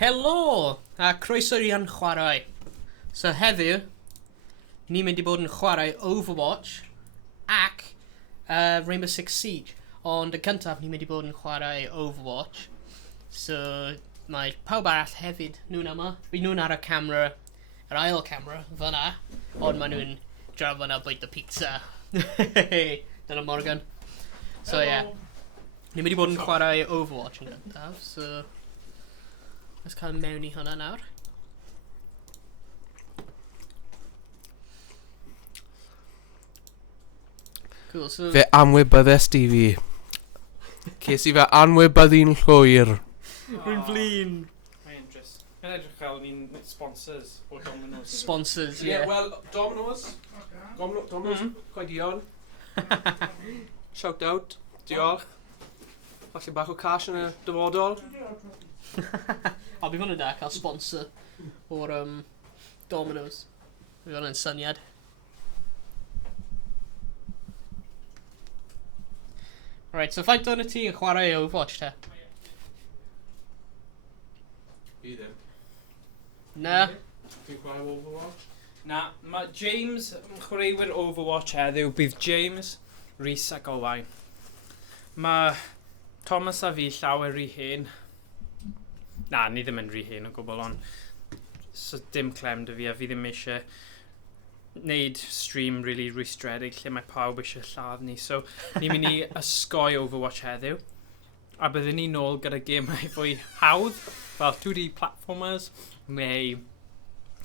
Helo, a croeso i YnChwarae. So heddiw, ni'n mynd I bod yn chwarae Overwatch ac Rainbow Six Siege. Ond yn cyntaf, ni'n mynd I bod yn chwarae Overwatch. So, mae pawb arall hefyd nhw'n yma. Bydd nhw'n ar y camera, yr ail camera, fyna. Ond maen nhw'n drafod yna bwyta pizza. Dyna Morgan. So, yeah. Ni'n mynd I bod yn chwarae Overwatch yn gyntaf, so... Let's cael mewn I hwnna nawr. Cool, so... Fe anwybyddes di fi. Ces I fe anwybyddu'n llwyr. Rwy'n flin. Mae'n just... Yn edrych fel ni'n sponsors o Domino's. Sponsors, yeah. Well, Domino's. Domino's, quite dion. Shout out. Diolch. Falle bach o cash yn y dyfodol. A bydd hwnna'n da cael sponsor o'r Domino's. Bydd hwnna'n syniad. Right, so faint o'n y ti yn chwarae Overwatch te? I ddim. Na. Ti'n chwarae Overwatch? Na, mae James yn chwaraewyr Overwatch heddiw. Bydd James, Rhys ac Owain. Mae Thomas a fi llawer rhy hen. Na, ni ddim yn rhy hen o gwbl, ond so dim clem dy fi, a fi ddim eisiau wneud stream really rwystredig lle mae pawb eisiau lladd ni. So, ni'n mynd I ysgoi Overwatch heddiw. A byddwn ni nôl gyda gemau fwy hawdd, fel 2D platformers, neu,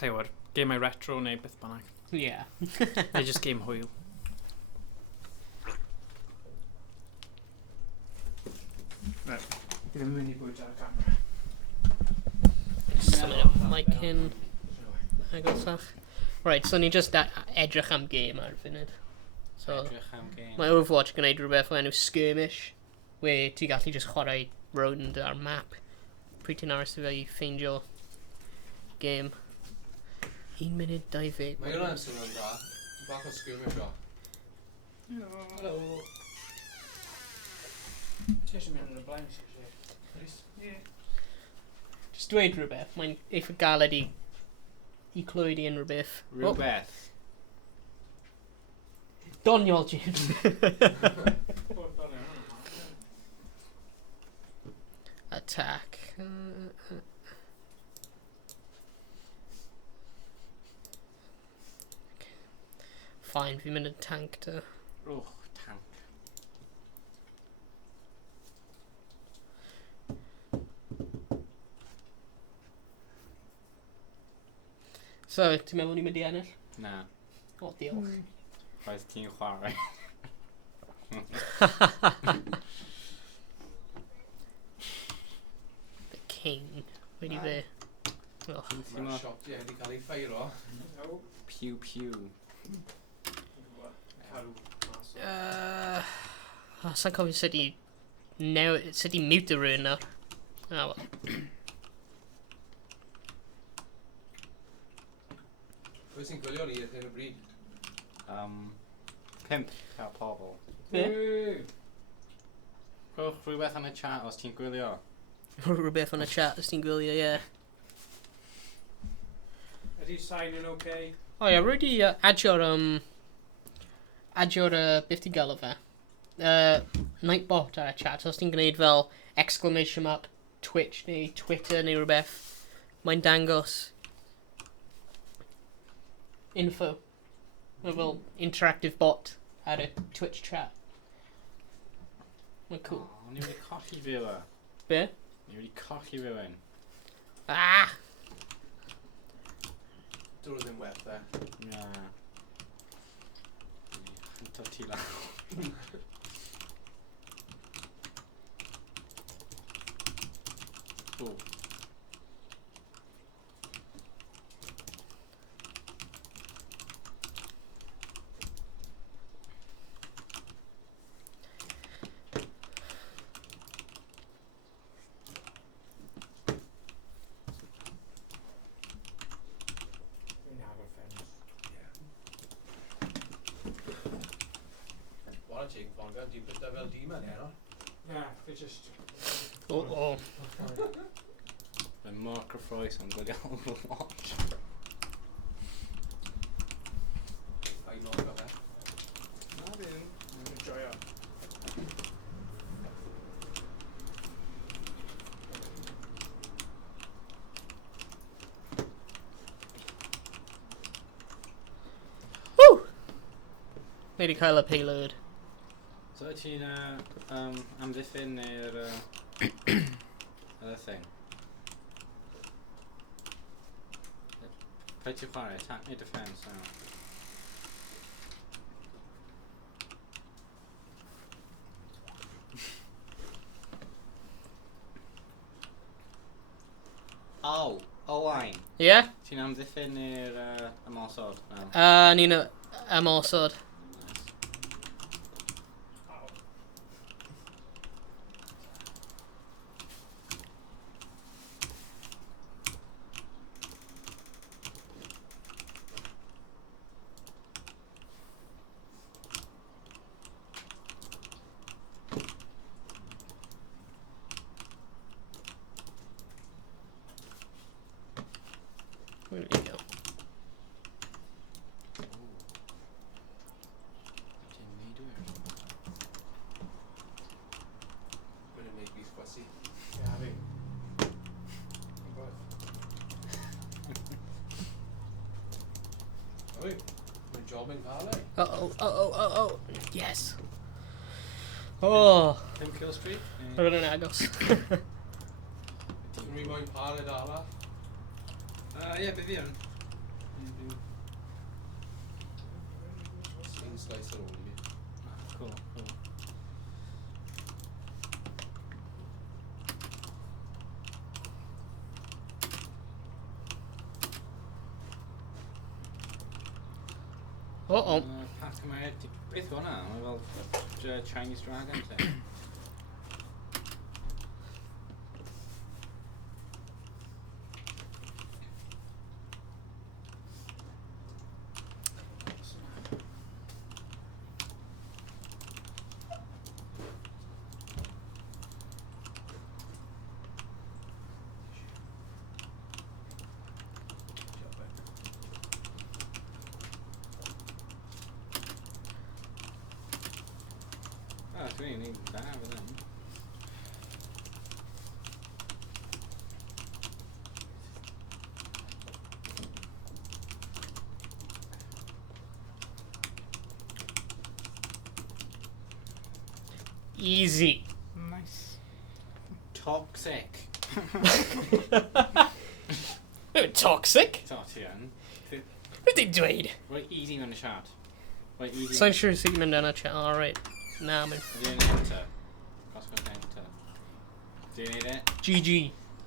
gemau retro neu beth bynnag. Yeah. Neu just game hwyl. Right. Fi ddim yn mynd I bwyta ar y camera. Symud y mic in. Agosach. Right, so ni just edrych am game ar y funud. So, mae Overwatch yn gwneud rhywbeth o enw skirmish, where ti gallu just chwarae rownd ar map. Pryd ti'n aros I fe I ffeindio game. 1 munud 20. Mae hwnna'n swnio'n dda. Bach o skirmish o. Helo. Ti eisiau mynd yn y blaen? Ie. Just dweud rhywbeth, mae'n eitha galed I clywed I unrhyw beth. Rhywbeth. Doniol, James. Attack. Fine, fi'n mynd yn tank to. Tank. So, ti'n meddwl ni'n mynd I ennill? Na, O, diolch. roedd ti'n chwarae. The king. Wedi fe. Oh. Mae'r shot wedi cael ei ffeiro. Pew pew. Sa'n cofio sut I mute y rhywun nawr. Ah, wel. Pwy sy'n gwylio ni ar hyn o bryd? 5 cael pobl. Be? Gwch rhywbeth yn y chat os ti'n gwylio. Rhywbeth yn y chat os ti'n gwylio, ie. Ydy sign yn okay? O ie, rwy di adio'r beth ti'n galw fe? Nightbot ar y chat, os ti'n gwneud fel exclamation mark Twitch neu Twitter neu rhywbeth, mae'n dangos info. Mae fel interactive bot ar y Twitch chat. Mae'n cool. O, ni wedi colli fi yma. Be? Ni wedi colli fi yw'n. Ah! Dwr ddim werth e. Na. Hynto ti lawr. O. Wala ti'n ffongau, ti'n byta fel di man heno. Na, fi just... O. Mae'n Mark o Froes am gwylio Overwatch. Ai nôl o fe. Na ddim. Enjoy it. Woo! Ni wedi cael y payload. So ti'n amddiffyn neu'r other thing? Pwy ti'n chwarae? Attack neu defence? Oh, Owain. Yeah? Ti'n amddiffyn neu'r ymosod? No. Ni'n ymosod. Where did he go? Mae'n neud beth gwasi. Ia, fi. Oi, mae'n jobbing pal ei. Oh. Yes. Oh. Pum kill streak? Rwy'n yn agos. Ti'n rhi moyn pal e dala. Ie, beth fi yn? Sling slice ar ôl i mi. Cool. Oh. Pat Cymraeg, beth yw hwnna? Mae fel Chinese Dragon thing. Dwi'n ei da fydd yn. Easy. Nice. Toxic. Toxic? So ti yn. Beth ti'n dweud? Rwy easy mewn y siart. Rwy easy. Sa'n siŵr sy'n mynd yn y chat. Alright. Na, mae'n... Ydy e'n enter? Gosgwrs enter. Ydy e'n neud e? GG.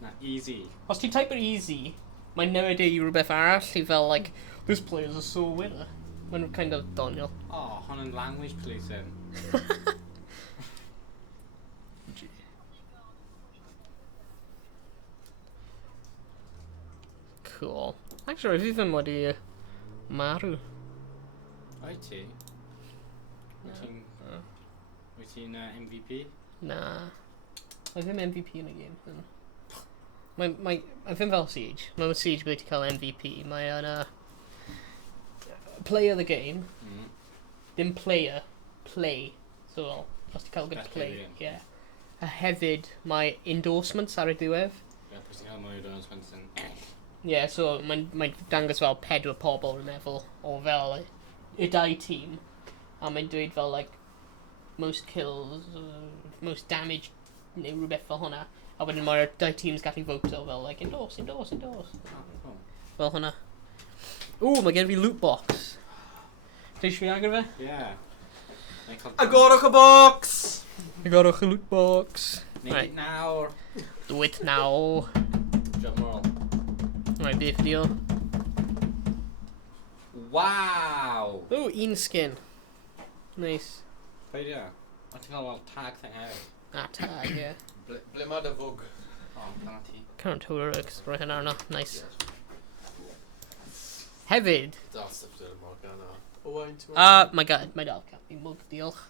Na, easy. Os ti'n type yr easy, mae'n newid i rhywbeth arall i fel, like, this player's a sore winner. Mae'n kind of doniol. Oh, hon yn language policing. Cool. Actually, fi ddim wedi marw. O'i ti? Wyt ti'n MVP? Na. Mae ddim MVP yn y game. Mae ddim fel Siege. Mae Siege wedi cael MVP. Mae yn player of the game. Mm. Dim player. Play. So, well, os ti'n cael good Best play. player in. Yeah. A hefyd, mae endorsements ar y diwedd. Ie, pwys ti'n cael mwy o announcements yn... Yeah, so mae'n dangos fel 4 pobl yn meddwl o fel y 2 tîm. A mae'n dweud fel, like, most kills, most damage, neu rhywbeth fel hwnna. A wedyn mae'r 2 teams gallu voto fel, like, endorse. Oh, cool. Fel hwnna. Ooh, mae gen fi loot box. Dwi eisiau fi agor fe? Ie. Agorwch y box! Agorwch y loot box. Neud it nawr. Do it now. Job moral. Right, beth deal. Wow! Ooh, un skin. Nice. Peidio. O ti'n cael tag thing hefyd? Ah, tag, yeah. Ble mae dy fwg? O, dyna ti. Can't hwyr ys, roi hynna arno. Nice. Hefyd. Dal stuff dyn nhw'n morgan o. Owain, ti'n Mae dal cap i mwg, diolch.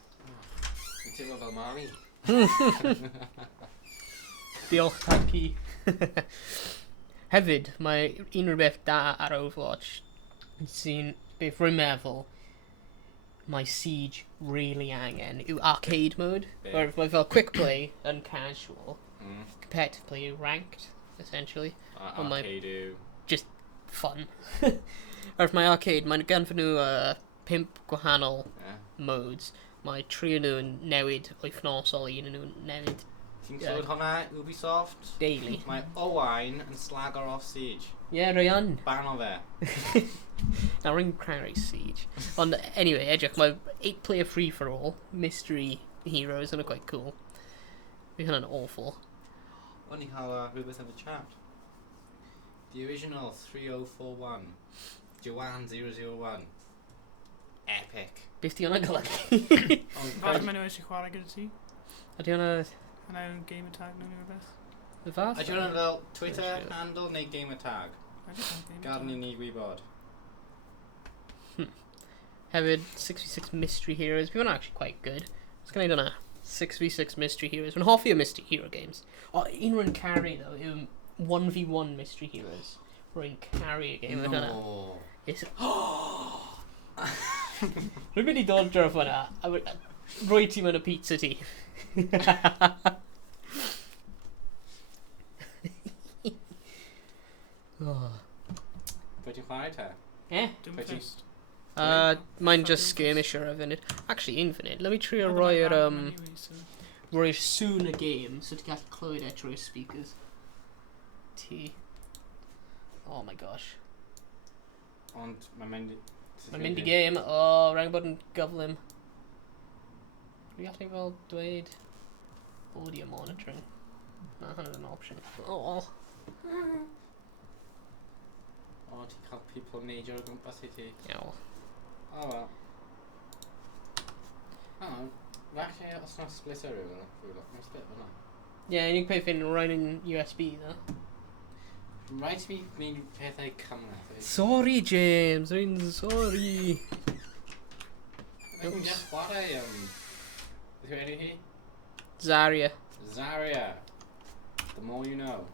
Ti'n teimlo fel mami? Diolch, tag ci. Hefyd, mae un rhywbeth da ar Overwatch sy'n beth rwy'n meddwl mae Siege really angen yw arcade mode. Be? Mae fel quick play yn casual, Mm. competitive play yw ranked, essentially. Ond mae Arcade yw. just fun. Wrth mae arcade, mae'n gan fy nhw 5 gwahanol Yeah. modes. Mae 3 o nhw'n newid wythnosol, un o nhw'n newid Ti'n Ie. clywed hwnna, Ubisoft? daily. Mae Owain yn slagor off Siege. Yeah, ryan. Ban o fe. Now YnChwarae Siege. Ond anyway, edrych, mae 8-player free-for-all, mystery heroes, and are quite cool. Mae hynna'n awful. O'n i cael rhywbeth yn y chat. The original 3041. Joanne 001. Epic. Beth di hwnna golygu? Falle maen nhw eisiau chwarae gyda ti? Ydy hwnna Yna yw'n game tag nhw'n neu beth? y fath? Ydy hwnna'n fel Twitter Sure. handle neu game tag? Gad ni ni gwybod. Hefyd, 6v6 mystery heroes. Bydd hwnna actually quite good. It's gwneud hwnna. 6v6 mystery heroes. Mae'n hoffi o mystery hero games. O, un rwy'n carry, though, yw 1v1 mystery heroes. Rwy'n carry a game o hwnna. No. It's... Rwy'n mynd i dod drwy hwnna, a roi ti mewn y pizza ti. Oh. Pwy ti'n chwarae te? Eh? Dim Be' ti- first. Mae'n just skirmisher o funud. Actually, infinite. Let me trio roi'r roi'r soon a game, so ti'n gallu clywed e trwy'r speakers. Ti. Oh my gosh. Ond mae'n mynd... Mae'n mynd i game. O, rhaid bod yn gyflym. Dwi'n gallu fel dweud audio monitoring. Na, hwnna'n an option. Oh. O, ti'n cael people neidio o gwmpas i ti. Iawn. O, wel. O, falle os yna splitter rhywun. Mae'n split fyna. Ie, unig peth yn rhaid yn USB, dda. Rhaid i mi wneud pethau cymryd. Sorry, James. Rwy'n sorry. Dwi'n just chwarae beth yw enw hi? Zarya. Zarya. The more you know.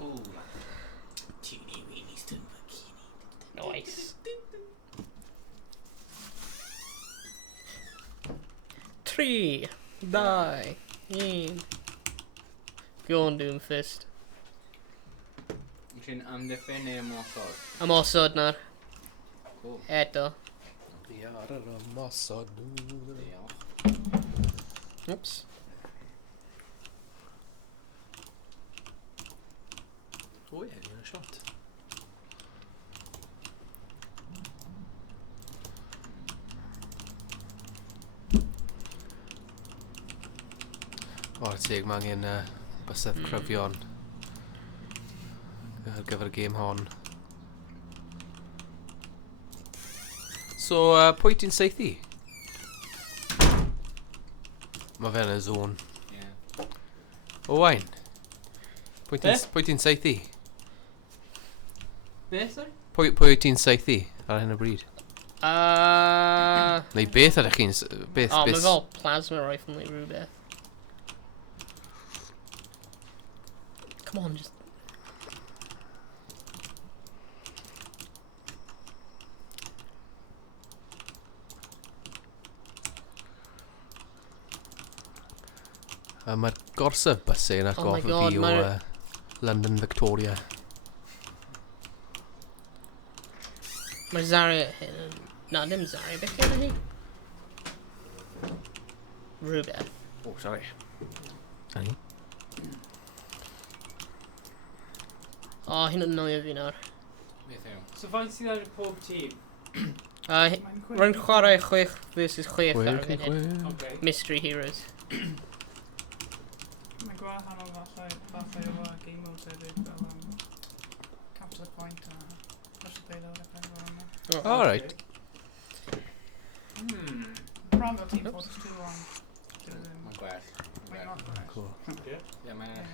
Ooh. Teeny weeny stone bikini. Nice. 3, 2, 1. Go on, Doomfist. Ti'n amddiffyn neu ymosod? Ymosod nawr. Cool. Eto. Di ar yr ymosod. Diolch. Oops. O ie, ni'n shot. O'r teg, mae angen bysedd cryfion ar gyfer y gêm hon. So, pwy ti'n seithi? Mae fe'n y zôn. Yeah. Owain, pwy Be? ti'n seithi? Beth, sorry? Pwy ti'n seithi ar hyn o bryd? Neu beth ydych chi'n... Beth, O, mae beth... fel plasma rifle neu rhywbeth. Come on, just... Mae'r gorsaf bysau yn Oh my atgoffa God, fi o mae'r- London Victoria. Mae Zarya hyn yn... Na, dim Zarya, beth yna hi? Rhywbeth. Oh, sorry. Ani? O, hyn yn noio fi nawr. Beth yw? So faint sydd ar y pob tîm? Rwy'n chwarae 6 versus 6 ar y funud. Chwe. Okay. Mystery Heroes. Mae'n gwahanol falle o game modes hefyd fel capture the point a rush the payload a pethau fel yna. Oh, Alright. Bron fel Team Fortress 2 ond Mae'n gwell. mae'n not gwell. Cool. Ie, mae'n...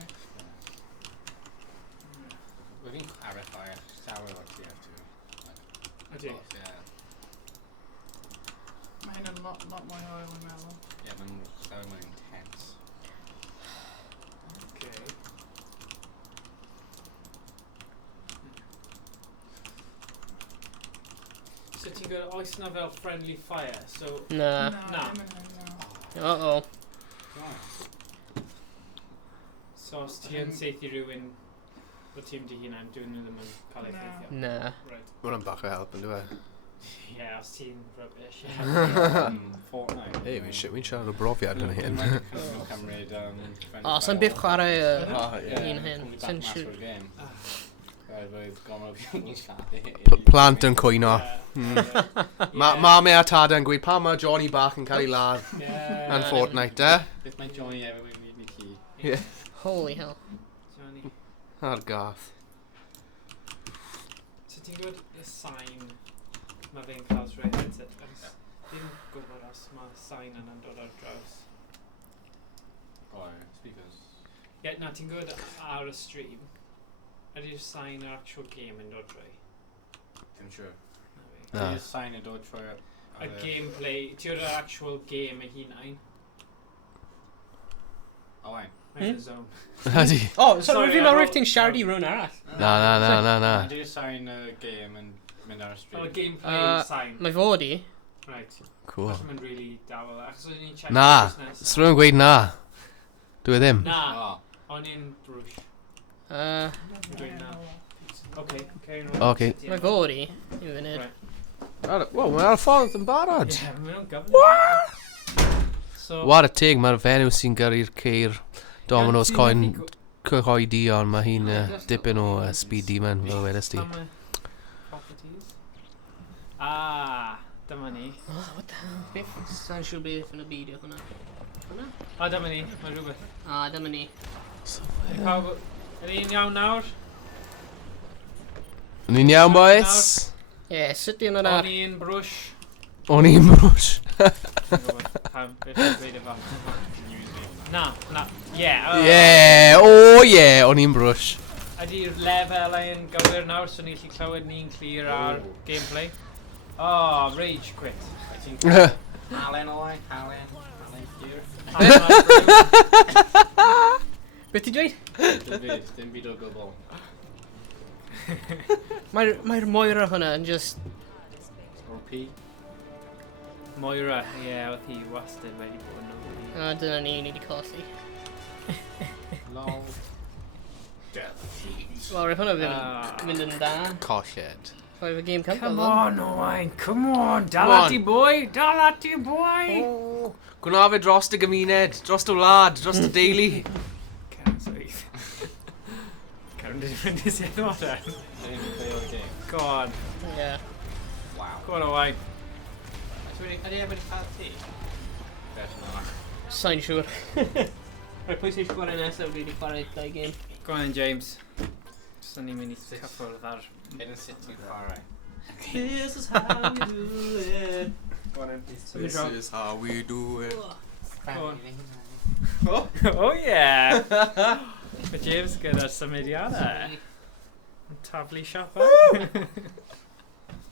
Wyf fi'n arall llawer o'r TF2. Ydy. Ie. Mae hyn yn lot mwy oil yn meddwl. Ie, mae'n llawer mwy intense. Okay. So ti'n gwybod, oes na fel friendly fire, so... Na. Na. Uh-oh. So os ti yn seithi rhywun o tîm dy hunan, dwi'n nhw ddim yn cael ei ffeithio. Na. Right. Mae hwnna'n bach o help, yn dwi? Ie, os ti'n rubbish. Fortnite. Ei, fi'n siarad o brofiad yn hyn. Cymryd... O, sa'n byth chwarae ie. un hyn. Sa'n siŵr. Plant yn cwyno. Mam e a tad yn gweud, pa mae Johnny bach yn cael ei ladd yn Fortnite, Beth mae Johnny ever wedi wneud mi ci? Holy hell. Johnny. Ar gath. So ti'n gwybod y sain mae fe'n cael trwy headset? Dim gwybod os mae sain yna'n dod ar draws. O'r speakers. Ie, na, ti'n gwybod ar y stream, ydy'r sain yr actual game yn dod drwy? Dim siwr. Na. Ti'n sign y dod trwy... Y gameplay, ti'n gwybod yr actual game ei hunain? O, wain. Mae'n y zone. Ydy. Oh, so Sorry, rwy'n I meddwl wrote- ti'n siarad i rhywun arall. Na. Ti'n sign y game yn mynd ar y O, stream. y gameplay sain. Mae fod i. Right. Cool. Felly mae'n really dawel. Achos o'n i'n check Na. busnes. Os rwy'n gweud na. Dwi e ddim. Na. O. O'n i'n brwys. Uh, Dwi'n na. Okay, carry on. Okay. Mae fod i. I funud. Right. Wel, mae'n ar y ffordd yn barod. Yeah, mae nhw'n gyfnod. So... War y tig, mae'r fenyw sy'n gyrru'r ceir Domino's coen cyhoeddi, ond mae hi'n dipyn o speed demon, fel wedys ti. Properties. Ah, dyma ni. Oh, what the hell? Beth? Sa'n siŵr beth yn y byd yw hwnna. Hwnna? Ah, dyma ni. Mae rhywbeth. Ah, dyma ni. Pawb... Yn un iawn nawr? Ni'n iawn, boys? Ie, sut di hwnna O'n ar? i'n brwsh. O'n i'n brwsh. Pam, beth yw'n dweud efo? Na. Ie, o'n i'n brwsh. Ydy'r lefel ein gywir nawr, so ni'n gallu clywed ni'n clir ar gameplay. Oh, rage quit. Halen o'i, Halen here. Beth ti dweud? Dim byd o gwbl. Mae'r Moira hwnna yn just... OP. Moira, ie, oedd hi wastad wedi bod yn ofyn. Ah, dyna ni wedi colli. Lol. Wel, roedd hwnna fydd yn mynd yn da. Colled. Roedd y game cyntaf. Come on, Owain, come on, dal Come at on. ti boy, dal at ti boy! Gwna fe dros y gymuned, dros y wlad, dros y deulu. Karen, sorry. Karen, did you find this yet? What then? Dim play o'r game. Go on, Ie. Wow. go on, Owain. Ydy e wedi cael ti? Beth yma. Sa'n siŵr. Rhaid pwy sy'n chwarae nesaf wedi chwarae dau game. Go on then, James. So ni'n mynd i cyffwrdd ar... Hyn yn sut ti'n chwarae. This is how we do it. Go on then. This is how we do it. Go on. Oh yeah! Mae James gyda'r symudiadau. Yn taflu siopau.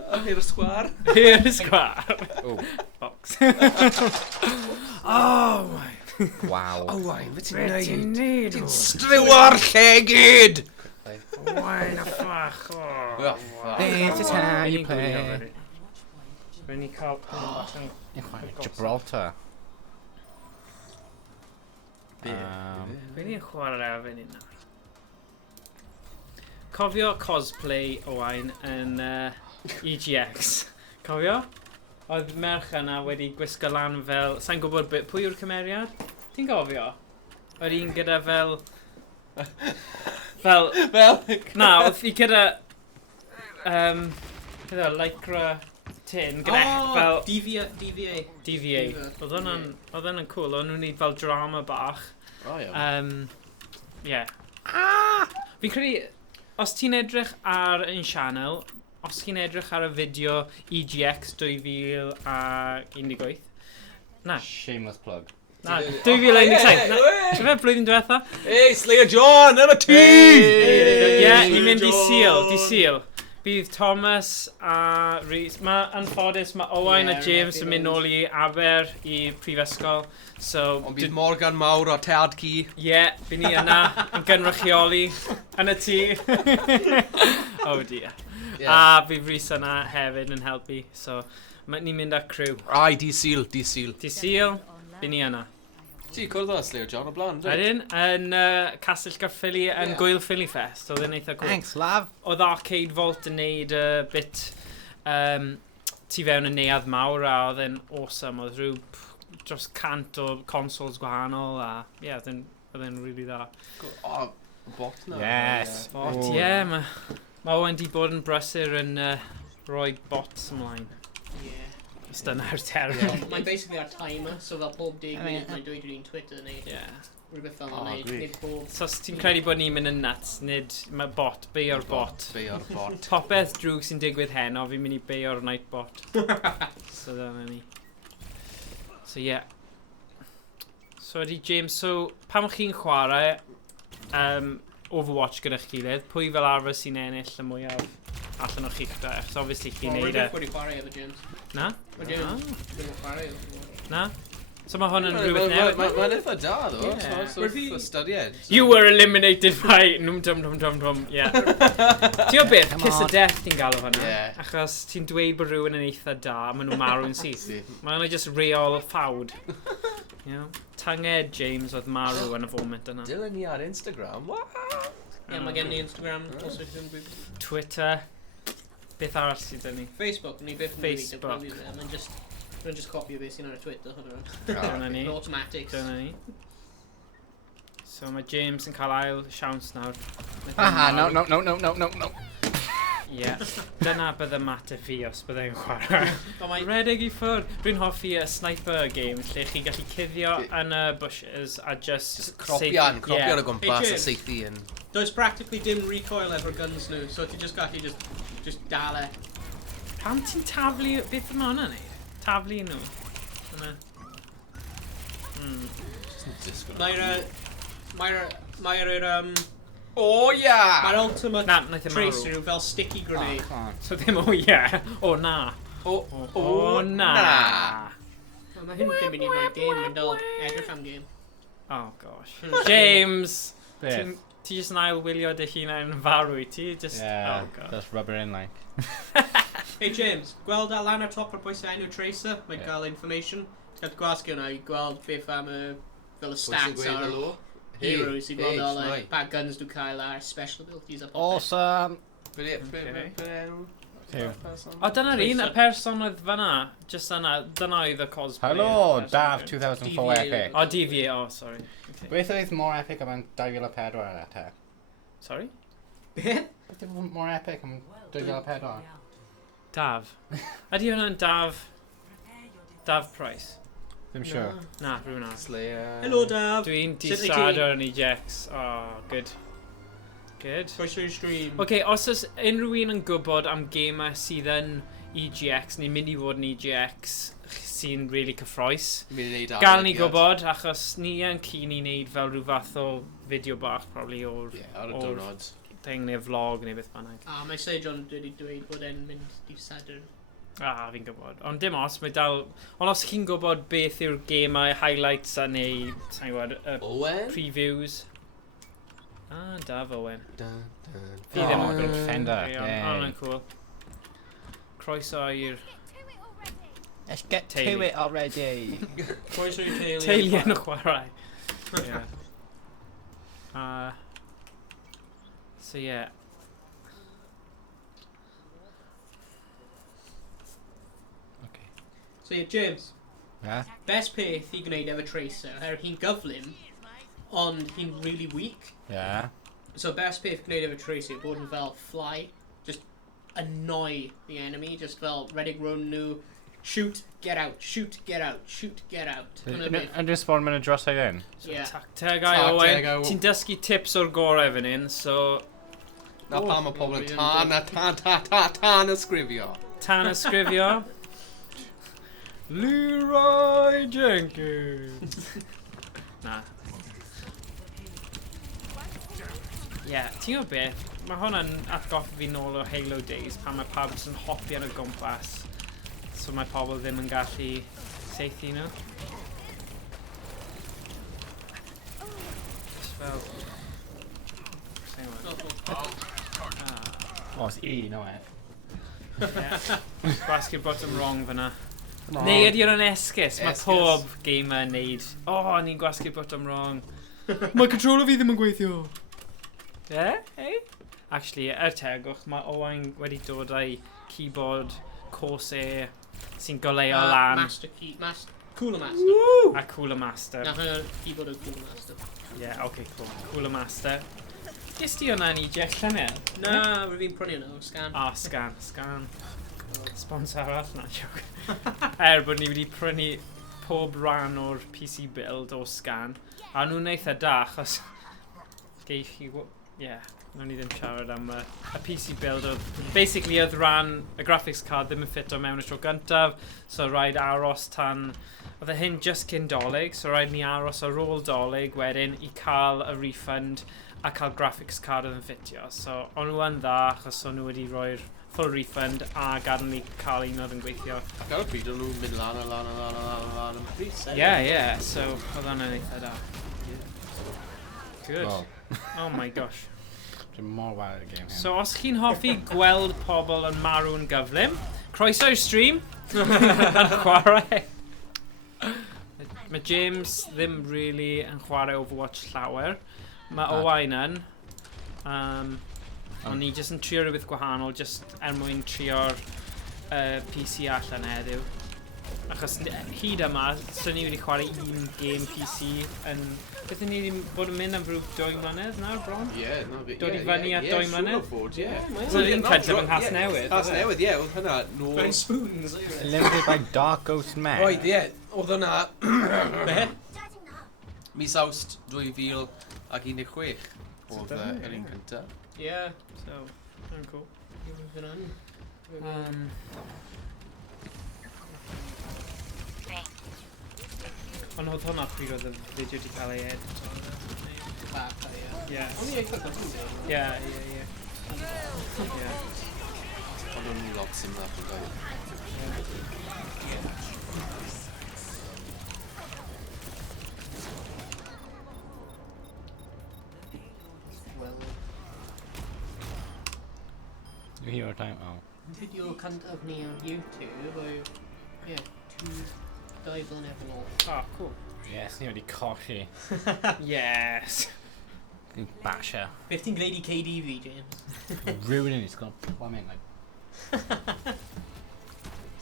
Hyn y sgwar. Here's square. Oh. Box. Oh my. Wow. Owain, fe ti'n Be ti'n neud? neud? Ti'n striwa'r llegyd! Owain, a ffach. This is how you play. Rwy'n ni cael... Gibraltar. Rwy'n ni'n chwarae efo ni nawr. Cofio cosplay Owain yn EGX. Cofio? Oedd merch yna wedi gwisgo lan fel... Sa'n gwybod pwy yw'r cymeriad? Ti'n gofio? Oedd un gyda fel... Fel... Na, oedd hi gyda... Gyda lycra tin gyda fel... DVA. DVA. Oedd hwnna'n cool. Oedd nhw'n neud fel drama bach. O, iawn. Ie. Fi'n credu... Os ti'n edrych ar ein channel, os ti'n edrych ar y fideo EGX 2018... Na. Shameless plug. Na, 2017. Ti'n fe blwyddyn diwetha? Hey, Slayer John, am y tŷ! Ie, i'n mynd i Seal, Bydd Thomas a Rhys. Mae anffodus, mae Owain a James yn mynd nôl i Aber i prifysgol. So, Ond bydd Morgan Mawr o Tad Ci. bydd ni yna yn gynrychioli yn y tŷ. Oh dear. A bydd Rhys yna hefyd yn helpu. So, ni'n mynd â crew. Ai, di Sil. Di Sil, bydd ni yna. Ti cwrdd o Sleo John o blaen, dwi? Wedyn, yn Castell Garffili yn Gwyl Philly Fest, oedd yn eitha cool. Thanks, love. Oedd Arcade Vault yn neud bit tu fewn y neuadd mawr a oedd yn awesome. Oedd rhyw dros 100 o consoles gwahanol a oedd yn really dda. O, bot na. Yes. Bot, mae Owen di bod yn brysur yn rhoi bots ymlaen. Just yna'r term. Mae'n basically ar timer, so fel pob 10 munud mae'n dweud yn Twitter neu rhywbeth fel yna. Nid pob... So os ti'n credu bod ni'n mynd yn nuts, nid mae bot, beio'r bot. Beio'r bot. Popeth drwg sy'n digwydd heno, fi'n mynd i beio'r night bot. So dyna ni. So So ydy James, so pam chi'n chwarae Overwatch gyda'ch gilydd, pwy fel arfer sy'n ennill y mwyaf allan o'ch chi'ch da? So obviously chi'n neud e. Wedi chwarae efo James. Na? Wedi chwarae efo. Na? So mae hwn yn rhywbeth newydd. Mae'n eitha da, ddo. For studied. You were eliminated by... Nwm. Yeah. Ti o beth? Kiss of Death ti'n galw hwnna? Achos ti'n dweud bod rhywun yn eitha da, a maen nhw marw yn syth. Mae hwnna just reol ffawd. Tanged James oedd marw yn y foment yna. Dylan ni ar Instagram. Mae gen ni Instagram, Twitter. Beth arall sydd yn ni? Facebook, ni beth Facebook. Mae'n just copio beth sy'n ar y Twitter. Dyna ni. Automatics. Dyna ni. So mae James yn cael ail siawns nawr. Haha, no. Ie. Dyna bydd y mateb fi os byddai'n chwarae. Redig i ffwrdd. Rwy'n hoffi y sniper game lle chi gallu cuddio yn y bushes a just... Cropio'n o gwmpas a seithi yn... Does practically dim recoil efo'r guns nhw, so ti just gallu just dal e. Pam ti'n taflu... Beth yma hwnna'n neud? Taflu nhw. Mae'r O, ia! Mae'r ultimate Na, naeth e marw. tracer yw fel sticky grenade. So ddim o ie. O na. O na. Mae hyn ddim yn un o'r game, mae'n dal edrych am game. Oh gosh. James! Ti jyst yn ailwylio dy hunain yn farw i ti? Yeah, just rub it in like. Hey James, gweld a lan ar top o'r bwysau enw Tracer, mae'n cael information. Ti'n cael gwasgu hwnna i gweld beth am fel y stats ar heroes sy'n gweld o, like, pa guns dwi'n cael ar special abilities a popeth. Awesome. O, dyna'r un, y person oedd fanna, just yna, dyna oedd y cosplay. Hello, Dav 2004 Epic. O, DVA, sorry. Beth oedd more epic am 2004 ar te? Sorry? Beth? Beth oedd more epic am 2004? Dav. Ydy hwnna'n Dav Price? Ddim siwr. Na, rhywun arall. Slayer. Hello Dav. Dwi'n disado yn EGX. Oh, good. Good. Croeso i'r stream. Okay, os oes unrhyw un yn gwybod am gamer sydd yn EGX, neu mynd i fod yn EGX, sy'n really cyffroes, gael ni gwybod, achos ni yn keen i wneud fel rhyw fath o fideo bach, probably, o'r thing neu vlog neu beth bynnag. Mae Sir John wedi dweud bod e'n mynd i Sadwrn. Fi'n gwybod. Ond dim os, mae dal... Ond os chi'n gwybod beth yw'r gamer highlights a neu, sa'n gwybod, previews. Daf Owen. Fi ddim yn gwybod. Defender, Ond yn cool. Croeso i'r... Let's get to it already. Croeso i'r teulu. Teulu yn chwarae. So yeah. So yeah, James. Yeah? Best peth i gwneud efo Tracer, hi'n gyflym, ond hi'n really weak. Yeah. So best peth gwneud efo Tracer, bod yn fel fly, just annoy the enemy, just fel redig run nhw, shoot, get out, shoot, get out, shoot, get out. Yn just bod yn mynd dros ei un? Yeah. Tactegau Owen, ti'n dysgu tips o'r gorau fan hyn, so... Na pa mae pobl yn tan ysgrifio. Tan ysgrifio. Leroy Jenkins. Na. Yeah, ti'n gwybod beth? Mae hwnna'n atgoffa fi nôl o Halo Days pan mae pawb jyst yn hopi ar y gwmpas. So mae pobl ddim yn gallu seithi nhw. Just fel... Oh, it's E, no F. Gwasgu'r bottom wrong fyna. Neu ydy hwnna'n esgus? Mae pob gamer yn neud. Ni'n gwasgu'r bottom wrong. Mae controller fi ddim yn gweithio. Hey? Actually, tegwch, mae Owain wedi dod â'i keyboard Corsair sy'n goleo lan. Master key, Cooler Master. Woo! A Cooler Master. Na, hynny'r keyboard o Cooler Master. Yeah, okay, cool. Cooler Master. Gys di hwnna'n i Jeff Llynel? Na, rwy'n fi'n prynu nhw, scan. Scan. Sponsor arall na, joke. Bod ni wedi prynu pob ran o'r PC build o scan. A nhw'n eitha da, achos... Geich chi... Nw'n ni ddim siarad am y PC build o... Basically, oedd ran y graphics card ddim yn ffit o mewn y tro gyntaf, so rhaid aros tan... Oedd e hyn just cyn dolyg, so rhaid ni aros ar ôl dolyg wedyn i cael y refund a cael graphics card oedd yn ffitio. So, o'n nhw yn dda, achos o'n nhw wedi rhoi'r full refund a gadael ni cael un oedd yn gweithio. Ac ar y pryd o'n nhw'n mynd lan yn pris. Yeah, so oedd hwnna'n eitha da. Good. Well. Oh my gosh. Dwi'n mor wael y game hyn. So, os chi'n hoffi gweld pobl yn marw yn gyflym, croeso i'r stream. Yn chwarae. Mae James ddim really yn chwarae Overwatch llawer. Mae Owain yn. Ond ni jyst yn trio rhywbeth gwahanol, jyst mwyn trio'r PC allan heddiw. Achos hyd yma, so ni wedi chwarae un game PC yn... Beth ni wedi bod yn mynd am rhyw 2 mlynedd nawr, bron? Ie, Dod i fyny at 2 mlynedd? So ni'n cyntaf yn Has Newydd. Has Newydd, ie, oedd hynna nôl... Ben spoons. Limited by Dark Ghost Man. Oed, ie, oedd hynna... Mis Awst 2016 oedd yr un cyntaf. Yeah, so, yn cool. Ond oedd hwnna pryd oedd y fideo wedi cael ei edito. Yes. Ond i eitha gwybod. Yeah. Ond o'n i lot sy'n mynd yn gael. You hear our time? Oh. Fideo cyntaf ni on YouTube oedd, 2 blynedd yn ôl. Oh, cool. Yes, ni wedi colli. Yes. Basher. Beth ti'n gwneud i KDV, James? Ruining it, it's gonna plummet like...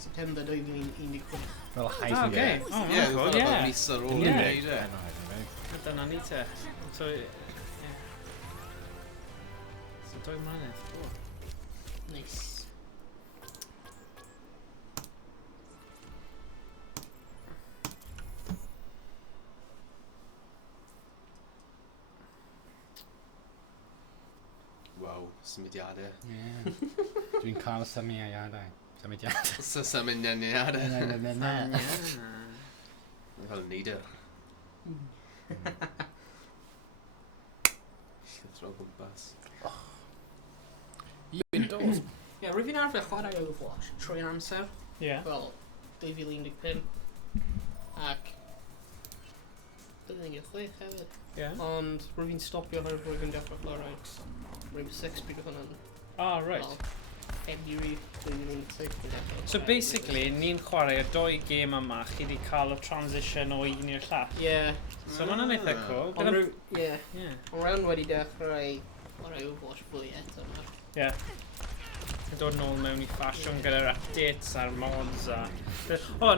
September 2016. Fel Okay. Heisenberg. Oh, Ie, cool, oedd hynna yeah. mis ar ôl Yeah. yn neud e. Dyna ni te. So, yeah. So, 2 mlynedd. Cool. Nice. Waw, symudiadau. Yeah. Dwi'n cael symudiadau. Symudiadau. Symudiadau. Fel neidr. Llythro gwmpas. I'n dos. Ie, rwy'n fi'n arfer chwarae Overwatch trwy amser. Yeah. Wel, 2015. Ac... 2016 hefyd. Yeah. Ond rwy'n fi'n stopio oherwydd rwy'n fi'n dechrau chwarae. Rainbow Six pryd oedd hwnna'n... Oh, right. Wel, February 2016 fi'n dechrau. So basically, ni'n chwarae y 2 game yma, chi wedi cael y transition o un i'r llall. Ie. So ma'n eitha cool. Ond rwy'n... Ie. Yeah. Ond rwy'n wedi dechrau chwarae Overwatch fwy eto yma. Yeah. Yn dod nôl mewn i ffasiwn gyda'r updates a'r mods a...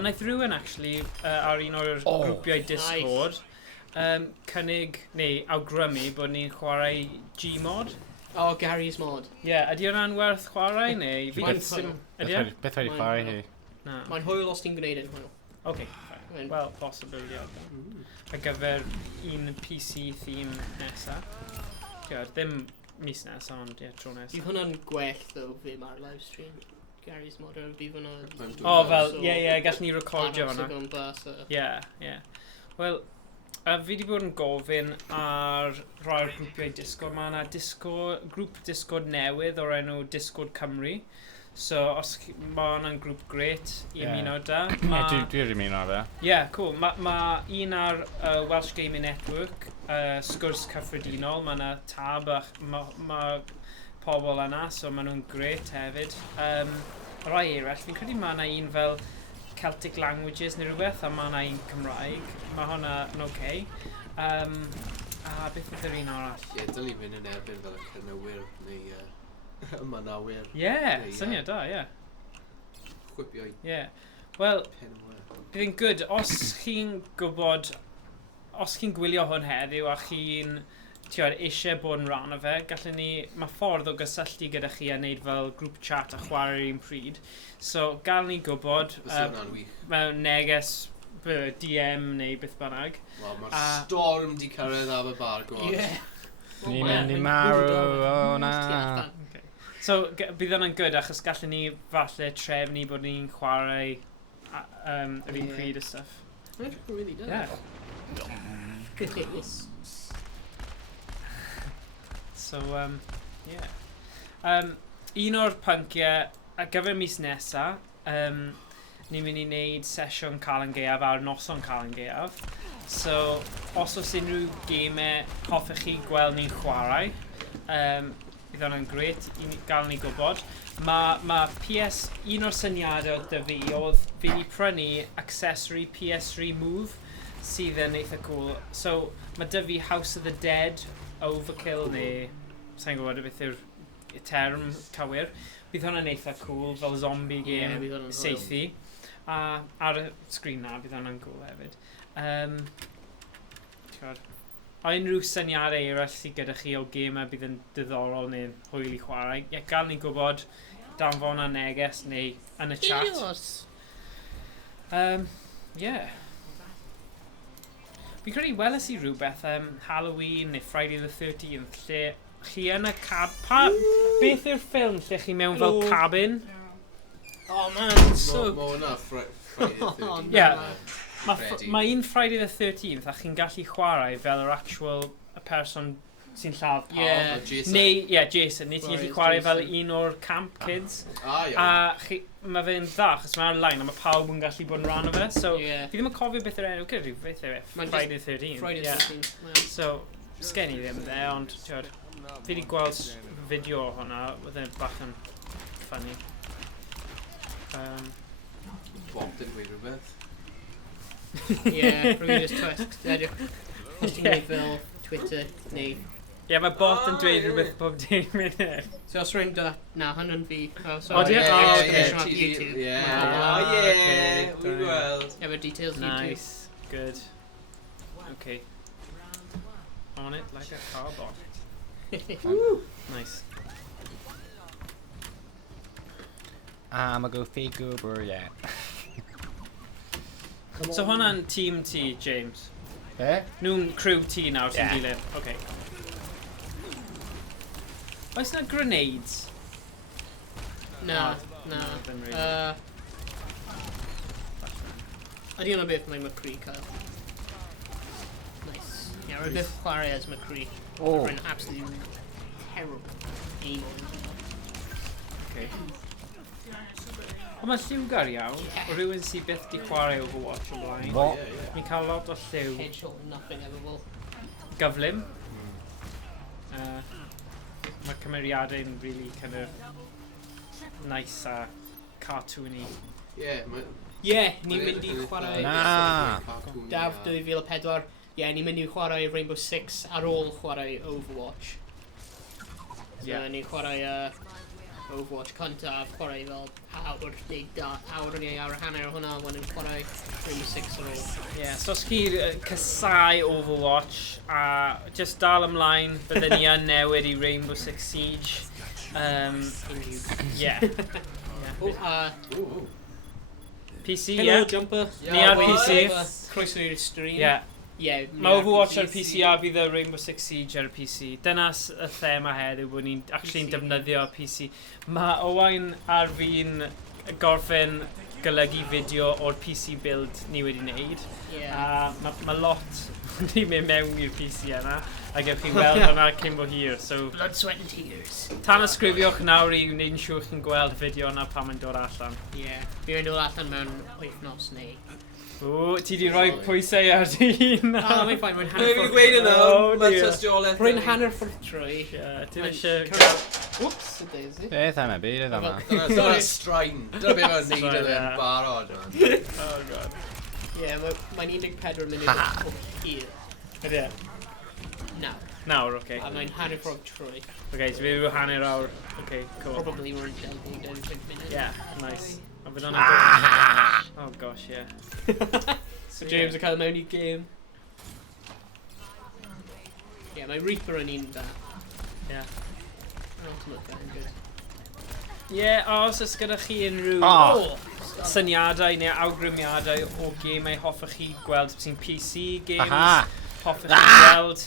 Naeth rhywun actually ar un o'r grwpiau Discord cynnig, neu awgrymu bod ni'n chwarae Gmod. Gary's mod. Ydy hwnna'n werth chwarae neu... Mae'n Ydy e? Beth wedi chwarae hi? Na. Mae'n hwyl os ti'n gwneud yn hwyl. Okay, fine. Wel, posibiliad. Ar gyfer un PC theme nesa. Ddim mis nesa, ond tro nesa. Bydd hwnna'n gwell ddo fi ma'r livestream. Gary's mod, bydd hwnna... Fel, gallwn ni recordio hwnna. Aros o gwmpas. Yeah. Wel, fi wedi bod yn gofyn ar rhoi'r grwpiau Discord. Mae yna grŵp Discord newydd o'r enw Discord Cymru. So, os mae hwnna'n grŵp gret i ymuno da. Dwi wedi ymuno fe. Ie, cool. Mae un ar Welsh Gaming Network, sgwrs cyffredinol. Mae yna tab a mae pobl yna, so maen nhw'n gret hefyd. Rai eraill, fi'n credu mae yna un fel Celtic Languages neu rhywbeth, a mae yna un Cymraeg. Mae hwnna yn oce. A beth ydy'r un arall? Ie, dylen fynd yn erbyn fel y cynnywyr neu ymanawr. Ie, syniad da, ie. Chwipio i Ie. Wel, pen y wyr. bydd hi'n good, os chi'n gwybod, os chi'n gwylio hwn heddiw a chi'n eisiau bod yn rhan o fe, gallwn ni, mae ffordd o gysylltu gyda chi a wneud fel grŵp chat a chwarae'r un pryd. So, gael ni gwybod, mewn neges, DM neu beth bynnag. Wel, mae'r storm di cyrraedd ar y bar, gwrdd. Ie. Ni'n mynd i marw o na. So, bydd hwnna'n good, achos gallwn ni falle trefnu bod ni'n chwarae yr un pryd y stuff. It really does. Yeah. So, yeah. Un o'r pynciau, ar gyfer mis nesa, ni'n mynd i wneud sesiwn Cael yn Gaeaf ar noson Cael yn Gaeaf. So, os oes unrhyw gemau hoffech chi gweld ni'n chwarae, bydd hwnna'n gret i gael ni gwybod. Mae PS, un o'r syniadau dy fi oedd fi wedi prynu accessory PS3 Move sydd yn eitha cool. So, mae dy fi House of the Dead, Overkill neu, sa'n gwybod beth yw'r term cywir. Bydd hwnna'n eitha cool, fel zombie game seithi. A ar y sgrin na, bydd hwnna'n cool hefyd. O unrhyw syniadau eraill sydd gyda chi o gemau bydd yn diddorol neu'n hwyl i chwarae. Ie, gael ni gwybod danfon a neges neu yn y chat. Yeah. Fi'n credu weles i rhywbeth Halloween neu Friday the 13th lle chi yn y beth yw'r ffilm lle chi mewn fel cabin? Oh man, so... Mo hwnna Friday the 13th. Yeah. Mae un Friday the 13th a chi'n gallu chwarae fel yr actual person sy'n lladd pawb. Yeah. Jason. Neu ti'n gallu chwarae fel un o'r camp kids. A mae fe'n dda, chos mae'r line a mae pawb yn gallu bod yn rhan o fe. So, fi ddim yn cofio beth yw'r enw gyda beth yw e? Friday the 13th. Friday the 13th. So, sgen i ddim dde, ond fi wedi gweld fideo o hwnna, oedd e'n bach yn funny. Bob dyn gweud rhywbeth. Ie, rhywun ys twist. Os ti'n gwneud fel Twitter neu... Ie, mae bot yn dweud rhywbeth bob 10 munud. So os rwy'n dweud, na, hwnna'n fi. O, di? YouTube. Ie, we weld. Efo details YouTube. Nice, good. Okay. On it like a car bot. Nice. I'm a goofy goober, yeah. So hwnna'n team ti, James? Eh? Nhw'n crew ti nawr sy'n dilyn? Okay. Oes na grenades? Na. Ddim really. Ydy hwnna beth mae McCree cael. Nice. Yeah, rwy'n beth chwarae as McCree. Oh. Rwy'n absolutely terrible aim on. Okay. Ond mae'n lliwgar iawn, o rhywun sydd byth di chwarae Overwatch o blaen. What? Mi'n cael lot o lliw. Headshot and nothing ever will. Gyflym. Mae cymeriadau'n really kind of nice a cartoony. Ie, ni'n mynd i chwarae... Na! Daf 2004. Ie, ni'n mynd i chwarae Rainbow Six ar ôl chwarae Overwatch. So, ni'n chwarae Overwatch cyntaf, chwarae fel awr neu awr a hanner o hwnna, when yn chwarae Rainbow Six ar ôl. Ie, so os chi casau Overwatch a just dal ymlaen, bydden ni yn newid i Rainbow Six Siege. Yeah. PC, Hello, Jumper. Ni ar PC. Croeso i'r stream. Yeah. Mae Overwatch ar PC a bydd y Rainbow Six Siege ar y PC. Dyna's y thema heddiw bod ni'n actually'n defnyddio PC. Mae Owain ar fi'n gorffen golygu fideo o'r PC build ni wedi wneud. Yeah. Mae lot ni'n mynd mewn i'r PC yna, a gewch chi weld hwnna cyn bo hir. So, Blood, sweat and tears. tan ysgrifiwch nawr I wneud yn siŵr chi'n gweld y fideo yna pan mae'n dod allan. Yeah. Fi wedi dod allan mewn wythnos neu. O, ti di rhoi pwysau ar dy hun. O, mae'n ffain, rwy'n Dwi'n hanner mynd i ffordd. gweud yna, Oh, mae'r dear. tystiolaeth. Rwy'n hanner ffordd trwy. Ti'n eisiau... Whoops, y daisy. Beth am y byd yma? Dyna straen. Dyna beth mae'n neud Straen, yn ie. barod. Oh, god. Ie, mae'n 14 munud o hir. Ydy e? Nawr. Nawr, oce. A mae'n hanner ffordd trwy. Oce, so fi yw hanner awr. Oce, cool. Probably rwy'n 25 munud. Yeah, nice. A fydd hwnna'n Oh gosh, yeah. So James yn cael mewn I game. Ie, mae Reaper yn un da. Yeah. Ultimate gun, good. Ie, os oes gyda chi unrhyw syniadau neu awgrymiadau o gemau hoffech chi gweld sy'n PC games, hoffech chi gweld,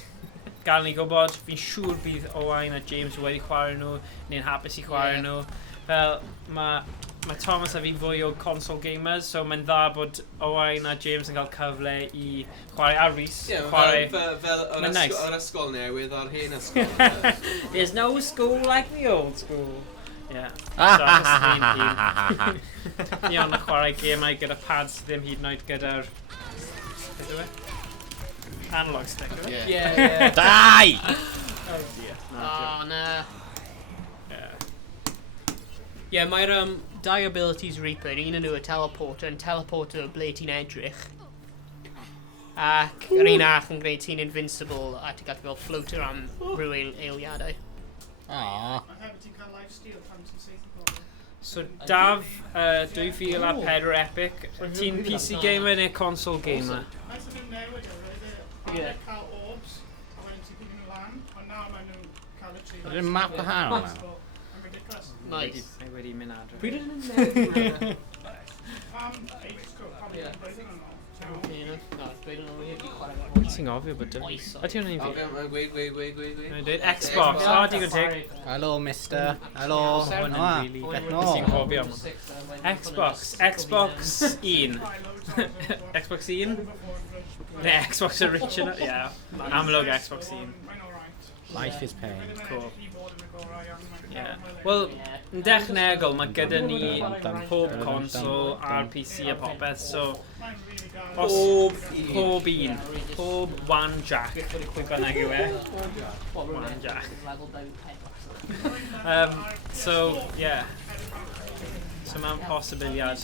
gael ni gwybod, fi'n siŵr bydd Owain a James wedi chwarae nhw, neu'n hapus I chwarae nhw. Fel, mae Thomas a fi fwy o console gamers, so mae'n dda bod Owain a James yn cael cyfle I chwarae a Rhys. Fel yr ysgol newydd o'r hen ysgol. There's no school like the old school. Yeah. So, ni ond yn chwarae gemau gyda pads ddim hyd yn oed gyda'r... Beth yw e? Analog stick, yw e? Yeah. Dai! Oh dear. Oh, na. Yeah. Ie, mae'r dau abilities Reaper, un yn nhw y teleporter yn teleporter o ble ti'n edrych. Ac yr un ach yn gwneud ti'n invincible a ti'n gallu fel floater am rhyw eiliadau. Aww. So, Daf, 2004 Epic, ti'n PC gamer neu console gamer? Ie. Ydyn map gwahanol yma? Nice. Mae wedi mynd adre. Pryd ydyn nhw'n meddwl? Ti'n gofio bod dim? O, ti'n gwneud fi? Gweud. Xbox, o, digon teg. Hello, mister. Hello. Hwn yn really... No. Ti'n cofio am. Xbox 1. Xbox 1? Ne, Xbox original, yeah. Amlwg Xbox 1. Life is pain. Cool. Yeah. Wel, yn dechnegol, mae gyda ni pob console a'r PC a popeth, so... Pob un. Pob one jack. Pwy bynnag yw e. One jack. So, yeah. So mae'n posibiliad.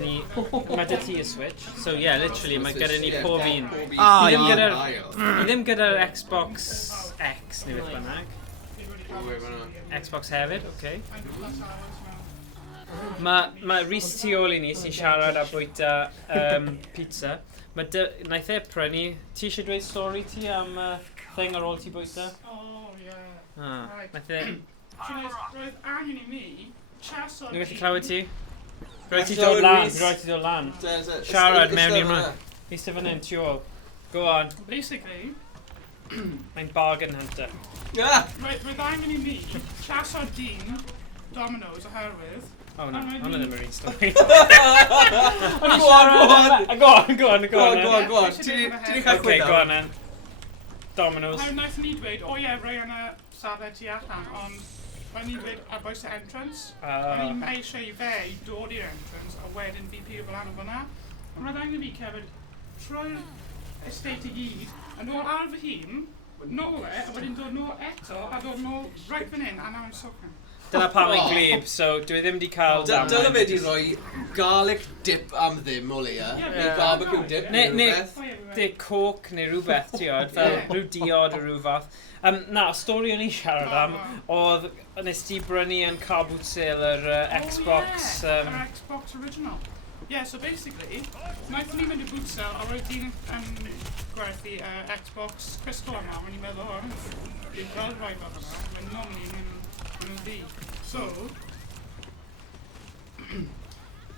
Ni, mae dy ti y Switch. So, yeah, literally, mae gyda ni pob un. Ni ddim gyda'r Xbox X, neu beth bynnag. Xbox hefyd, oce. Mae Rhys tu ôl I ni sy'n siarad a bwyta pizza. Naeth e prynu. Ti eisiau dweud stori ti am thing ar ôl ti bwyta? Oh, yeah. Naeth e... Roedd angen I mi chaso Nw gallu clywed ti? Rhaid ti dod lan. Siarad mewn i'r man. Eista fan hyn, tu ôl. Go on. Basically, Mae'n bargain hunter. roedd angen I mi chaso dyn Domino's oherwydd. Oh no, hwnna ddim yr un stori. Go on. Ti'n Okay, cael go on then. Domino's. A wnaeth ni dweud, o ie, roi yna safle tu allan, ond Mae'n ni dweud ar bwys y entrance. O'n i'n eisiau I fe I dod i'r entrance a wedyn fi pyr fel anna fyna. Ond roedd angen fi cefyd trwy'r estate I gyd, yn ôl ar fy hun, nôl e, a wedyn dod nôl eto, a dod nôl right fan hyn, a nawr yn socyn. Dyna pam mae'n glib, so dwi ddim wedi cael damwain. Dyna fe di roi garlic dip am ddim o leia. Neu barbecue dip neu rhywbeth. Neu coke neu rhywbeth, ti'n fel rhyw diod o rhyw fath. Na, stori o'n I siarad am, oedd nes ti brynu yn car boot sale yr Xbox... Yr Xbox original. Yeah, so basically, wnaeth ni mynd I boot sale a roedd dyn yn gwerthu Xbox Crystal yma, when i'n meddwl, dwi'n gweld rhoi fel yma, when normally nhw'n ddi. So,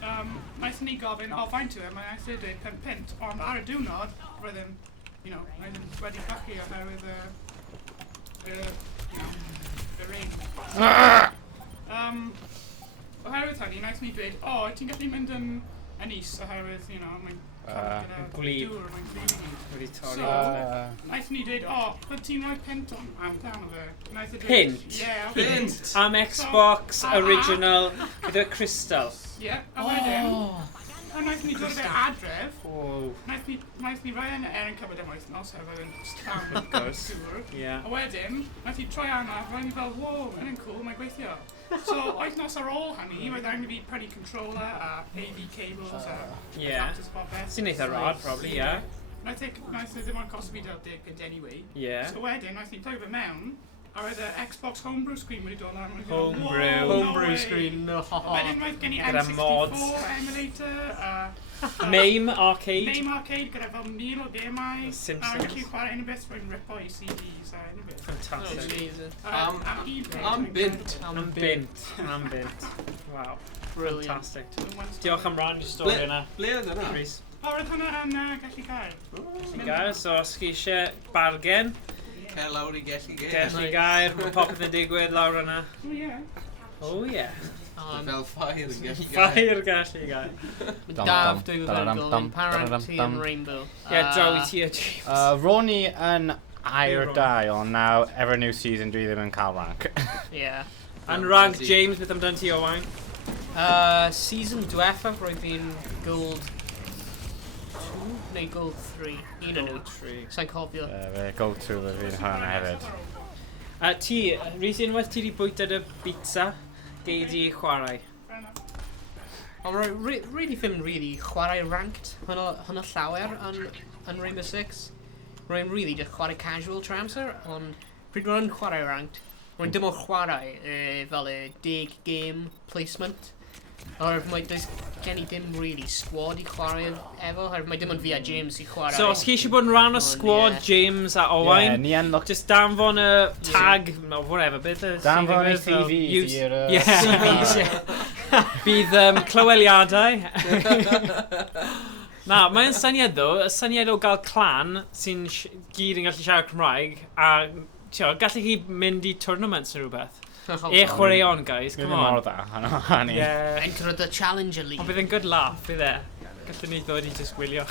wnaeth ni gofyn, o, faint yw e, mae'n eithaf dweud 5 pint, ond ar y diwrnod, roedd yn, roedd yn wedi cachu oherwydd y rain. oherwydd hynny, naeth ni dweud, o, ti'n gallu mynd yn is oherwydd, you know, mae'n gwlyb. dŵr, mae'n gwlyb. Wedi torri. So, naeth ni dweud, o, byd ti'n rhoi pint am dan o fe. Naeth ni dweud, Pint? Ie, Pint? Am Xbox original gyda crystal. Ie, a wedyn, a naeth ni dod fe adref, Oh. naeth ni rhoi yn cymryd am wythnos, hefyd yn llawn Of course. dŵr. Yeah. A wedyn, naeth ni troi arno, rhoi ni fel, wow, mae'n cool, mae'n gweithio. So, wythnos ar ôl hynny, mae angen fi prynu controller a AV cables a Yeah. adapters a popeth. Sy'n eitha rod, probably, yeah. Naeth ni ddim ond cost fi 10 gyd anyway. Yeah. So wedyn, naeth ni plug fe mewn, a roedd y Xbox homebrew screen wedi dod lan. Homebrew. Homebrew screen, no. Wedyn roedd gen i Gyda mods. N64 emulator, a Mame Arcade. Name Arcade gyda fel 1000 o gemau. Simpsons. A gallu chwarae unrhyw beth rwy'n ripo i CDs a unrhyw beth. Fantastic. Am bint. Am bint. Wow. Brilliant. Fantastic. Diolch am rannu stori yna. Ble oedd yna? Chris. O, roedd hwnna yn gallu gael. Ti'n gael, so os chi eisiau bargen, Cael lawr I gellu gellu gair, mae popeth yn digwydd lawr yna. O, ie. Oh yeah. Fel ffair yn gellu Ffair gallu gael. Daf, dwi feddwl, Parenti and Rainbow. Ie, draw I ti a James. Roni yn air da, ond now, ever new season dwi ddim yn cael rank. Yeah. And rag James, beth amdano ti o wain? Season diwethaf, roedd fi'n gold 2 neu gold 3. Un o nhw. Sa'n cofio. Fe go to fe fi'n hwnna hefyd. Ti, Rhys unwaith ti wedi bwyta dy pizza, gei di chwarae. Ond really ddim really chwarae ranked hwnna llawer yn Rainbow Six. Rwy'n really just chwarae casual tra amser, ond pryd rwy'n chwarae ranked, rwy'n dim o chwarae fel y 10 game placement. Oherwydd does gen I dim really squad I chwarae efo, oherwydd mae dim ond fi a James I chwarae. So, os chi eisiau bod yn rhan o squad, James a Owain, Ni yn look... just danfon y tag, no, whatever, beth y Danfon I CVs CVs i'r... Yeah. Bydd clyweliadau. Na, mae'n syniad ddo, y syniad o gael clan sy'n gyd yn gallu siarad Cymraeg, a gallu chi mynd I tournaments neu rhywbeth. YnChwarae, guys, come on. Mor dda, hynny. Yeah. Enter the Challenger League. Ond bydd yn good laugh, bydd e. Gallwn ni ddod I just gwylio.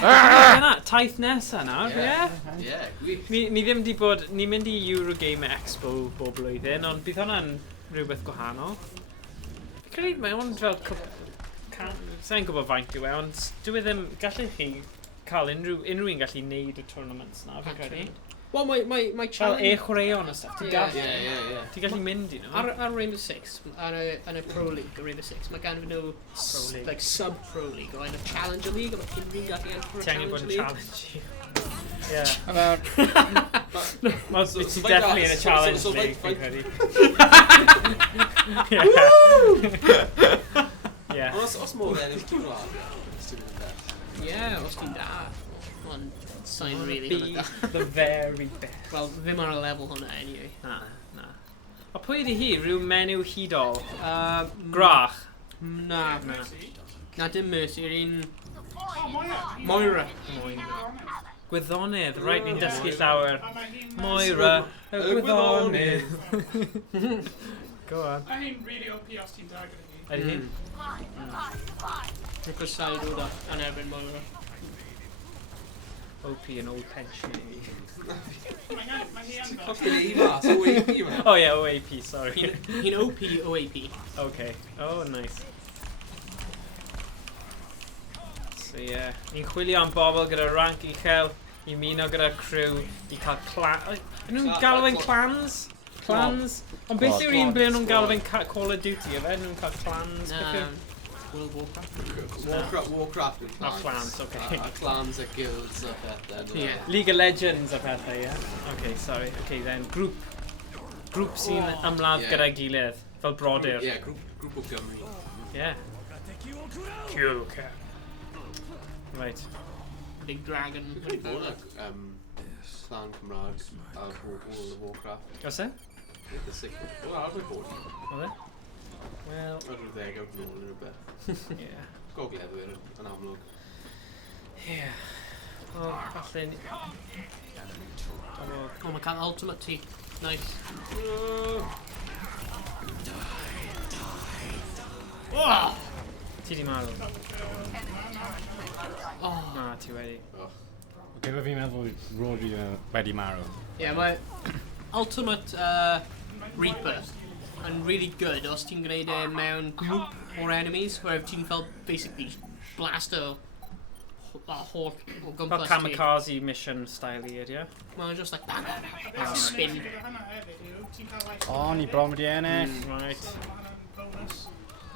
Yna, taith nesa nawr, ie? Ie, gwych. Ni ddim di bod, ni'n mynd I Eurogame Expo bob blwyddyn, ond bydd hwnna'n rhywbeth gwahanol. Fi'n credu, mae hwn fel... Sa'n gwybod faint yw e, ond dwi ddim, gallai chi cael unrhyw un gallu neud y tournaments na, fi'n credu. Well, my Fel challenge... YnChwarae a stuff, ti'n gallu? Ie. Ti'n gallu mynd I nhw? Ar Rainbow Six, yn y Pro League, Rainbow Six, mae gan fi nhw like sub-Pro League, o yn y Challenger League, a mae unrhyw gallu enter y Ti angen bod Challenger yn League. challenge. Well, it's definitely in a challenge league, fi'n credu. Yeah. Os modd ennill ti'n rhaid, Yeah, os ti'n da. Ond sa'n really Be hwnna da. the very best. Wel, ddim ar y level hwnna, anyway. Na. O pwy ydi hi? Rhyw menyw hudol? Grach? Na. Na, dim Mercy, yr un... Moira. Gwyddonydd, right, ni'n dysgu llawer. Moira, y gwyddonydd. Go on. A hi'n really OP os ti'n da gyda hi. Ydy hi? Rwy'n cwsau dod yn erbyn Moira. OP and old pension. Mae hi yn da. Fucking E-Mas, OAP, man. Oh yeah, OAP, sorry. Hi'n OP, OAP. Okay. Oh, nice. So yeah, ni'n chwilio am bobl gyda rank uchel, I muno gyda crew, I cael clan... Yn nhw'n galw yn clans? Clans? Ond beth yw'r un ble nhw'n galw yn Call of Duty, efe? Nhw'n cael clans? World of Warcraft. Warcraft yw Oh, clans, okay. A clans a guilds a pethau. Yeah. League of Legends a pethau, yeah? Okay, sorry. Okay, then, grŵp. Grŵp sy'n ymladd Yeah. gyda'i gilydd, fel brodyr. Yeah, grŵp o Gymru. Yeah. Cure. Right. Big Dragon. Dwi'n bod clan Cymraeg a World of Warcraft. Oes e? The sequel. Wel, ar dwi'n bod. Oedd e? Wel, Ar rhyw ddegawd nôl yn rhywbeth. yeah. Gogleddwyr yn amlwg. Yeah. O, falle ni... Oh, mae cael Ultimate T. Nice. Ti di marw? Oh. Na, ti wedi. Be fe fi'n meddwl Rodri wedi marw? Yeah, mae Ultimate Reaper yn really good os ti'n gwneud e mewn group o'r enemies, where ti'n fel basically blast o holl o Fel gwmpas ti. kamikaze mission style i, ie? Mae'n just like bang, bang, bang, bang, spin. O, ni bron wedi ennill. Right.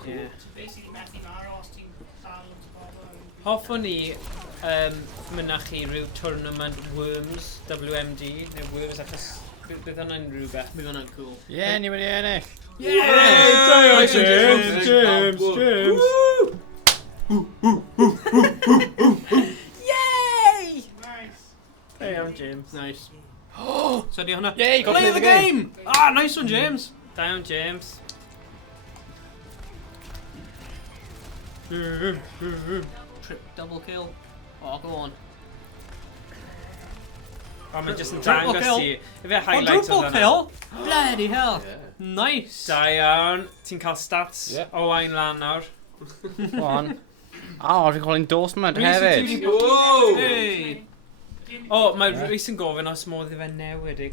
Ie. Basically methu marw os ti'n dal o bobl. Hoffwn ni mynnach chi rhyw tournament Worms, WMD, neu Worms, achos bydd hwnna'n rhywbeth. Bydd hwnna'n cool. Ie, ni wedi ennill. Yay! James! Yay! Nice. Hey, I'm James. Nice. So di hwnna. Yay, got Play the game! Ah, nice one, James. Down, James. Trip double kill. Oh, go on. O, mae'n just yn Triple dangos kill. i. Ife Oh, highlights triple kill? Bloody hell. Yeah. Nice. Da iawn. Ti'n cael stats Yep. o wain lan nawr. Go on. O, fi'n cael endorsement Reece hefyd. yn Whoa! Hey. O, mae Rhys yn gofyn os modd i fe newid ei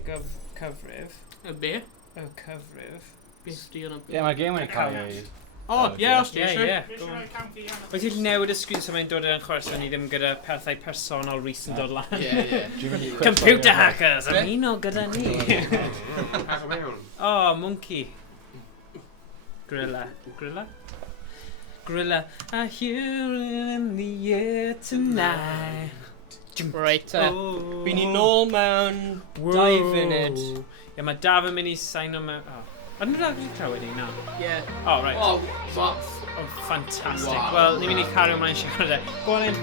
cyfrif. Y be? O, cyfrif. Beth di hwnna? Ie, mae'r game wedi cael ei... Oh, yeah, os ti Ie, eisiau. ie. Fi'n rhoi count i hynny. Wyt ti'n newid y sgrin so mae'n dod yn chwarae so ni ddim gyda pethau personol Rhys yn dod lan. Yeah. Computer hackers, ymuno gyda ni. Hack o mewn. Oh, monkey. Gorilla. Gorilla? Gorilla. I hear it in the air tonight. Right, Oh. fi'n ni nôl mewn 2 funud. Ie, mae Daf yn mynd i sign o mewn... Oh. Ydyn nhw'n rhaid i clywed i na? Yeah. Oh, right. Oh, what? Oh, fantastic. Wow. Wel, ni'n mynd i cario ymlaen siarad e. Go on in,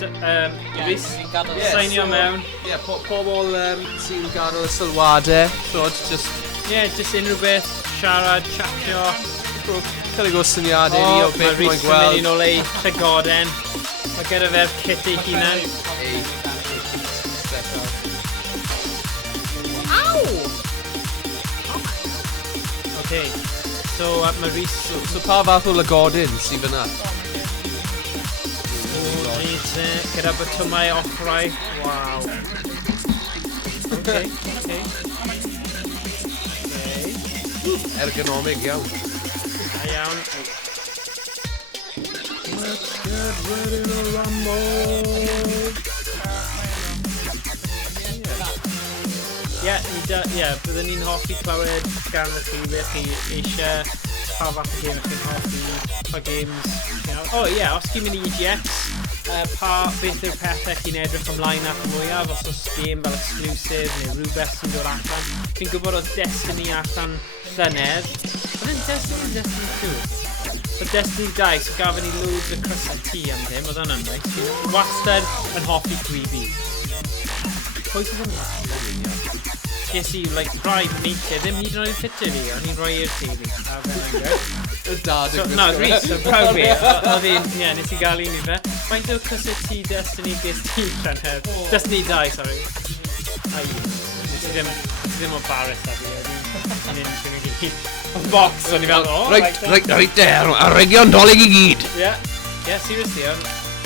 Rhys. Yeah, Signio mewn. Yeah, pobl sy'n gadw sylwadau, llwyd, just Just unrhyw beth, siarad, chatio. cael ei gwrs syniadau ni o mae beth Rhys mae'n yn mynd i gweld. nôl ei llygoden. Mae gyda fe'r kit ei hunan. Ei. Okay. So, mae Rhys... So pa fath o lygodyn sy'n fyna? Gyda botwmau ochrau. Wow. Okay. Ergonomig iawn. Da iawn. Let's get ready to rumble. Byddwn ni'n hoffi clywed gan y chi beth chi eisiau pa fath o gêm chi'n hoffi, pa games. Os chi'n mynd i EGX, beth yw'r pethau chi'n edrych ymlaen at mwyaf, os oes game fel exclusive neu rhywbeth sy'n dod allan. Fi'n gwybod oedd Destiny allan llynedd. Oedd e'n Destiny 2? Oedd Destiny 2, so gafon ni loads o crysau T am ddim, oedd hwnna'n rhaid. Fi'n wastad yn hoffi freebie. Pwy sy'n hwnna? Ges i, rhai neithiau, ddim hyd yn oed ffitio fi, o'n i'n rhoi i'r teulu. A fe'n good. Y dad yn No, Rhys, yn prawd fi. Oedd un, nes i gael un i fe. Faint o cysau ti Destiny ges ti llynedd? Destiny 2, sorry. Ai, nes i ddim o Baris a fi. O'n i'n dwi'n i gyd. O'n box, o'n i fel, Reit der, a regio'n dolyg i gyd. Yeah, seriously,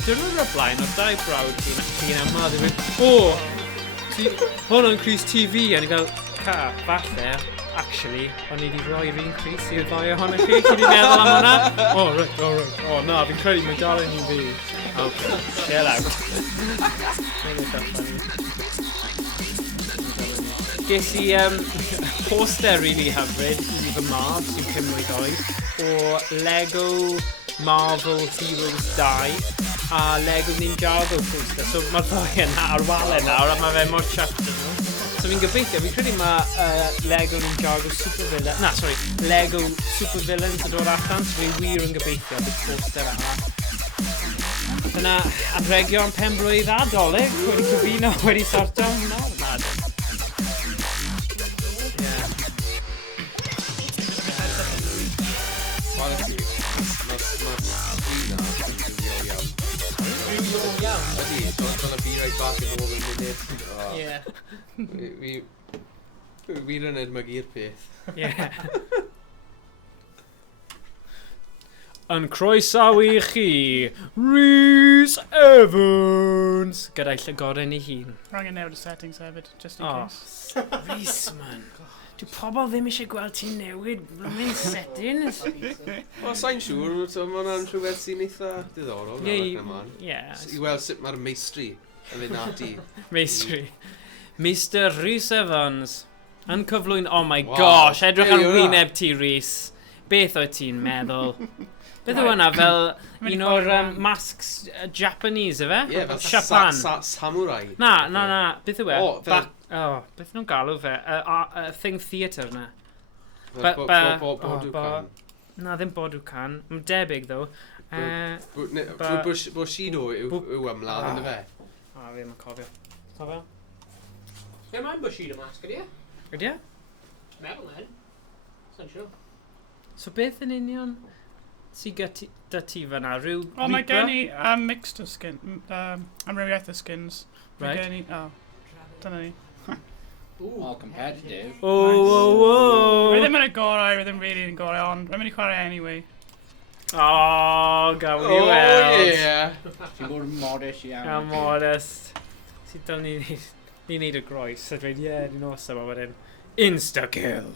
dwi'n rhywun o'r blaen, oedd 2 brawd ti'n yma, dwi'n mynd, hwn o'n Cris TV, a ni fel, falle, actually, o'n i wedi rhoi'r un Cris i'r ddoi ohono chi, chi wedi meddwl am hwnna? Right. Na, fi'n credu mae'n dal yn un fi. Okay, chill out. Ges i poster really hyfryd i fy mab sy'n 5 mlwydd oed o Lego Marvel Heroes 2 a Lego Ninjago poster. So mae'r ddoi yna ar wal nawr a mae fe mor chuffed yn nhw. So fi'n gobeithio, fi'n credu mae Lego Ninjago Lego Supervillains yn dod allan, so fi'n wir yn gobeithio bydd poster yna. Dyna anrhegio am penblwydd adolyg, wedi cyfuno, wedi sorto hwnna. Fi'n yn edmygu'r peth. Yn croesawu I chi, Rhys Evans. Gyda'i llygorau ni hun. Rhaid newid y settings hefyd, just in Oh. case. Rhys, man. Dwi'n pobl ddim eisiau gweld ti'n newid. Rwy'n settings. O, sa'n siŵr, mae hwnna'n rhywbeth sy'n eitha diddorol. Ie. I weld sut mae'r meistri yn mynd ati. Meistri. Mr Rhys Evans. Yn cyflwyno, oh my Wow. gosh, edrych ar Be yw hwnna? wyneb ti Rhys. Beth oedd ti'n meddwl? Beth yw hwnna fel un o'r masks Japanese, efe? Ie, fel Japan. samurai. Na, beth yw e? O, fel- Beth nhw'n galw fe? Thing theatre na. Bodukan. Na, ddim Bodukan. Mae'n debyg, ddo. Bushido yw ymladd yn y fe. O, fi ddim yn cofio. Cofio? Ie, mae'n Bushido mask, ydy e? Ydy e? Meddwl then. Sa'n siŵr. So beth yn union sy'n gyda ti fyna? Rhyw Wel, mae Reaper? gen I mixed o skin, amrywiaeth o skins. Mae Right. gen I, dyna ni. All competitive. Oh. Rwy ddim yn y gorau, rwy ddim really yn y gorau, ond rwy'n mynd I chwarae anyway. Oh, gawn ni Oh, weld. yeah. Ti'n bod yn modest iawn. Am modest. Sy'n dal ni wneud y groes. A dweud, ie, ni'n awesome a wedyn. Insta-kill.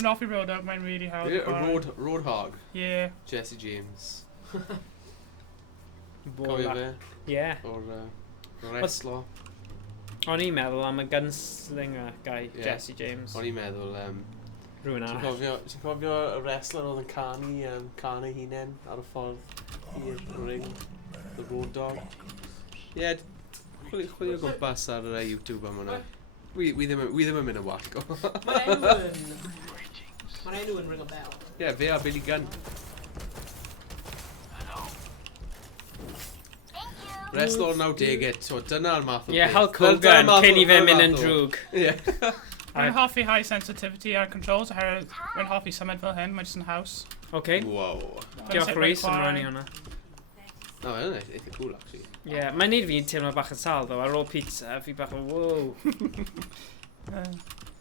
Yn off I road up, mae'n really hawdd I chwarae. Roadhog. Yeah. Jesse James. Bola. Cofio fe? Ie. O'r wrestler. O'n i'n meddwl am y gunslinger guy, Ie. Jesse James. O'n i'n meddwl, Rhywun ti'n arall. cofio y wrestler oedd yn canu hunain ar y ffordd i'r ring, the road dog? Ie, chwilio gwmpas ar YouTube am hwnna. Wi ddim yn mynd yn wacko. Mae'r enw yn ring a bell. Ie, fe a Billy Gunn. Wrestler 90, so dyna'r math o Ie, beth. Hulk Dyna'r Hogan, math o- cyn I fe dyna'r mynd math yn o- drwg. Ie. Rwy'n hoffi high sensitivity ar controls, oherwydd rwy'n hoffi symud fel hyn, mae jyst yn haws. OK. Wow. Diolch Rhys yn rhan I hwnna. No, mae'n eitha cool, actually. Ie, mae'n neud fi'n teimlo bach yn sal, ddo. Ar ôl pizza, fi bach o wow.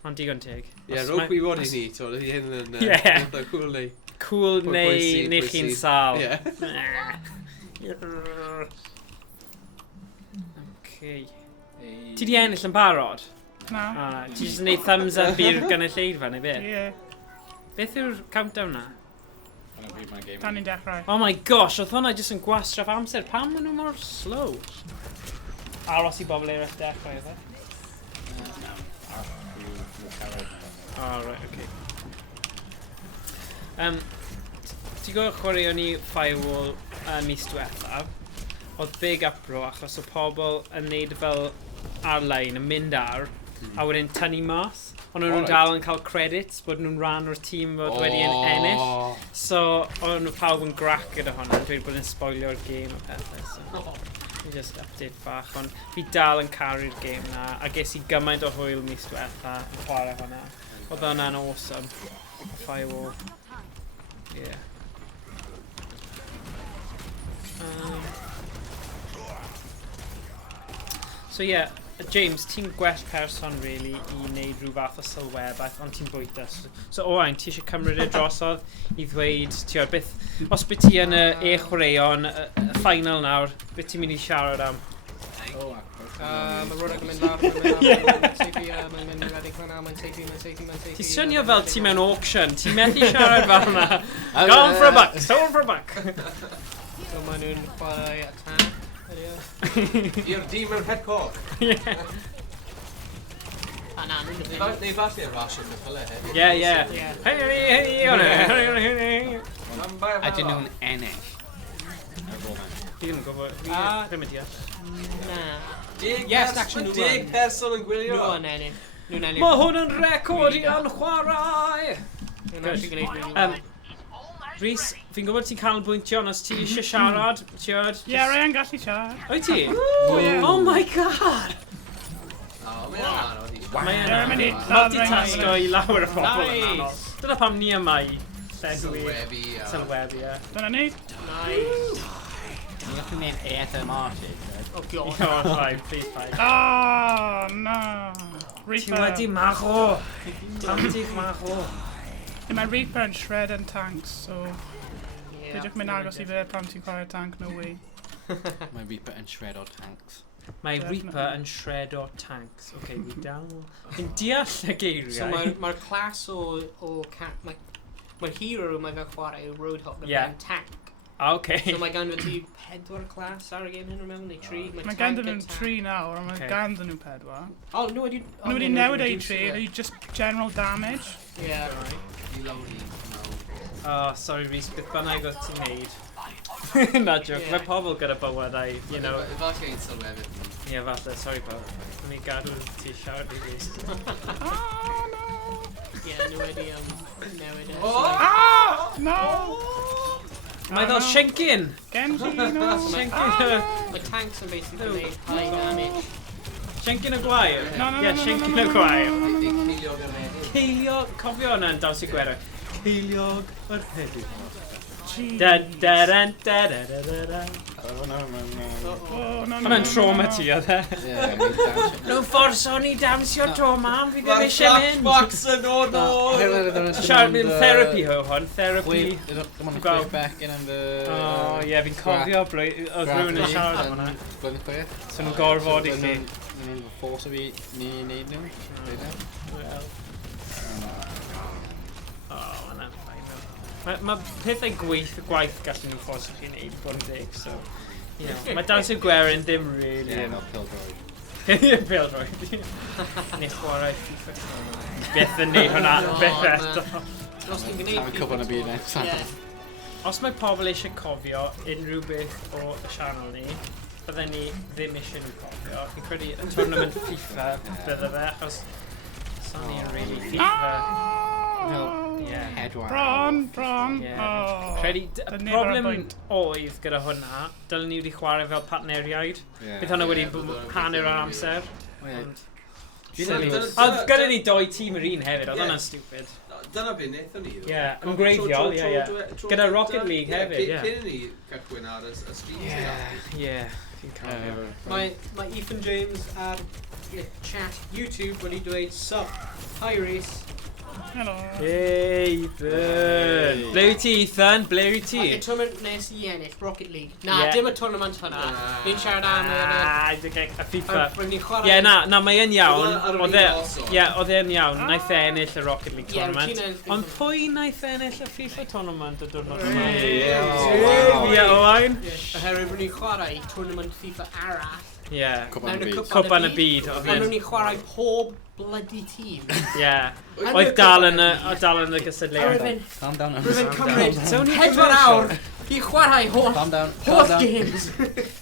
Ond digon teg. Ie, Os rwy'n mae- gwybod I os- ni, to, ydy hyn yn Ie. eitha cool neu. Cool neu chi'n sal. Ie. OK. Ti di ennill yn barod? Na. Ti jyst yn neud thumbs up i'r gynulleidfa neu beth? Ie. Beth yw'r countdown na? Dyna pryd mae'r game. Dan ni'n dechrau. Oh my gosh, oedd hwnna jyst yn gwastraff amser. Pam maen nhw mor slow? Aros I bobl eraill dechrau, oedd e? Oh, right, okay. Ti'n gwybod chwarae o'n I Firewall mis diwethaf? Oedd big upro achos o pobl yn neud fel ar-lein, yn mynd ar, a wedyn tynnu mas. Ond nhw'n dal yn cael credits bod nhw'n rhan o'r tîm fod wedi yn ennill. So, o'n nhw pawb yn grac gyda hwnna, dweud bod yn spoilio'r game o pethau. So, fi just update bach, ond fi dal yn caru'r game na, a ges I gymaint o hwyl mis diwetha yn chwarae hwnna. Oedd hwnna'n awesome. Firewall. Yeah. So yeah, James, ti'n gwell person really I wneud rhyw fath o sylwebaeth, ond ti'n bwyta. So Owain, ti eisiau cymryd y drosodd I ddweud, ti'n gwybod, beth, os bydd ti yn y chwaraeon, y final nawr, beth ti'n mynd I siarad am? Mae Rodeg yn mynd lawr, mae'n seifi, mae'n mynd I redeg fan'na, mae'n seifi. Ti'n swnio fel ti mewn auction, ti'n methu siarad fel yna. Gone for a buck, stolen for a buck. So maen nhw'n chwarae attack. I'r dîm mewn headcourt. A na, nhw'n mynd. Neu falle ration y ffyle hefyd. Ie. Hei, hwnna. Ydyn nhw'n ennill. Fi ddim yn gwybod, fi ddim yn deall. Na. Yes, actually, 10 person yn gwylio. Nhw'n ennill. Nhw'n ennill. Mae hwn yn record I YnChwarae! Nhw'n actually gwneud. Rhys, fi'n gwybod ti'n canolbwyntio, ond os ti eisiau siarad, siarad... Ie, rwy'n gallu siarad. O'i ti? Oh my god! Mae'n multitasgo I lawer o phobl yn anodd. Dyna pam ni yma I llenwi. Sylwebi, ie. Dyna ni. Nice. Ni'n gallu gwneud ASMR shit. Oh god. Oh, fine, please, fine. Oh, no. Ti Reaper. wedi marw. Tam ti'n marw. Mae Reaper yn shred and tanks, so... Peidiwch mynd agos I fe pan ti'n chwarae tank, no way. Mae Reaper yn shred o tanks. Mae Reaper yn shred o tanks. OK, fi dal... Fi'n deall y geiriau. So mae'r class o mae'r hero mae fel chwarae yw Roadhog yn tank. OK. So mae gan fy ti 4 class ar y game hyn, remember, neu 3? Mae ganddyn nhw'n 3 nawr, ond mae ganddyn nhw 4. Oh, no, I did. Nhw wedi newid ei 3, are you just general damage? Yeah. Oh, sorry Rhys, beth bynnag oedd ti'n neud. Na joke, mae pobl gyda bywydau, you know. Falle i'n sylweddau. Ie, falle, sorry Bob. Yn ei gadw ti siarad I Rhys. Oh, no! Yeah, nhw wedi newid e. Ah! No! Mae fel Shenkin! Genji, no! Shenkin! Mae tanks yn basically high damage. Shenkin y gwair? No. Ie, Shenkin y gwair. Ceiliog yn edrych. Ceiliog, cofio hwnna yn Dawsi Gwera. Ceiliog yr heddiw. Oh no. Mae'n trauma ti, oedd e? Nhw'n fforso ni damsio tro, mam, fi ddim eisiau mynd. Fox yn o no! Siarad mynd therapy ho hwn, therapy. Come on, go back in and O, ie, fi'n cofio oedd rhywun yn siarad am hwnna. Blwyddyn chwech. So nhw'n gorfod I chi. Nhw'n ffos o fi ni wneud nhw. Mae pethau gwaith gallen nhw'n ffos o chi'n neud bod yn dig, so... Mae Dawsi Gwerin ddim really... Ie, fel pildroid. Pildroid. Neu chwarae FIFA. Beth yn neud hwnna, beth eto. Os ti'n gwneud... Am y cwbl yn y byd ne. Os mae pobl eisiau cofio unrhyw beth o y sianel ni, bydden ni ddim eisiau nhw cofio. Fi'n credu y tournament FIFA bydde fe, achos... Sa'n ni'n really FIFA. Bron! Credu, problem oedd gyda hwnna, dylen ni wedi chwarae fel partneriaid. Bydd hwnna wedi hanner o amser. Oedd gyda ni 2 tîm yr un hefyd, oedd hwnna'n stupid. Dyna beth wnaethon ni. Ie, yn greiddiol, ie. Gyda Rocket League hefyd, ie. Cyn ni cychwyn ar y streams. Ie, fi'n cofio. Mae Ethan James ar chat YouTube wedi dweud sup, hi Rhys. Hello. Hey, Ethan! Ble yw ti, Ethan? Ble yw ti? Y tournament nes I ennill, Rocket League. Na, dim y tournament hwnna. Ni'n siarad am y FIFA. Ni'n chwarae... Ie, na, mae e'n iawn. Oedd e'n iawn. Naeth e ennill y Rocket League tournament. Ond pwy naeth e ennill y FIFA tournament y diwrnod yma? Ie, Owain? Oherwydd ni'n chwarae tournament FIFA arall. Ie. Cwpan y byd. Ond ni'n chwarae pob bloody team. Ie. Oedd dal yn y gysadleuaeth. Calm down. Rwy'n cymryd 4 awr I chwarae holl games.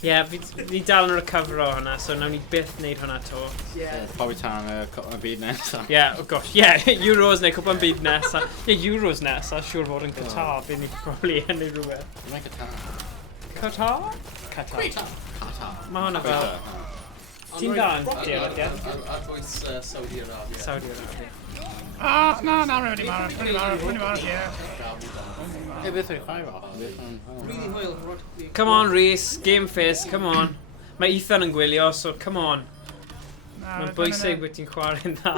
Ie, fi dal yn recovero hwnna, so nawn ni byth wneud hwnna to. Probably tan y byd nesaf. Ie, oh gosh, ie, Euros neu cwpan byd nesaf. Ie, Euros nesaf, siŵr fod yn Qatar, bydd ni probably yn neud rhywbeth. Mae'n Qatar. Qatar? Qatar. Mae hwnna fel... Ti'n da yn diolch, ie? Ar bwys Saudi Arabia. Saudi Arabia. Na, rwy'n i marw, ie. Hey, beth yw'r chwaer o? Really hwyl, Rocket League. Come on, Rhys, game face, come on. Mae Ethan yn gwylio, so come on. Mae'n bwysig bod ti'n chwarae'n dda.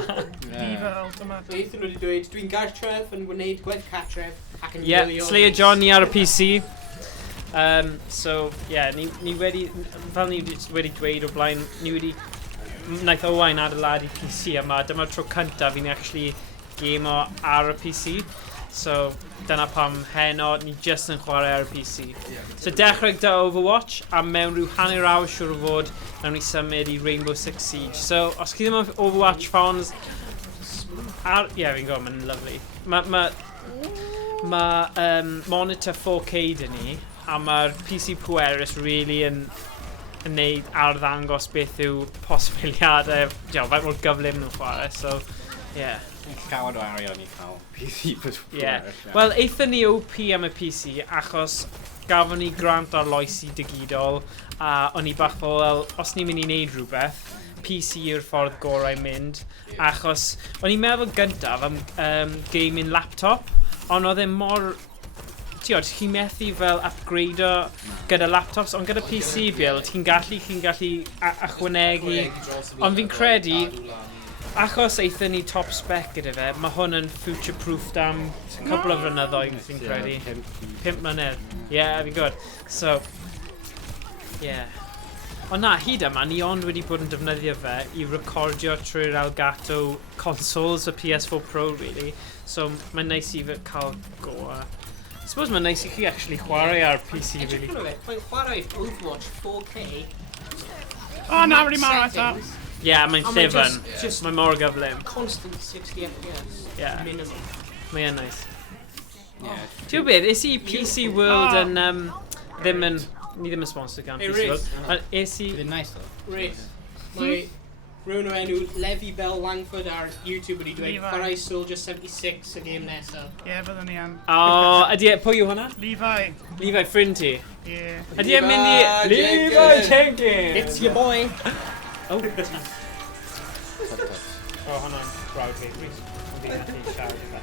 Diva Ultimate. Ethan wedi dweud, dwi'n gartref yn wneud gwaith catref ac yn Ie, Slayer John ni ar y PC. So, yeah, ni wedi, fel ni wedi dweud o blaen, ni wedi, naeth Owain adeiladu PC yma, dyma'r tro cyntaf fi'n actually game o ar y PC. So, dyna pam heno, ni just yn chwarae ar y PC. So, dechrau gyda Overwatch, a mewn rhyw hanner awr siwr o fod, nawn ni symud I Rainbow Six Siege. So, os chi ddim yn Overwatch fans, fi'n gwybod, mae'n lovely. Mae monitor 4K dyn ni, a mae'r PC pwerus really yn neud arddangos beth yw posibiliadau, faint mor gyflym nhw'n chwarae, so, yeah. Cawod o arian I cael PC pwerus. Wel, eithon ni OP am y PC, achos gafon ni grant ar loesi digidol, a o'n I bach fel, os ni'n mynd I wneud rhywbeth, PC yw'r ffordd gorau mynd, achos o'n i'n meddwl gyntaf am gaming laptop, ond oedd e mor... Ti'n methu fel upgrade gyda laptops, ond gyda PC build, ti'n gallu ychwanegu, ond fi'n credu, achos eithon ni top spec gyda fe, mae hwn yn future-proofed am couple of flynyddoedd, fi'n credu. 5 mlynedd. Yeah, fi'n gwybod. So, yeah. Ond na, hyd yma, ni ond wedi bod yn defnyddio fe i recordio trwy'r Elgato consoles y PS4 Pro, really. So, mae'n neis i fe cael go a... I suppose mae'n neis i chi actually chwarae ar PC, really. Mae'n chwarae Overwatch 4K. O, na, wedi marw eto. Yeah, mae'n A mae'n llyfan. just Mae'n mor gyflym. Constant 60 FPS. Yeah. Minimum. Mae'n neis. Ti'n beth, is i PC World yn ddim yn... Ni ddim yn sponsor gan PC World. Ond is i... Bydd nice though. Rhys. Mae rhywun o enw Levi Bell Langford ar YouTube wedi dweud Levi. chwarae Soldier 76 y game nesaf. Ie, byddwn ni yn. O, ydy e, pwy yw hwnna? Levi. Levi, ffrind ti. Ie. Ydy e'n mynd i... Levi Jenkins! It's your boy. Oh, hwnna'n brawd fi. Rhys, fi methu siarad i fe.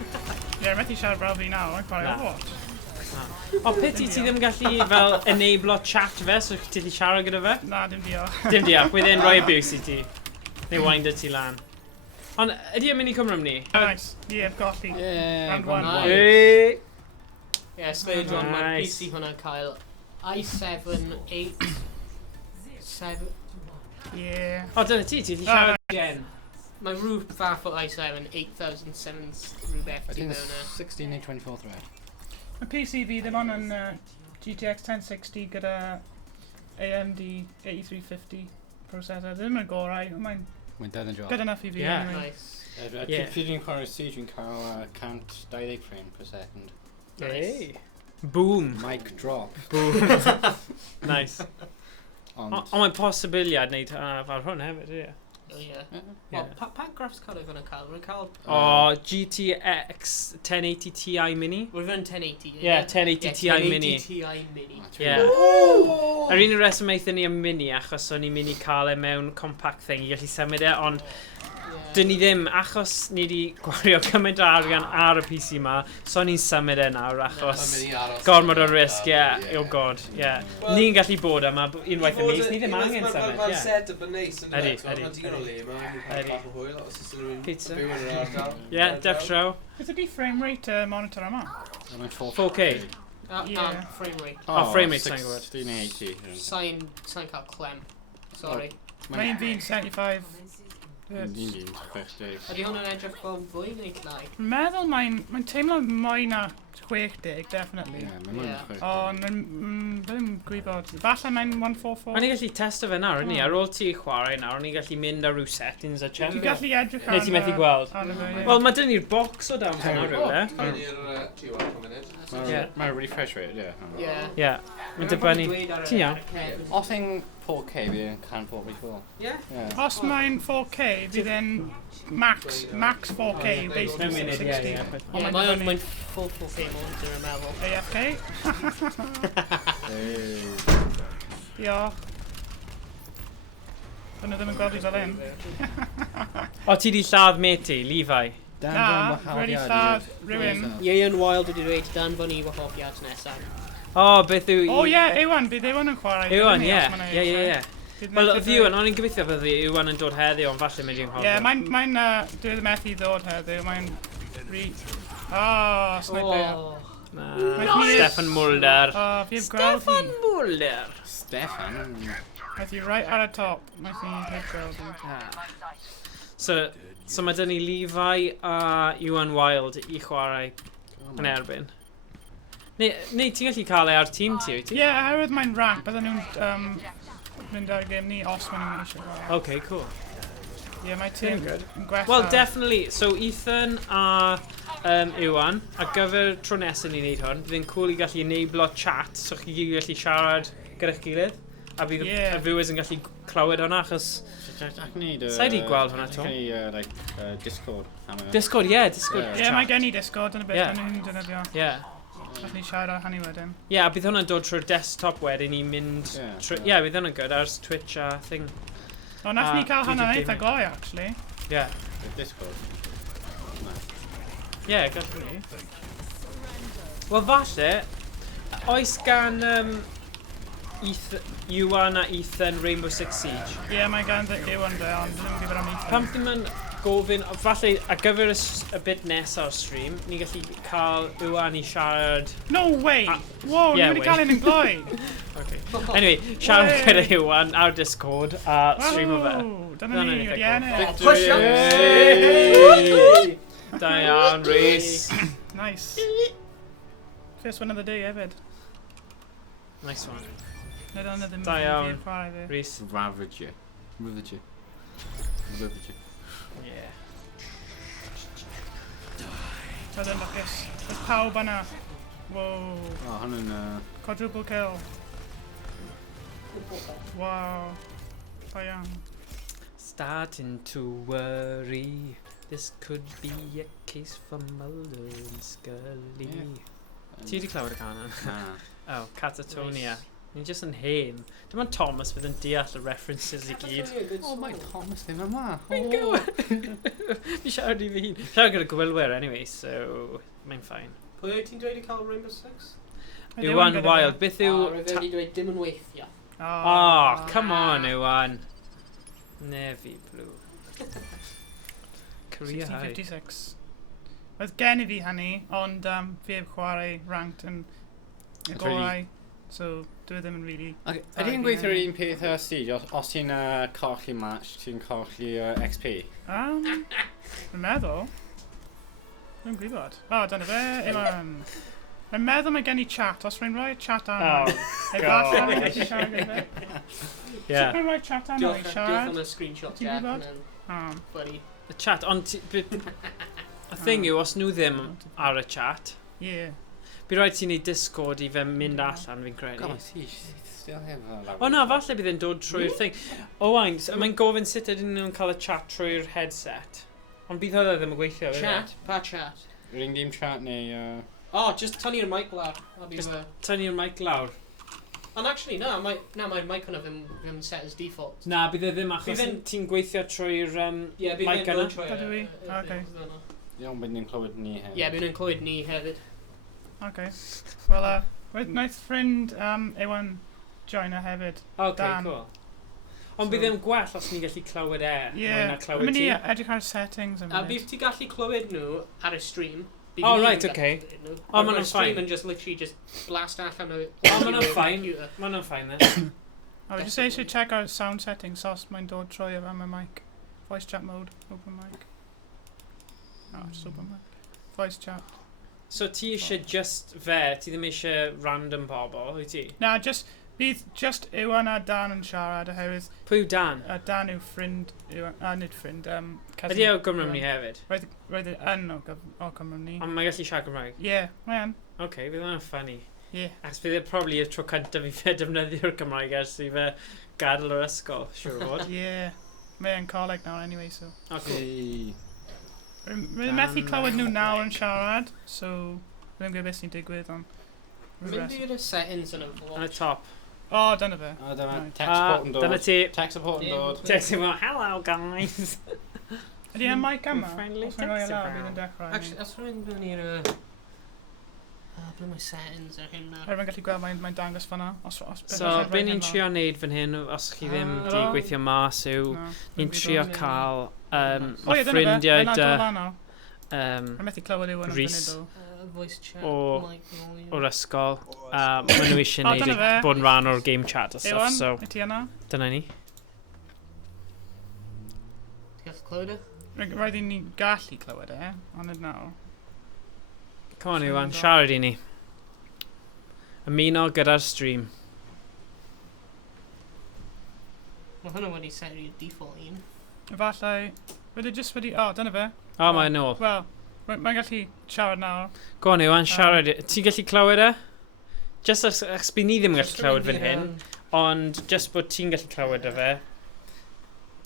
Ie, methu siarad brawd fi nawr, mae'n chwarae Na. Overwatch. O, peti ti ddim gallu fel enablo chat fe, so ti gallu siarad gyda fe? Na, dim diolch. Dim diolch, bydd e'n rhoi abuse i ti. Neu wind ti lan. Ond ydy e'n mynd i Cymru am ni? Nice. Ie, golli. Round one. Hey. Ie, stage one, mae'r Nice. PC hwnna'n cael i7, 8, 7... Ie. O, dyna ti gallu siarad again. Mae rhywbeth fath o i7, 8007 rhywbeth I ti think mewn it's 16 neu 24 thread. Mae PC fi ddim ond yn GTX 1060 gyda AMD 8350 processor. Ddim yn gorau, ond mae'n Mae'n dead yn job. good enough i fi. Yeah. anyway. Nice. Yeah. Pryd ni'n chwarae Siege, dwi'n cael count 20 frame per second. Hey. Boom. Mic drop. Boom. Nice. Ond... Ond mae'n posibiliad wneud ar hwn hefyd, ie. Oh, yeah. Yeah. Wel, pa graphics card oedd hwnna'n cael? Rwy'n cael... O, GTX 1080 Ti Mini. Rwy'n yn 1080. Yeah, 1080 Ti Mini. 1080 Ti Mini. Yeah. Yr un reswm eithon ni yn mini achos o'n i'n mynd i cael e mewn compact thing i gallu symud e, ond dyn ni ddim, achos ni wedi gwario cymaint o arian ar y PC ma, so ni'n symud e nawr achos gormod o risg, oh god, ni'n gallu bod yma unwaith y mis, ni ddim angen symud, Mae'n set up yn neis yn Ydi, dweud, ydi, mae'n digon o le yma, Ydi. mae'n bach o hwyl, os ys ydyn Pizza. nhw'n byw yn yr ardal. ddechrau, Beth ydi frame rate monitor yma? Mae'n 4K. Yeah. Frame rate. Oh, frame rate, sa'n gwybod. 16 neu 80. Sa'n cael clem. Sorry. Mae'n fi'n 75. Ni'n fi'n 60. Ydy hwnna'n edrych fel fwy neu llai? Dwi'n meddwl mae'n teimlo mwy na 60, definitely. Ie, mae'n Yeah. 60. Ond ddim gwybod. Falle mae'n 144. O'n i'n gallu testo fe nawr, ni, ar ôl ti chwarae nawr, o'n i'n gallu mynd ar ryw settings a check. Ti'n gallu edrych Neu ti'n methu gweld? Wel, mae dyn ni'r box o dawn fan nawr, rhywle. Mae'n i'r GWR munud. Mae'n refresh rate, ie. Ie. Ie, mae'n dibynnu. Ti'n iawn? Os ein 4K, bydd e'n 144. Ie? Os mae'n 4K, fydd e'n max 4K, basically Mewn munud, 60. ie. Ie, mae'n full 4K monitor yn meddwl. AFK? Diolch. Dyna ddim yn gweld i fel hyn. O, ti di lladd meti, Levi. Na, wedi lladd rhywun. YnChwarae wedi dweud danfon i wahobiad nesaf. O, beth yw... O ie, Iwan, bydd Iwan yn chwarae. Iwan, bydd ie. ni, os ma' 'na Ie, ie, eitem. ie. Bydd Wel, methu Iwan, o'n i'n gobeithio bydd Iwan yn dod heddiw, ond falle mynd i'n Ie, hoffi. mae'n dwi ddim methu ddod heddiw, mae'n... O, sniper. Na, Mae'n Stefan Mulder. O, fi heb gweld hi. Stefan Mulder. Stefan. Mae'n hi right ar y top. Mae'n hi heb gweld hi. So mae dyn ni Levi a Iwan Wild i chwarae yn erbyn. Neu ti'n gallu cael ei ar tîm ti, wyt ti? Ie, oherwydd mae'n rank, bydden nhw'n mynd ar gêm ni os maen nhw'n eisiau gweld. Okay, cool. Ie, mae tîm yn gwella. Well, definitely. So, Ethan a Iwan, ar gyfer tro nesaf ni'n neud hwn, bydd yn cool i gallu enablo chat, so chi gyd gallu siarad gyda'ch gilydd. A bydd y viewers yn gallu clywed hwnna, achos... Sa'i di gweld hwnna to? Discord. Discord, ie, Discord. Ie, mae gen i Discord yn y bit, Ie. maen nhw'n defnyddio. Ie. Allwn ni siarad ar hynny wedyn. Ie, a bydd hwnna'n dod trwy'r desktop wedyn i mynd... Ie, bydd hwnna'n good ar Twitch a thing. O, nath ni cael hynny'n YouTube eitha gloi, actually. Ie. Discord. Ie, gallwn ni. Wel, falle, oes gan Iwan a Ethan Rainbow Six Siege. Ie, mae gan Iwan fe, ond ddim yn gwybod am Ethan. Pam ddim yn gofyn, falle ar gyfer y bit nesaf stream, ni gallu cael Iwan I siarad. No way! Whoa, Yeah, you wedi cael un yn gloi. Okay. Anyway, siarad gyda Iwan ar Discord a stream o fe. Dyna ni, wedi ennill. Push up! Yay! Da iawn, Rhys. Nice. First one of the day hefyd. Nice one. Nid ond ddim Da iawn. i'r chwarae fi. Rhys. Ravager. Ravager. Ravager. Yeah. Oedd yn lwcus. Oedd pawb yna. Wow. O, hwnnw'n... Quadruple kill. Wow. Da iawn. Starting to worry. This could be a case for Mulder and Scully. Ti wedi clywed y can yna? Na. Oh, Catatonia. Ni'n just yn hen. Dim ond Thomas fydd yn deall y references I gyd. O, mae Thomas ddim yma. Mae'n gywir. Fi siarad I fi hun. Siarad gyda gwylwyr anyway, so mae'n ffain. Pwy ti'n dweud I cael Rainbow Six? Iwan Wild, beth yw... Rwy'n wedi dweud dim yn weithio. Oh, come on, Iwan. Navy blue. Korea High. 60-56. Oedd gen I fi hynny, ond fi heb chwarae ranked yn y gorau. So, dwi ddim yn really... Ydy'n gweithio'r un peth o Siege? Os ti'n colli match, ti'n colli XP? Dwi'n meddwl. Dwi'n gwybod. O, dyna fe. Dwi'n meddwl mae gen I chat. Os rwy'n rhoi chat arno. God. Yeah. Rwy'n rhoi chat arno I Diolch siarad. am y screenshot, Ti'n Jack. gwybod? Buddy. Y chat, ond... Y thing yw, os nhw ddim ar y chat, Yeah. bydd rhaid ti'n neud Discord I fe mynd allan fi'n credu. God, Siege, still have O na, falle bydd e'n dod trwy'r thing. O wain, mae'n gofyn sut ydyn nhw'n cael y chat trwy'r headset. Ond bydd hwnna ddim yn gweithio. Chat? Pa chat? Ring dim chat neu... Oh, just tynnu'r mic lawr. Just tynnu'r mic lawr. And actually, no, mae'r mic hwnna ddim set as default. Na, bydd e ddim achos ti'n gweithio trwy'r mic yna. Dydw i? Okay. Iawn, bydd ni'n clywed ni hefyd. Ie, bydd nhw'n clywed ni hefyd. Okay. Wel, wnaeth ffrind Iwan joiner hefyd. Okay, Dan. cool. Ond bydd e'n gwell os ni'n gallu clywed e. Yeah, na I'm clywed mynd I ti. edrych ar settings yn A munud. bydd ti gallu clywed nhw ar y stream. Oh, right, okay. Oh, ma' nhw'n stream fine. and just literally just blast allan o... O, ma' nhw'n fine. Ma' nhw'n fine then. I just eisiau check out sound settings os mae'n dod trwy efo am y mic. Voice chat mode, open mic. Oh, just open mic. Voice chat. So ti eisiau just fe, ti ddim eisiau random bobl, wyt ti? Na, bydd just Iwan a Dan yn siarad oherwydd Pwy yw Dan? Dan yw ffrind Iwan, nid ffrind, cousin. Ydi o Gymru ni hefyd? Roedd yn o Gymru ni. Ond mae gallu siarad Cymraeg? Ie, mae yn. Okay, bydd hwnna'n funny. Ie. Ac bydd e probably y tro cyntaf I fe defnyddio'r Gymraeg ers I fe gadael yr ysgol, siwr o fod. Ie. Mae yn coleg nawr anyway, so. O, cool. Rwy'n methu clywed nhw nawr yn siarad, so rwy'n gwybod beth sy'n digwydd, ond... Mynd i'r settings yn y Yn y top. O, dyna fe. O, dyma Right. tech support yn dod. Dyna ti. Tech support yn dod. Ti'n meddwl, hello guys. Ydy e'n mic yma? Friendly Os rwy'n rhoi e lawr, tech bydd yn dechrau. Actually, os rwy'n mynd i'r... Ble mae settings ar hyn na? Rwy'n gallu gweld mae'n dangos fanna. So, be ni'n trio neud fan hyn, os chi ddim di gweithio mas yw, ni'n trio cael o ffrindiau dy Rwy'n methu clywed yw yn Rhys. Voice chat, O- mic volume. o'r ysgol. Maen nhw eisiau O, dyna neud fe. bod yn rhan o'r game chat a stuff, Iwan, so y ti yna? dyna ni. Ti'n gallu clywed e? Roedd ni gallu clywed e, ond yd nawr. Come on Iwan, siarad I ni. Ymuno gyda'r stream. Mae hwnna wedi set i'r default un. Efallai, roedd e just wedi... O, dyna fe. O, mae'n ôl. Wel, mae'n gallu siarad nawr. Go on Iwan, siarad. Ti'n gallu clywed e? Just as bydd ni ddim yn gallu clywed fan hyn, ond just bod ti'n gallu clywed e fe,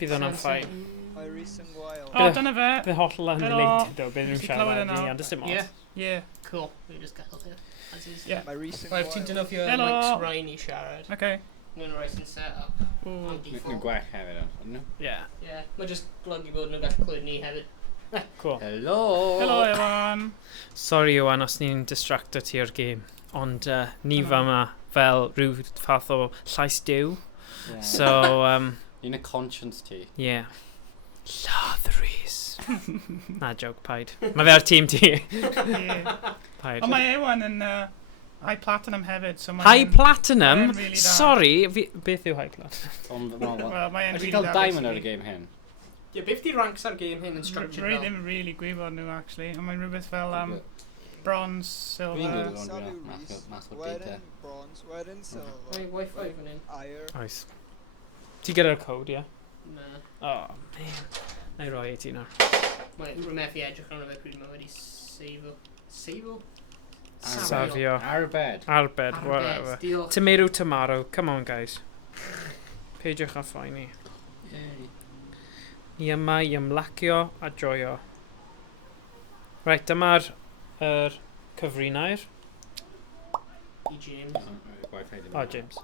bydd hwnna'n ffain. O, dyna fe. Bydd holl unrelated o, bydd nhw'n Gallu clywed e siarad nawr. ni, ond ys dim Ie. ots. Yeah. Cool. We just gadael there. As is. Yeah. Right, ti'n dynofio Hello. Mike's Ryan I siarad. Okay. Nhw'n rhaid yn set up Ooh. on Nhw'n default. gwech hefyd, ydyn nhw? Yeah, Yeah, mae just golygu bod nhw'n gallu clywed ni hefyd. cool. Helo! Helo, Iwan. Sorry Iwan os ni'n distracto ti o'r game, ond ni fa yma fel rhyw fath o llais diw. Yeah. So, Un y conscience ti. yeah. Lladd Rhys. Na, joke, paid. Mae fe ar tîm ti. Ie. Paid. Ond mae Ewan yn high platinum hefyd. So High platinum? mae'n really da. Sorry, beth yw high platinum? Wel, mae e'n Have you really got da. diamond ar y game hyn? Ie, beth di ranks ar game hyn yn structured Rwy fel? ddim really gwybod nhw, actually. Ond mae'n rhywbeth fel bronze, Fi'n silver. gwybod hwn, math o data. Bronze, wedyn silver. Mae Wi-Fi fan hyn. Iron. Oes. Ti gyda'r code, ie? Na. Oh, man. Na i roi i ti nawr. Mae rhywbeth i edrych arno fe pryd mae wedi seifo. Seifo? Safio. Arbed. Arbed, whatever. Diolch. Tomato, tomato. Come on, guys. Peidiwch a phoeni. Ni yma i ymlacio a joio. Right, dyma'r cyfrinair. I James. O, James.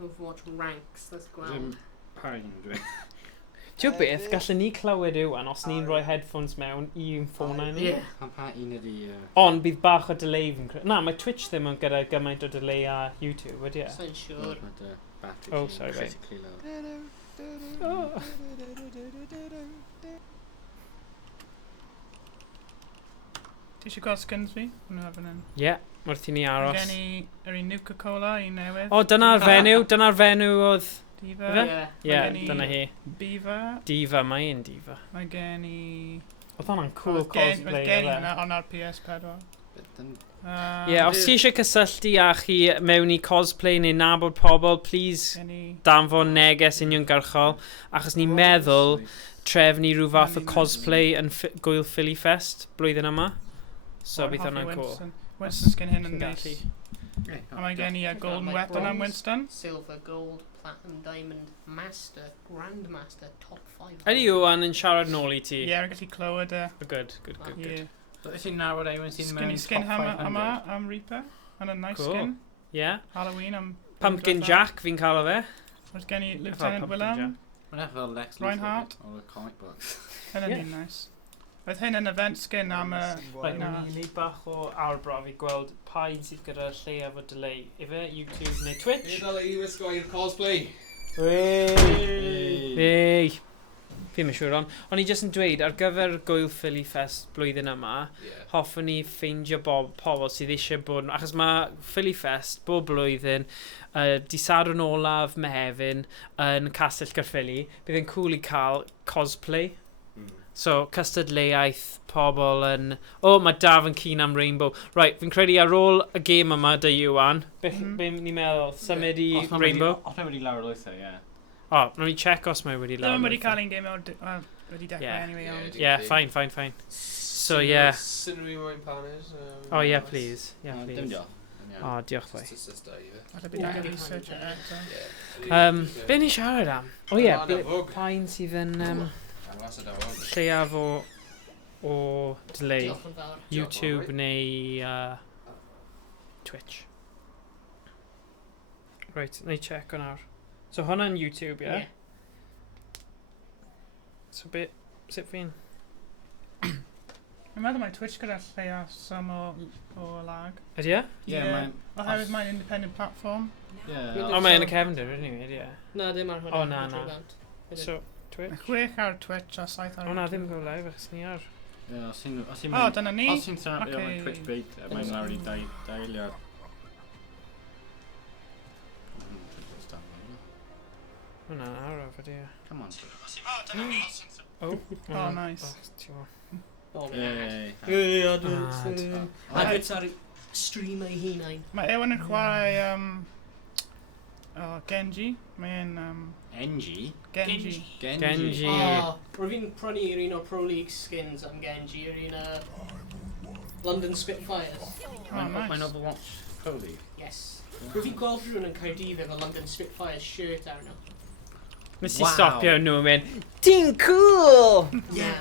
Overwatch ranks, let's go Dim out. pain dwi. Ti'n beth, gallwn ni clywed ywan os ni'n rhoi headphones mewn i'n ffôn ni? Ie. Pan pa un ydi... Ond bydd bach o delay fi'n credu. Na, mae Twitch ddim yn gyda gymaint o delay a YouTube, wedi e? Sa'n siwr. Oh, sorry, mate. Ti eisiau gweld skins fi? Nhw ar fan hyn. Ie, wrth i ni aros. Gen i yr un Nuka-Cola, un newydd. O, dyna'r fenyw oedd... Diva. Ie, gen i- dyna hi. Beaver. Diva, mae un diva. Mae gen i... Oedd hwnna'n cool Oedd gen cosplay. i oedd e? hwnna ond ar PS4. Ie, os ti eisiau cysylltu â chi mewn i cosplay neu nabod pobl, please Gen i... danfon neges uniongyrchol, achos ni'n meddwl trefnu rhyw fath o cosplay yn Gwyl Philly Fest blwyddyn yma. So bydd hwnna'n cool. Winston skin hyn yn Chi'n neis. gallu. A mae gen i a golden weapon am Winston. Silver, gold, platinum, diamond, master, grandmaster, top 5. Ydy Iwan yn siarad nôl i ti? Ie, rwy'n gallu clywed e. Good, good, good, Ie. good. Ydych chi'n nawr Ewan sy'n mewn Skin top yma 500? am Reaper. Yn a nice Cool. skin. Yeah. Halloween am... Pumpkin Jack, fi'n cael o fe. Oes gen i Fel Lieutenant Pumpkin Willem. Mae'n efo fel Lex Reinhardt. Luthor o'r comic books. Hyn yn un nice. Oedd hyn yn event skin am y... Right, Na. ni'n neud bach o arbrof i gweld pa un sydd gyda lleiaf o delay. Ife, YouTube neu Twitch? Ddala i wisgo i'r cosplay. Ei! Fi'n mynd siŵr ond i jyst yn dweud, ar gyfer Gwyl Philly Fest blwyddyn yma, hoffwn ni ffeindio pobl sydd eisiau bod... Achos mae Philly Fest bob blwyddyn, di Sadwrn olaf Mehefin yn Castell Caerphilly. Bydd yn cool i cael cosplay. So, cystadleuaeth, pobl yn... O, mae Daf yn keen am Rainbow. Right, fi'n credu ar ôl y gêm yma dy Iwan, be ni'n meddwl? Symud i Rainbow? Os mae wedi lawr lwytho, ie. O, rhaid ni check os mae wedi lawr. Ddim wedi cael un game wedi dechrau Yeah. anyway. ond- Yeah, fine. So, yeah. Sy'n rwy'n moyn panes. Oh, yeah, please. Yeah, Dim please. diolch. O, diolch boi. Falle bydd angen research e eto. Be ni siarad am? O, ie, pa un sydd yn lleiaf o delay? Diolch yn fawr. YouTube neu Twitch? Right, na i check o nawr. So hwnna'n YouTube, ie? So sut fi'n? Dwi'n meddwl mae Twitch gyda lleia some o lag. Ydy e? Ie, mae'n... Oherwydd mae'n independent platform. O, mae'n y cefndir, anyway, ie. Na, ddim ar hwnna. O, na. So, Twitch? 6 ar Twitch a 7 ar... O, na, ddim go live, achos ni ar. Ie, os ti'n... O, dyna ni. Os ti'n sefyll Ocê. mewn Twitch bait, mae'n lawr i dailiad. O, na, araf, ydy e. Come on. O, O, nice. O, Ie. Adverts ar stream ei hunain. Mae Ewan yn chwarae Genji. Mae'n NG? Genji. Genji. O, rwy fi'n prynu yr un o Pro League skins am Genji, yr un London Spitfires. O, Mae'n nice. Overwatch Pro League. Yes. Rwy fi'n gweld rhywun yn Caerdydd efo London Spitfires shirt arno. Nes i stopio nhw yn mynd, ti'n cool! Yeah.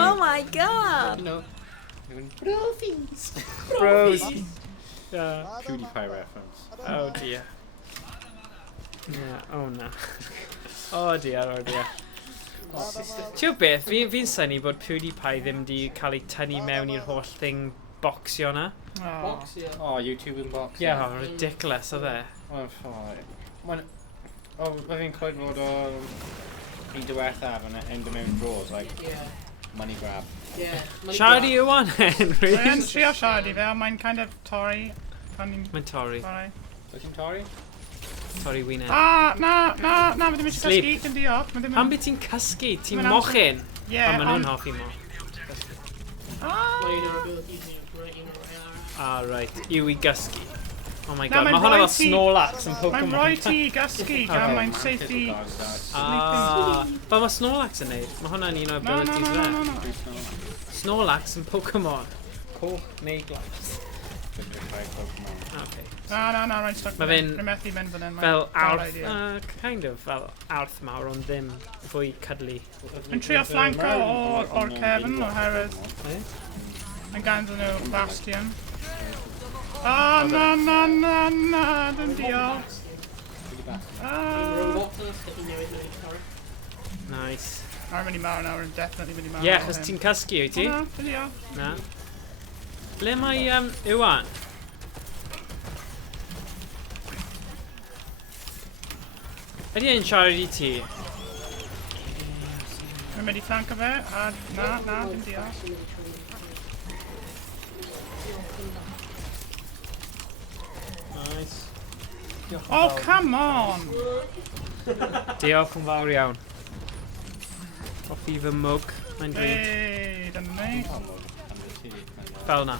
Oh my god! You know, Profies. Bros. Yeah. PewDiePie reference. Oh dear. Yeah, oh na. Oh dear, oh dear. Ti'n beth, fi'n synnu bod PewDiePie ddim di cael ei tynnu mewn i'r holl thing boxio na. Box, yeah. Oh, YouTube in box. Yeah, ridiculous, oedd e. Mae'n ffoi. O, mae fi'n clywed fod o Un diwethaf yn mynd mewn draws, like money grab. Yeah. Siarad i ywan, Henry. Mae'n trio siarad i fe, ond mae'n kind of torri. Pan ni'n Mae'n torri. chwarae. Wyt ti'n torri? Torri wyneb. Na, mae ddim eisiau Sleep. cysgu, dim diolch. Ma' ddim Pam yn... byd ti'n cysgu? Ti'n Mae'n mochyn? Ie, Pan maen nhw'n ond... hoffi mo. Ah, right. Yw i gysgu. Oh my Na, god, mae'n mae hwnna rhoi fel ti- Snorlax yn Pokemon. Mae'n rhoi ti i gysgu gan Okay. mae'n safety... Ah, fel mae Snorlax yn neud. Mae hwnna'n un o abilities fe. No. Snorlax yn Pokemon. Coch neu glas. Okay. Na, rhaid stoc Ma' fe'n remethu mynd fan hyn. Fel bad awrth, idea. kind of fel awrth mawr ond ddim fwy cydlu. Mae'n trio flanco o'r cefn oherwydd Eh? mae'n ganddyn nhw bastion. Na, dim diolch. Nice. Ar mynd i mawr nawr, definitely mynd i mawr. Ie, chos ti'n cysgu wyt ti? Na, dim diolch. Na. Ble mae Iwan? Ydy e'n siarad i ti? Mae'n mynd i flanco fe, a na, dim diolch. Nice. Oh, come on! Diolch yn fawr iawn. Hoffi fy mwg, mae'n dweud. Hey, dyna ni. Fel na.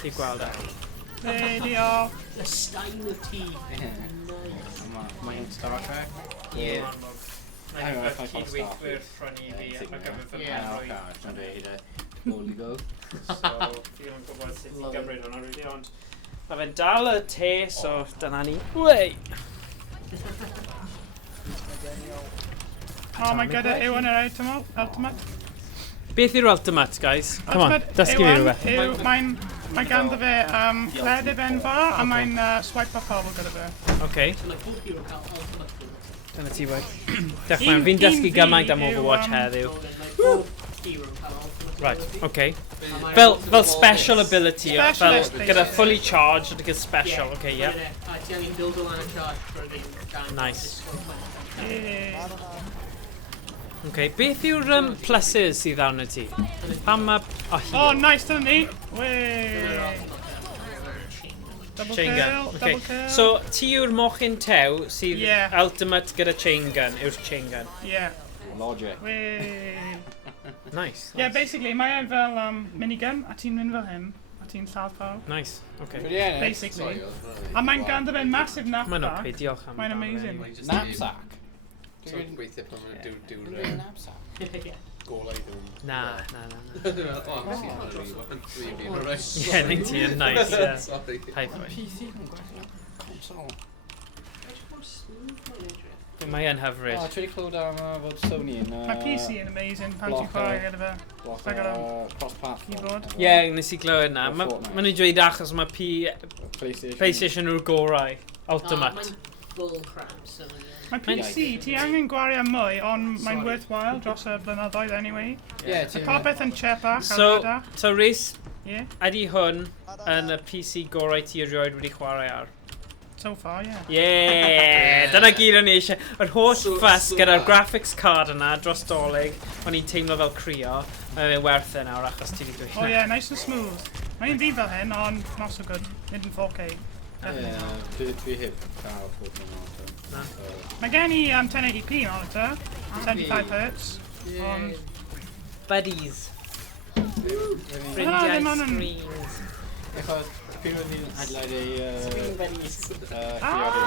Ti gweld e. Hey, diolch. The stein of tea. Mae'n Star Trek? Ie. Hang on, if I can't cydweithwyr ffron i fi ac mae gyfer fy Ie. penrwy. Holy go. So, fi yn gwybod sut i gymryd hwnna rili, ond mae fe'n dal y te, so dyna ni. Wei! Oh my god, yw yn yr ultimate? Beth yw'r ultimate, guys? Come on, dysgu fi rhywbeth. Mae'n ganddo fe cledeb enfawr a mae'n swipe off pobl gyda fe. Okay. So like both hero count ultimate. Dyna ti wei. Dechrau, fi'n dysgu gymaint am Overwatch heddiw. Like both hero count ultimate. Right, okay. Fel special ability, fel Specialist, gyda basically. fully charged, gyda special, okay, Yeah. yep. Ti angen build o lan y charge for the game. Nice. Yeah. Okay, beth yw'r pluses sydd arno ti? Pam ma... Oh, nice, dyna ni. Wey. Double Chain kill, gun. Okay. double kill. So, ti yw'r mochyn tew sydd Yeah. ultimate gyda chain gun, yw'r chain gun. Yeah. Logic. Wey. Nice. Yeah, basically, mae fel minigun, a ti'n mynd fel hyn, a ti'n lladd pawb. Nice, okay. Basically. A mae'n ganddo fe'n massive Mae'n knapsack. okay, diolch am. Mae'n amazing. Knapsack? So gweithio pan ma'n dyw'r Knapsack? golau nhw'n... Na. O, actually, dwi'n fi'n alright. Ie, neu ti yn nice, ie. Sorry. High five. PC yn gwella console. Mae yn hyfryd. Oh, trwy clywed am fod Sony yn... Mae PC yn amazing pan ti'n chwarae gyda fe. block Like a cross-platform. keyboard. Ie, nes i glywed na. Maen nhw'n dweud achos mae PlayStation yw'r gorau. Ultimate. Mae'n bull crap. So, Mae PC, ti angen gwario mwy, ond mae'n worthwhile dros y blynyddoedd anyway. Ie, So popeth yn chepach, So Rhys, Yeah, ydy hwn yn y PC gorau ti erioed wedi chwarae ar? so far, yeah. Yeah! Dyna gyd o'n i eisiau. Yr holl ffas gyda'r graphics card yna dros dolyg, o'n i'n teimlo fel crio. Mae'n werth e nawr achos ti wedi dweud. Oh yeah, nice and smooth. Mae'n ddi fel hyn, ond not so good. Nid yn 4K. Definitely not. Dwi heb cael fod yn Na. Mae gen i 1080p monitor, 75Hz, ond... Buddies. Ah, ddim ond yn- screens. Achos, pryd oedd hi'n adlaid ei... Screen buddies. Priod ei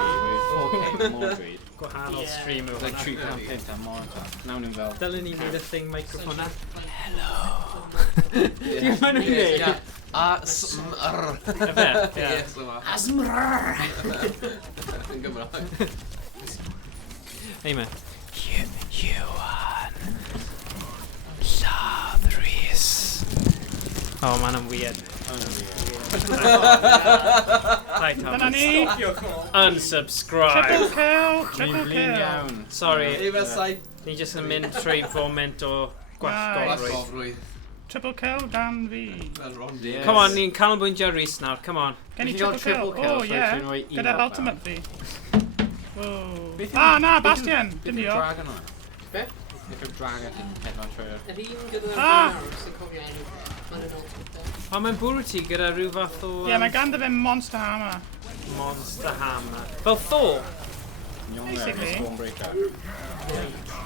4K Mordred. Gwahanol Yeah. stream o Like hwnna. 3.5 am monitor. Nawn nhw'n fel... Dylen ni wneud y thing microphone na. Dwi'n ma'n nhw'n neud? A-s-m-r. Efe? Ie. Yes, yma. Asmrrr! Yn Gymraeg. Hey man. Iwan. Lladdrys. Oh man, I'm weird. Hi, Dyna Thomas. ni! Unsubscribe. Triple kill! Triple Blin kill! iawn. Sorry, Efallai. ni jyst yn mynd trwy foment o gwallgofrwydd. Glasgofrwydd. Triple kill gan fi. Fel Ron. Come on, ni'n canolbwyntio Rhys nawr, come on. Gen i Ti'n triple cael kill. triple kill, Oh so yeah. ti'n rhoi un Gyda out ultimate fi. Whoa. Beth Ah, yw- na, beth yw- Bastion! beth Dim yw diolch. Dragon o? Ddechrau dragon sy'n hedfan trwy'r... Yr un gyda'r Ah! bars, sy'n cofio enw. Mae'n yn ôl. O, mae'n bwrw ti gyda rhyw fath o... Ie, mae ganddo fe Monster Hammer. Monster Hammer. Fel Thor? Basically. Stormbreaker.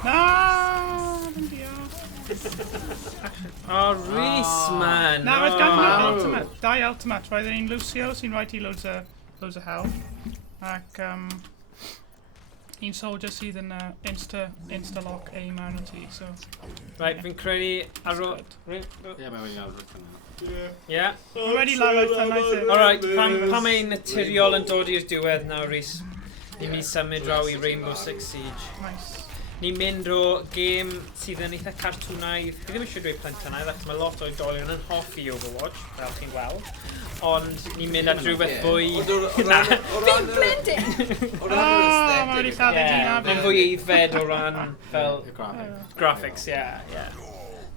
No! Dim diolch. O, Rhys, man. Na, oedd ganddo fe Ultimate. Dau Ultimate. Roedd un Lucio sy'n rhaid i loads o health. Ac un soldier sydd yn insta-lock aim arno ti, so... Right, fi'n credu ar ôl... Ie, mae wedi awr yna. Ie? Mae wedi lawr o'r nice it. Alright, pan mae'n naturiol yn dod i'r diwedd nawr, Rhys, ni'n mynd i symud draw i Rainbow Six Siege. Nice. Ni'n mynd o gêm sydd yn eitha cartwnaidd. Fi ddim eisiau dweud plentynaidd, ac mae lot o oedolion yn hoffi Overwatch, fel chi'n gweld. Ond ni'n mynd at rhywbeth fwy... Na. Fi'n blending! O, mae wedi cael ei dyn Mae'n fwy eiddfed o ran fel graphics, ie.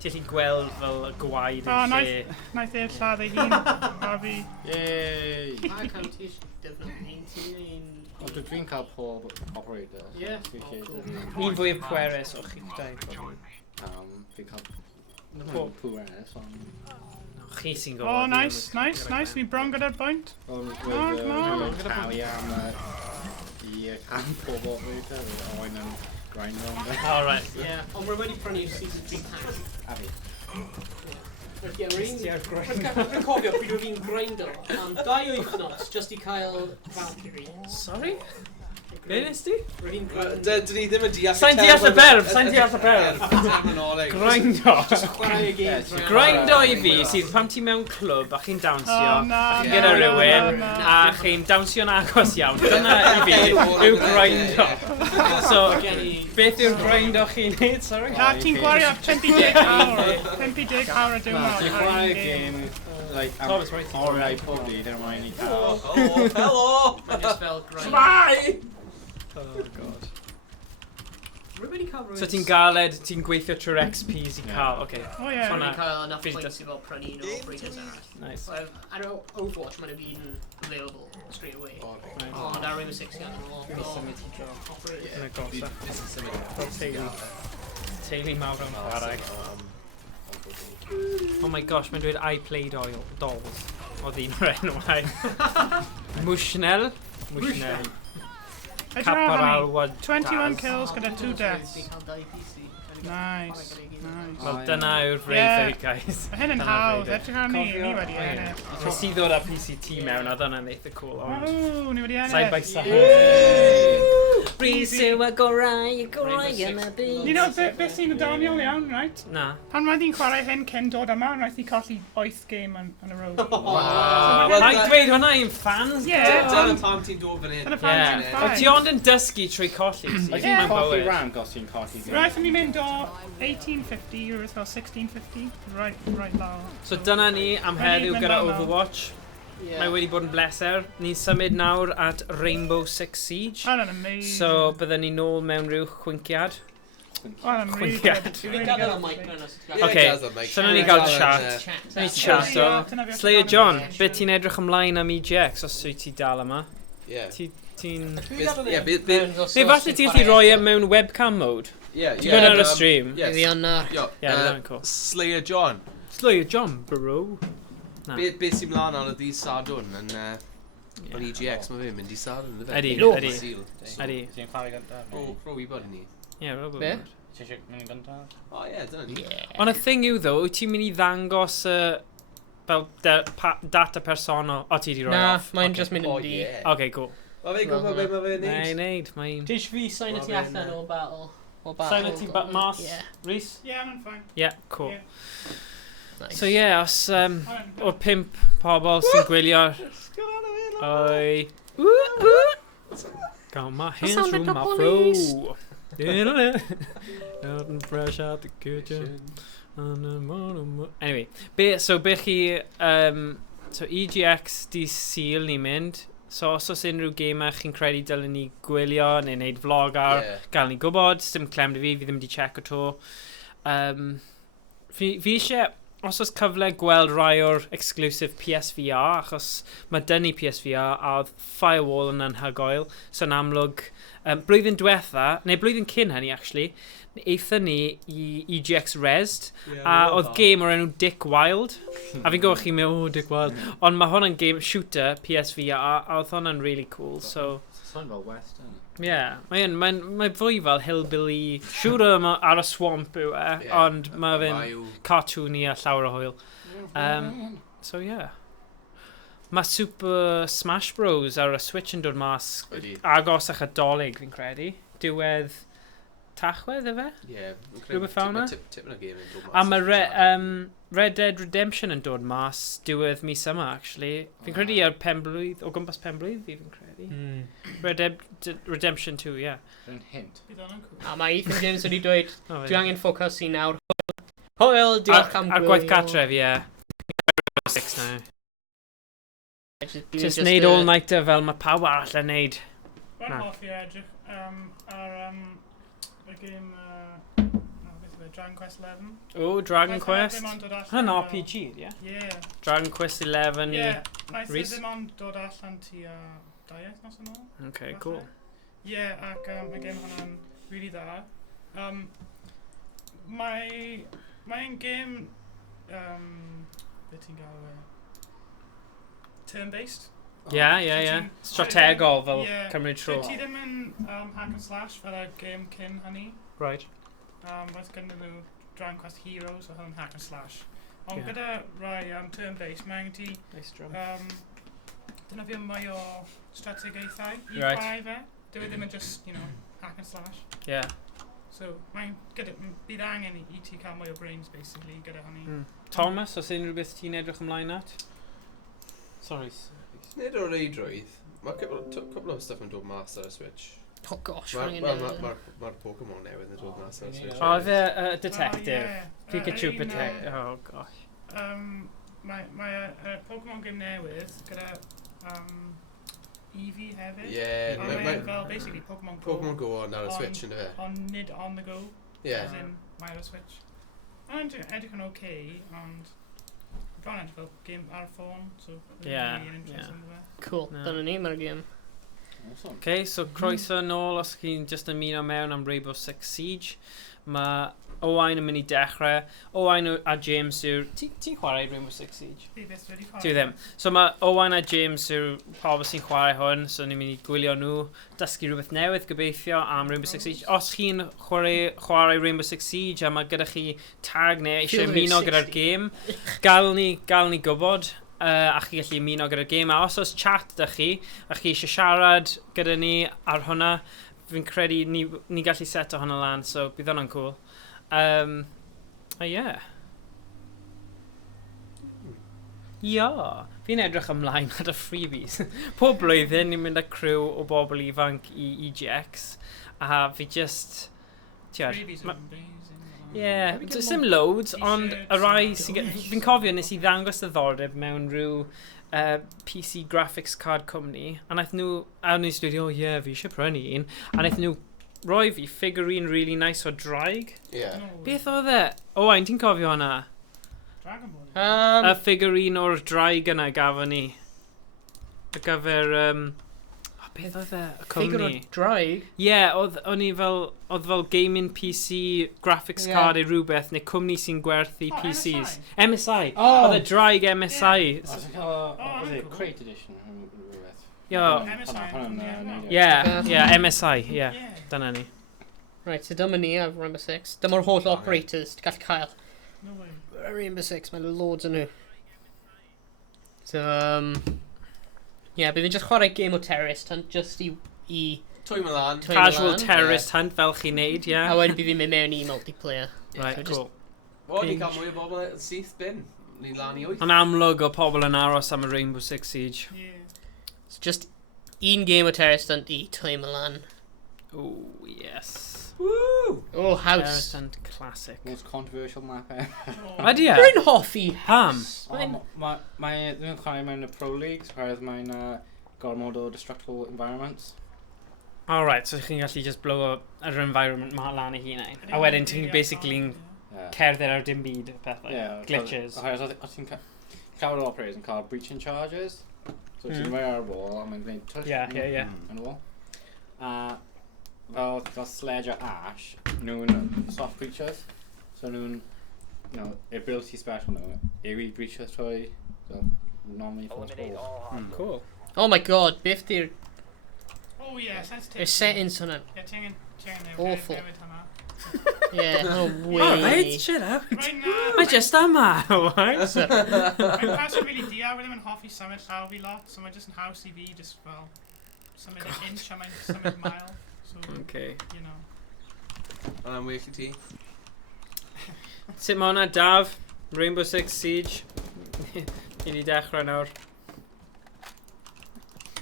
Ti'n gallu gweld fel y gwaed yn lle. Naeth e'r lladd ei hun a fi. Yay! Pa account ti eisiau defnyddio? Un ti un... Ond dwi'n cael pob operator. Ie. Ni'n fwy o pwerus o chi'ch dau. Fi'n cael Pob. pwerus, ond... Chi sy'n O, gofod. nice. Ni bron gyda'r bwynt. Ond come on. dwi'n talu am i can pob operator, o'n yn grind on. Alright. Ie, ond mae wedi prynu Season 3 pack. A fi. Ie, Rwy'n cofio pryd oedd fi'n grindo am 2 wythnos just i cael Valkyrie. Sorry? Be nes ti? Rwy'n grindo. Dyn ni ddim yn deall Sa'n deall y berf, sa'n deall y berf. Terminolog. Grindo. Chwarae y game. Grindo i fi sydd pan ti mewn clwb a chi'n dawnsio, O, na, a chi'n na, gyda na, rhywun, na, a chi'n dawnsio'n agos iawn. Dyna i fi yw grindo. So, beth yw'r grindo chi'n neud, sorry? Na, ti'n gwario 50 awr. 50 awr a diwrnod. Ti'n chwarae game, like, am Thomas, right. oriau pob dydd er mwyn i cael... Oh, hello! Mae'n just fel grind. Bye! Oh god. Rwy'n wedi cael rhywun... So ti'n galed, ti'n gweithio trwy'r XPs i cael, oce. O ie. Rwy'n wedi cael enough Fi'n points just- i fel prynu un o operators arall. Nice. Ar Overwatch mae'n been available straight away. Ond ar Rainbow Six gan yn lot o operators. Yn y gosa. Teulu. Teulu mawr o'n chwarae. Oh my gosh, mae'n dweud I played oil, dolls. Oedd un o'r enwau. Mushnell. Mushnell. Caporal Wad. 21 kills gyda 2 deaths. Fi'n cael 2 PC. Nice. Wel, dyna yw'r freuddwyd, guys. Mae hyn yn hawdd, edrych ar ni wedi Ie. ennill. Nes i ddod â PCT mewn, a dyna'n eitha cool, ond... Ww, ni wedi Side by ennill. side. Rhys yw y gorau yn y byd. Ni know beth sy'n doniol iawn, right? Na. Pan mae di'n chwarae hyn cyn dod yma, rhaid i colli 8 game yn y row. Mae'n dweud hwnna i'n fans? Ie. Dyna pam ti'n dod fan hyn. Dyna pam Ie. ti'n O, ti ffain. ond yn dysgu trwy colli, si? Ti'n Mae'n colli bywyd. rank os ti'n colli game? Rhaid ni mynd o 1850 i rhywbeth fel 1650. Right lawr. So dyna ni am heddiw gyda Overwatch. Mae wedi bod yn bleser. Ni'n symud nawr at Rainbow Six Siege. Oh, that's amazing. So byddwn ni nôl mewn rhyw chwinciad. Oh, that's really Chwinkiad. good. Fi'n gadael y mic mewn os ti'n Ocê, so nawn ni gael chat. Nawn ni chat o. Slayer John, beth ti'n edrych ymlaen am EGX os wyt ti dal yma? Ie. Ti'n... Ie, Be falle ti'n gallu rhoi e mewn webcam mode? Ie, Ti'n gwneud ar y stream? Yes. Fi yn Ie, that's cool. Slayer John. Slayer John, bro. Na. Be sy'n mlaen ar y ddi Sadwn yn EGX, mae fe'n mynd i Sadwn, ydy fe? Ydi, Fel ydi. seal. Ydi. Ti'n chwarae gyntaf? Rho i bod ni. Ie, rhywbeth. Be? Ti eisiau mynd i gyntaf? O ie, dyna ni. Ond y thing yw ddo, wyt ti'n mynd i ddangos fel data personol? O, ti di roi Na, off? mae'n Ocê. just mynd O yn di. ie. Oce, cool. Mae fe'n gwybod beth mae fe'n Na i neud. neud, mae'n... Dys fi sign y ti allan o battle. Sign y ti mas, Ie. Rhys? Yeah, I'm fine. Ie, cool. Yeah. Nice. So ie, os o 5 pobl sy'n gwylio... Oi. Got my hands through my fro. Out and fresh out the kitchen. Anyway, be chi... so EGX di seal ni mynd. So os oes unrhyw gamer chi'n credu dylen ni gwylio neu wneud vlog ar, gael ni gwybod, dim clem dy fi ddim wedi check o to. Fi eisiau os oes cyfle gweld rai o'r exclusive PSVR, achos mae dynnu PSVR a oedd Firewall yn anhygoel, so'n amlwg blwyddyn diwetha, neu blwyddyn cyn hynny actually, eithon ni i EGX Resd, a oedd game o'r enw Dick Wild, a fi'n gwybod chi'n meddwl, Dick Wild, ond mae hwnna'n game shooter PSVR, a oedd hwnna'n really cool, so... So'n fel West, yna. Ie, mae fwy fel hillbilly, shooter ar y swamp yw e, ond mae fe'n cartoony a llawer o hwyl. So yeah. Mae Super Smash Bros ar y Switch yn dod mas agos a'ch adolyg fi'n credu. Diwedd Tachwedd efe? Ie. Rhywbeth fel yna? Tip yn y game yn dod mas. A mae Red Dead Redemption yn dod mas diwedd mis yma, actually. Fi'n credu ar penblwydd, o gwmpas penblwydd fi fi'n credu. Red Dead Redemption 2, ie. Yn hint. A mae Ethan James wedi dweud, dwi angen ffocws i nawr. Hwyl, diolch am Ar gwaith catref, ie. 6 na. Just neud all-nighter fel mae pawb arall yn neud. Rwy'n Na. hoffi edrych ar y game Dragon Quest 11. O, Dragon Quest. Hyn Hyn RPG, ie? Ie. Dragon Quest 11 i... Ie. Naeth Rhys? ddim ond dod allan ti a 2 wythnos yn ôl. Okay, cool. Ie, ac y game hwnna'n really dda. Mae'n game... Beth ti'n gael turn-based. Ie. Strategol fel cymryd tro. Ti ddim yn hack and slash fel y game cyn hynny. Right. Roedd gyda nhw Dragon Quest Heroes o hwn hack and slash. Ond Ie. gyda rai turn-based, mae'n ti... Nice drum. Dyna fi mwy o strategaethau i Right. chwarae fe. Dwi ddim yn just, hack and slash. Yeah. So, bydd angen i ti cael mwy o brains, basically, gyda hynny. Thomas, os unrhyw beth ti'n edrych ymlaen at? Sorry. Nid o'r reidrwydd. Mae cwbl o stuff yn dod mas ar y Switch. Oh gosh, Mae'r Pokemon newydd yn dod mas ar y Switch. O, fe detective. Pikachu detective. Oh gosh. Mae Pokemon game newydd gyda Eevee hefyd. Ie. Mae'n fel, basically, Pokemon Go. Pokemon Go ar y Switch yn fe. Ond nid on the go. Ie. As in, mae ar y Switch. Mae'n edrych yn okay, ond... Bron edrych fel game ar y ffôn, so... Cool, dyna ni, mae'r game. Okay, so croeso nôl os chi'n just ymuno mewn am Rainbow Six Siege. Mae Owain yn mynd i dechrau. Owain a James yw'r... Ti'n chwarae Rainbow Six Siege? Fi beth wedi chwarae. Ti ddim. So mae Owain a James yw'r pobl sy'n chwarae hwn, so ni'n mynd i gwylio nhw, dysgu rhywbeth newydd gobeithio am Rainbow Six Siege. Os chi'n chwarae Rainbow Six Siege a mae gyda chi tag neu eisiau ymuno gyda'r game, gael ni gwybod. A chi gallu ymuno gyda'r game, a os oes chat da chi, a chi eisiau siarad gyda ni ar hwnna, fi'n credu ni gallu seto hwnna lan, so bydd hwnna'n cool. Fi'n edrych ymlaen at y freebies. Pob blwyddyn ni'n mynd â criw o bobl ifanc i EGX, a fi just... Freebies yn amazing. Does dim loads, ond y rai fi'n cofio nes i ddangos ddiddordeb mewn rhyw PC graphics card company, a naeth nhw, a nes i dweud, fi eisiau prynu un, a naeth nhw roi fi figurine really nice o draig. Beth oedd e? Owain, ti'n cofio hwnna? Dragon Ball. Y figurine o'r draig yna gafon ni. Y gyfer... beth oedd e? Y cwmni? Figure o draig? Ie, oedd fel gaming PC graphics card neu rhywbeth, neu cwmni sy'n gwerthu PCs. MSI. Oedd y draig MSI. Oedd e Crate Edition? MSI, dyna ni. Right, so dyma ni ar Rainbow Six. Dyma'r holl operators ti'n gallu cael. No way. Rainbow Six, mae loads yn nhw. So, bydd fi'n just chwarae game o terrorist hunt just i Twy mlaen. Casual terrorist hunt fel chi'n neud, a wedyn bydd fi'n mynd mewn i multiplayer. Right, cool. O, ni'n cael mwy o bobl yn syth bin. Ni'n lan i 8. Yn amlwg o pobl yn aros am y Rainbow Six Siege. So just un game o terrorist hunt i Twy Milan. Oh, yes. Woo! Oh, house. Terrorist hunt classic. Most controversial map ever. Ydy e? Rwy'n hoffi Pam? Dwi'n chwarae mewn y Pro Leagues, oherwydd mae'n gormod o destructible environments. Alright, so chi'n gallu just blow up yr environment ma lan I hunain. A wedyn ti'n basically cerdded ar dim byd pethau. Glitches. Os ti'n llawer o operators yn cael breaching charges. So ti'n rhoi ar y wall a mae'n gwneud touch yn y wall. A fel Sledge a Ash, nhw'n soft breachers. So nhw'n, ability special nhw, yw I breachers trwy. So normally force balls. Cool. Oh my god, beth di'r Oh yes, let's take... settings hwnna? Yeah, ti'n Awful. newid hwnna. Yeah, no way. Alright, shut up. Right now, Mae just yma, alright? I'm passing really dia, wedi mynd hoffi symud llaw fi lot, so mae just yn haws I fi, just fel, symud an inch a mae'n symud mile, so, Okay. you know. Ond am well I ti. Sut mae hwnna, Daf? Rainbow Six Siege. Ni di dechrau nawr.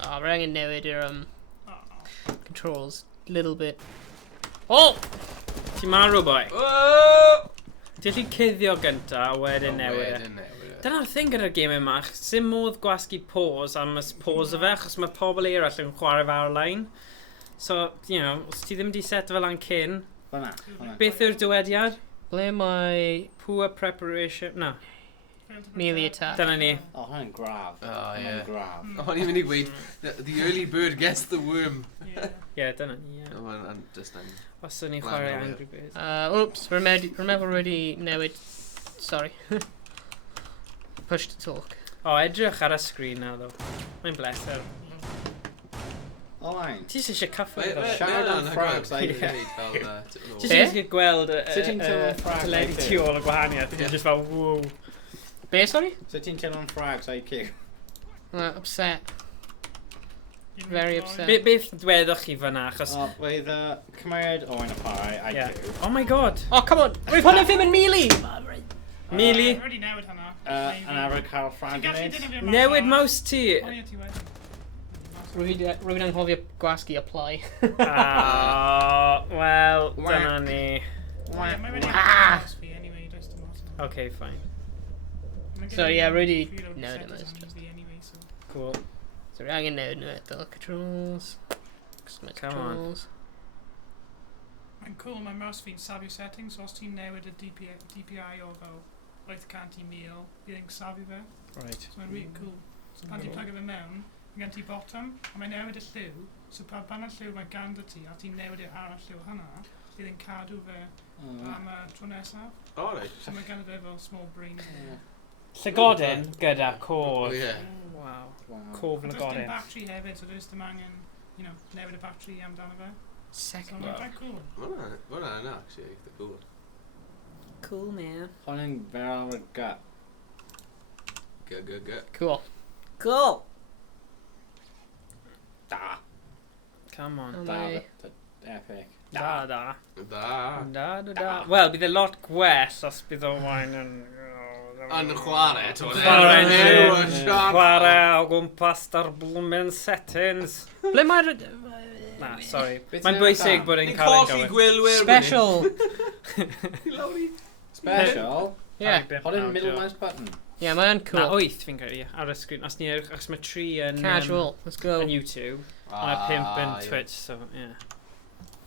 Oh, we're angen newid i'r Oh. controls. Little bit. Oh! Ti marw, boi? Oh! Ti'n gallu cuddio gynta a wedyn newid e. Dyna'r thing gyda'r game yma, sy'n modd gwasgu pause am y pause o fe, achos mae pobl eraill yn chwarae fe ar-lein. So, os ti ddim di set fel an cyn, beth yw'r dywediad? Ble mae Poor preparation... No. melee attack? Dyna ni. Oh, hwnna'n graf. Oh, yeah. Graf. O'n i'n mynd I gweud, the early bird gets the worm. Yeah, dyna ni, yeah. Mae'n just yn... Os o'n i'n chwarae Angry Birds. Oops, remember already newid. Sorry. Push to talk. O, edrych ar y screen na, ddo. Mae'n bleser. O, ein. Ti eisiau cyffwrdd Fe- o? fe- Siarad am fe- frags, fe- I fe- think. fel, Ti Be? eisiau gweld Sut ti'n teimlo ffrag teledu like tu ôl y gwahaniaeth. Ti'n just fel, ww. Be, sorry? So ti'n teimlo'n frags IQ? Upset. Very upset. Beth dwedoch chi fyna, achos... O, bydd cymeriad o YnChwarae Yeah. IQ. Oh my god! Oh, come on! We've hwnna ddim yn melee! Melee. Already newid hwnna. Yn arfer cael Ti'n gallu fragments. dynnu fi Newid mouse ti! O ie, ti wedi. Rwy'n anghofio gwasgu apply. Wel, dyna ni. Mae wedi Ah! mouse fi anyway, does dim ots. Okay, fine. So, yeah, really Reload newid settings yma, on just- fi anyway, so. Cool. So we're angen newid nhw eto. Controls. Custom Come on. controls. Mae'n cool, mae mouse fi'n safio settings, so os ti'n newid y DPI o fel 800,000, bydd e'n safio fe. Right. So mae'n really cool. So pan ti'n plug fe mewn, mae gen ti bottom, a mae'n newid y lliw, so pan y lliw mae gan dy ti, a ti'n newid ar y lliw hynna, bydd e'n cadw fe am y tro nesaf. O, reit. So mae gan fe fel small brain. Llygodyn gyda O, cof. ie. Wow. Wow. Cof Does dim llygodyn. battery hefyd, so does dim angen, newid y battery amdano fe. So Second. mae'n quite cool. Hwna yna, actually, eitha cool. Cool, man. Hwn yn fer ar y gut. G. Cool. Cool. Da. Come on. Am Da. I- Epic. Da, da. Da. Da, da, da. Wel, bydd e lot gwell os bydd o wain yn... Yn chwarae, to Chwarae o gwmpas dar blwmen settings. Ble mae'r Na, sorry. Beth Mae'n ti'n bwysig meddwl? bod e'n Ni'n cael ei colli gywir. gwylwyr. special? Special? Yeah. Hwn yn middle mouse button. Yeah, mae'n Na, cool. 8 fi'n cael ar y sgrin. Os ni edrych, achos mae 3 yn... Casual. Let's go. Yn YouTube. A mae 5 yn Twitch, so, yeah.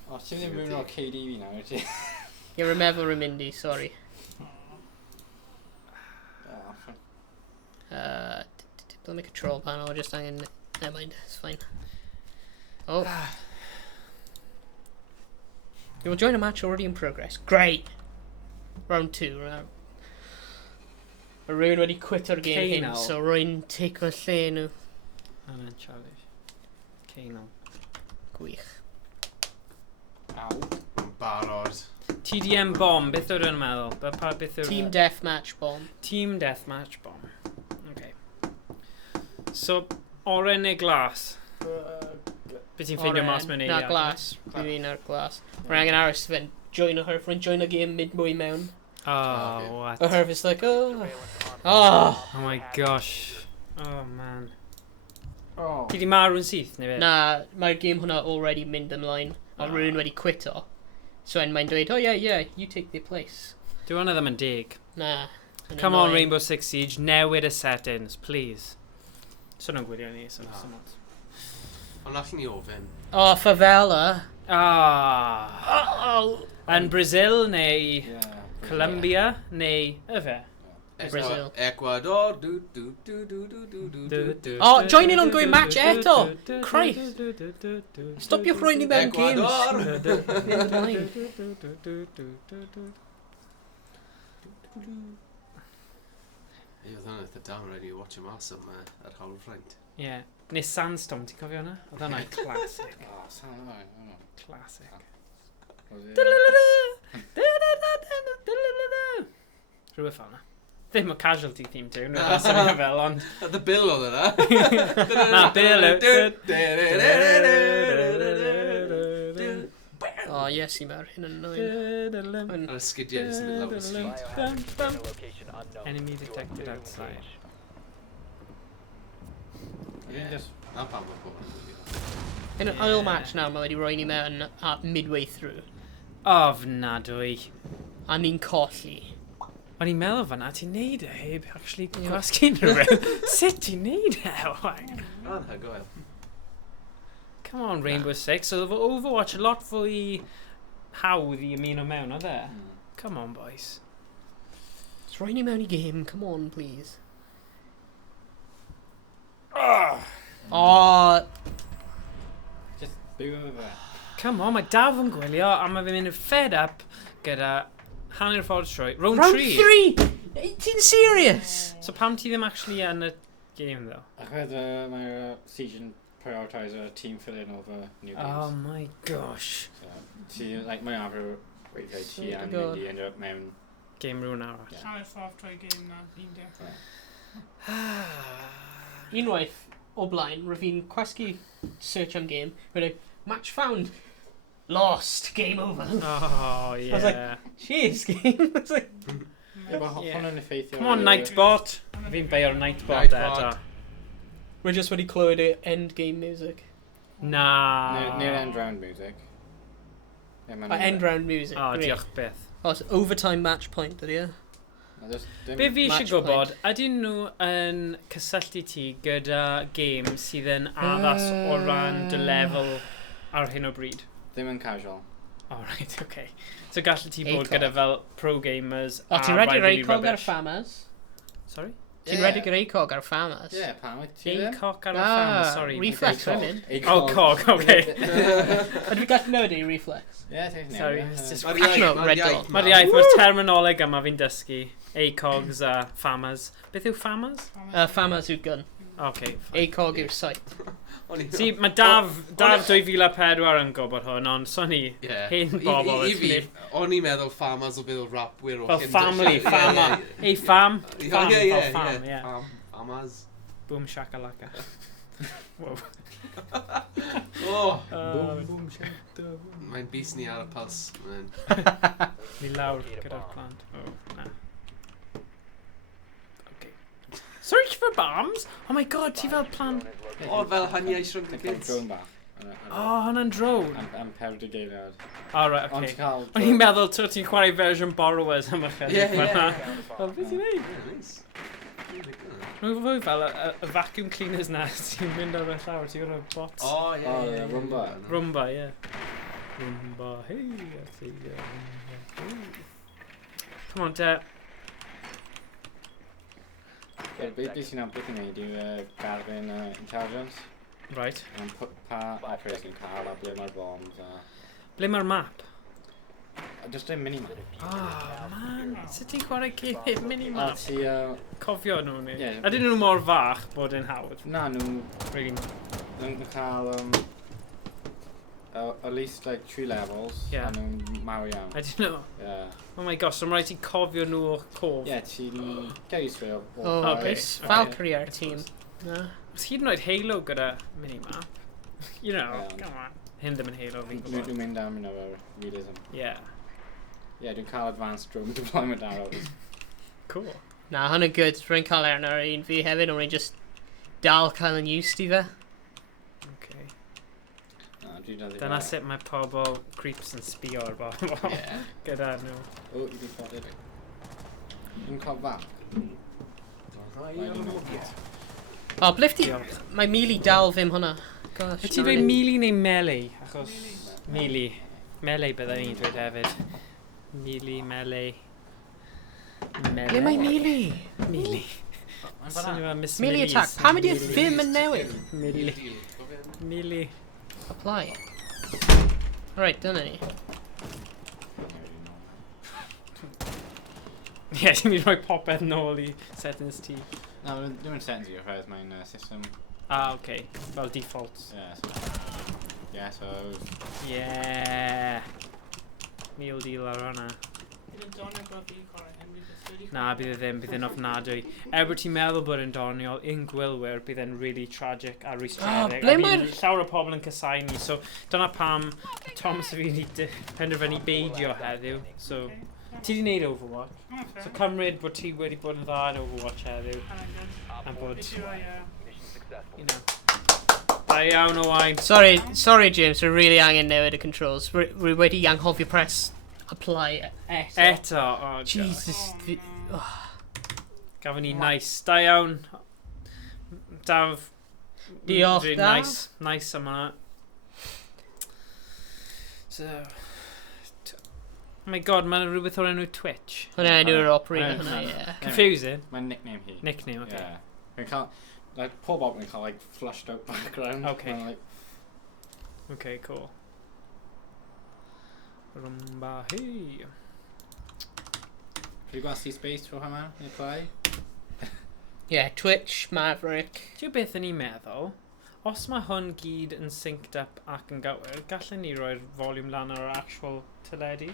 O, ti'n ddim yn o'r KD fi nawr, ti? You're a meddwl Remindi, sorry. Don't make a control panel, just hanging. Never mind, it's fine. Oh. You will join a match already in progress. Great! Round 2. Rwy'n wedi quit o'r game hyn, Canol. so rwy'n take o lle nhw. A'n challenge. Canol. Gwych. Aw. Barod. TDM bomb, beth yw'r yn meddwl? Beth yw'r... Team Deathmatch bomb. Team Deathmatch bomb. Okay. So, oren neu glas? Beth ti'n ffeindio mas mewn eiliad? Na, glas. Rwy'n un ar glas. Rwy'n angen aros fe'n join o her, rwy'n join o game mid-mwy mewn. Oh, what? O her, it's like, oh. Oh! Oh my gosh. Oh, man. Oh. Ti di marw'n syth, neu beth? Na, mae'r game hwnna already mynd ymlaen. A rwy'n wedi quit o. So mae'n dweud, oh yeah, you take their place. Dwi hwnna ddim yn dig. Na. yn Come on, annoying. Rainbow Six Siege, newid y settings, please. So nhw'n gwirio ni, so Na. not. Ond allan ni ofyn. Oh, favela. Ah. Oh! Yn Brazil neu... Yeah. Colombia neu y fe? Brazil. Ecuador. O, join in o'n gweud match eto! Christ! Stopiwch rwy'n i mewn games. Ecuador. Ie, oedd hwnna eitha down rhaid i watch him awesome ar hawl ffraint. Ie. Neu Sandstorm, ti'n cofio hwnna? Oedd hwnna'n classic. O, sa'n o'i. Classic. Rhywbeth fel hwnna. Ddim o casualty theme tune, nhw'n swnio fel, ond... The Bill oedd yna. Na, Bill O, yes, i mewn, hyn yn annoying. Ar y sgidiau jyst yn mynd lawr y street. Enemy detected outside. Na pam o'r pobl yn gwylio. Hyn yn ail match nawr, mae wedi roi ni mewn at midway through. Ofnadwy. A ni'n colli. O'n i'n meddwl fanna, ti'n neud e heb actually gwasgu'n rhywbeth. Sut ti'n neud e? Anhygoel. Come on, Rainbow Six. So Overwatch a lot fwy hawdd i ymuno mewn, oedd e? Come on, boys. Let's roi ni mewn I game, come on, please. O, Just byw efo fe. Come on, mae Daf yn gwylio a mae fe'n mynd yn fed up gyda hanner ffordd trwy. Round 3! Ti'n serious? So pam ti ddim actually yn y game, though? Achos mae'r season prioritiser team fill-in over new games. Oh my gosh. So, ti, like, mae'n arfer weithiau ti Swear to yn God. mynd I end up mewn... Game rune arall. Yeah. Llawer ffordd trwy gêm na, un de. Unwaith o blaen, rwy fi'n gwasgu search on game, wedi match found. Lost, game over. Oh, yeah. I was like, jeez, game. It's like, Ie, mae hwn yn effeithio... Come on, Nightbot. Fi'n beio'r Nightbot Nightbot. eto. we're just wedi clywed y end game music. Na. Near end round music. Yeah, End round music, Oh, great. diolch byth. Oh, it's overtime match point, ydy e? Be fi Match eisiau gwybod, ydyn nhw yn cysylltu ti gyda game sydd yn addas o ran dy lefel ar hyn o bryd? Ddim yn casual. Oh, right, okay. So gallu ti bod ACOG. gyda fel pro gamers O, a ti'n redi rivalry ACOG ar rubbish? farmers? Sorry? Ti'n redi ACOG ar farmers? Ie, pam wyt ti ddim? ACOG ar y farmers, sorry. Reflex, ACOG. dwi'n mynd. Oh, cog, okay. Ydw i gallu newid i reflex? Ie, ti'n Sorry, newid. it's just... Mae'r iaith- No, mae'r Red iaith Dot. ma. Mae'r iaith, mae'r terminoleg yma fi'n dysgu. ACOGs a farmers. Beth yw farmers? Farmers yw'r gun. Okay, fine. ACOG yw'r site. See, mae Daf 2004 yn gwybod hwn, ond son i hen bobl. I fi, o'n i'n meddwl farmers o feddwl rapwyr o Fel Kinder family, Shell. farmer. Ei, fam. Fam, fel fam, ie. Farmers. Boom shakalaka. Wow. Oh, Boom, boom, shakalaka. mae'n bus ni ar y puls. Ni lawr gyda'r plant. Oh, na. Okay. Search for bombs? Oh my god, ti fel plant... O, fel haniau shrunk the Ti'n cael kids. drone bach. Oh, hwnna'n drone. Am 40 geiriad. Oh, right, Ond okay. ti'n cael... O'n i'n meddwl, ti'n chwarae version borrowers am ychydig. Ie. Oh, beth i'n neud? Nice. Mae'n fwy fel y vacuum cleaners na sy'n mynd ar y llawr, ti'n gwneud bots. O, ie. O, ie, Roomba. Roomba, ie. Roomba, hei, I see you. Come on, te. Beth sy'n am beth i wneud yw garfyn intelligence. Right. Am pa operators yn cael a ble mae'r bombs a... Ble mae'r map? Just ein mini-map. Oh, man. Sut ti'n chwarae game heb A mini-map? ti... Cofio nhw ni. Ie. Ydyn nhw mor fach bod yn hawdd? Na, nhw'n Really? cael... At least like 3 levels. Ie. A nhw'n mawr iawn. I don't know. Yeah. Oh my gosh, so rhaid ti cofio nhw o'r cof. Ie, ti'n... Get used to it. Oh, Okay. Valkyrie ar tîm. Na. Os hyd yn oed Halo gyda mini-map. You know, Ie. come on. Hyn ddim yn Halo fi'n Dwi'n gwybod. mynd am yno fel realism. Yeah. Ie, dwi'n cael advanced drone deployment arrows. Cool. Na, hwnna'n good. Rwy'n cael ar yna un fi hefyd, ond rwy'n just dal cael yn used i fe. Okay. Na, dwi'n dod i Dyna sut mae pobl creeps yn sbio ar bobl. Ie. Gyda nhw. O, i fi ffoddig. Dwi'n cael fap. O, blif di... Diolch. Mae Mealy dal ddim hwnna. Gosh. Wyt ti'n dweud melee neu melee? Achos... Melee. Melee byddai ni'n dweud hefyd. Melee, melee. Ble mae melee? Melee. Mae'n Swn fan'na. i'n Miss Melee Millies. attack. Pam ydi ddim yn newid? Melee. Melee. Apply. Alright, dyna ni. Ie, ti'n mynd rhoi popeth nôl I settings ti. Na, ddim yn settings I oherwydd mae'n system. Ah, okay. Fel defaults. Yeah, so... Yeah. Meal deal ar hwnna. Na, bydd e ddim, bydd e'n ofnadwy. Bod ti'n meddwl bod e'n doniol, in gwylwyr, bydd e'n really tragic a rhys-tredig. ble A mae'r- bydd llawer o pobl yn casau ni, so dyna pam Thomas a fi wedi penderfynu beidio heddiw. So, ti wedi gwneud Overwatch. So cymryd bod ti wedi bod yn dda yn Overwatch heddiw. A bod, you know. Da iawn o wain. Sorry James, we're really angen newid y controls. Rwy wedi anghofio press apply eto. Eto, oh Jesus. Gafon ni nice. Da iawn. Daf. Diolch, really Daf. Nice. Nice am hwnna. So. Oh my god, mae'n rhywbeth o'r enw Twitch. Hwna enw'r operator hwnna, ie. Confusing. Mae'n nickname hi. Nickname, okay. Yeah. Fi'n cael... Like, pob op fi'n cael, like, flushed out background. Okay. And, like, Okay, cool. Rumba hey. Have you got C-Space tro hwnna? Yn y play? Yeah, Twitch, Maverick. Ti'n beth yn i'n meddwl? Os mae hwn gyd yn synced up ac yn gywir, gallen ni roi'r volume lan ar actual teledu?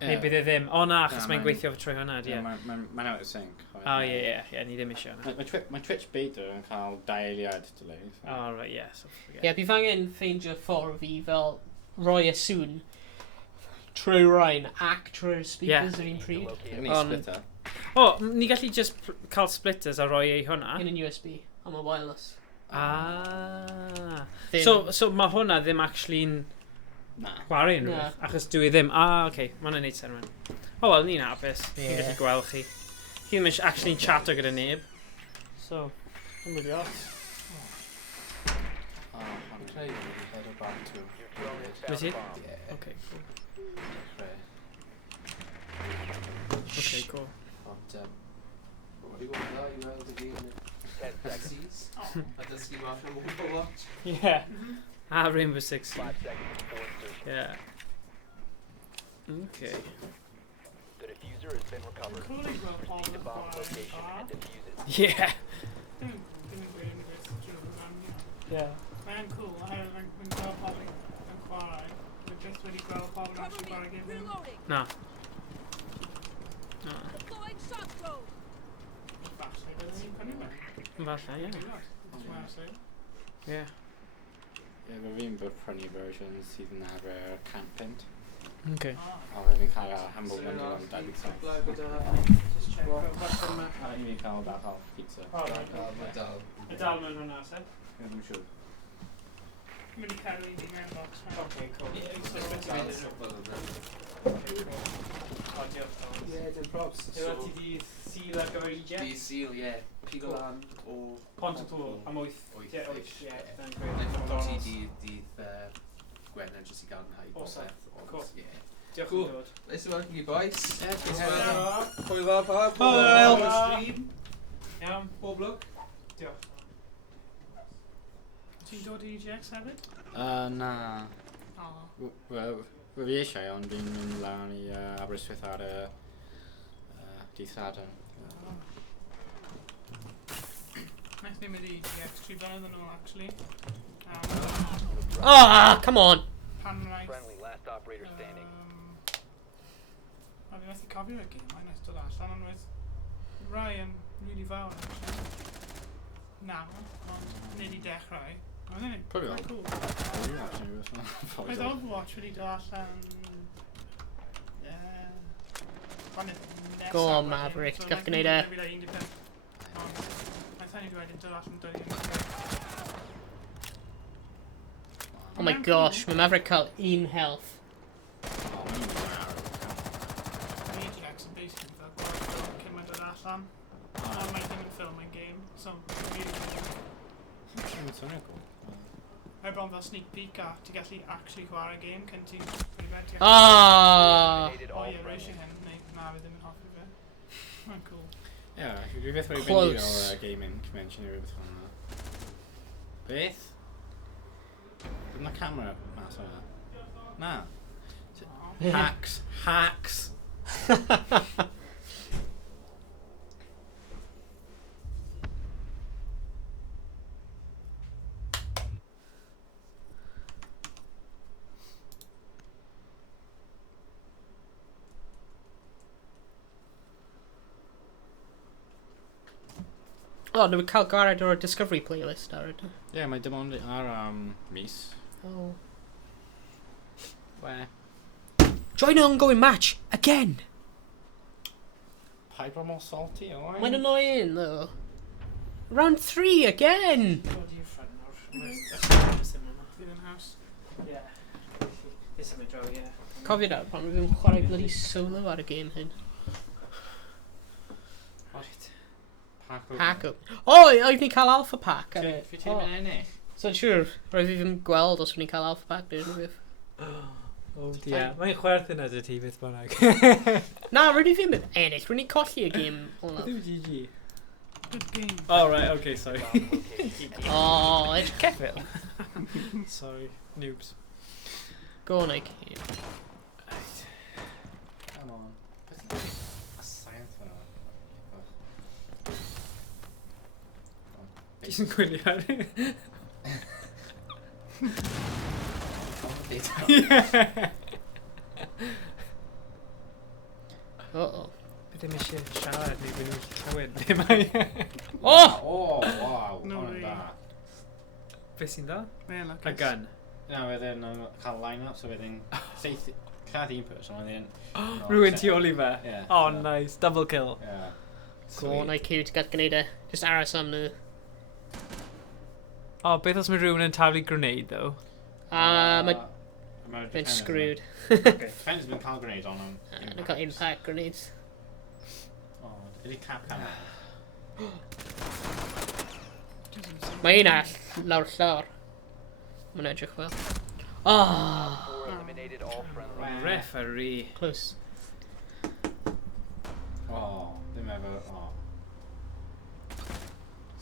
Neu bydd e ddim? O na, achos mae'n gweithio trwy hwnna, ie. Mae'n out of sync. O ie, ni ddim eisiau hwnna. Mae Twitch beta yn cael dau eiliad delay. O, right, yeah, so forget. Ie, bydd angen ffeindio ffordd fi fel roi y sŵn trwy Ryan ac trwy'r speakers yr un pryd. Ni splitter. O, ni gallu just cael splitters a roi ei hwnna? In yn USB, am y wireless. Ah. Ddim. So mae hwnna ddim actually'n Na. chwarae unrhyw Na. beth, achos dwi ddim. Ah, okay, mae'n neud sen rwan. O, wel, ni'n hapus. Ni'n gallu gweld chi. Chi ddim eisiau actually chato gyda neb. So, yn rili os. Wyt ti? Okay, cool. Okay, cool. Yeah. Ah, Rainbow Six. Yeah. Okay. The diffuser has been recovered. Proceed to bomb location and defuse it. Yeah. Yeah. Mae'n cool, oherwydd mae'n gweld pobl yn chwarae. Mae'n just wedi gweld pobl yn actually chwarae gyda nhw. Na. Falle, byddwn ni'n prynu fe. Falle, ie. Yeah. Ie, fe fi'n bod prynu versions sydd yn ar campint. Okay. A fe fi'n cael humble bundle am 27. Just check out what's on that. A i fi'n cael bach o pizza. Y dal mewn hwnna, se? Ie, ddim siŵr. Mae'n mynd I cael ei mewn box. Okay, cool. Yeah, dim props. Yw ti di seal ar gyfer Di eject? seal, ie. Pigo lan o... Pont y tŵl am 8. Wyth, Ie, wyth. Ie, Neu great. ffotog ti dydd Gwener jyst I gael yn haid. Awesome. Cool. Ie. Diolch Cool. yn dod. Nice to welcome you boys. Ie, Hwyl fawr pawb. Hwyl. Stream. Iawn. Pob lwc. Diolch. Ti'n dod I EGX hefyd? Na. O. Wel, fe fi eisiau, ond fi'n mynd lan I Aberystwyth ar y dydd Sadwrn. Naeth ni mynd I EGX 3 blynedd yn ôl, actually. Ah, come on! Pan wnaeth... Friendly, last operator standing. A fi methu cofio'r gêm, mae'n naeth dod allan, ond wedd rai yn really fawr, actually. Nawr, ond nid I dechrau. Oedd e'n Pwy fel? cool. Oedd Oedd Overwatch wedi dod allan... Go on, Maverick, gach gwneud e. Oh my gosh, mae Maverick cael 1 health. Mae bron fel sneak peek a ti gallu actually chwarae game cyn ti'n prynu fe. Ah! O ie, reisio hyn, neu na fi ddim yn hoffi fe. Mae'n cool. Ie, dwi beth wedi Close. fynd o'r gaming convention i rhywbeth fel yna. Beth? Bydd yna camera mas o yna? Na. Hacks. Hacks. O, nhw'n cael gared o'r Discovery playlist ar ydw. Ie, mae dim ond ar mis. Oh. We. Join an ongoing match, again! Piper more salty, o? Mae'n annoying, though. Round 3, again! Dod i'r ffrind nawr. Fydd yn haws. Ie. Is am I draw, ie. Cofio nawr, pan fi'n chwarae bloody solo ar y game hyn. Right. Pack up. Pack up. O, oedd ni'n cael alpha pack ar y... Fi ti'n mynd ennill? So'n siŵr, roedd fi ddim gweld os fi'n cael alpha pack, dwi'n rhywbeth. O, dia. Mae'n chwerth yna dy ti beth bynnag. Na, rydw i ddim yn ennill, rydw i'n colli y game hwnna. Ddim GG. Good game. Oh, right, okay, sorry. O, edrych ceffil. Sorry, noobs. Go on, Ike. Come on. A science yna. Ti'n gwylio ar i? Uh-oh. Beth ddim eisiau siarad neu bod nhw'n clywed be mae. Oh! Oh, wow. No Hwn yn way. da. Beth sy'n da? Mae'n A lwcus. gun. Na, wedyn cael line-up, so wedyn lladd un person, wedyn... Rwy'n tu ôl i fe? Ie. Oh, nice. Double kill. Ie. Go on, Ike, ti'n gael gwneud e. Just aros am nhw. Oh, beth os mae rhywun yn taflu grenade, though? Mae'n been screwed. Defenders been cael grenade on them. Nhw'n cael impact grenades. Oh, ydy cap camera. Mae un all lawr llawr. Mae'n edrych fel. Oh! Eliminated all friendly. Referee. Close. Oh, ddim efo... Oh.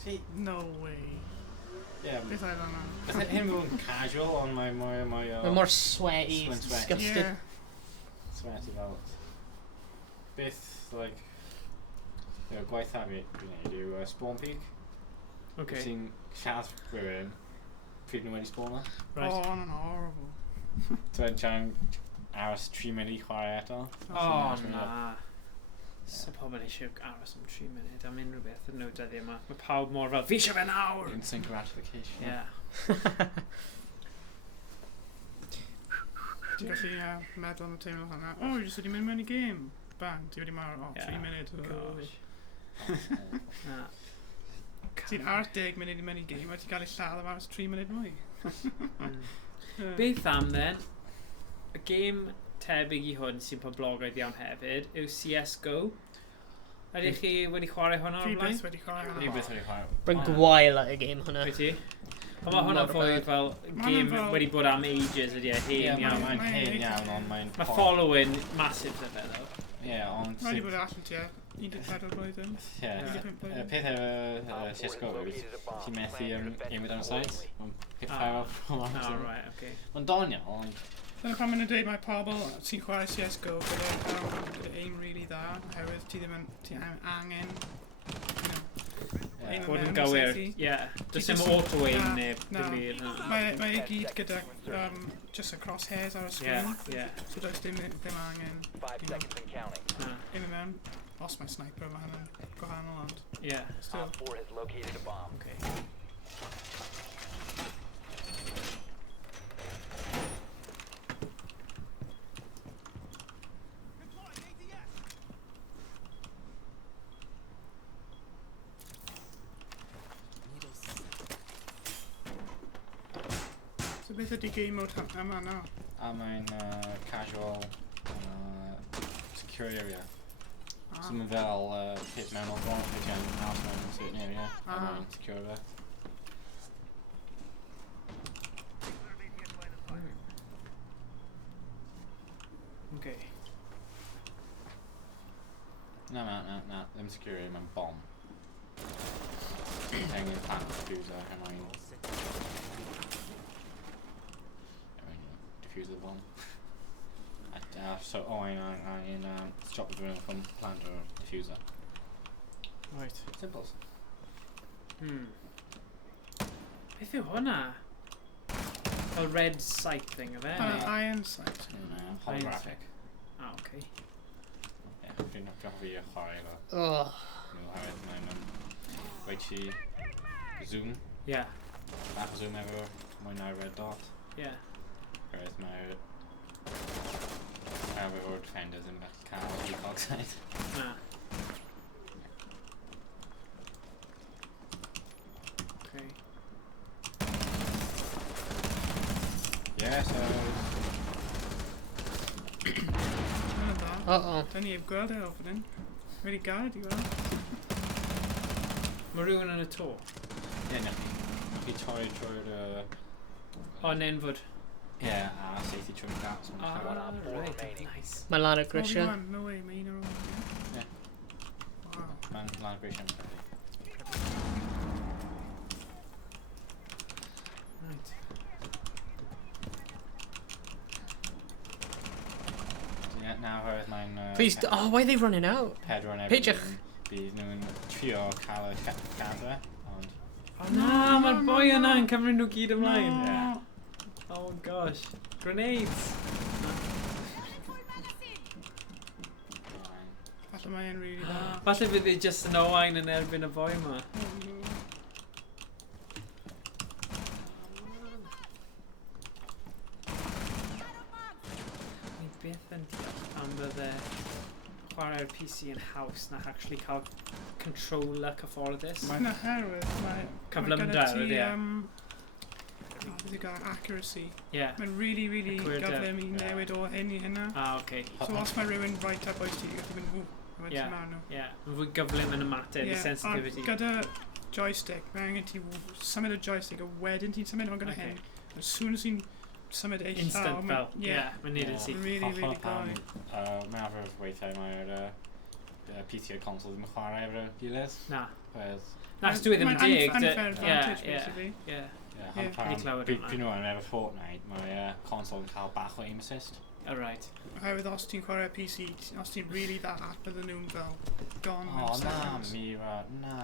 See, No way. yeah, Beth oedd hwnna? beth hyn fod yn casual, ond mae Mae mor sweaty, Mae'n it's sweaty. disgusting. sweaty fel. Beth, like... gwaith a fi gwneud yw spawn peak. Okay. Ti'n lladd rhywun pryd nhw wedi spawno. Right. Oh, hwnna'n horrible. Dwi'n trying aros 3 munud i chwarae eto. Oh, na. So pobl eisiau aros am 3 munud am unrhyw beth yn nhw dyddiau yma. Mae pawb mor fel, fi eisiau fe nawr! Instant gratification. Yeah. Ti'n gallu meddwl am y teimlo hwnna. O, i jyst wedi mynd mewn i game. Bang, ti wedi marw. O, 3 munud. Gosh. Na. Ti'n ar 10 munud i mewn i game, a ti'n cael ei lladd am aros 3 munud mwy. Beth am then? Y game tebyg i hwn sy'n poblogaidd iawn hefyd yw CSGO. Ydych chi wedi chwarae hwnna Fi o'r blaen? beth wedi chwarae Ni hwnna. beth wedi chwarae. Mae'n gwael at y game hwnna. Be ti? Ond mae hwnna'n Not fwy bad. fel Ma' game hwnna'n fel- wedi bod am ages ydi e, Ie, hen iawn. mae'n Mae'n hen eitha- iawn, ond mae'n... Mae following massive na fe ddo. Ie, ond... Mae wedi bod allan ti 14 blwyddyn. Ie, y peth efo CSGO yw ti'n methu aimio down sights. Ond hip-fire off. Oh, right, okay. Ond doniol, ond... Dyna pan maen nhw'n dweud mae pobl sy'n chwarae CSGO gyda aim really dda, oherwydd ti ddim yn ti angen aim Bod yn mewn gywir, safety. ie. Does dim just- auto-aim na, neu na. dim byd. na. Mae i gyd gyda just y crosshairs ar y screen. Ie, ie. So does dim angen 5 seconds and counting. Na, aim mewn. Os mae sniper yma hynny'n gwahanol ond. ie. Still. Op 4 has located a bomb. Okay. So beth ydy game mode yma nawr? A mae'n casual, secure area. So mae'n fel pit mewn o'r bron, pit mewn house mewn a certain area. Secure fe. Okay. Na, ddim security, mae'n bom. Hanging plant diffuser, and I'm diffuse the bomb. So, I'm stop the drill from plant or diffuser. Right. Simples. Beth yw hwnna? A red sight thing of it? Iron sight. Holographic. Oh, okay. Yeah, dwi'n hoffi chwarae efo. Oh. Mae'n rhaid ti zoom. Yeah. Bach zoom efo mwynhau red dot. Yeah. Whereas mae'r efo'r defenders yn bach cael default side. Na. Okay. Yeah, so... Uh-oh. Then you've gweld it off then. Really galed i gweld. Mae rhywun yn y to? Ie, nech chi troi trwy'r... O, nenfod. Ie, a seithi trwy'r gaps. Right, nice. Mae lan y grisiau. No way, mae un o'r own. Ie. Wow. Mae'n lan y grisiau yn credu. Right. Now, oherwydd mae'n... Please, oh, why are they running out? Pedro yn Peidiwch. Bydd nhw'n trio cael y cadre, ond... Oh na, mae'r boi yna yn cymryd nhw gyd ymlaen. Yeah. Oh gosh. Grenades! Falle mae e'n really dda. Falle fydd ei just yn Owain yn erbyn y boi yma. Ni beth yn am bydde chwarae'r PC yn haws na actually cael controller cyfforddus. Mae'n oherwydd, Cyflymder, ydy e? Beth yw gael accuracy. Yeah. Mae'n really Accurate, gyflym i newid o hyn i hynna. Ah, okay. So os mae rhywun right up oes ti, gallu mynd, ww, mae'n Yeah. ti'n marw. Yeah. Mae'n fwy gyflym yn ymateb i sensitivity. Ond gyda joystick, mae angen ti symud o joystick a wedyn ti'n symud o'n gyda hyn. As soon as ti'n symud eich Instant fel. Yeah, mae'n neud yn syth. Really gloi. Mae'n arfer weithiau mae'r PC a console ddim yn chwarae efo'r gilydd. Na. Whereas... Na, dwi ddim yn dig. Mae'n unfair advantage, basically. Yeah. Pan clywed pryd hwnna. nhw yn efo Fortnite, mae console yn cael bach o aim assist. Oh, right. Oherwydd os ti'n chwarae PC, os ti'n really dda, bydden nhw'n fel gone O, in na, seconds. Mira, na.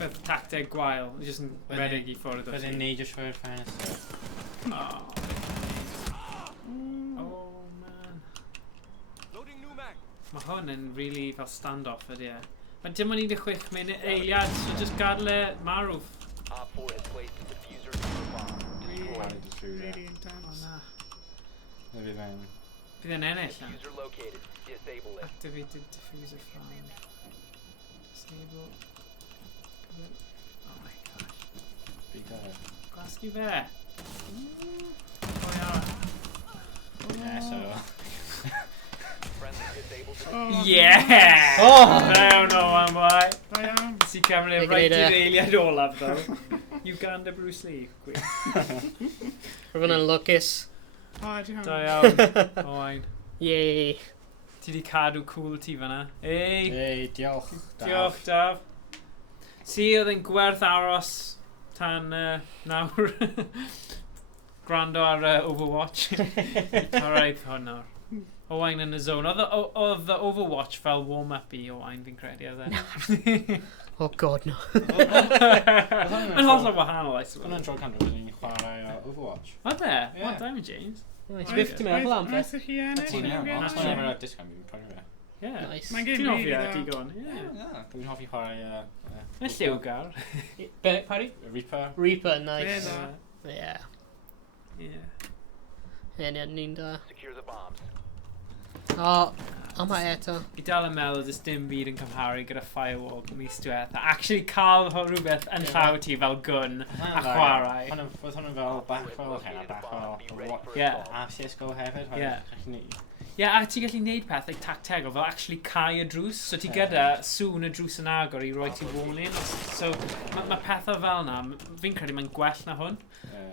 Bydd tacteg gwael, jyst yn redig i ffwrdd o ti. Byddai'n neud o trwy'r ffenestr. Oh, man. Mae hwn yn really fel stand-off ydy e. Mae dim ond 16 munud eiliad, so just gadw e marw. Op 4 has placed the diffuser in the bomb. Really O intense. na. Bydd e'n... Bydd e'n ennill na. Diffuser located. Disable it. Activated diffuser found. Disable. Oh my gosh. Bydd e... Gwasgu fe. O ia. Yeah, so... Friendly disabled. Yeah! Oh! Fewn o am boi. Da iawn. Si Cymru They right great, i'r eiliad olaf though. Uganda Bruce Lee. Gwych. Rwy'n yn lwcus. O, ydych Da hwn. iawn. Owain. Yay. Ti di cadw cool ti fanna. Ei! Ei, diolch. Diolch, Daf. Si, oedd yn gwerth aros tan nawr. Gwrando ar Overwatch. Alright, hwn nawr. Owain yn y zone. Oedd Overwatch fel warm-up i Owain fi'n credu, oedd e? Oh god, no. Yn holl o wahanol, I suppose. Hwna'n tro canol bod ni'n chwarae Overwatch. Oedd e? Yeah. What time, James? Nice. Beth ti'n meddwl am beth? Aethych chi ennill? Ti'n iawn, ond Ie. mae'n rhaid disgwyl mi'n prynu fe. Yeah. Nice. Mae'n game Ti'n hoffi really e, dda. digon? Yeah. Dwi'n hoffi chwarae... Yn lliwgar. Be, pari? Reaper. Reaper, Ie, nice. dda. Yeah. Yeah. Ni'n da. Secure the bombs. O, yma eto. I dal yn meddwl does dim byd yn cymharu gyda Firewall mis diwetha. Actually cael rhywbeth yn llaw ti fel gun a chwarae. Oedd hwnnw fel back fel hyn a back fel... Yeah. A CSGO hefyd. Yeah. a ti gallu neud pethau tactegol fel actually cau y drws. So ti gyda sŵn y drws yn agor I roi ti warning. So mae pethau fel na, fi'n credu mae'n gwell na hwn.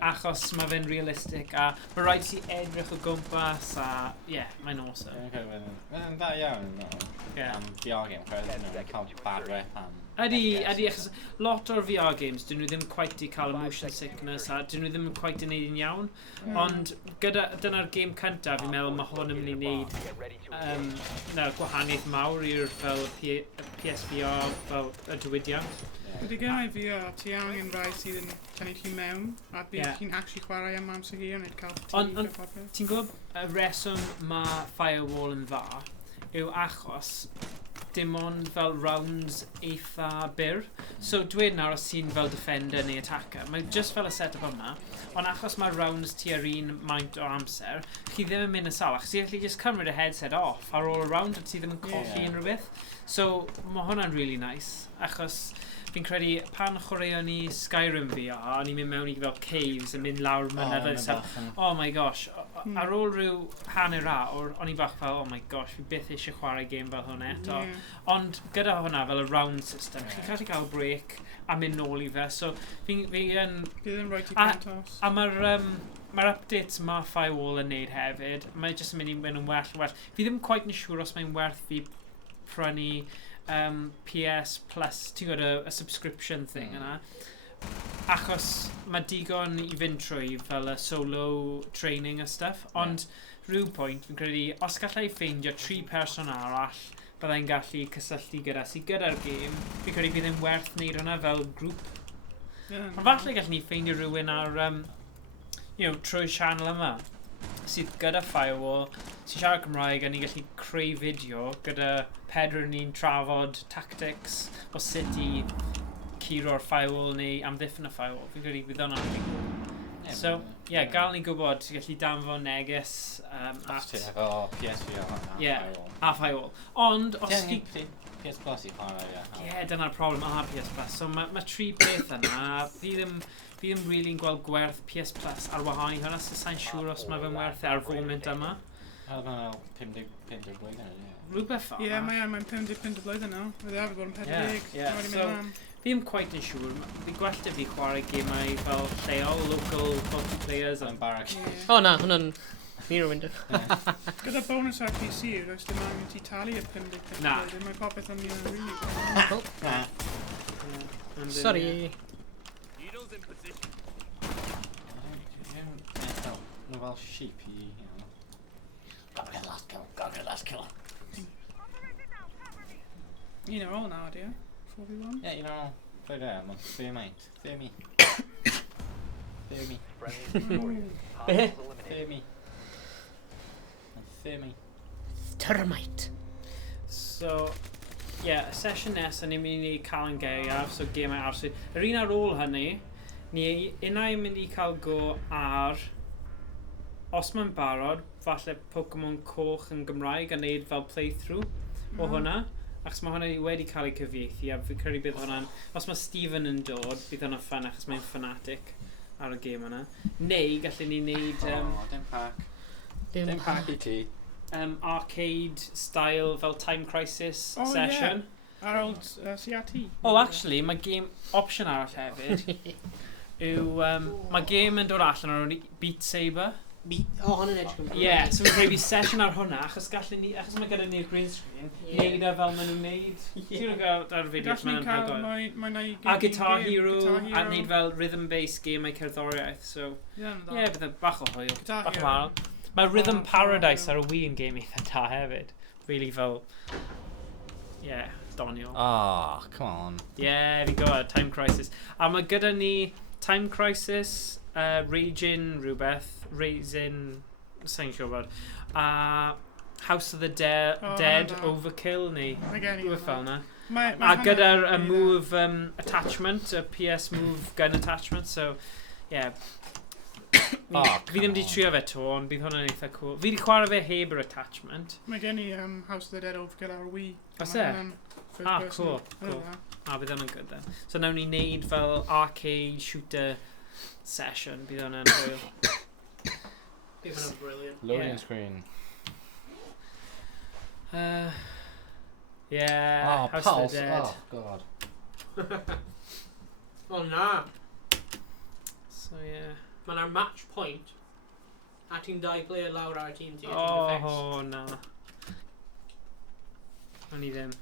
Achos mae fe'n realistic a mae rhaid ti edrych o gwmpas a mae'n awesome. Mae'n dda iawn. Am VR game, cael bad rep am. Ydy, achos lot o'r VR games, dyn nhw ddim quite I cael y motion sickness a dyn nhw ddim quite I neud yn iawn. Ond dyna'r game cyntaf, fi'n meddwl mae hwn yn mynd I neud gwahaniaeth mawr i'r fel PSVR fel y diwydiant. Ydy gennau VR, ti angen rai sydd yn tynnu chi mewn a bydd chi'n actually chwarae am amser hi ond cael Ond ti'n gwybod y reswm mae Firewall yn dda yw achos dim ond fel rounds eitha byr. So dweud nawr os ti'n fel defender neu attacker, mae just fel y set-up yma, ond achos mae rounds ti ar un maint o amser, chi ddim yn mynd yn sal, achos ti'n gallu just cymryd y headset off ar ôl y round, a ti ddim yn colli unrhyw beth. So mae hwnna'n really nice, achos fi'n credu pan chwaraeon ni Skyrim VR, o'n i'n mynd mewn I fel caves yn mynd lawr mynyddoedd. Oh my gosh, ar ôl rhyw hanner awr, o'n I bach fel, oh my gosh, fi byth eisiau chwarae game fel hwnna eto. Ond gyda hwnna fel y round system, chi'n gallu cael break a mynd nôl I fe. So fi'n... Bydd yn rhaid I cantos. A mae'r updates mae Firewall yn neud hefyd. Mae jyst yn mynd I mynd yn well. Fi ddim quite yn siŵr os mae'n werth fi prynu PS Plus, ti'n gwybod y subscription thing yna. Achos mae digon I fynd trwy fel y solo training a stuff. Ond rhyw pwynt, fi'n credu, os gallai ffeindio 3 person arall, byddai'n gallu cysylltu gyda sydd gyda'r game, fi'n credu bydd yn werth wneud hwnna fel grŵp. Ond falle gallwn ni ffeindio rhywun ar trwy'r channel yma sydd gyda Firewall, sy'n siarad Cymraeg a ni gallu creu fideo gyda pedwar ni'n trafod tactics o sut I curo'r Firewall neu amddiffyn y Firewall. Fi'n credu bydd hwnna'n really cool. So, gael ni gwybod, ti'n gallu danfon neges at... Efo PSVR a Firewall. Ond, os chi... PS Plus I chwarae, dyna'r problem a PS Plus. So, mae 3 beth yna. Fi ddim really'n gweld gwerth PS Plus ar wahân I hwnna, so sa'n siŵr os mae fe'n werth ar foment yma. Mae'n 50 blwyddyn, Rhywbeth fel yna. Mae'n 55 blwyddyn nawr. Fydd arfer bod yn 40. So, fi ddim quite yn siŵr. Fi gwell fi chwarae gemau fel lleol, local multiplayers. Yn barag. Na, hwnna'n mir o window. Gyda bonus ar PC, oes dim angen ti talu y 55 blwyddyn. Mae popeth yn mynd yn rili. Sorry. In position. No fel sheep I, Gotta get last kill. You know all now, do you? 4v1? Yeah, play there, man. Fear me. Fear me. Termite. So, session nesa ni'n mynd I cael yn geiaf, so gemau arswyd. Yr un ar ôl hynny, unau mynd I cael go ar, os mae'n barod, falle Pokemon Coch yn Gymraeg a wneud fel playthrough o hwnna. Achos mae hwnna wedi cael ei cyfieithu a fi'n credu bydd hwnna'n... Os mae Stephen yn dod, bydd hwnna'n ffyn achos mae'n fanatic ar y gêm yna. Neu gallwn ni wneud... dim pack I ti. Arcade style fel Time Crisis session. Ar old CRT. Actually, mae game option arall hefyd. Mae game yn dod allan ar Beat Saber. Hon yn edrych yn so fi'n credu session ar hwnna, achos mae gyda ni'r green screen, neud fel maen nhw'n neud. Ti'n gael ar fideos maen nhw'n cael... A Guitar Hero, a neud fel rhythm-based game ei cerddoriaeth, so... bydd y bach o hwyl, bach o mal. Mae Rhythm Paradise ar y Wii yn game eitha da hefyd. Really fel... doniol. Come on. Fi'n gwybod, Time Crisis. A mae gyda ni Time Crisis, Raging rhywbeth, sa'n siŵr bod, House of the Dead, Overkill neu rhywbeth fel yna. A gyda'r Move attachment, y PS Move gun attachment, so, fi ddim wedi trio fe to, ond bydd hwnna'n eitha cool. Fi wedi chwarae fe heb yr attachment. Mae gen I House of the Dead Overkill ar Wii. Os cool. Bydd hwnna'n good then. So nawn ni wneud fel arcade shooter session, bydd hwnna'n hwyl. Bydd hwnna'n brilliant. Loading screen. Yeah, House of the Dead. Oh, God. Oh, na. So, yeah. Man ar match point. A ti'n dau player lawr ar y tîm ti. Oh, na. O'n i ddim.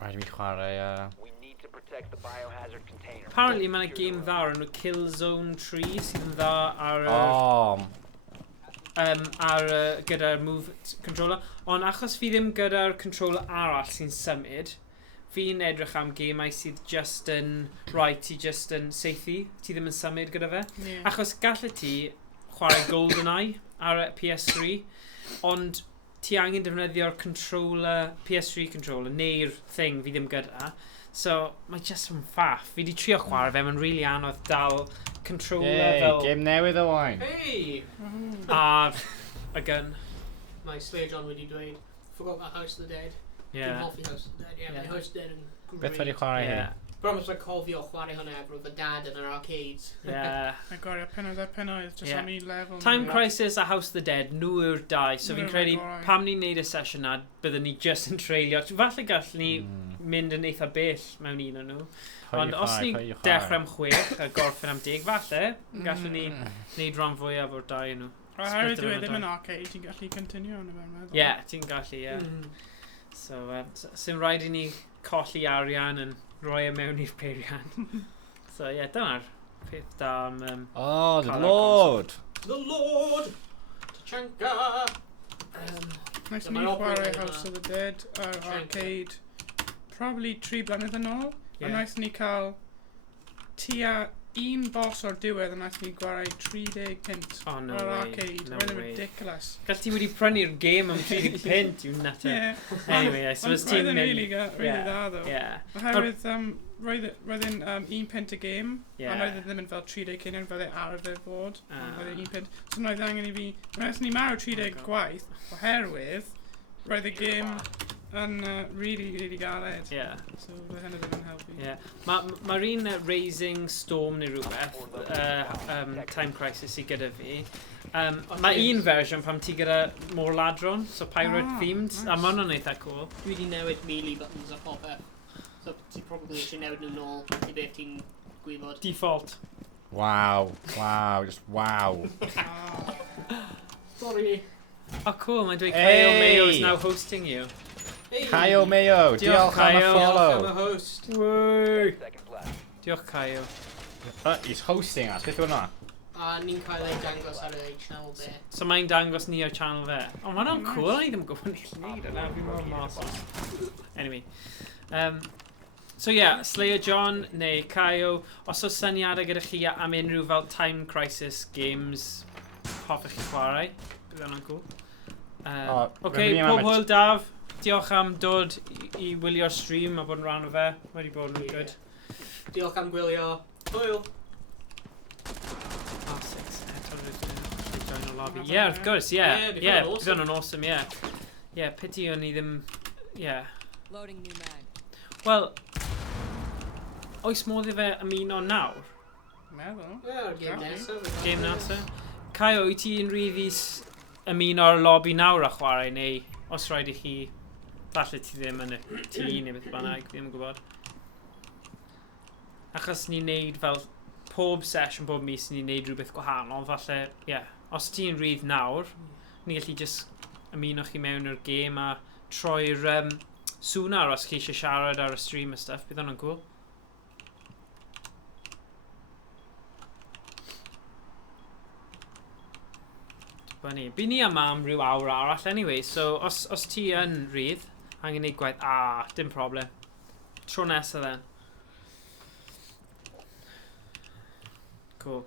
Rhaid i mi chwarae... We need to protect the biohazard container. Apparently, mae'n a game dda o'r enw Killzone 3 sydd yn dda ar gyda'r move controller. Ond achos fi ddim gyda'r controller arall sy'n symud, fi'n edrych am gemau sydd just yn ti just yn seithi, ti ddim yn symud gyda fe. Yeah. Achos gallai ti chwarae GoldenEye ar y PS3, ond ti angen defnyddio'r controller, PS3 controller, neu'r thing fi ddim gyda. So, mae just yn ffaff. Fi di trio chwarae fe, mae'n really anodd dal controller fel... Game newydd o wain. Hey! A y gun. Mae Slayer John wedi dweud, forgot about House of the Dead. Yeah. Dwi'n hoffi House of the Dead, yeah. Mae House of the Dead yn great. Beth wedi chwarae hi? Bron os mae'n cofio chwarae hwnna efo fy dad yn yr arcades. Yeah. I got it, pennaeth, just on ei level. Time Crisis a House of the Dead, nhw yw'r dau. So fi'n credu pam ni'n neud y sesiwn na, byddwn ni just yn treulio. Falle gallwn ni mynd yn eitha bell mewn un o'n nhw. Ond os ni'n dechrau am 6 a gorffen am 10, falle, gallwn ni neud rhan fwyaf o'r dau o'n nhw. Oherwydd dwi ddim yn arcade, ti'n gallu continue yn y fe'n meddwl. Ie, ti'n gallu, ie. So, sy'n rhaid i ni colli arian yn rhoi e mewn i'r peirian. So, ie, dyna'r peth da am... Oh, the Lord! The Lord! Tachanka! Nice ni chwarae House of the Dead ar arcade. Probably 3 blynedd yn ôl. A nice ni cael tua un boss o'r diwedd a nice ni chwarae 30 pint ar arcade. Mae'n ridiculous. Gall ti wedi prynu'r game am 30 pint, you'n nutter. Anyway, I suppose ti'n mynd... Really dda, though. Oherwydd, roedd yn 1 pint y game, a roedd ddim yn fel 30 cynnig, roedd e ar y fod, roedd e 1 pint. So roedd angen i fi, roedd ni marw 30 gwaith, oherwydd, roedd y game yn really galed. So roedd hynny ddim yn helpu. Mae'r un Raising Storm neu rhywbeth, Time Crisis i gyda fi. Mae un version pam ti gyda môr ladron, so pirate themed, a mae hwnna'n eitha cool. Dwi wedi newid melee buttons a popeth. So ti probably eisiau newid nhw'n ôl i beth ti'n gwybod. Default. Wow, just wow. Sorry. Oh cool, mae'n dweud Kyle Mayo is now hosting you. Kyle Mayo, diolch am y follow. Diolch am y host. Woo! Diolch Kyle. He's hosting us, beth yw hwnna? A ni'n cael ei dangos ar y channel fe. So mae'n dangos ni ar channel fe. Oh, mae'n o'n cool, a ni ddim yn gwybod ni'n neud yna, fi'n mor mas. Anyway. So yeah, Slayer John neu Kyle, os oes syniadau gyda chi am unrhyw fel Time Crisis games, hoffech chi chwarae. Bydd hwnna'n cool. Okay, pob hwyl Daf. Diolch am dod i wylio'r stream a bod yn rhan o fe. Mae wedi bod yn good. Diolch am gwylio. Hwyl. Yeah, of course, yeah. Yeah, bydd hwnna'n awesome, yeah. Yeah, pity o'n i ddim... Yeah. Loading new mag. Wel, oes modd i fe ymuno nawr? Meddwl. Game nesaf. Game nesaf. Caio, wyt ti'n ryddi ymuno'r lobby nawr a chwarae, neu os rhaid i chi... Falle ti ddim yn y tŷ neu beth bynnag, fi ddim yn gwybod. Achos ni'n neud fel pob session, pob mis ni'n neud rhywbeth gwahanol, falle, ie. Os ti'n rydd nawr, ni gallu just ymuno chi mewn i'r game a troi'r sŵnar os chi eisiau siarad ar y stream a stuff. Bydd hwnna'n cool. By ni yma am rhyw awr arall anyway, so os ti yn rydd, angen neud gwaith, dim problem. Tro nesa then. Cool.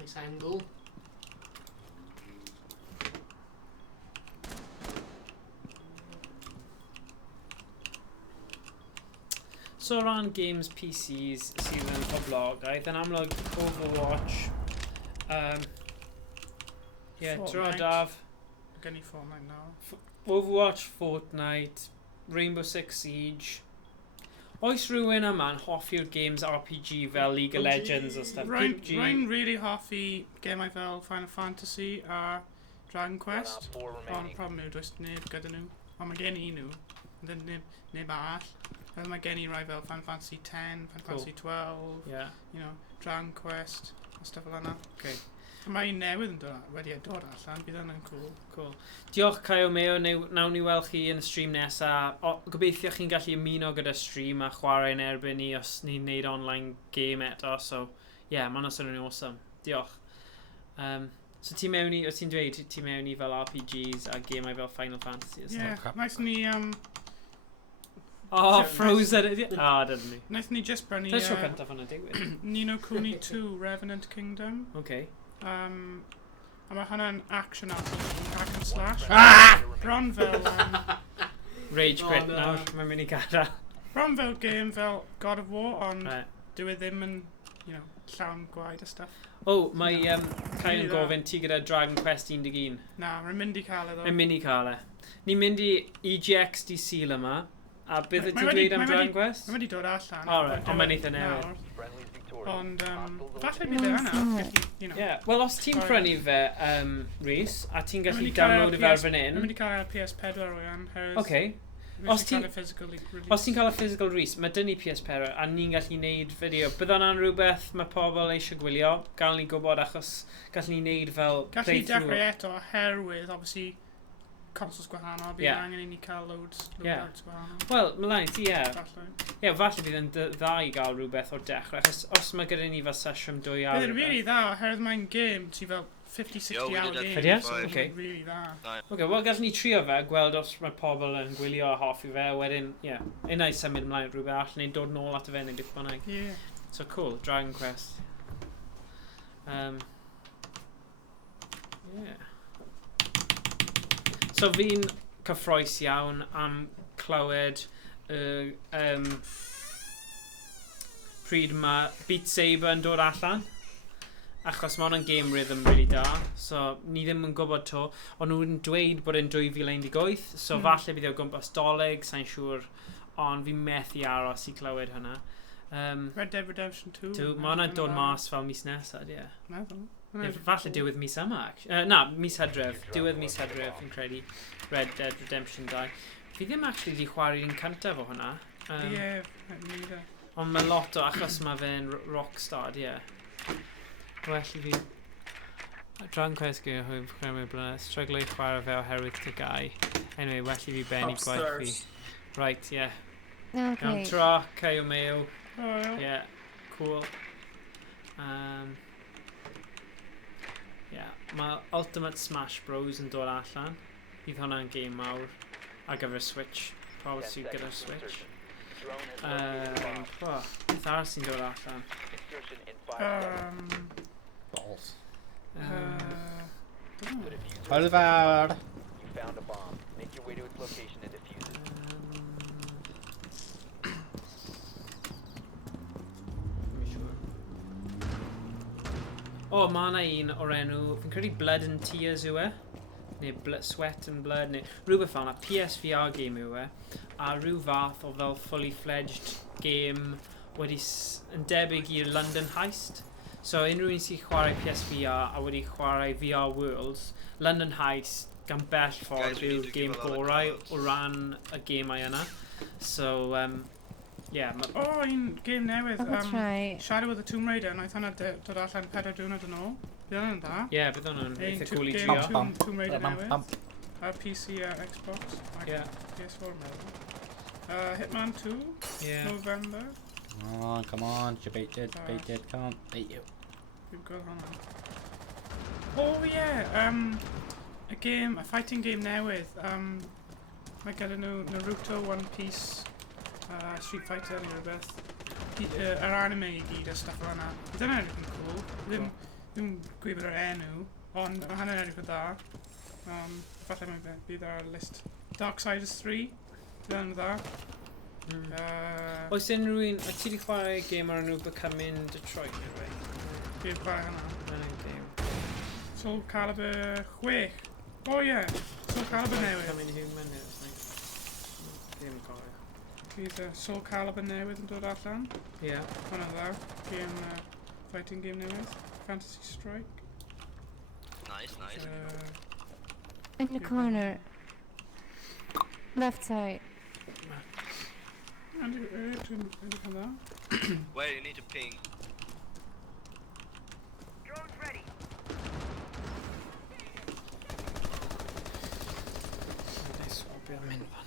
Nice angle. So ran games PCs sydd yn poblogaidd, yn amlwg Overwatch, Dro Daf. Gen i Fortnite nawr. Overwatch, Fortnite, Rainbow Six Siege. Oes rhywun yma'n hoffi'r games RPG fel League of Legends o stuff? Rwy'n really hoffi gemau fel Final Fantasy a Dragon Quest. Ond problem yw, does neb gyda nhw. Ond mae gen I nhw. Ond neb arall. Fel mae gen I rai fel Final Fantasy 10, Final Fantasy 12, you know, Dragon Quest, a stuff fel yna. Okay. Mae un newydd wedi dod allan, bydd hwnna'n cool. Diolch Caio Mayo, nawn ni weld chi yn y stream nesaf. Gobeithio chi'n gallu ymuno gyda stream a chwarae yn erbyn ni os ni'n neud online game eto. So, yeah, mae'n swnio'n awesome. Diolch. So ti'n mewn i, os ti'n dweud, ti'n mewn i fel RPGs a gemau fel Final Fantasy? Yeah, naeth ni... Frozen. Dydyn ni. Naeth ni just brynu... That's tro cyntaf hwnna digwydd. Ni no Kuni 2, Revenant Kingdom. Okay. A mae hwnna'n action hack and slash. Bron fel... Rage quit nawr, mae'n mynd I gada. Bron fel game fel God of War, ond dyw e ddim yn, you know, llawn gwaed a stuff. Mae Cael yn gofyn ti gyda Dragon Quest 11. Na, mae'n mynd I cael e ddo. Mae'n mynd I cael e. Ni'n mynd I EGXD seal yma. A beth ydych chi'n dweud am Dragon Quest? Mae'n wedi dod allan. Ond mae'n eitha newydd. Ond, falle bydd e yna. Wel, os ti'n prynu fe, Rhys, a ti'n gallu download fe ar fan hyn... Mae'n mynd I cael PS4 rwy'n. OK. Os ti'n cael y physical Rhys, mae dyn ni PS4 a ni'n gallu neud fideo. Bydd hwnna'n rhywbeth mae pobl eisiau gwylio. Gael ni gwybod achos gallwn ni neud fel playthrough. Gallu dechrau eto oherwydd, obviously, consoles gwahanol, bydd angen I ni cael loads gwahanol. Wel, Mlaen, falle bydd yn dda I gael rhywbeth o'r dechrau, achos os mae gyda ni fel sesiwn 2 awr. Bydd yn really dda, oherwydd mae'n game, ti fel 50-60 hour game, so it's really dda. Wel, gallwn ni trio fe, gweld os mae pobl yn gwylio a hoffi fe, wedyn, unai symud ymlaen rhywbeth all, neu dod nôl at y fe, neu beth bynnag. So cool, Dragon Quest. So fi'n cyffroes iawn am clywed pryd mae Beat Saber yn dod allan. Achos mae hwnna'n game rhythm really da. So ni ddim yn gwybod to. Ond nhw'n dweud bod e'n 2018. So falle bydd o gwmpas doleg, sa'n siŵr. Ond fi'n methu aros I clywed hwnna. Red Dead Redemption 2. Mae hwnna'n dod mas fel mis nesaf, Meddwl. Falle diwedd mis yma. Mis Hydref. Diwedd mis Hydref, fi'n credu. Red Dead Redemption 2. Fi ddim actually di chwarae'r un cyntaf o hwnna. Ond mae lot o, achos mae fe'n Rockstar, Well I fi... Dragon Quest gyda hwy'n chwarae blynedd. Struggle I chwarae fe oherwydd tygau. Anyway, well I fi benni gwaith fi. Right, Okay. Iawn tro, Caio Mayo. Cool. Mae Ultimate Smash Bros yn dod allan. Bydd hwnna'n game mawr ar gyfer Switch. Probably sydd gyda'r Switch. Beth arall sy'n dod allan? Balls. Oliver! You found a bomb. Make your way to its location and defuse it. Mae yna un o'r enw, fi'n credu Blood and Tears yw e, neu Sweat and Blood, neu rhywbeth fel yna, PSVR game yw e, a rhyw fath o fel fully fledged game wedi yn debyg i'r London Heist. So unrhyw un sy'n chwarae PSVR a wedi chwarae VR Worlds, London Heist gan bell ffordd yw'r game gorau o ran y gemau yna. So, un game newydd. That's right. Shadow of the Tomb Raider, naeth hwnna dod allan 4 diwrnod yn ôl. Bydd hwnna'n da. Bydd hwnna'n eitha cool I trio. trio. Tomb Raider newydd. PC a Xbox. PS4 newydd. Hitman 2, November. Come on, you baited, come on, bait you. We've got hwnna. A fighting game newydd. Mae gyda nhw Naruto, One Piece, Street Fighter neu rhywbeth. Yr anime I gyd a stuff fel yna. Bydd hwnna'n edrych yn cool. Ddim gwybod yr enw, ond mae hwnna'n edrych yn dda. Falle mae bydd ar list. Darksiders 3, bydd hwnna'n dda. Oes unrhyw un, ti wedi chwarae game ar enw Becoming Detroit neu rhaid? Bydd chwarae hwnna. Soul Calibur 6. Soul Calibur newydd. Becoming Human neu rhaid. Ddim cofio. Bydd Soul Calibur newydd yn dod allan. Ie. Hwna ddaw. Fighting game newydd. Fantasy Strike. Nice. In the corner. Left side. And dwi'n cael dda. Where you need to ping. Drone's ready. Nice swapio am mynd fanna.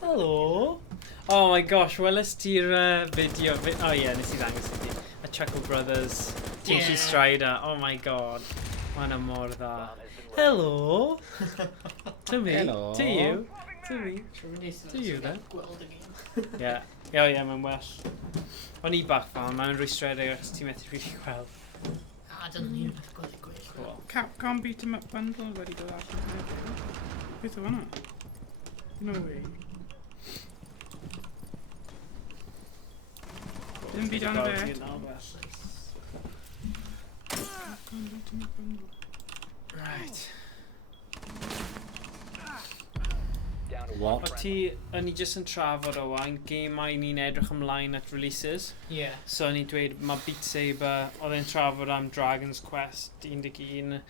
Helo! Oh my gosh, welys ti'r fideo... oh yeah, nes I ddangos i ti. Y Chuckle Brothers, Tinky Strider, oh my god. Mae'n mor dda. Hello! To me, Hello. to you, to me, to you then. Yeah, mae'n well. O'n I bach fan, mae'n rwystredig achos ti'n methu rili gweld. Dyna ni'n gweld y gwyll. Cool. Capcom Beat 'em Up Bundle wedi dod allan hefyd. Beth o hwnna? No way. Dim byd ond fe. Capcom Beat 'em Up Bundle. Right. What? O ti, o'n i jyst yn trafod o wain, gemau ni'n edrych ymlaen at releases. Yeah. So o'n i dweud, mae Beat Saber, oedd e'n trafod am Dragon's Quest 11,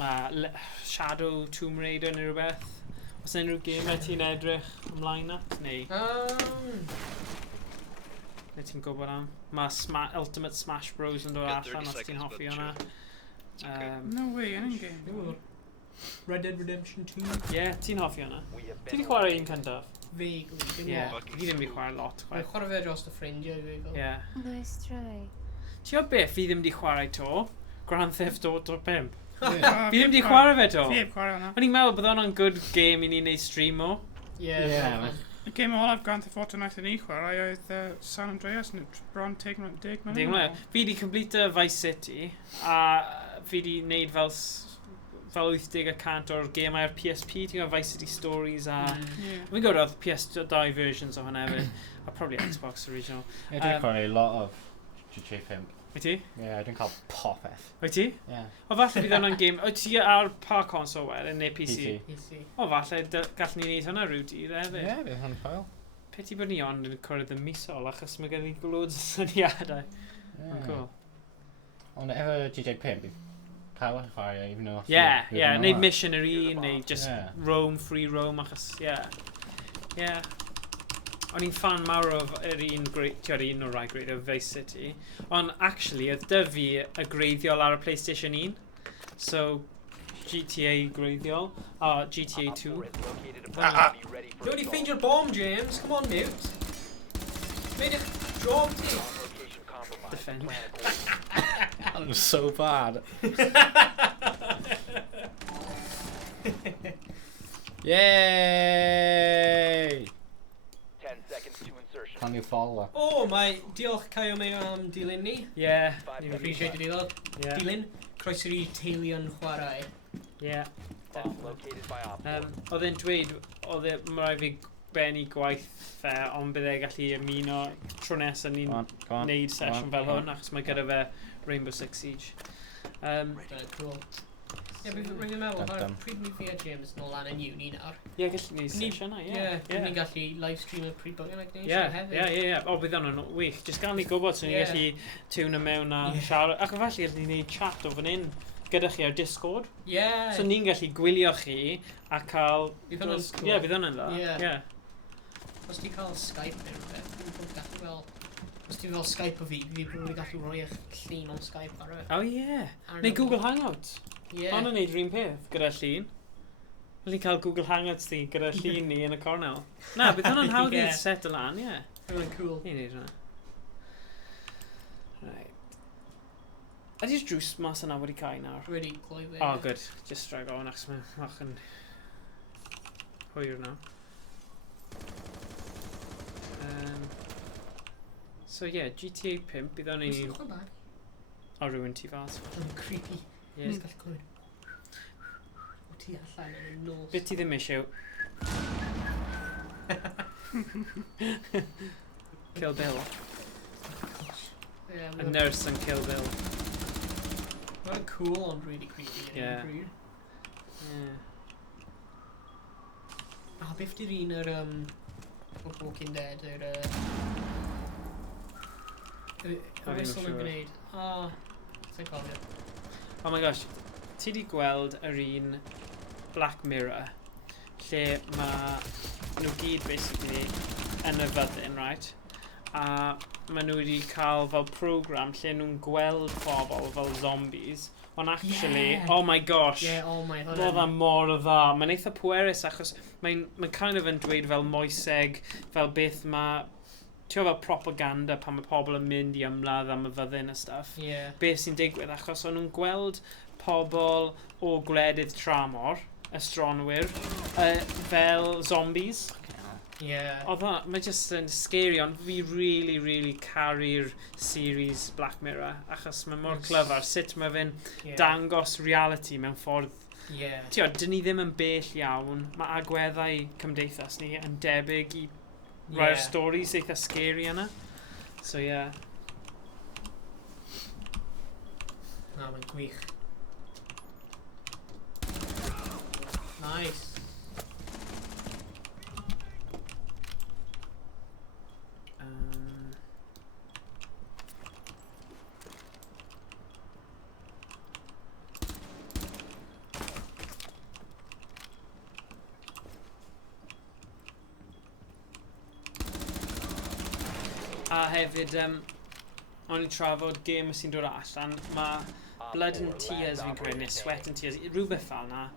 mae Shadow Tomb Raider neu rhywbeth. Os yna unrhyw gemau ti'n edrych ymlaen at, neu? Neu ti'n gwybod am? Mae Ultimate Smash Bros yn dod allan os ti'n hoffi hwnna. No way, yn game. Red Dead Redemption 2. Yeah, ti'n hoffi hwnna? Ti wedi chwarae un cyntaf? Vaguely. Yeah, fi ddim wedi chwarae lot. Mae'n chwarae fe dros y ffrindiau i fi fel. Yeah. Nice try. Ti o beth fi ddim wedi chwarae to? Grand Theft Auto 5. Fi Fi ddim wedi chwarae fe to? Fi heb chwarae hwnna. O'n i'n meddwl bod hwnna'n good game i ni'n neud stream o. Yeah. Y game olaf Grand Theft Auto naeth ni chwarae oedd San Andreas yn bron 10 mlynedd. Fi wedi complete Vice City a fi wedi neud fel 80% o'r gemau'r PSP, ti'n gwybod Vice City Stories a... Fi'n gwybod oedd PS2 versions o hwnna hefyd, a probably Xbox original. Yeah, dwi'n chwarae a lot of GTA 5. Wyt ti? Yeah, dwi'n cael popeth. Wyt ti? Yeah. O falle bydd hwnna'n game... Wyt ti ar pa console wedyn neu PC? PC. O falle gallwn ni neud hwnna rhyw dydd hefyd. Yeah, bydd hwnna'n ffael. Pe ti bod ni ond yn cwrdd y misol achos mae gen i glwyd syniadau. Cool. Ond efo GTA 5, bydd pawb yn chwarae, even though... Yeah, neud missionary, neu just roam, free roam achos, yeah. O'n i'n fan mawr o yr un o'r rai greid o Vice City. Ond actually, oedd dy fi y greiddiol ar y PlayStation 1. So, GTA greiddiol, a GTA 2. You already found your bomb, James. Come on, mate. Made it job, ti. Defend. I'm so bad. Yay! 10 seconds to insertion. Can you follow? Oh, mae diolch Caio Mayo am dilyn ni. Yeah. Ni'n appreciate i ddilyn. Dilyn. Croeso i teulu yn chwarae. Yeah. Bomb located by op. Oedd e'n dweud, mae rhaid fi benni gwaith fe, ond bydd e gallu ymuno tro nesaf ni'n neud sesiwn fel hwn, achos mae gyda fe Rainbow Six Siege. Cool. Ie, bydd rwy'n meddwl, pryd ni fi a James nôl lan yn uni nawr. Ie, gallu neud sesiwn na, ie. Bydd ni'n gallu live stream y pryd bwng yn ag neud hefyd. Ie. O, bydd hwnna'n wych. Jyst gael ni gwybod sy'n ni'n gallu tune mewn a siarad. Ac o falle gallu neud chat o fan hyn gyda chi ar Discord. Ie. So ni'n gallu gwylio chi a cael... Bydd hwnna'n cool. Ie, bydd hwnna'n dda. Ie. Os ti'n cael Skype neu rhywbeth, dwi'n gallu fel... Os ti'n fel Skype o fi dwi'n gallu rhoi eich llun o'n Skype ar y... O ie. Neu Google Hangouts. Ie. Ond yn neud rhywun peth gyda llun. Fydd ni'n cael Google Hangouts ni gyda llun ni yn y cornel. Na, bydd hwnna'n hawdd i set y lan, ie. Hwnna'n cool. Ni'n neud hwnna. Right. Ydy'r drws mas yna wedi cael nawr? Wedi cloi fe. Oh, good. Just drag on, achos mae'n mach yn hwyr nawr. So yeah, GTA 5 bydd o'n ei... O, rhywun ti fas. Yn creepy. Ie. Ys gallu clywed. O ti tu allan yn y nos. Beth ti ddim eisiau? Kill Bill. Yeah, A nurse yn Kill Bill. Well, cool ond really creepy. Yeah. Yeah. Ah, beth di'r un yr Walking Dead, yr whistle yn gwneud. Ah, sy'n cofio. Oh my gosh, ti di gweld yr un Black Mirror lle ma' nhw gyd basically yn y fyddin, right? A ma' nhw wedi cael fel program lle nhw'n gweld pobl fel zombies. Ond actually, oh my gosh, oedd am mor o dda. Mae'n eitha pwerus achos mae'n kind of yn dweud fel moeseg, fel beth ma', ti'n fel propaganda pan mae pobl yn mynd i ymladd am y fyddin a stuff. Beth sy'n digwydd achos o'n nhw'n gweld pobl o gwledydd tramor, astronwyr, fel zombies. Oedd mae just yn scary, ond fi really caru'r series Black Mirror achos mae mor clyfar sut mae fe'n dangos reality mewn ffordd. Tio, dyn ni ddim yn bell iawn, mae agweddau cymdeithas ni yn debyg i rhai'r stories eitha scary yna. So yeah. Na, mae'n gwych. Nice. A hefyd, o'n i trafod gêm sy'n dod allan, mae Blood and Tears fi'n credu, neu Sweat and Tears, rhywbeth fel na.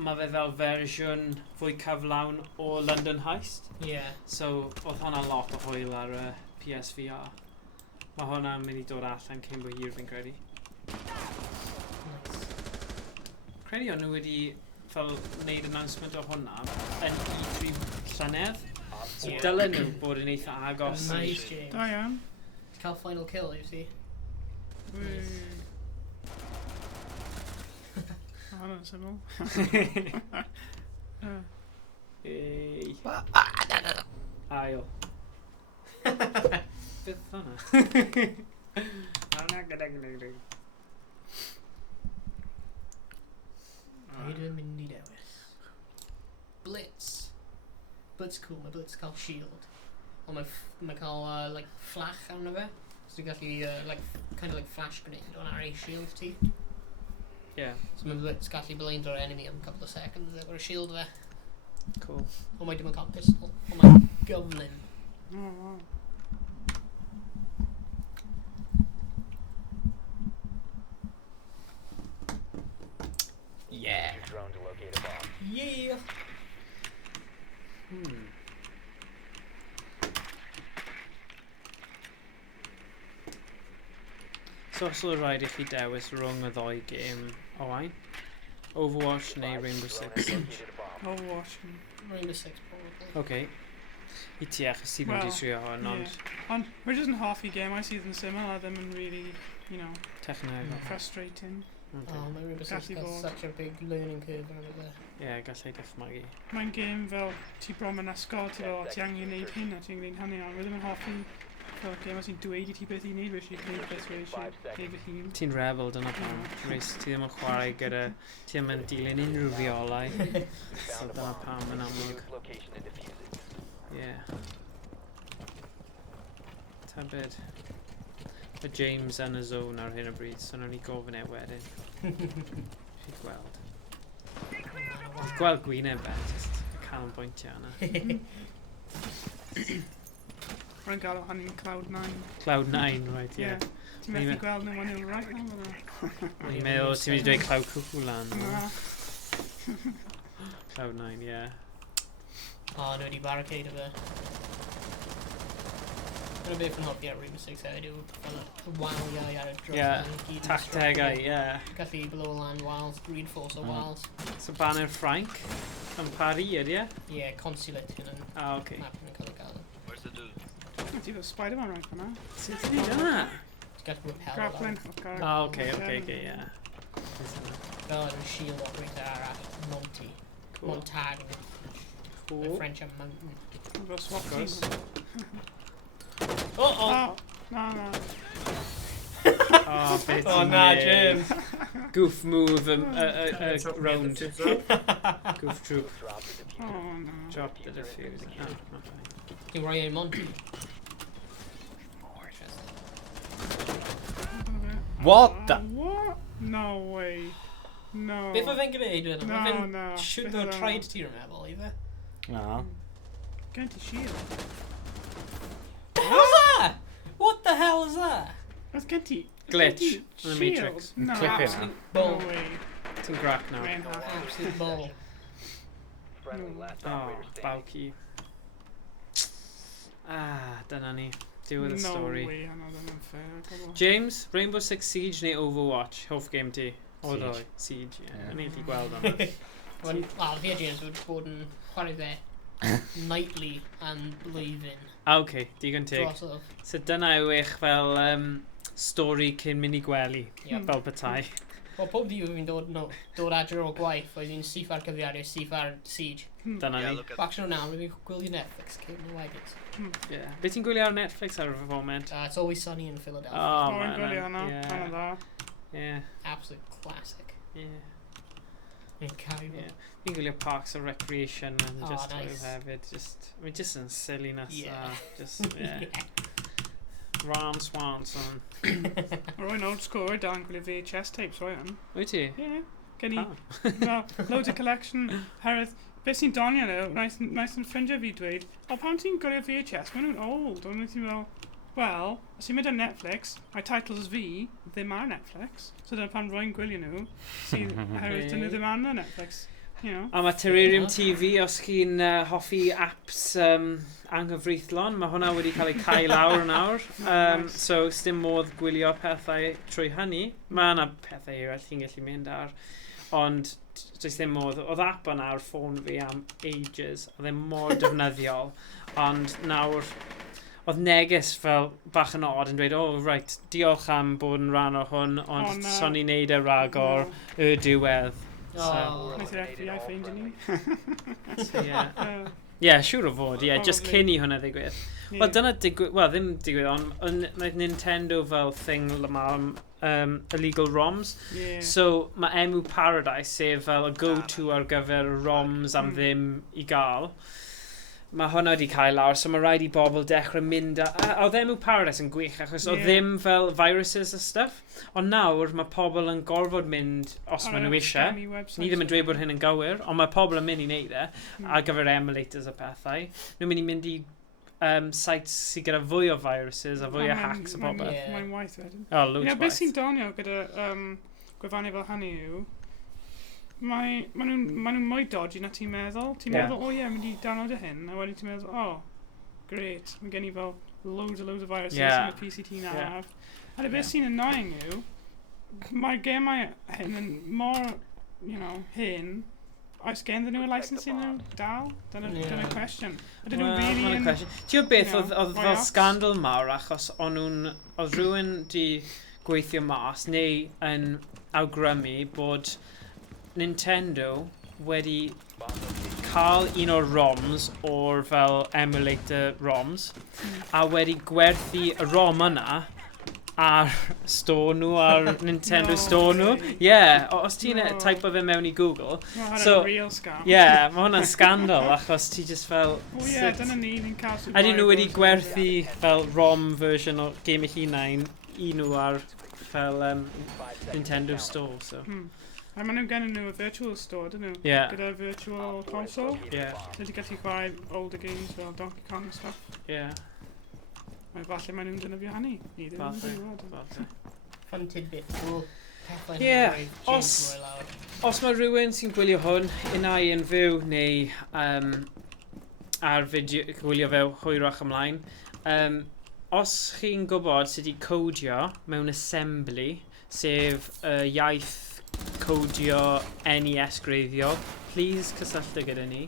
Mae fe fel fersiwn fwy cyflawn o London Heist. So, oedd hwnna lot o hwyl ar PSVR. Mae hwnna'n mynd i dod allan cyn bo hir fi'n credu. Credu o'n nhw wedi fel wneud announcement o hwnna yn E3 llynedd. So dylen nhw bod yn eitha agos. Nice, James. Da iawn. Cael final kill, you see. Hwna'n syml. Ei. Ail. Beth hwnna? Paid yn mynd i dewis. Blitz. Blitz cool, mae Blitz cael shield. Ond mae cael like flash arno fe. So ti'n gallu kind of like flash grenade o'n ar ei shield ti. So mae Blitz gallu blindio'r enemy am a couple of seconds efo'r shield fe. Cool. Ond mae dim yn cael pistol. Ond mae'n gyflym. Yeah. Drone to locate a bomb. Yeah. So os oedd rhaid i chi dewis rhwng y ddoi gêm o wain? Overwatch neu Rainbow Six Siege? Overwatch. Rainbow Six probably. Okay. I ti achos ti ddim wedi trio hwn, ond... Ond, we're just in half a game, I see them similar, them and really, you know, frustrating. Oh, mae Rainbow Six got such a big learning curve on it there. Yeah, gallai dychmygu. Mae'n game fel, ti bron yn ysgol, ti fel, ti angen gwneud hyn a ti angen gwneud hynny, ond rydym yn hoffi fel game os ti'n dweud i ti beth i wneud, felly gwneud beth i eisiau gwneud fy hun. Ti'n rebel, dyna pam. Reis, ti ddim yn chwarae gyda, ti ddim yn dilyn unrhyw rheolau. So dyna pam yn amlwg. Yeah. Ta byd. Mae James yn y zone ar hyn o bryd, so nawn ni gofyn e wedyn. Fi gweld. Fi gweld gwyneb e, just canolbwyntio yna. Rwy'n gael o hynny'n Cloud9. Cloud9, right, yeah. Ti'n methu gweld nhw yn yw'r right now, Ni'n meddwl, ti'n mynd i dweud Cloud Cuckoo lan. Cloud9, yeah. Oh, nhw wedi barricade o fe. Dyna beth yn hoffi ar Rainbow Six hefyd yw waliau ar y drop. Tactegau, Gallu blow lan wals, reinforce o wals. So Banner Frank yn pari, ydy e? Yeah, consulate yn okay. map yn cael ei gael. Where's the dude? Ti fel Spider-Man rank yna. Sut ti'n neud yna? Ti'n gallu repel Grappling. Okay, yeah. Fel yn shield operator arall, no Montagne. The French are mountain. Swappers. Oh, no. Oh, bit Oh, nah, James. Goof move round. Goof troop. Oh, no. Drop the diffuser. Oh, not fine. You were in Monty. What the? What? No way. No. Beth oedd e'n gwneud yn No, no. Should have tried to remember, either. No. Going to shield. How's that? What the hell is that? That's Genty. Glitch in the Matrix. No. Clip in, Absolute No bull. way. It's in crack now. Absolute bull. Friendly last Oh, operator standing. Balky. Dyna ni. Deal with the story. No way, I know that's unfair. Come on. James, Rainbow Six Siege neu Overwatch? Hoff game ti? O Siege. ddoi. Siege, ie. Ie. Yn ei di gweld am. Wel, fi a James wedi bod yn chwarae fe nightly yn blwyddyn. OK, digon teg. Drosodd. So dyna yw eich fel stori cyn mynd i gwely. Yep. Fel petai. Wel, pob dyw fi'n dod adre o gwaith, oedd hi'n syth ar cyfriadur, syth ar Siege. Dyna Yeah, ni. look at Faction o nawr, fi'n gwylio Netflix, cyn y wedys. Yeah. Be ti'n gwylio ar Netflix ar y foment? It's Always Sunny in Philadelphia. Oh, Oh, I'm man. good, yeah, Yeah. no. Yeah. Absolute classic. Yeah. Fi'n cael Yeah. Fi'n gwylio Parks and Recreation and Oh, just nice. hefyd. I mean, just yn silliness. Yeah. Just, yeah. Ron Swanson. Rwy'n old school, rwy'n dan gwylio VHS tapes, rwy'n. Wyt ti? Yeah. Gen i, Oh. no, loads of collection. Herwydd, beth sy'n donio nhw, nice yn ffrindiau fi dweud, o pan ti'n gwylio VHS, maen nhw'n old, ond ti'n fel, wel, os ti'n mynd ar Netflix, mae titles fi ddim ar Netflix, so dyna pan rwy'n gwylio nhw, sy'n herwydd dyn nhw ddim ar Netflix, you know. A mae Terrarium TV, os chi'n hoffi apps anghyfreithlon, mae hwnna wedi cael ei cael lawr nawr. So, sdim modd gwylio pethau trwy hynny. Mae yna pethau eraill chi'n gallu mynd ar. Ond, does ddim modd. Oedd app yna ar ffôn fi am ages. Oedd e mor defnyddiol. Ond nawr, oedd neges fel bach yn odd yn dweud, right, diolch am bod yn rhan o hwn, ond son i'n neud e ragor y diwedd. Oh. Wnaeth i'r FBI ffeindio ni. So, yeah. Yeah, siŵr o fod, yeah, just cyn i hwnna ddigwydd. Wel, dyna digwydd, wel, ddim digwydd, ond wnaeth Nintendo fel thing yma am illegal ROMs. Yeah. So, mae enw Paradise, sef fel y go-to ar gyfer ROMs am ddim i gael. Mae hwnna wedi cael lawr, so mae rhaid i bobl dechrau mynd oedd enw Paradise yn gwych, achos oedd ddim fel viruses a stuff. Ond nawr, mae pobl yn gorfod mynd, os maen nhw eisiau. Ni ddim yn dweud bod hyn yn gywir, ond mae pobl yn mynd i wneud e, ar gyfer emulators a pethau. Nhw'n mynd i mynd i sites sydd gyda fwy o viruses a fwy o hacks a pobl. Mae'n waith wedyn. O, loads Ie, waith. beth sy'n donio gyda gwefannau fel hynny yw, Mae nhw'n mwy dodgy na ti'n meddwl. Ti'n meddwl, mynd i download hyn, a wedyn ti'n meddwl, great, mae gen i fel loads of viruses yn y PC ti'n araf. A beth sy'n annoying yw, mae'r gemau hyn yn mor, hyn, oes gen nhw y licensing nhw dal? Dyna'r cwestiwn. Ydyn nhw'n really yn... Ti'n beth oedd fel scandal mawr achos oedd rhywun di gweithio mas neu yn awgrymu bod Nintendo wedi cael un o'r ROMs o'r fel emulator ROMs a wedi gwerthu y ROM yna ar store nhw, ar Nintendo store nhw. Yeah, os ti'n type o fe mewn i Google. So, real scam. Yeah, mae hwnna'n scandal achos ti just fel... dyna ni'n cael... Ydyn nhw wedi gwerthu fel ROM version o game eich hunain i nhw ar fel Nintendo store, so... A maen nhw'n gen nhw y virtual store, dyn nhw? Yeah. Gyda virtual console? Yeah. So ti'n gallu chwarae older games fel Donkey Kong and stuff? Yeah. Falle maen nhw'n dynefio hynny. Ni ddim yn Falle. Fun tidbit. Yeah, os mae rhywun sy'n gwylio hwn, unai yn fyw neu ar fideo, gwylio fe hwyrach ymlaen, os chi'n gwybod sut i codio mewn assembly, sef iaith codio NES greiddiol, please cysylltu gyda ni,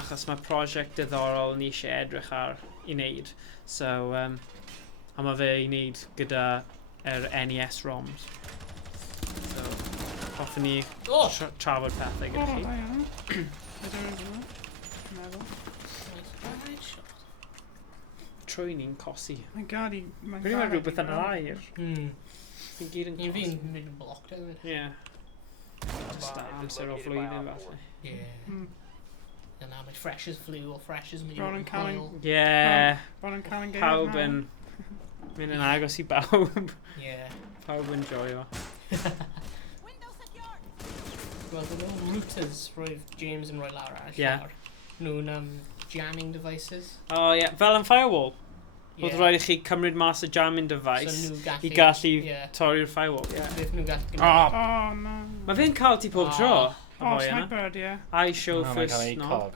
achos mae prosiect diddorol ni eisiau edrych ar i wneud. So, a mae fe i wneud gyda NES ROMs. So, hoffwn ni O! trafod pethau gyda O, chi. da iawn. Ydyn nhw'n meddwl. Nice shot. Trwy ni'n cosi. Mae'n gad i... Mae'n Rwy'n meddwl rhywbeth yn yr air. Hmm. Fi'n gyd yn Fi'n cosi. mynd yn blocked hefyd. Ie. Just amser o flwyddyn falle. Yeah. Hmm. And now like fresh as flu or fresh as me. Bron yn cael ein... Ie. Bron yn cael ein geir Pawb yn mynd yn agos i bawb. Yeah. Pawb yn joio. Well, the little routers roedd James yn rhoi lawr ar Ie. llawr. Nhw'n jamming devices. O ie, fel yn firewall. Oedd Yeah. rhaid i chi cymryd mas y jamming device So nhw gallu... i gallu Yeah. torri'r firewall. Beth nhw gallu... Oh, Oh, no. mae fe'n cael ti pob tro. Oh, Snipebird, yeah. I show No, first mae'n cael ei knob. cog.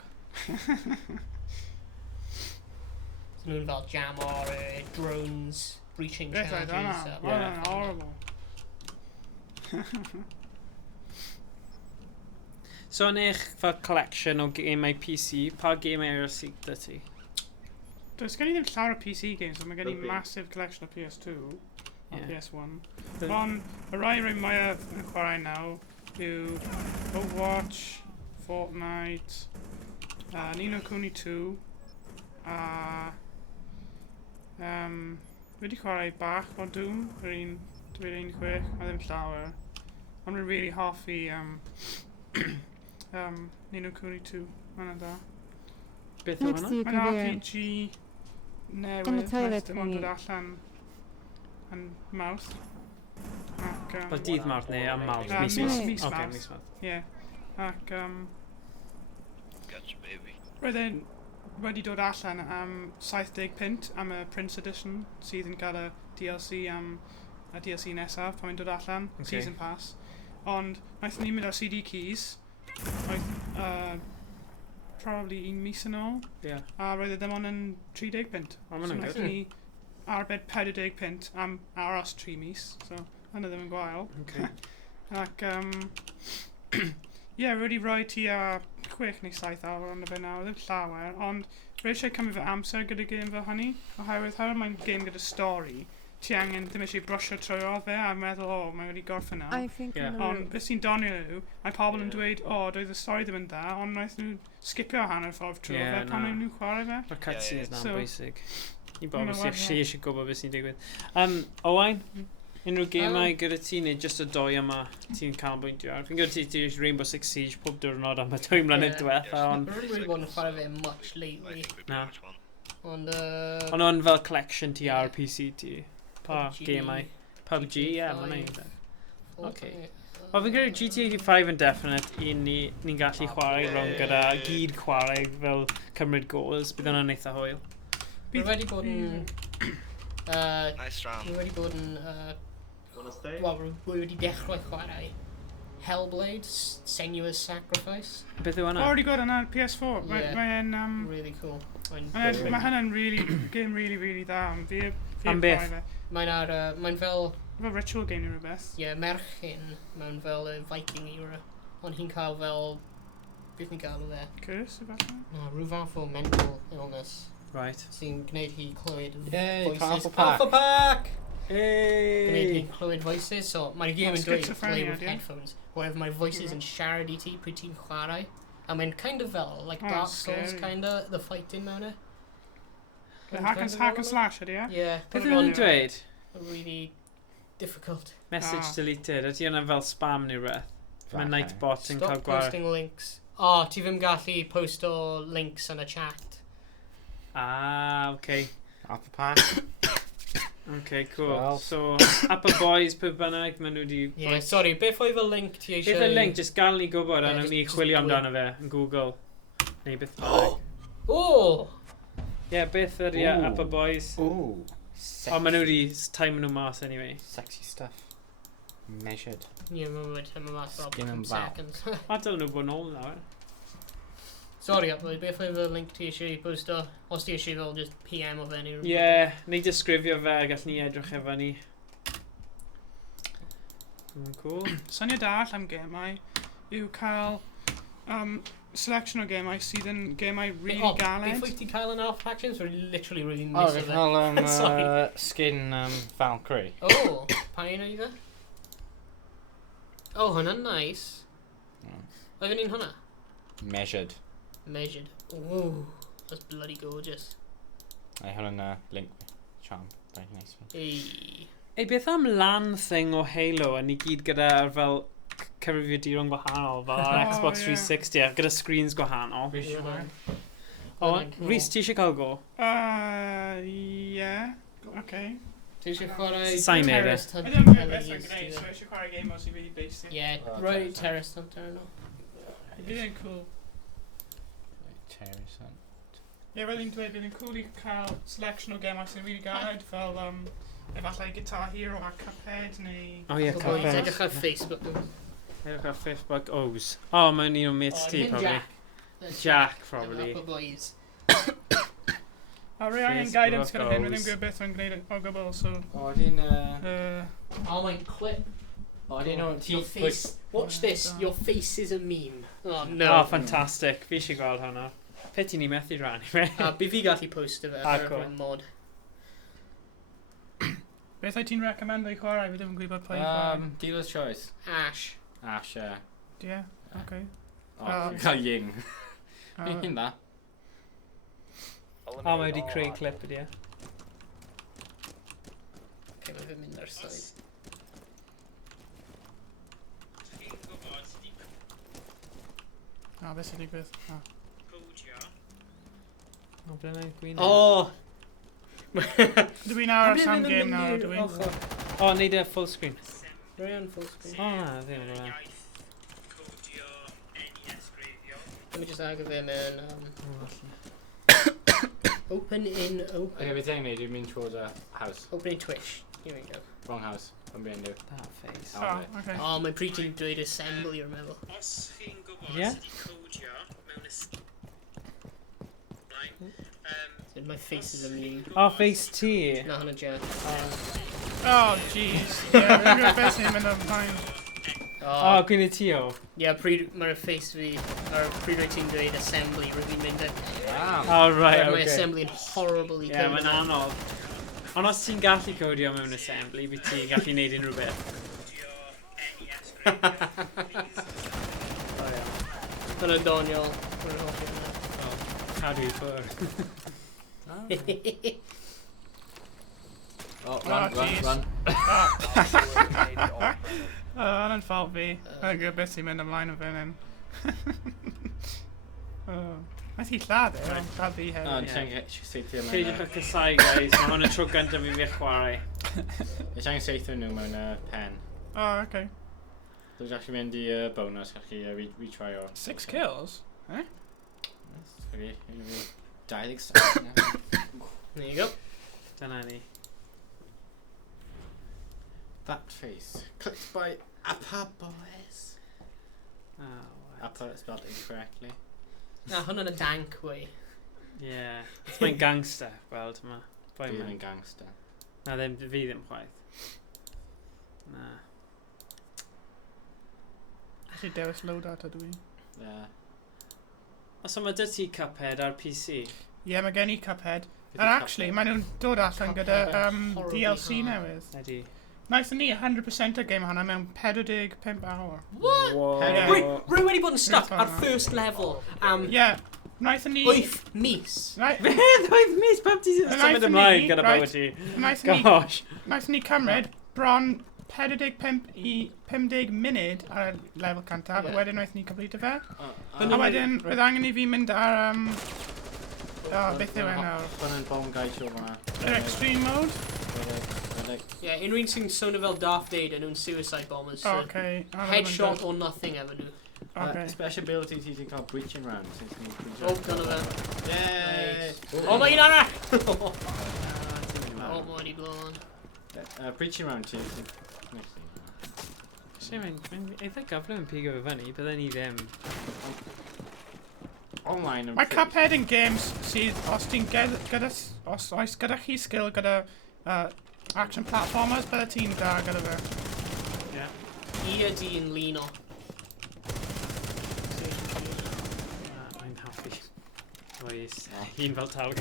So nhw'n fel jam o'r drones, breaching Beth I don't charges. know. Oh, no, horrible. So yn eich fel collection o gemau PC, pa gemau yw'r sydd dy ti? Does gen i ddim llawer o PC games, ond mae gen i Rugby. massive collection o PS2 a Ie. PS1. The- Ond y rai mwyaf yn chwarae nawr yw Overwatch, Fortnite, YnChwarae 2, a wedi chwarae bach o Doom, yr un 2016, a ddim llawer. Ond rwy'n really hoffi YnChwarae 2, mae'n da. Beth yw Next hwnna? to your Mae'n computer. RPG In the newydd, toilet, dim ond dod please. allan yn Mawrth. Ac, Fel dydd Mawrth neu am Mawrth? Mis mis- Mawrth? mis Oce, Mawrth. mis Mawrth. Ie. Ac Gotcha, baby. roedd e'n wedi dod allan am 70 pint am y Prince Edition sydd yn cael y DLC am y DLC nesaf pan mae'n dod allan, Ocê. Season Pass. Ond wnaethon ni mynd ar CD keys, oedd probably un mis yn ôl, Ie. a roedd e ddim ond yn 30 pint. O, ma' hwnna'n so good. wnaethon ni arbed 40 pint am aros 3 mis, so hynny ddim yn gwael. Okay. Ac, ie, wedi rhoi ti a 6 neu 7 awr ond y fe nawr, ddim llawer, ond roedd eisiau cymryd fy amser gyda gêm fel hynny, oherwydd mae'n gêm gyda stori, ti angen ddim eisiau brwsio trwy fe a meddwl, o, mae wedi gorffen nawr. I think Yeah. on the Ond roof. beth sy'n donio nhw, mae pobl yn dweud, o, doedd y stori ddim yn dda, ond wnaeth nhw skipio hanner ffordd trwy Ie, fe pan na. wnaeth nhw chwarae fe. Mae'r cutscenes na'n So- bwysig. I bobl Ma' sy'n waith, actually eisiau gwybod beth sy'n digwydd. Owain, unrhyw gemau gyda ti neu just y doi yma ti'n canolbwyntio ar? Fi'n gwybod ti eisiau Rainbow Six Siege pob diwrnod am y 2 mlynedd Ie. diwetha, ond Rwy'n really bod yn chwarae fe much lately. na. Ond Ond o'n fel collection ti ar PC ti? Pa PUBG, gemau? PUBG, ie, GTA mae'n ei. Fortnite, Okay. Wel, fi'n credu GTA 5 yn definite ni'n gallu chwarae rhwng gyda gyd chwarae fel cymryd goals. Bydd hwnna'n eitha hwyl. Rwy wedi bod yn... Nice round. Rwy wedi bod yn... Wel, rwy wedi dechrau chwarae Hellblade, Senua's Sacrifice. Beth yw hwnna? Already got yna PS4. Yeah. Mae'n... Really cool. Mae hynny'n really, game really, really dda. Am beth? Mae'n fel... Fel ritual game neu rhywbeth. merchyn mewn fel y Viking era. Ond hi'n cael fel... Beth ni'n cael o fe? Curse, efallai? No, rhyw fath o mental illness. Right. Sy'n gwneud hi clywed Yay, voices. Alpha Pack. Alpha Pack! Gwneud Hey! hi'n clywed voices, so mae'r game Oh, yn dweud schizophrenia, play with ie? headphones. Wherever mae'r voices yn siarad i ti pryd ti'n chwarae. A mae'n kind of fel, like Oh, Dark Souls scary. kind of, the fighting mewn e. Hack and slash ydy, ie? Yeah. Beth yw hwnna'n dweud? Really difficult. Message Ah. deleted. Ydy hwnna fel spam neu rhywbeth? Mae Nightbot yn cael Stop gwar... posting links. O, ti ddim gallu post o links yn y chat. Ah, okay. Alpha Pack. Okay, cool. Well. So, Apple Boys, pe bynnag, maen nhw wedi... Yeah, sorry, beth oedd y link ti eisiau... Beth y link, just gael ni gwybod, a Ie, nawn ni just chwilio dweud. amdano fe yn Google. Neu beth bynnag. O! Ie, beth yr ie, Ooh. Apple Boys. Ooh. O, maen nhw wedi time nhw mas anyway. Sexy stuff. Measured. Ie, mae'n wedi teimlo mas fel Skin and 5 bow. seconds. A dylwn nhw bod nôl nawr. Sorry, Apple, beth oedd y link ti eisiau post o? Os ti eisiau fel just PM o fe neu rhywbeth. Ie, neu disgrifio fe, gall ni edrych efo ni. Cool. Syniad all am gemau yw cael selection o gemau sydd yn gemau really galed. Beth wyt ti cael yn Alpha Actions? Rwy'n literally really Oh, miss o fe. cael Sorry. skin Valkyrie. O, pa un oedd e? Oh, hwnna'n nice. Oedd yn un hwnna? Measured. Measured. Ooh, that's bloody gorgeous. Hwnna'n link charm. Very nice. Ei. Ei, beth am LAN thing o Halo, a ni gyd gyda fel cyfrifiaduron gwahanol, fel ar Xbox 360, a gyda screens gwahanol. O, Rhys, ti eisiau cael go? Yeah. Okay. Ti eisiau chwarae Sain neud e. Terrorist I Hunter? don't know beth I'm gwneud, so eisiau chwarae game os i really basic. Yeah, right, Terrorist Hunter no. Bydd yn cool. Terrorist Hunt. Ie, fel i'n dweud, bydd yn cool i cael selection o game os i'n really galed, fel efallai Guitar Hero a Cuphead neu... O ie, Cuphead. Edrych ar Facebook. Edrych ar Facebook O's. O, mae'n un o mates ti, probably. Jack, probably. Boys. A rei angen guidance gyda hyn, bydd ddim gwybod beth o'n gwneud o gwbl, so... O, di'n... Oh, my clip. O, di'n o... Your face... Watch this. Your face is a meme. Oh, no. Oh, fantastic. Fi eisiau gweld hwnna. Peti ni methu rannu fe. By fi gallu post fe ar y mod. Beth wyt ti'n recommend i chwarae? Fi ddim yn gwybod pa i chwarae. Dealer's Choice. Ash. Ash, ie. Yeah, okay. O, cael ying. Hyn da. O, mae wedi creu clip ydi e. Ok, mae fe'n mynd ar side. O, beth sy'n digwydd? O, ble mae'n gwyn? O! Dwi'n aros am game nawr, dwi'n. O, neud e full screen. Rwy yn full screen. O, na, ddim yn rhaid. Let me just agor fe mewn... Open in open. Ok, beth ti'n gwneud, dwi'n mynd trwy'r house. Open in Twitch. Here we go. Wrong house. Yn behind you. That face. Oh, okay. Oh, mae pryd ti'n dweud assembly o'r meddwl. Os chi'n gwybod Yeah? sut i codio mewn My face is a meme. O, face ti. Na hwnna Jack. Oh, jeez. Yeah, fi'n gwybod beth sy'n mynd ymlaen. O, gwyn i ti o. Yeah, mae'r face fi, ar pryd rwy ti'n dweud assembly, rwy fi'n mynd yn... O, right, Mae okay. assembly yn horrible i Ie, mae'n anodd. Ond os ti'n gallu codio mewn assembly, bydd ti'n gallu neud unrhyw beth. O ia. Hwna'n doniol. Hwna'n hoffi hwnna. Cadw i ffwr. Oh, run. Hwna'n ffalt fi. Fi'n gwybod beth sy'n mynd ymlaen o fan hyn. Mae ti llad e, ond llad fi hefyd. O, ti'n seithio mewn... Peidiwch â cysau, guys. Mae hwn yn tro gyntaf mi fi chwarae. Ti'n seithio nhw mewn pen. O, okay. Dwi'n gallu mynd i bonus, gallu retry o... 6 kills? Eh? Yes, 27. There you go. Dyna ni. That face. Clicked by Appa Boys. Oh, what? Appa spelled incorrectly. Na, hwnna'n y dank way. Yeah. Mae'n gangster, gweld yma. Fi yn gangster. Na, fi ddim chwaith. Na. Allu dewis loadout ydw i. Yeah. Os yma dy ti Cuphead ar PC? Ie, mae gen i Cuphead. And actually, maen nhw'n dod allan gyda DLC newydd. Ydi. Naethon ni 100% o game hwnna mewn 45 awr. What? Rwy wedi bod yn stuck ar first level am... Yeah. Naethon ni... 8 mis. Beth 8 mis? Pam ti symud ymlaen gyda bywyd ti? Gosh. Naethon ni cymryd bron 45 i 50 munud ar y lefel cyntaf, a wedyn naethon ni complete fe. A wedyn, roedd angen i fi mynd ar... beth yw e nawr? Hwna'n bom gais o hwnna. Yr extreme mode? Yeah, unrhyw sy'n swnio fel Darth Vader, nhw'n suicide bombers. Okay. Headshot or nothing efo nhw. Okay. Special ability ti'n cael breaching round. Oh, dyna fe. Yay! Oh, mae un arall! Oh, mae wedi blown. Breaching round ti'n... Mae'n eitha gyflym yn pigo fe fyny, bydden ni ddim. Online... Mae Cuphead yn games sydd, os ti'n os oes gyda chi skill gyda action platformers, bydde ti'n da gyda fe. I ydi yn lino. Mae'n hoffi. Oes, un fel talg.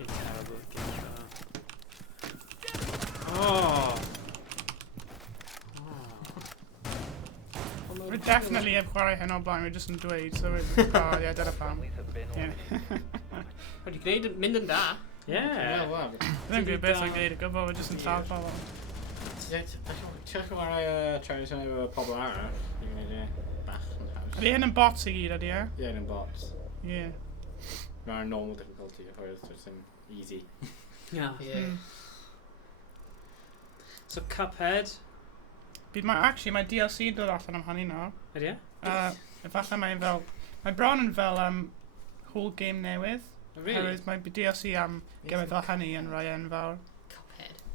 Terrible game. Oh! We're definitely heb chwarae hyn o blaen, we're just yn dweud, so we're... Oh, yeah, dyna pam. Wedi gwneud mynd yn da. Yeah. Ddim gwneud beth o'n gwneud y gyfo, we're just yn lladd pobl. Ti'n chwarae Chinese yn efo pobl arall? Ti'n gwneud bach yn haws? Ydy hyn yn bots i gyd, ydy e? Ie, yn bots. Ie. Mae'n normal difficulty, oherwydd dwi'n easy. Yeah. So Cuphead. Actually, mae DLC yn dod allan am hynny nawr. Ydy e? Falle mae'n fel... Mae bron yn fel whole game newydd. Really? Oherwydd mae DLC am gymaint fel hynny yn rhai enfawr.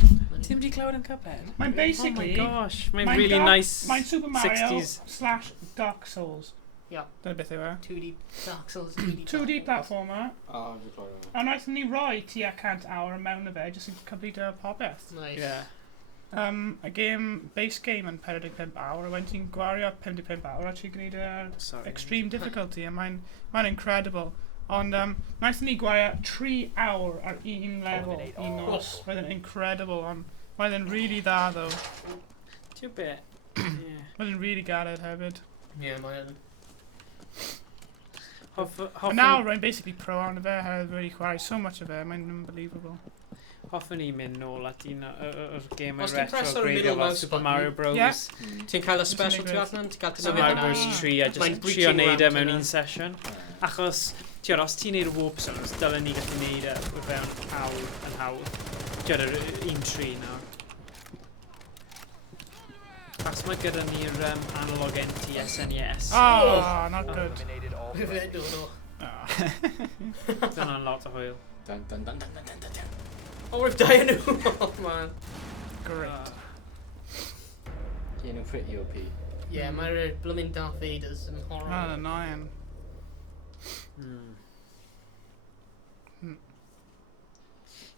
Ti'n wedi clywed yn Cuphead? Mae'n basically... Oh my gosh, mae'n really nice 60s. Mae'n Super Mario / Dark Souls. Yeah. Dyna beth yw e. 2D Dark Souls, 2D platformer. Oh, dwi'n clywed A wnaethon ni roi tua 100 awr mewn o fe, jyst yn complete popeth. Nice. Yeah. Y base game yn 45 awr, a wedyn ti'n gwario 55 awr a ti'n gwneud extreme difficulty, a mae'n incredible. Ond wnaethon ni gwario 3 awr ar un level, un nos. Mae'n incredible, ond mae'n really dda, though. Ti'n bit? Mae'n really gared hefyd. Yeah, mae'n... And now I'm basically pro on the bear. I really quite so much of it. I'm unbelievable. Hoffwn i mynd nôl at un o'r game Os ti'n press ar y retrograde middle efo mouse Super button, Mario Bros. Yeah. Ti'n cael y specialty allan? Ti'n cael Super Mario Bros 3 a just trio neud e mewn un session. Achos, tiwr, os ti'n neud y warp zones, dylen ni gallu neud e o fewn yn hawdd. Tiwr, un 3 nawr. Achos mae gyda ni'r analog NT SNES. Oh, not good. Dyna'n lot o hwyl. Dun dun dun dun dun dun dun dun. Oh, we've died now. Oh, man. Great. Yeah, no, pretty OP. Yeah, mae'r blooming Darth Vader's yn horrible. Oh, annoying.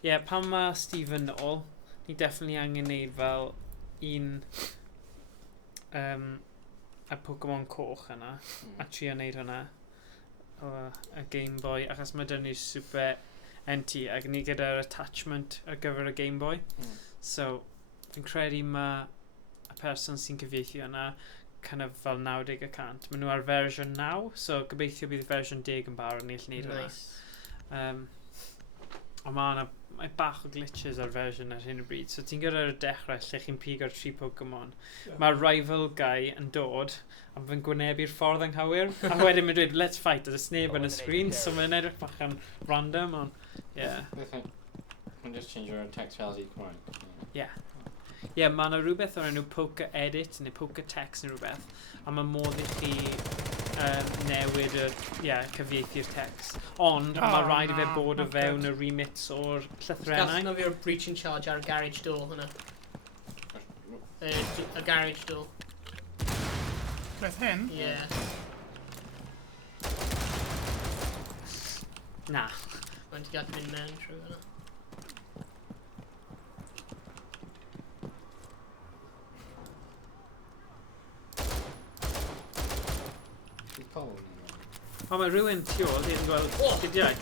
Yeah, pan mae Stephen nôl, ni definitely angen neud fel un y Pokemon coch yna, a trio neud hwnna o y Game Boy, achos mae dyn ni Super NT, ac ni gyda'r attachment ar gyfer y Game Boy. So, fi'n credu mae y person sy'n cyfieithu hwnna kind of fel 90%. Maen nhw ar version 9, so gobeithio bydd version 10 yn barod ni allu neud hwnna. Ond mae bach o glitches ar version ar hyn o bryd. So ti'n gyda'r dechrau lle chi'n pigo'r 3 Pokemon. Mae'r rival guy yn dod a fe'n gwynebu'r ffordd anghywir. A wedyn mae'n dweud, let's fight, a sneb yn y screen. So mae'n edrych bach yn random, ond yeah. Can just change your text files each one. Yeah. Yeah, mae yna rhywbeth o'r enw Poker Edit neu Poker Text neu rhywbeth. A mae modd i chi newid cyfieithu'r text. Ond mae rhaid i fe bod o fewn y remits o'r llythrennau. Gallwn fi o'r breaching charge ar y garage door hwnna. Y garage door. Beth hyn? Yeah. Na. Mae'n ti gallu mynd mewn trwy hwnna. O, mae rhywun tu ôl hyn yn gweld sgidiau.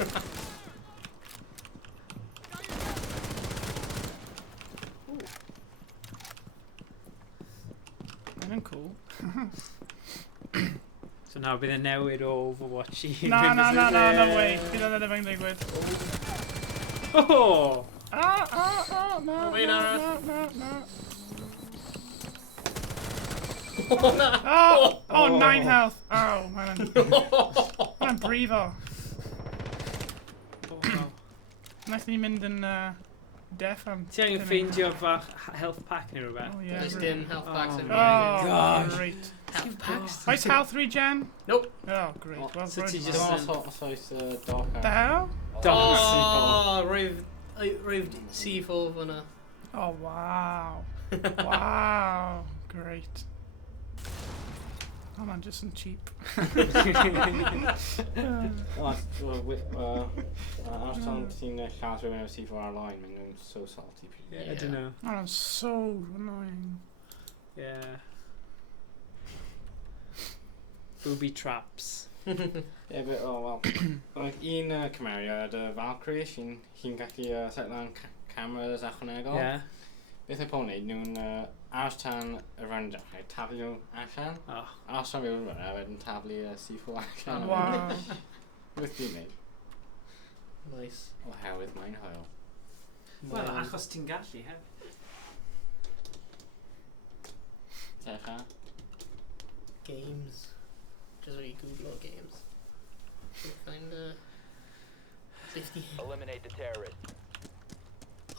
Mae'n cool. So nawr bydd y newid o Overwatch i... No way. Bydd yna ddim yn digwydd. Oh! No. Oh, 9 health. Oh, mae'n brifo. Nath ni mynd yn deaf am... Ti angen ffeindio fach health pack neu rhywbeth? Oh, yeah. There's dim health packs in Oh, great. Health packs? Oes health regen? Nope. Oh, great. Well, So ti good. just... The hell? Oh, roedd C4 fyna. Oh, wow. Wow. Great. Oh, man, just yn cheap. Os ti'n lladd rhywun o C4 ar-line, mae'n nhw'n so salty. Yeah, I don't know. Oh, that's so annoying. Yeah. Booby traps. Yeah, but, oh, well. Like, un Cymraeg, y Valkyrie, chi'n gallu set lan cameras a chwanegol. Yeah. Beth yw pony, nhw'n aros tan y rhan dechrau, taflu nhw allan. Aros tan fewn rhan, a wedyn taflu C4 allan. Wow. Beth dwi'n neud? Nice. Oherwydd mae'n hwyl. Wel, achos ti'n gallu hefyd. Ddechrau? Games. Just really Google games. Find 50. Eliminate the terrorist.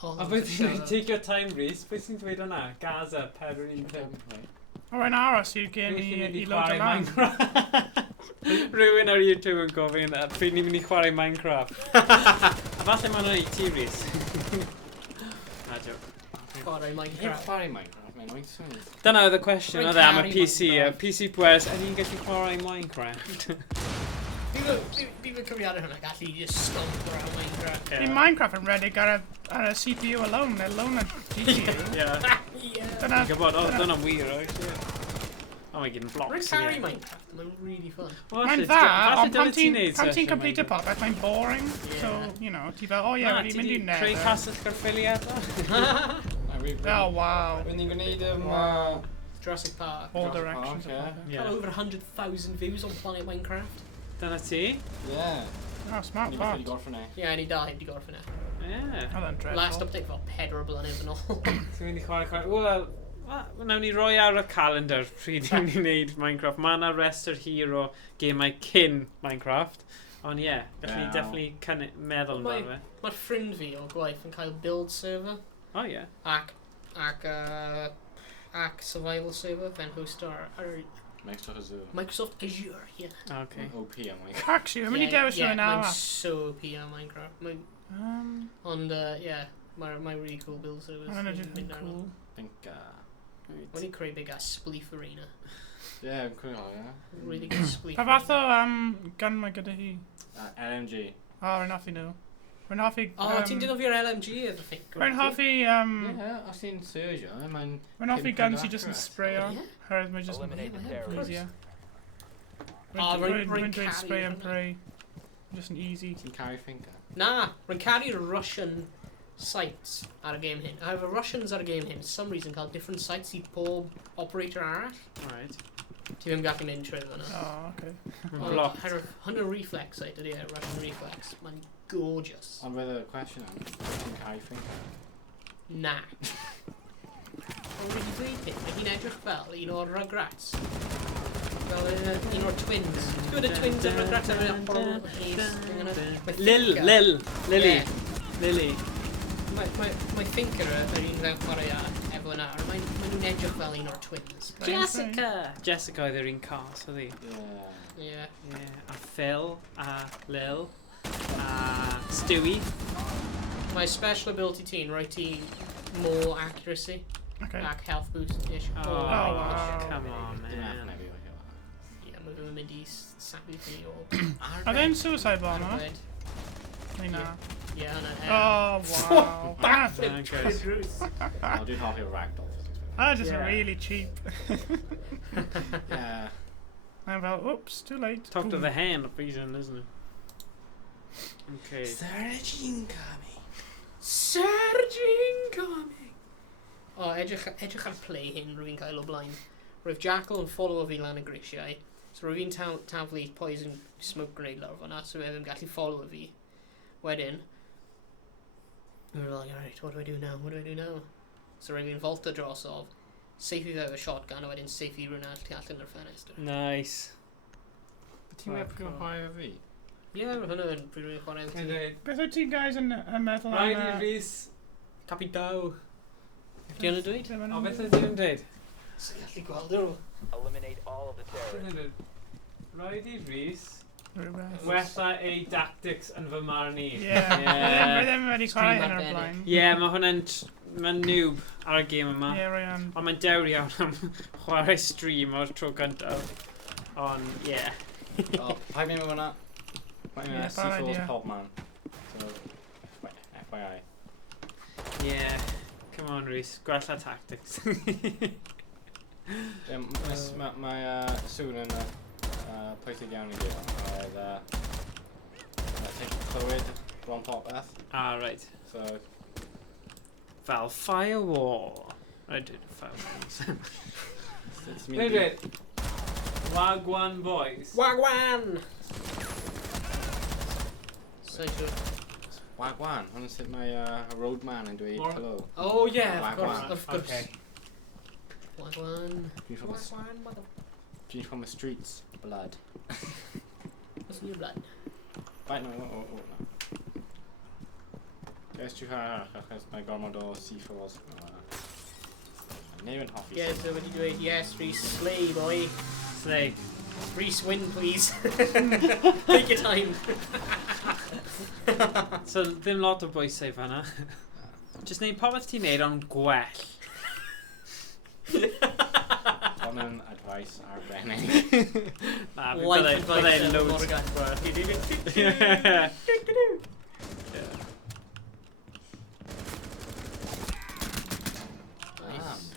A beth ti'n take your time, Rhys? Beth sy'n dweud hwnna? Gaza, 4-1-5. O, yn aros i'w gen i load o man. Rhywun ar YouTube yn gofyn pryd ni'n mynd i chwarae Minecraft. A falle ma'n ei ti, Rhys. A joke. Chwarae Minecraft. Chwarae Minecraft, mae'n oed swn. Dyna oedd y cwestiwn oedd am y PC. PC pwers, ydy'n gallu chwarae Minecraft? Fi'n cyfriad hwnna gallu just stomp around Minecraft. Di Minecraft yn redig ar y CPU alone, alone ar GPU. Dyna... Gwybod, dyna'n wir, oes? O, mae gyd yn blocs. Rwy'n carry Minecraft, mae'n really fun. Mae'n dda, ond pan ti'n complete y popeth, mae'n boring. So, you know, ti fel, o ie, wedi mynd i'n nether. Creu castell Garffiliad? Oh, wow. When ni'n gwneud Jurassic Park. All directions. Got over 100,000 views on Planet Minecraft. Dyna ti? Yeah. Oh, smart part. Yeah, ni da heb di gorffen e. Yeah. Last update fel 4 blynedd yn ôl. Ti'n mynd i chwarae... Wel, nawn ni roi ar y calendar pryd ni'n gwneud Minecraft. Mae yna rester hir o gemau cyn Minecraft. Ond ie, gallwn ni definitely meddwl amdano fe. Mae'r ffrind fi o gwaith yn cael build server. O ie. Ac survival server fe'n host ar Microsoft Azure, yeah. Okay. OP am Minecraft. Actually, how many dewis nhw yn awa? Mae'n so OP am Minecraft. Ond, yeah, mae'n really cool build servers. Mae'n edrych yn cool. When you create big ass spleef arena. Yeah, cool, yeah. Really good spleef. Pa fath o gun mae gyda hi? LMG. O, rwy'n hoffi nhw. Rwy'n hoffi... O, ti'n dyn ofi'r LMG efo fi? Rwy'n hoffi... Yeah, os ti'n surgeon, mae'n... Rwy'n hoffi guns i just yn sprayo. Herwydd mae'n just yn easier. Rwy'n dweud spray and pray. Just yn easy. Ti'n carry finger? Na, rwy'n carry'r Russian sites ar y game hyn. A efo Russians ar y game hyn, for some reason, cael different sites I pob operator arall. Right. Ti ddim gallu mynd trwy hwnna. Oh, okay. Blocked. Hwnna'n reflex site ydy e, Russian reflex. Mae'n gorgeous. Ond roedd y cwestiwn am, ti'n carry finger? Na. Ond wedi dweud hyn, mae hi'n edrych fel un o'r Rugrats. Fel un o'r twins. Ti'n gwybod y twins o'r Rugrats ar y horrible Lily. Mae Finker yr un fewn chwarae efo yna. Mae nhw'n edrych fel un o'r twins. Jessica oedd yr un cas, oedd hi? Yeah. A Phil, a Lil, a Stewie. Mae special ability ti'n rhoi ti more accuracy. Ac health boost-ish. Oh, wow. Come on, man. Yeah, mae fe'n mynd i sabu ti o... Are they in suicide bomber? Neu na? Yeah, no. Oh, wow. Backflip truth. I'll do half your ragdoll. That is really cheap. Yeah. I'm about, oops, too late. Talk to the hand of reason, isn't it? Okay. Surge incoming. Surge incoming. O, edrych ar play hyn rwy'n cael o blaen. Roedd Jackal yn follow fi lan y grisiau. So rwy'n taflu poison smoke grenade lawr fan'na, so fe ddim gallu follow fi. Wedyn, we were like, alright, what do I do now? So rwy'n volta dros of, seifi fe efo shotgun, a wedyn seifi rwy'n allan o'r ffenestr. Nice. Ti'n meddwl yn chwarae fi? Ie, hwnna yn pryd rwy'n chwarae efo ti. Beth wyt ti'n guys yn meddwl am... Rhaid i Rhys. Capi daw. Di hwnna dweud? O, beth ydych chi'n dweud? Sy'n gallu gweld nhw. Eliminate all of the terrorists. Rhaid i Rhys. Wella ei tactics yn fy marn i. Ie. Mae ddim wedi chwarae hyn o'r blaen. Ie, mae hwnna'n... Mae'n noob ar y gêm yma. Ie, rwy'n... Ond mae'n dewr iawn am chwarae stream o'r tro gyntaf. Ond, ie. O, pa'i mynd hwnna? Pa'i mynd C4's pob man. So, FYI. Ie. Come on, Rhys. Gwella tactics. Mae sŵn yn pwysig iawn I gyd. Oedd clywed bron popeth. Ah, right. So, fel firewall. I did firewalls. Wait. Wagwan boys. Wagwan! So Wagwan. Hwnnw sut mae roadman yn dweud hello. Oh yeah, Wagwan. of course. Okay. Wagwan. Dwi'n from the streets. Blood. What's in your blood? Right, no. Guess you have my gormod o C4s. Neu yn hoffi. Yes, so what do you do? Yes, Reese, slay, boy. Slay. Reese, win, please. Take your time. So, ddim lot o bwysau fanna. Just neud popeth ti'n neud ond gwell. Common advice arbennig. Na, Life advice loads. Morgan.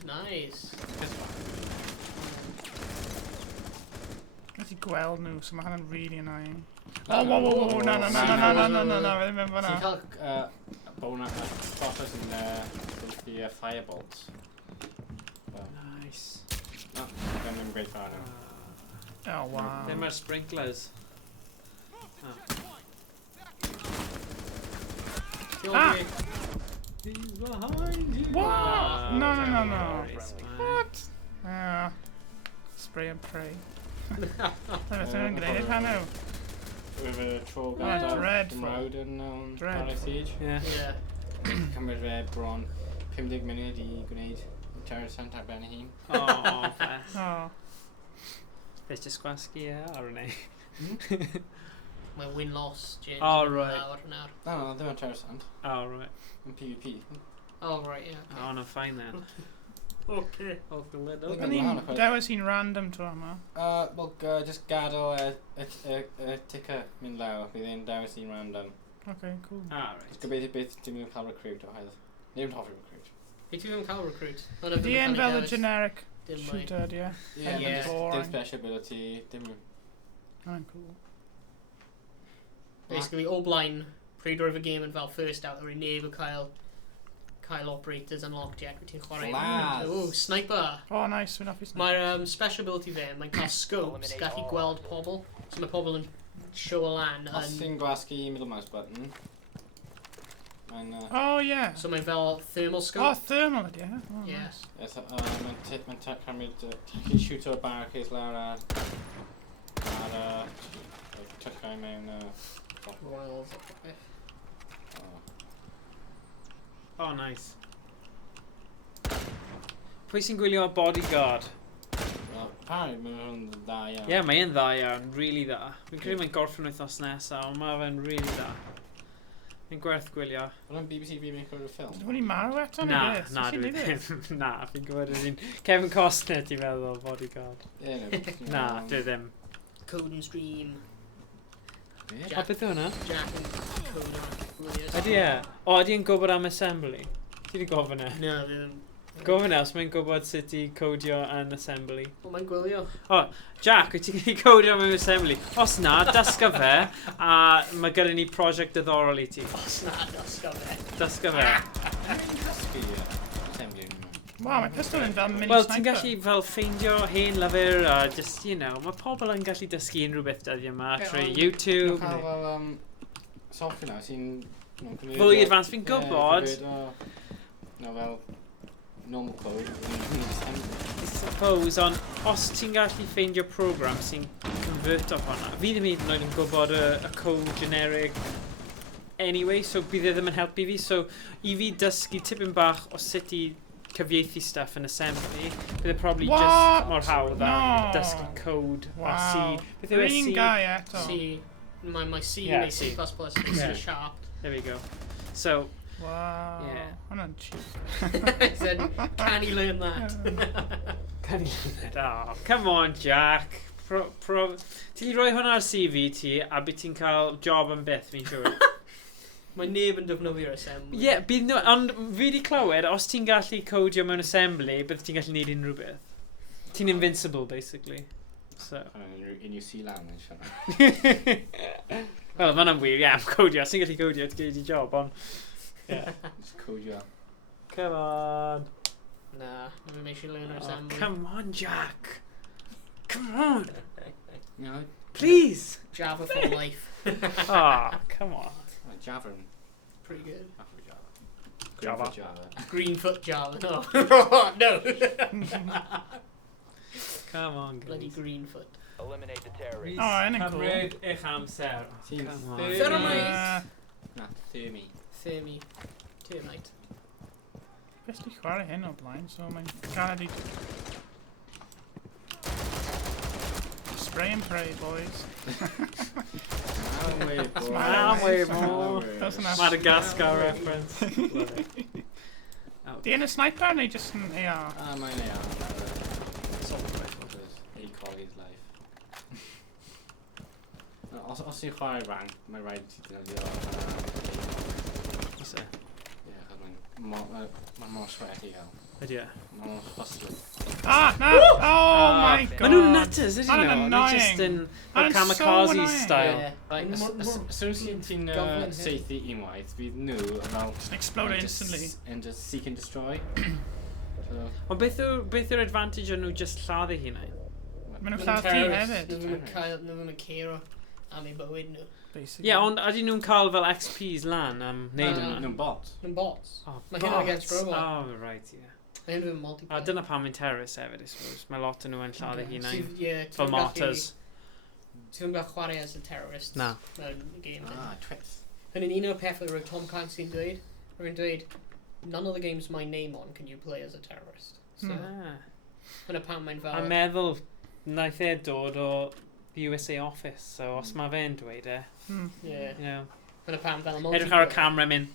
Nice. Nes I gweld nhw, so mae hynny'n really annoying. Oh, whoa, no, ddim yn fanna. Ti'n cael bona spotters yn the firebolts. Nice. No, ddim yn great fan nhw. Oh, wow. Ddim ar sprinklers. Ah! He's behind you. What? No. It's fine. What? Spray and pray. That's yn gwneud hynny. With a tro dreadful. Cymraeg yn Paris Siege. Yeah. Cymryd bron 50 munud I gwneud interessant ar ben ei hun. Oh, beth. Oh. Beth just gwasgu ar hynny. My win-loss, James. Oh, right. No, ddim interessant. Oh, right. Yn PvP. Oh, right, yeah. Oh, no, fine then. Okay. Yn un dewis hi'n random tro yma. Wel, just gadael y ticker mynd lawr. Bydd e'n dewis i'n random. Okay, cool. Ah, right. Gobeithio beth dim yn cael recruit o hedd. Nid yn hoffi recruit. Beth yw yn cael recruit? Di e'n fel y generic shooter, yeah. Yeah, boring. dim special ability, dim... Oh, cool. Basically, o blaen, pryd roedd y game yn fel first out, yr neb o Kyle operators unlocked yet, wyt ti'n chwarae. Flas! Oh, sniper! Oh, nice, fi'n offi sniper. Mae'r special ability fe, mae'n cael scopes, gallu gweld pobl. So mae pobl yn show a lan. Os ti'n gwasgu middle mouse button, mae'n... Oh, yeah. So mae'n fel thermal scope. Oh, thermal ydy, yeah. Oh, yes. Yes, mae'n cymryd... Ti'n shoot o'r barricades lawr ar tychau mewn... Royals. Oh, nice. Pwy sy'n gwylio bodyguard? Well, apparently mae'n dda iawn. Yeah, mae'n dda iawn, really dda. Fi'n credu mae'n gorffen wythnos nesaf, ond mae fe'n really dda. Mae'n gwerth gwylio. Mae'n BBC remake o'r ffilm? Dwi'n i marw eto? Na, dwi ddim. Na, fi'n gwybod ydyn. Kevin Costner ti'n meddwl bodyguard. Na, dwi ddim. Code and Stream. O, beth yw hwnna? Jack and Kodak. Ydy e? O, ydy e'n gwybod am assembly? Ti di gofyn e? No, ddim. Gofyn e, os mae'n gwybod sut i codio yn assembly. O, mae'n gwylio. O, Jack, wyt ti'n gallu codio mewn assembly? Os na, dysga fe, a mae gyda ni prosiect diddorol I ti. Os na, dysga fe. Dysga fe. Wow, mae pistol yn fel mini Wel, sniper. ti'n gallu fel ffeindio hen lyfr, a just, you know, mae pobl yn gallu dysgu unrhyw beth dyddiau yma, trwy YouTube. Cael fel software nawr sy'n... Fwy advanced, fi'n gwybod. No, fel normal code. I suppose, ond os ti'n gallu ffeindio program sy'n convert o hwnna, fi ddim hyd yn oed yn gwybod y code generic anyway, so bydd e ddim yn helpu fi. So, I fi dysgu tipyn bach o sut I cyfieithu stuff yn assembly, bydd e probably just mor hawdd a dysgu code a C. Beth yw e C? Green guy eto. C. My C, Yeah, neu C++, Yeah. C sharp. There we go. So, Wow. Yeah. Hwna'n cheap. I said, can he learn that? can you learn that? Oh, come on, Jack. Ti roi hwnna ar CV ti, a bydd ti'n cael job yn beth, fi'n siŵr. Mae neb yn defnyddio'r assembly. Ie, bydd no, ond fi wedi clywed, os ti'n gallu codio mewn assembly, bydd ti'n gallu neud unrhyw beth. Ti'n invincible, basically. So. In your sea language. Wel, mae'n am wir, codio. Os ti'n gallu codio, ti'n gallu job, ond... Yeah. Just codio. Come on. Nah, let me make sure you learn her assembly. Come on, Jack. Come on. You know, Please. Java for life. Ah, come on. Java. Pretty good. Java. Greenfoot Java. No. No. Come on, guys. Bloody Greenfoot. Eliminate the terrorists. Oh, ain't it cool? Cymraeg eich amser. Team Come on. Thermite. Thermi. Termite. Best di chwarae hyn o blaen, so mae'n galed i... Spray and pray, boys. Way more. Doesn't have... Madagascar reference. Di yn y sniper neu just yn AR? Mae'n AR. He called his life. Os i'n chwarae rank, mae'n rhaid ti ddefnyddio... Is it? Ie, chos mae'n mor sweaty gael. Ydy e? Mae'n mor hustling. Ah, no! Oh my god! Maen nhw'n nutters, ydyn nhw? Maen nhw'n They're just annoying. in Maen nhw'n so kamikaze annoying. style. As soon as ti'n seithi unwaith, fydd nhw fel... Just explode instantly. And just seek and destroy. Ond beth yw'r advantage o'n nhw just lladdu hunain? Maen nhw'n lladd ti hefyd. Nhw ddim yn cero am ei bywyd nhw. Ie, ond ydyn nhw'n cael fel XP's lan am neud yma? Nhw'n bots. Nhw'n bots. Oh, Mae hyn against robot. Oh, right, ie. Mae hyn yn multiplayer. A dyna pam yn terrorist hefyd, I suppose. Mae lot o nhw yn lladdu hunain. Fel Fel martyrs. Ti ddim gael chwarae as a terrorist. Na. Mewn game. Twits. Hynny'n un o'r pethau roedd Tom Clancy'n dweud. Rwy'n dweud, none of the games my name on can you play as a terrorist. So, hynny pam mae'n fel... A meddwl, naeth e dod o USA Office, so os mae fe'n dweud e... Yeah. You know. Hynny pam fel Edrych ar y camera mynd.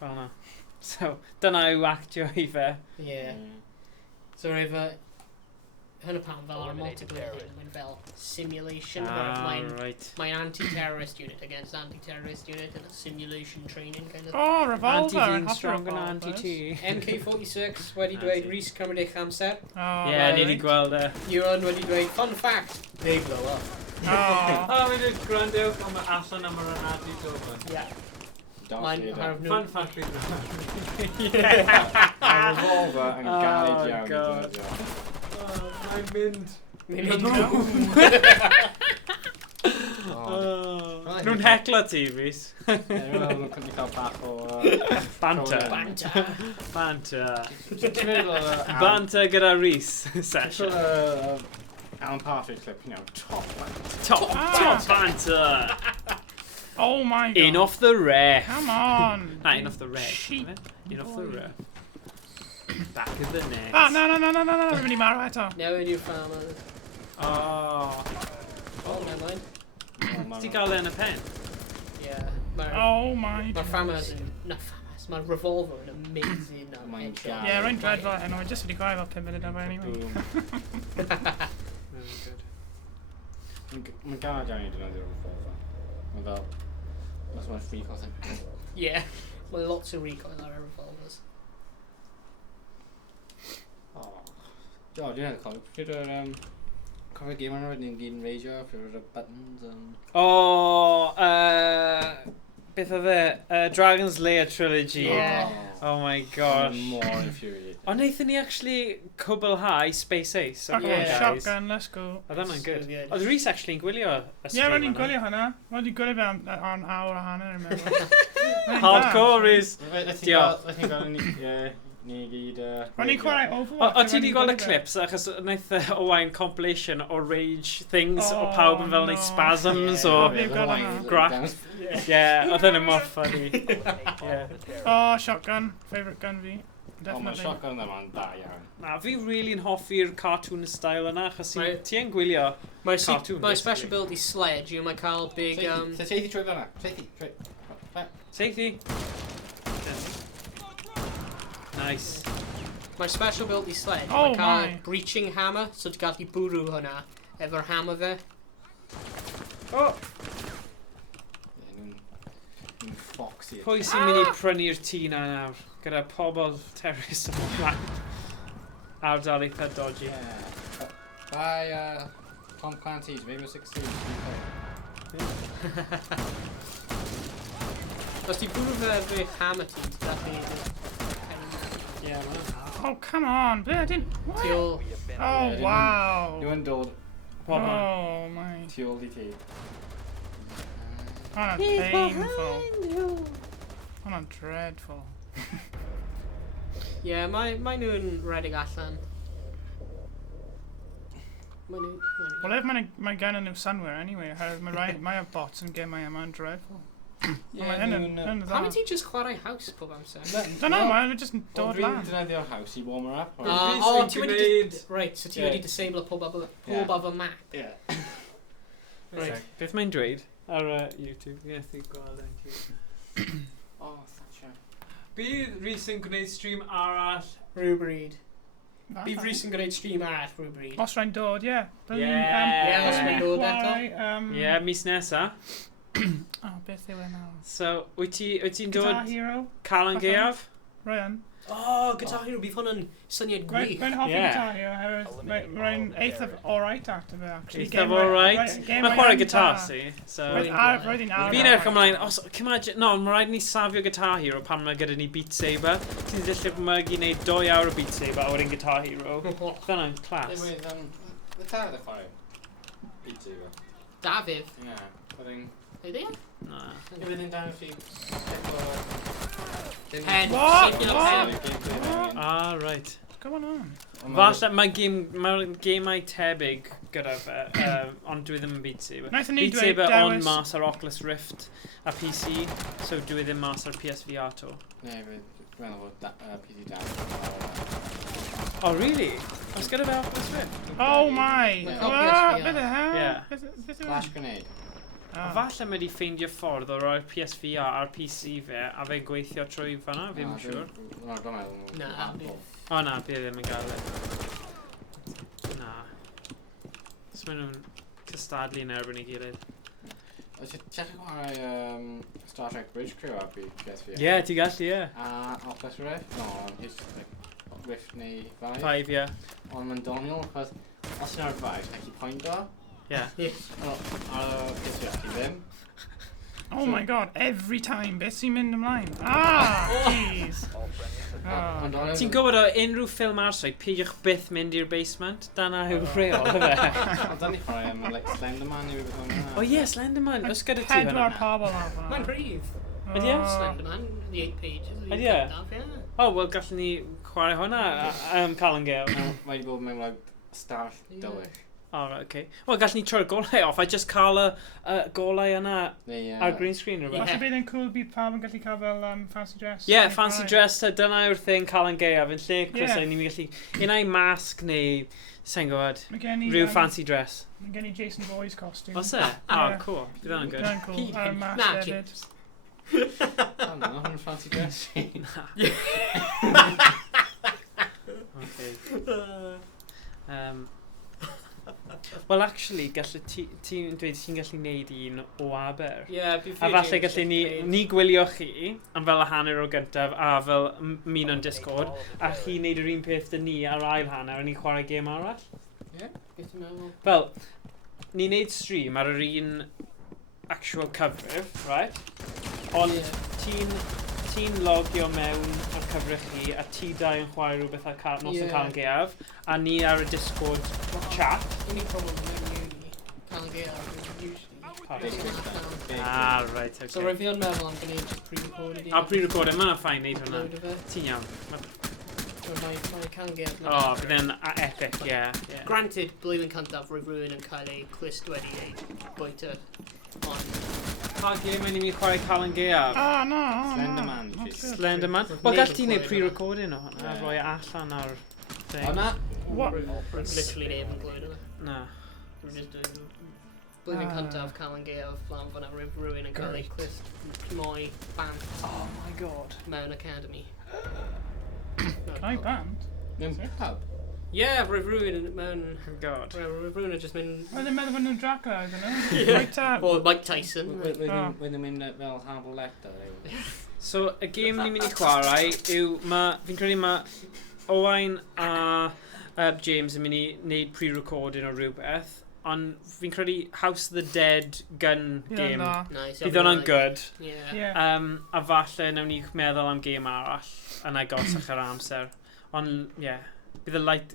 Fel yna. So, dyna yw actio i fe. Yeah. So roedd hynny pam fel ar multiplayer hyn, mae'n fel simulation. Mae'n anti-terrorist unit against anti-terrorist unit and a simulation training kind of. Oh, revolver! Anti-V'n strong yn anti-T. MK46 wedi dweud Rhys Cymru eich amser. Ie, ni wedi gweld e. Euron wedi dweud, fun fact, they blow up. O, mi'n dweud gwrandewch, ond mae allan am yr anadu doban. Yeah. Fun fact fi A revolver yn galed iawn. Mae'n mynd. Nhw'n hecla ti, Rhys. Nhw'n cael bach o... Banter. Banter. Banter gyda Rhys session. Alan Partridge clip, you know, top banter. Top banter. Oh my god. In off the ref. Come on. In off the ref. In off the ref. Back of the net. Ah, no. Rwy'n mynd I marw eto. Never knew farmers. Oh, never mind. Ti gael e yn y pen? Yeah. Oh my god. Mae'r farmers yn... Na farmers. Mae'r revolver yn amazing. Yeah, rwy'n dreadful. And I just wedi chwarae fel 5 munud am anyway. Very good. Mae'n galed iawn I defnyddio'r revolver. Mae'n fel... That's my recoil thing. Yeah. Mae lots o recoil ar y revolvers. Oh, dwi'n cofio. Pryd o'r... Cofio game yna wedyn ni'n gyd yn radio, pryd o'r buttons... Beth oedd e? Dragon's Lair Trilogy. Yeah. Oh my gosh. More infuriating. Ond wnaethon ni actually cwblhau Space Ace. Okay, shotgun, let's go. Oedd hwnna'n good. Oedd Rhys actually'n gwylio y stream. Yeah, ro'n i'n gwylio hwnna. Ro'n i'n gwylio fe am awr a hanner yn meddwl. Hardcore Rhys. Diolch. Ni gyd... Ro'n i'n chwarae Overwatch. O ti wedi gweld y clips, achos wnaeth Owain compilation o rage things, o pawb yn fel neud spasms, o grap. Yeah, oedd hynny mor funny. Oh, shotgun. Favourite gun fi. O, mae shotgun yma'n da iawn. Na, fi really yn hoffi'r cartoon style yna, achos ti yn gwylio cartoon. Mae special ability sledge, yw mae cael big... Seithi trwy fanna. Seithi. Nice. Mae'r special ability sledge, mae cael breaching hammer, so ti'n gallu bwrw hwnna efo'r hammer fe. Oh! Nhw'n foxy. Pwy sy'n mynd I prynu'r tŷ na nawr? Gyda pobl terrorist yn ymlaen. Ardal eitha dodgy. Bye, Tom Clancy's Rainbow Six Siege. Os ti bwrw fe hammer ti, ti'n gallu... Yeah, man. Oh, come on. Be, I didn't... What? Ti ôl... Oh, wow. Dwi'n dod Oh, my. tu ôl i ti. Hwnna'n painful. Hwnna'n dreadful. Ie, mae nhw'n redig allan. Well, if mae gen nhw sunwear anyway, mae bots yn gem mae yma'n dreadful. Pam ti just chwarae house pob amser? Don't know, mae'n just dod lan. Dwi'n defnyddio house I warmer up. Ti wedi... Right, so ti wedi disable pob other map. Yeah. Right. Beth mae'n dweud ar YouTube? Ie, ti gweld yn cute. Oh, Thatcher. Bydd Rhys yn gwneud stream arall Rhywbryd. Bydd Rhys yn gwneud stream arall rhywbryd. Os rhaid dod, ie. Os rhaid dod eto. Ie, mis nesa. Oh, beth yw e nawr? So, wyt ti'n dod... Guitar Hero? Cael yn Gaeaf? Ryan. Oh, Guitar Hero, bydd hwn yn syniad gwych. Mae'n hoffi Guitar Hero, mae'n eithaf alright actor fe, actually. Eithaf alright? Mae'n chwarae gitar, si. Roedd hi'n awr. Fi'n edrych ymlaen, mae rhaid ni safio Guitar Hero pan mae gyda ni Beat Saber. Ti'n ddillyg mae i wneud 2 awr o Beat Saber a wedyn Guitar Hero. Dyna'n clas. Fe Dafydd chwarae Beat Saber. Dafydd? Ie. Wedyn... Ydy? Na. Wedyn Dafydd fi... Pen. What? Ah, right. What's going on? Falle mae gemau tebyg gyda fe, ond dwi ddim yn Beat Saber. Beat Saber on mas ar Oculus Rift a PC, so dwi ddim mas ar PSVR to. Ne, dwi'n meddwl bod PC down. Oh, really? Oes gyda fe Oculus Rift? Oh my! What the hell? Yeah. Flash grenade. A falle mae di ffeindio ffordd o roi'r PSVR ar PC fe a fe gweithio trwy fanna, fi'n siŵr. Na, O na, bydd ddim yn gael e. Na. So maen nhw'n cystadlu yn erbyn I gilydd. Oes ti check chwarae Star Trek Bridge Crew ar PSVR? Ie, ti gallu, ie. A Oculus Rift? No, it's like Rift neu Vive. Vive, ie. Ond mae'n doniol, achos os yna'r Vive, ac I pwynt o. Ie. Ar PSVR, ti ddim. Oh my god, every time, beth sy'n mynd ymlaen? Ah, jeez. Ti'n gwybod o unrhyw ffilm arswyd, peidiwch byth mynd i'r basement? Dyna yw'r rheol, fe? Ond dan ni chwarae am, like, Slenderman i rhywbeth o'n... O ie, Slenderman, oes gyda ti hwnna? 4 pobl ar hwnna. Mae'n rhydd. Ydy e? Slenderman, the 8 pages. Ydy e? O, wel, gallwn ni chwarae hwnna cael yn gael. Mae wedi bod mewn, like, start dywyll. O, oce. Wel, gallwn ni troi'r golau off, a just cael y golau yna ar green screen rhywbeth. Falle bydd yn cool bydd pawb yn gallu cael fel fancy dress. Ie, fancy dress, dyna yw'r thing cael yn gaeaf. Yn lle crysau, ni'n gallu unai masg neu, sa'n gwybod, rhyw fancy dress. Mae gen I Jason Boy's costume. Os e? O, cool. Bydd yna'n good. Bydd cool. Ar mask Na, hefyd. O, na, hwnna'n fancy dress. Okay. Well, actually, ti'n dweud ti'n gallu neud un o Aber. Yeah, a falle gallu ni gwylio chi, am fel y hanner o gyntaf, a fel min o'n Discord, a chi neud yr un peth dy ni ar ail hanner, a ni chwarae gêm arall. Ie, beth ti'n meddwl? Wel, ni'n neud stream ar yr un actual cyfrif, right? Ond ti'n logio mewn ar cyfrif chi, a ti dau yn chwarae rhywbeth ar nos yn cael yn gaeaf, a ni ar y Discord chat. Unig problem mewn uni, cael yn gaeaf, usually. Ah, right, okay. So rhaid fi o'n meddwl am gwneud pre-recorded. A pre-recorded, mae'n ffain neud hwnna. Ti'n iawn. Mae'n cael yn gaeaf. O, bydd e'n epic, yeah. Granted, blwyddyn cyntaf, roedd rhywun yn cael ei clust wedi ei bwyta. Pa game mae'n ni'n chwarae cael yn gaeaf? Ah, no. Slenderman. Slenderman? Wel, gall ti'n neud pre-recording o hwnna, a rhoi allan ar thing. O, na? What? Literally neb yn glwyd o. Na. Blwyddyn cyntaf cael yn gaeaf, flan fyna rhywun yn cael ei clust mwy band. Oh my god. Mewn academy. Can I band? Mewn pub? Ie, roedd rhywun mewn... God. Roedd rhywun yn just mynd... Roedd yn meddwl bod nhw'n Dracula, ydyn nhw? O, Mike Tyson. Roedd yn mynd fel Hannibal Lecter. So, y game ni'n mynd I chwarae yw... Fi'n credu mae Owain a James yn mynd I wneud pre-recording o rhywbeth, ond fi'n credu House of the Dead gun game. Nice. Bydd hwnna'n good. Yeah. A falle newn ni meddwl am game arall yn agosach ar amser. Ond, bydd y light...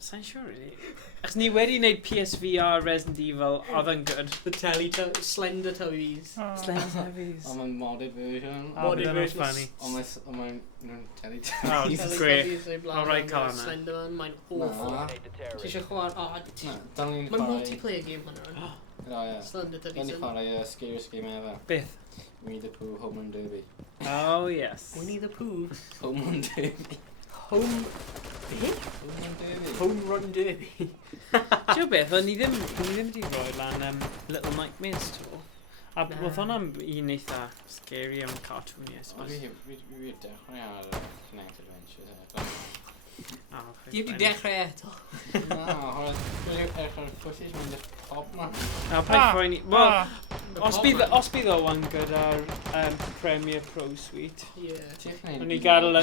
Sa'n siŵr, really. Achos ni wedi gwneud PSVR Resident Evil, oedd yn good. The slender toys. Slender toys. Ond mae'n modded version. Modded version. Funny. Ond mae'n Teletubbies. Oh, it's great. O, rai cael hwnna. Slender man, mae'n awful. Ti eisiau chwarae... Mae'n multiplayer game hwnna. Slender toys. Dwi'n chwarae scariest game ever. Beth? Winnie the Pooh Home Run Derby. Oh, yes. Winnie the Pooh. Home Run Derby. Home Run Derby. Ti'n beth, ni ddim wedi rhoi lan Little Nightmares to. A oedd hwnna'n un eitha scary am cartoon, I suppose. Fi dechrau ar Kinect Adventures. Di wedi dechrau eto? Na, dwi'n dechrau'r footage mae'n just pop ma. A pa'n ffoen ni... Wel, os bydd o one gyda'r Premiere Pro Suite. O'n ni gadael...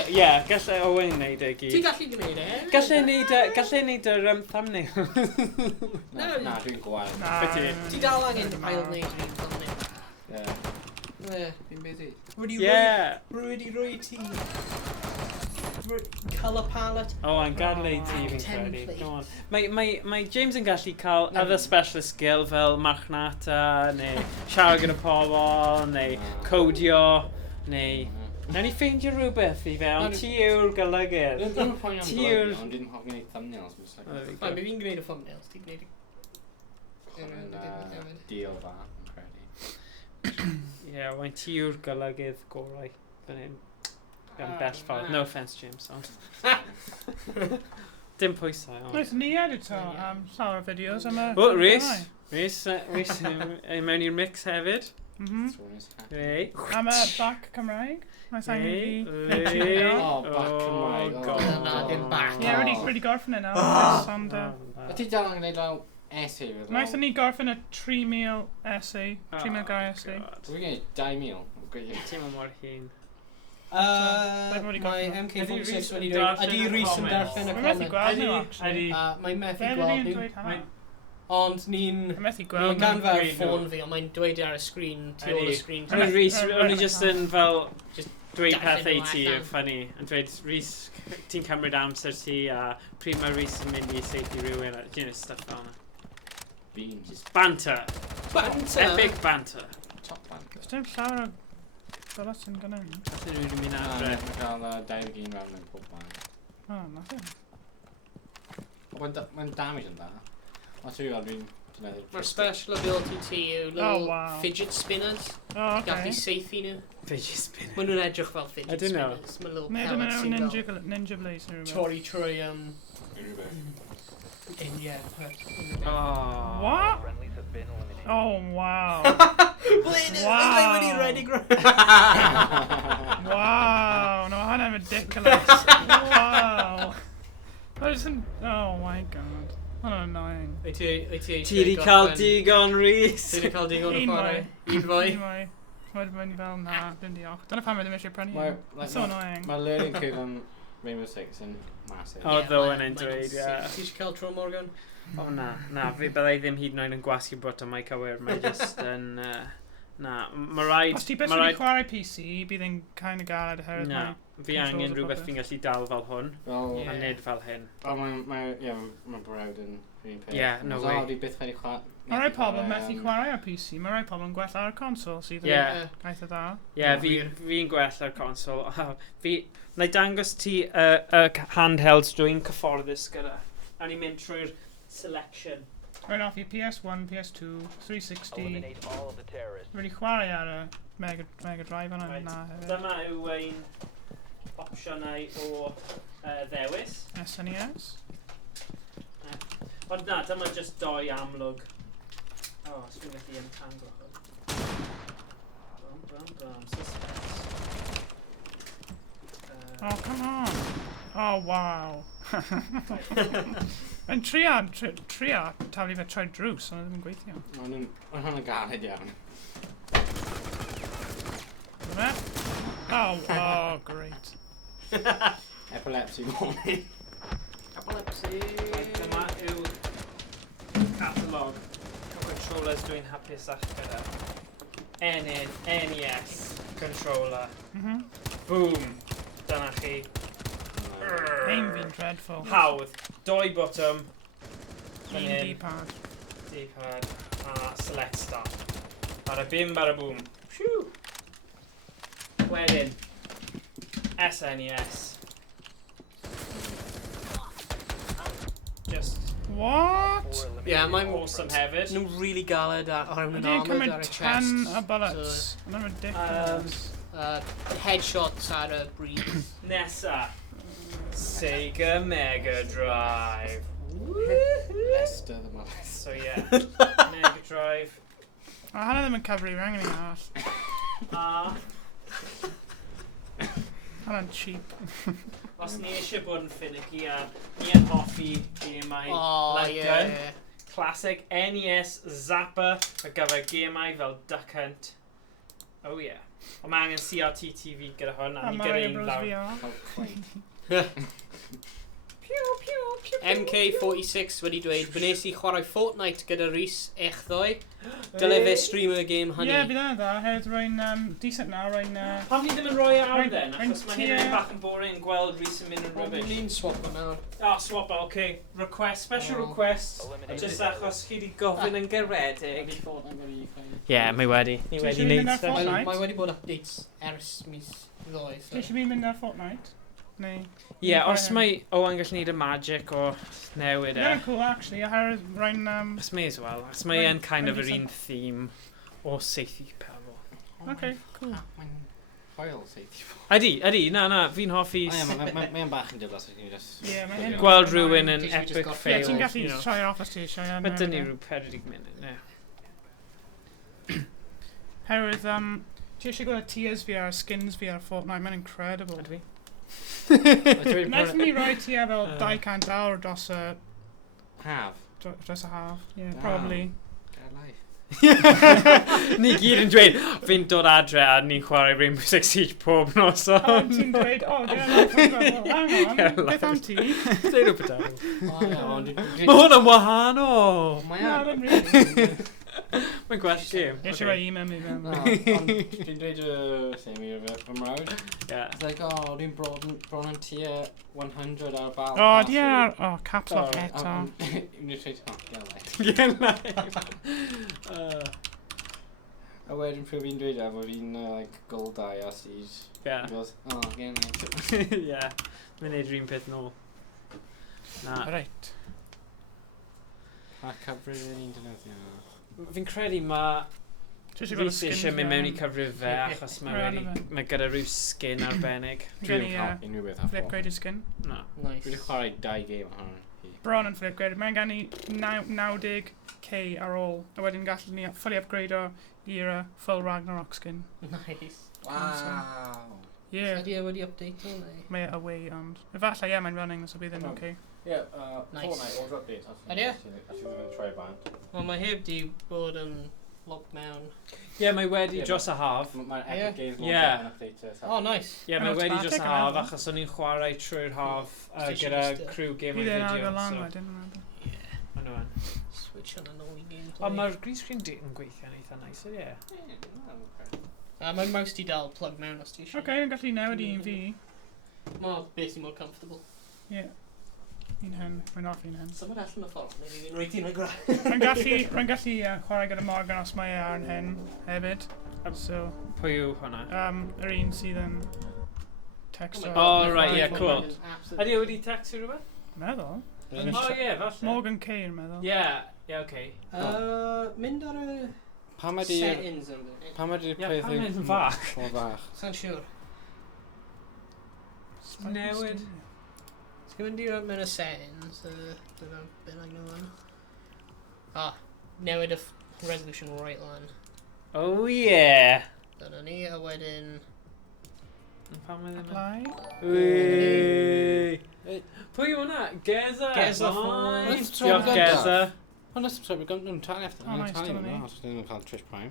gallai Owen wneud e gyd. Ti'n gallu gwneud e? Gallai wneud yr thumbnail. Na, dwi'n gwael. Ti dal angen ail wneud yr un thumbnail? Ie. Fi'n busy. Rwydi rwy ti. Colour palette. Yn gadael ei ti fi'n credu. Go on. Mae James yn gallu cael other specialist skill fel marchnata, neu siarad gyda pobl, neu codio, neu... Nawn ni ffeindio rhywbeth i fe, ond ti yw'r golygydd. Dwi'n poeni am golygu, ond dwi'n hoffi gwneud thumbnails. Mae fi'n gwneud y thumbnails, ti'n gwneud deal fa, yn credu. Wain ti yw'r golygydd gorau fan hyn. Gan bell ffordd. No offence, James, ond... Dim pwysau, ond... Rwy'n ni edito am llawer o fideos am y... O, Rhys, mewn i'r mix hefyd. Rei. Am y bac Cymraeg. Mae'n sain i fi... bac Cymraeg. Na, dim bac. Ie, wedi gorffen yna. A ti dal yn gwneud lawr essay? Naethon ni gorffen y 3,000 essay. 3,000 gair essay. Dwi'n gwneud 2,000. Ti'n mor hyn. Mae MK46 wedi dweud, ydy Rhys yn darllen y comment. Mae'n methu gweld nhw, actually. Mae'n methu gweld nhw. Ond ni'n ganfer ffôn fi, ond mae'n dweud ar y sgrin, tu ôl y sgrin. Rhys, o'n i just yn fel, dweud pethau ti yw ffynnu. Yn dweud, Rhys, ti'n cymryd amser ti, a pryd mae Rhys yn mynd i seithi rhywun, stuff fel yna. Just banter. Epic banter. Top banter. Dim llawer o dolas yn gynnu. Ydyn nhw wedi mynd adre. Mae'n cael 21 round yn pob man. Nothing. Mae'n damage yn da. Os yw'n dwi'n... Mae'r special ability ti yw little fidget spinners. Gallu seithi nhw. Fidget spinners. Maen nhw'n edrych fel fidget spinners. Mae'n little pellets sy'n fel... Ninja Blaze neu rhywbeth. Torri trwy What? Oh, wow. Wow, no, hwnna'n ridiculous. Wow. Oh my god. Hwnna'n annoying. Ti wedi cael digon, Rhys. Ti wedi cael digon o chwarae. Un fwy. Mae'n fel, na, dim diolch. Dyna pam ddim eisiau prynu. It's so annoying. Mae learning curve on Rainbow Six yn massive. O, ddo yn dweud, Ti eisiau cael tro Morgan? O, na, fi byddai ddim hyd yn oed yn gwasgu bwt am ei cywir. Mae just yn... Na, mae rhaid... Os ti beth wedi chwarae PC, bydd yn kind of galed oherwydd Na, fi angen rhywbeth fi'n gallu dal fel hwn. A nid fel hyn. O, mae brawd yn rhywun peth. Ie, no way. Di byth wedi chwarae... Mae rai pobl methu chwarae ar PC, mae rai pobl yn gwell ar y console sydd yn eitha da. Ie, fi'n gwell ar console. Na i dangos ti y handhelds dwi'n cyfforddus gyda. A ni'n mynd trwy'r selection. Rwy'n off i PS1, PS2, 360. Rwy'n chwarae ar y Mega Drive yna hefyd. Dyma yw ein opsiynau o ddewis. SNES. Ond na, dyma just doi amlwg. O, os dwi'n gallu entanglo hwn. Suspense. Oh, come on. Oh, wow. Yn trio taflu fe troi drws, ond ddim yn gweithio. Ond hwnna'n galed iawn. Dyma? Oh, great. Epilepsy morning. Epilepsy. Dyma yw controllers dwi'n hapusach gyda. NES controller. Boom. Dyna chi. Ein fi'n dreadful. Hawdd. 2 botwm. Un D-pad. D-pad. A select start. Bada bim, bada boom. Phew. Wedyn. SNES. Just... What? Yeah, mae'n awesome hefyd. Nhw'n really galed ar hwn yn Ydy'n armoured cymryd ar y 10 chest. o bullets. Yna'n ridiculous. Headshots ar y breed. Nesa. Sega Mega Drive. Lester the Mullet. So yeah, Mega Drive. O, hana ddim yn cyfri rang yn ei all. Hana'n cheap. Os ni eisiau bod yn finicky a ni yn hoffi gemau like gun. Classic NES Zapper ar gyfer gemau fel Duck Hunt. Oh yeah. Ond mae angen CRT TV gyda hwn a ni gyda un lawr. MK46 wedi dweud, fe nes I chwarae Fortnite gyda Rhys eich ddoi. Dyle fe streamer game hynny. Ie, bydd yna dda. Hefyd rwy'n decent na, rwy'n... Pam ni ddim yn rhoi ar then? Achos mae hyn yn bach yn boring gweld Rhys yn mynd yn rubbish. Ni'n swap o nawr. Swap o, oce. Request, special request. Just achos chi wedi gofyn yn garedig. Ie, mae wedi. Ni wedi neud. Mae wedi bod updates ers mis ddoi. Ti eisiau fi'n mynd ar Fortnite? Neu... Ie, os mae Owen gallu neud y magic o newid e. Yeah, cool, actually. Oherwydd rwy'n... Os mae as well. Os mae yn kind of yr un theme o seithi pewol. Okay, cool. Mae'n ffael seithi. Ydy, na, fi'n hoffi... Mae'n bach yn diflas. Gweld rhywun yn epic fail. Ti'n gallu troi off os ti eisiau. Mae dyn ni rhyw 40 munud, ne. Oherwydd, ti eisiau gweld tiers fi ar skins fi ar Fortnite, mae'n incredible. Ydw i? Wnaethon ni roi ti ar fel 200 awr dros y... Haf? Dros y haf, yeah, probably. Get life. Ni gyd yn dweud, fi'n dod adre a ni'n chwarae Rainbow Six Siege pob noson. O, ti'n dweud, get life. Hang on, beth am ti? Dweud o bydau. Mae hwn yn wahanol. Mae ddim really. Mae'n gwell game. Eisiau rhoi email mi fewn. Ond dwi'n dweud y themi o fy mrawd. It's like, dwi'n bron yn tua 100 ar bal. O, di ar... O, caps lock eto. Dwi'n dweud, a wedyn pryd fi'n dweud efo fi'n gold eye a siege. Yeah. He goes, gen i. Yeah. Mae'n neud rhywun peth nôl. Na. Right. A cyfrif yn un dynyddio. Fi'n credu mae Rhys eisiau mynd mewn I cyfrif fe achos mae gyda rhyw skin arbennig. Dwi'n cael unrhyw beth flip graded skin? No. Nice. Dwi wedi chwarae 2 game ar hwn. Bron yn flip graded. Mae'n gan I 90k ar ôl. A wedyn gallwn ni fully upgrade o i'r full Ragnarok skin. Nice. Wow. Yeah. Ydy e wedi update o neu? Mae away ond... Efallai, ie, mae'n running, so bydd yn okay. Yeah, Nice. Fortnite order update. Ydy e? Actually, dwi'n try band. Wel, mae heb di bod yn log mewn. Ie, mae wedi dros y haf. Mae'r Epic Games Ie. yn update. Oh, nice. Ie, mae wedi dros y haf achos o'n i'n chwarae trwy'r haf gyda crew game Bydd video. e'n agor lan wedyn, mae'n Ie. O'n nhw'n. Switch on yn ôl I gameplay. Ond mae'r green screen yn gweithio'n eitha nice, ie. Mae'n mouse di dal plug mewn os ti eisiau. Okay, yn gallu newid un fi. Mae basically more comfortable. Ie. Un hen, mae'n off un hen. Symud allan o ffordd, neu fi'n rhoi ti'n gra. Rwy'n gallu chwarae gyda Morgan os mae ar yn hen hefyd. So... Pwy yw hwnna? Yr un sydd yn texto. Oh, right, yeah, cool. Ydy wedi texto rhywbeth? Meddwl. Oh, ie, falle. Morgan K yn meddwl. Ie, oce. Mynd ar y Pam ydy'r... settings yn dweud. Pam ydy'r Ie, peth pam ydy'n fach? Mor fach. Sa'n siwr. Newid. Sgyn mynd i'r mewn y settings, dyna bynnag nhw yn. Newid y resolution right lan. Oh, yeah. Dyna ni, a wedyn... Pam ydy'n... Apply. Wee! Pwy yw hwnna? Geza! Geza Diolch, Fine. Geza. Ond nes ymwneud, nhw'n talu after. Oh, nice, dyna ni. Os ydyn nhw'n cael Trish Prime.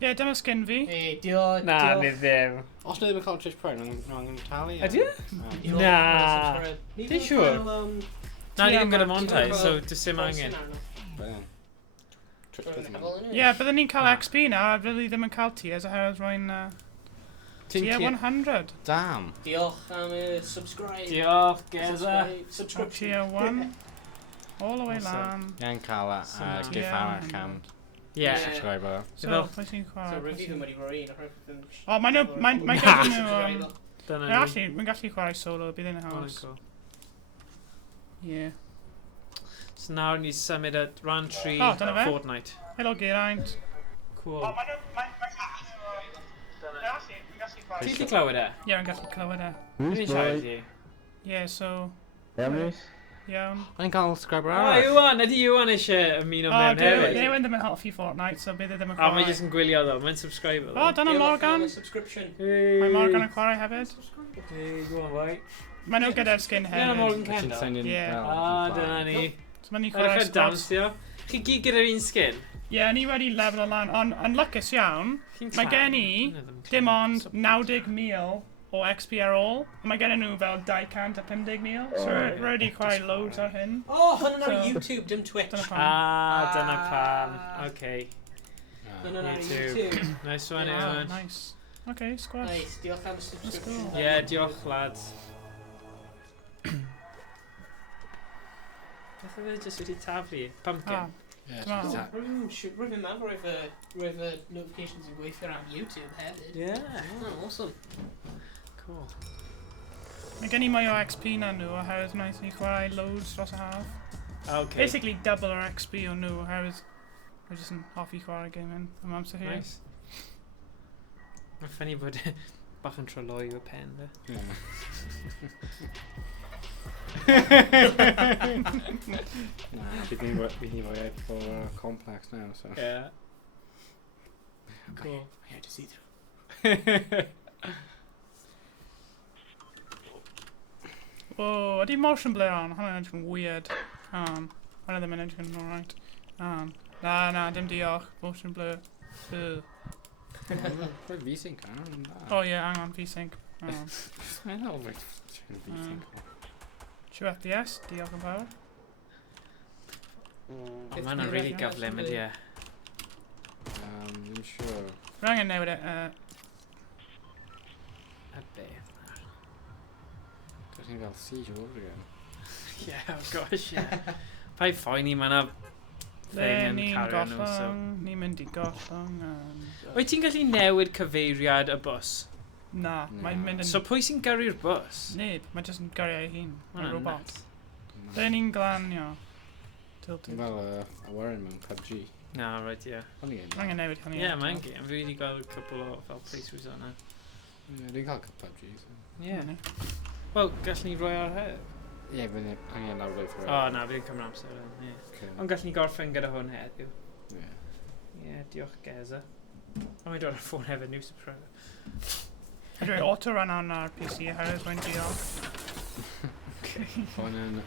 Ie, dyma skin fi. Diolch. Na, ni ddim. Os nhw ddim yn cael Trish Prime, nhw'n angen talu. Ydy? Na. Di siwr? Na, ni ddim gyda Montai, so dys dim angen. Yeah, byddwn ni'n cael XP na, a byddwn ni ddim yn cael tiers oherwydd rwy'n tier 100. Damn. Diolch am y subscribe. Diolch, Geza. Subscribe. Tier 1. All the way lan. Ia'n cael gift arall am subscriber. So, pwy sy'n So, chwarae? review ddim wedi rhoi un o'r O, mae'n gallu nhw... Mae'n gallu chwarae solo, bydd yn haws. Yeah. So nawr ni symud at round 3 Fortnite. Helo Geraint. Cool. O, mae'n Ti'n gallu clywed e? Ie, mae'n gallu clywed e. Dwi'n siarad i? Ie, so... Iawn. Mae'n cael subscriber O, arall. Iwan! Ydy Iwan eisiau ymuno mewn hefyd? O, Iwan ddim yn hoffi Fortnite, so bydd e ddim yn O, chwarae. mae jyst yn gwylio ddo, mae'n subscriber ddo. O, dyna Morgan. Mae Morgan yn chwarae hefyd. Hey, go on, bye. Mae nhw gyda'r skin hefyd. Dyna Morgan Kendall? Ie. Dyna ni. So mae'n ni chwarae squad. Dansio. Chi gyd gyda'r un skin? Ie, ni wedi lefel o lan, ond lycus iawn, mae gen i dim ond 90,000 o XP ar ôl, ond mae gen nhw fel 250,000, so rhaid i chwarae loads o hyn. O, hwn ar YouTube, dim Twitch. Dyna pam. OK. Dyna ar YouTube. Nice one, Iwan. Nice. OK, squash. Nice, diolch am y subscription. Ie, diolch, lads. Beth oedd e jyst wedi taflu? Pumpkin? Rwy'n meddwl roedd y notifications yn gweithio ar YouTube hefyd. Yeah. Oh, awesome. Cool. Mae gen i mwy o XP na nhw, oherwydd wnaeth ni chwarae loads dros y haf. Okay. Basically double our XP o nhw, oherwydd we're just yn hoffi chwarae game am amser hir. Nice. Mae'n ffynnu bod bach yn troloi o pen, fe. Bydd ni'n fwy efo complex now, so... Yeah. Cool. I had to see through. Whoa, ydy motion blur on? Hwna'n edrych yn weird. Hwna ddim yn edrych yn alright. Na, dim diolch. Motion blur. Roedd V-Sync an. O ie, hang on, V-Sync. Mae'n always V-Sync. 2 FPS, diolch yn fawr. Mae'n really gyflym ydy e. Ddim siwr. Rhaid angen newid e. A be? Dwi'n chi'n fel siege over again. Yeah, oh gosh, yeah. Pai ffoi ni, mae'n a thing yn cario nhw, so... Ni'n mynd i gollong. Wyt ti'n gallu newid cyfeiriad y bus? Na, mae'n mynd yn... So pwy sy'n gyrru'r bus? Neb, mae jyst yn gyrru ei hun. Mae'n robot. Nice. Dyn ni'n glanio. Tilted. Fel awyren mewn PUBG. Na, right, yeah. Angen newid hynny. Yeah, mae'n game. Fi wedi gael couple o fel playthroughs o'na. Dwi'n cael PUBG. Yeah. Wel, gallwn ni roi ar hedd? Ie, fy'n angen lawr o'i ffwrdd. O, na, bydd yn cymryd amser. Ond gallwn ni gorffen gyda hwn heddiw. Ie, diolch Geza. O, mae'n dod ar ffôn hefyd, new subscriber. Rwy auto-run on ar PC oherwydd rwy'n diolch. Hwn yn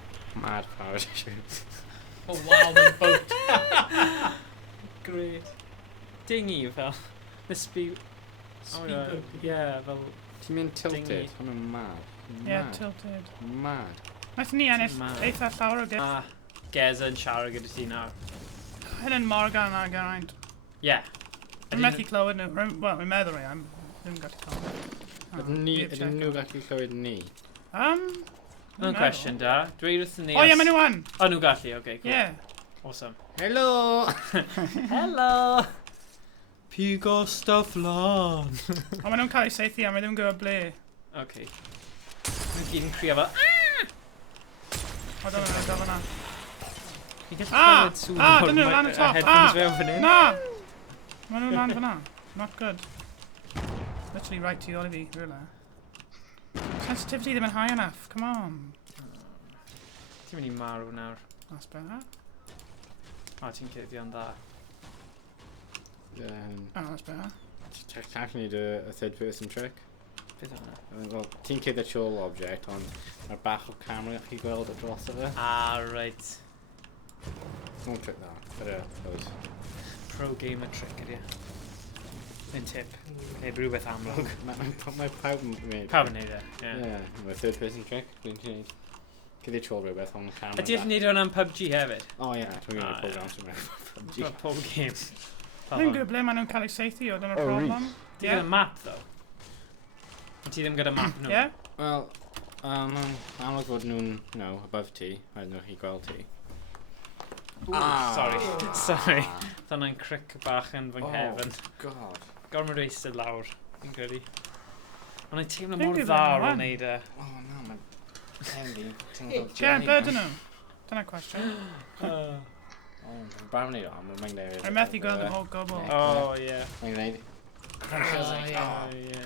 mad power shoot. Oh wow, mae'n boat. Great. Dingy fel. The speed... Speedboat. Yeah, fel... Ti'n mynd tilted? Hwn yn mad. Yeah, tilted. Mad. Nath ni ennill eitha llawer o gyd. Geza yn siarad gyda ti nawr. Hyn yn Morgan a Geraint. Yeah. Dwi'n methu clywed nhw. Wel, dwi'n meddwl i am. Dwi'n gallu clywed. Ydyn nhw gallu clywed ni? Yn cwestiwn da. Dwi wrth ni... O ie, maen nhw yn! O, nhw gallu, oce, cool. Yeah. Awesome. Helo! Helo! Pigo stuff lan! O, maen nhw'n cael ei seithi a maen nhw'n gwybod ble. Oce. Nhw'n gyd yn crio fel... O, dyna nhw'n gofyn na. Dyn nhw'n lan y top. Na! Maen nhw'n lan fyna. Not good. Literally right to ôl I fi, rhywle. Sensitivity ddim yn high enough, come on. Ti'n mynd I marw nawr. That's better. O, ti'n cuddio yn dda. Oh, that's better. Ti'n actually need a third person trick. Beth o'na? Wel, ti'n cuddio triol object, ond mae'r bach o camera chi gweld y dros o fe. Right. Small trick dda, but Pro gamer trick ydy. Yn tip. Neu rhywbeth amlwg. Mae pawb yn gwneud. Pawb yn neud e, ie. Ie, mae third person trick, dwi'n gwneud. Cyddi tro rhywbeth o'n camera. Ydy'n neud hwn am PUBG hefyd? O ie, dwi'n gwneud program Cymraeg. PUBG. Pob game. Dwi'n gwybod ble maen nhw'n cael eu seithi o, dyna'r problem. Ti gyda map, ddo? Ti ddim gyda map nhw? Ie? Wel, amlwg fod nhw'n, above ti, rhaid nhw chi gweld ti. Sorry. Dyna'n cric bach yn fy nghefn. Oh, god. Gormod reistedd lawr, fi'n credu. Ond i'n teimlo mor ddar o'n neud e. O, na, mae'n hendi. Ie, ble dyn nhw? Dyna'r cwestiwn. Barn ni o, mae'n neud. Rwy'n methu gweld y whole gobl. O, ie. Mae'n neud. Ie.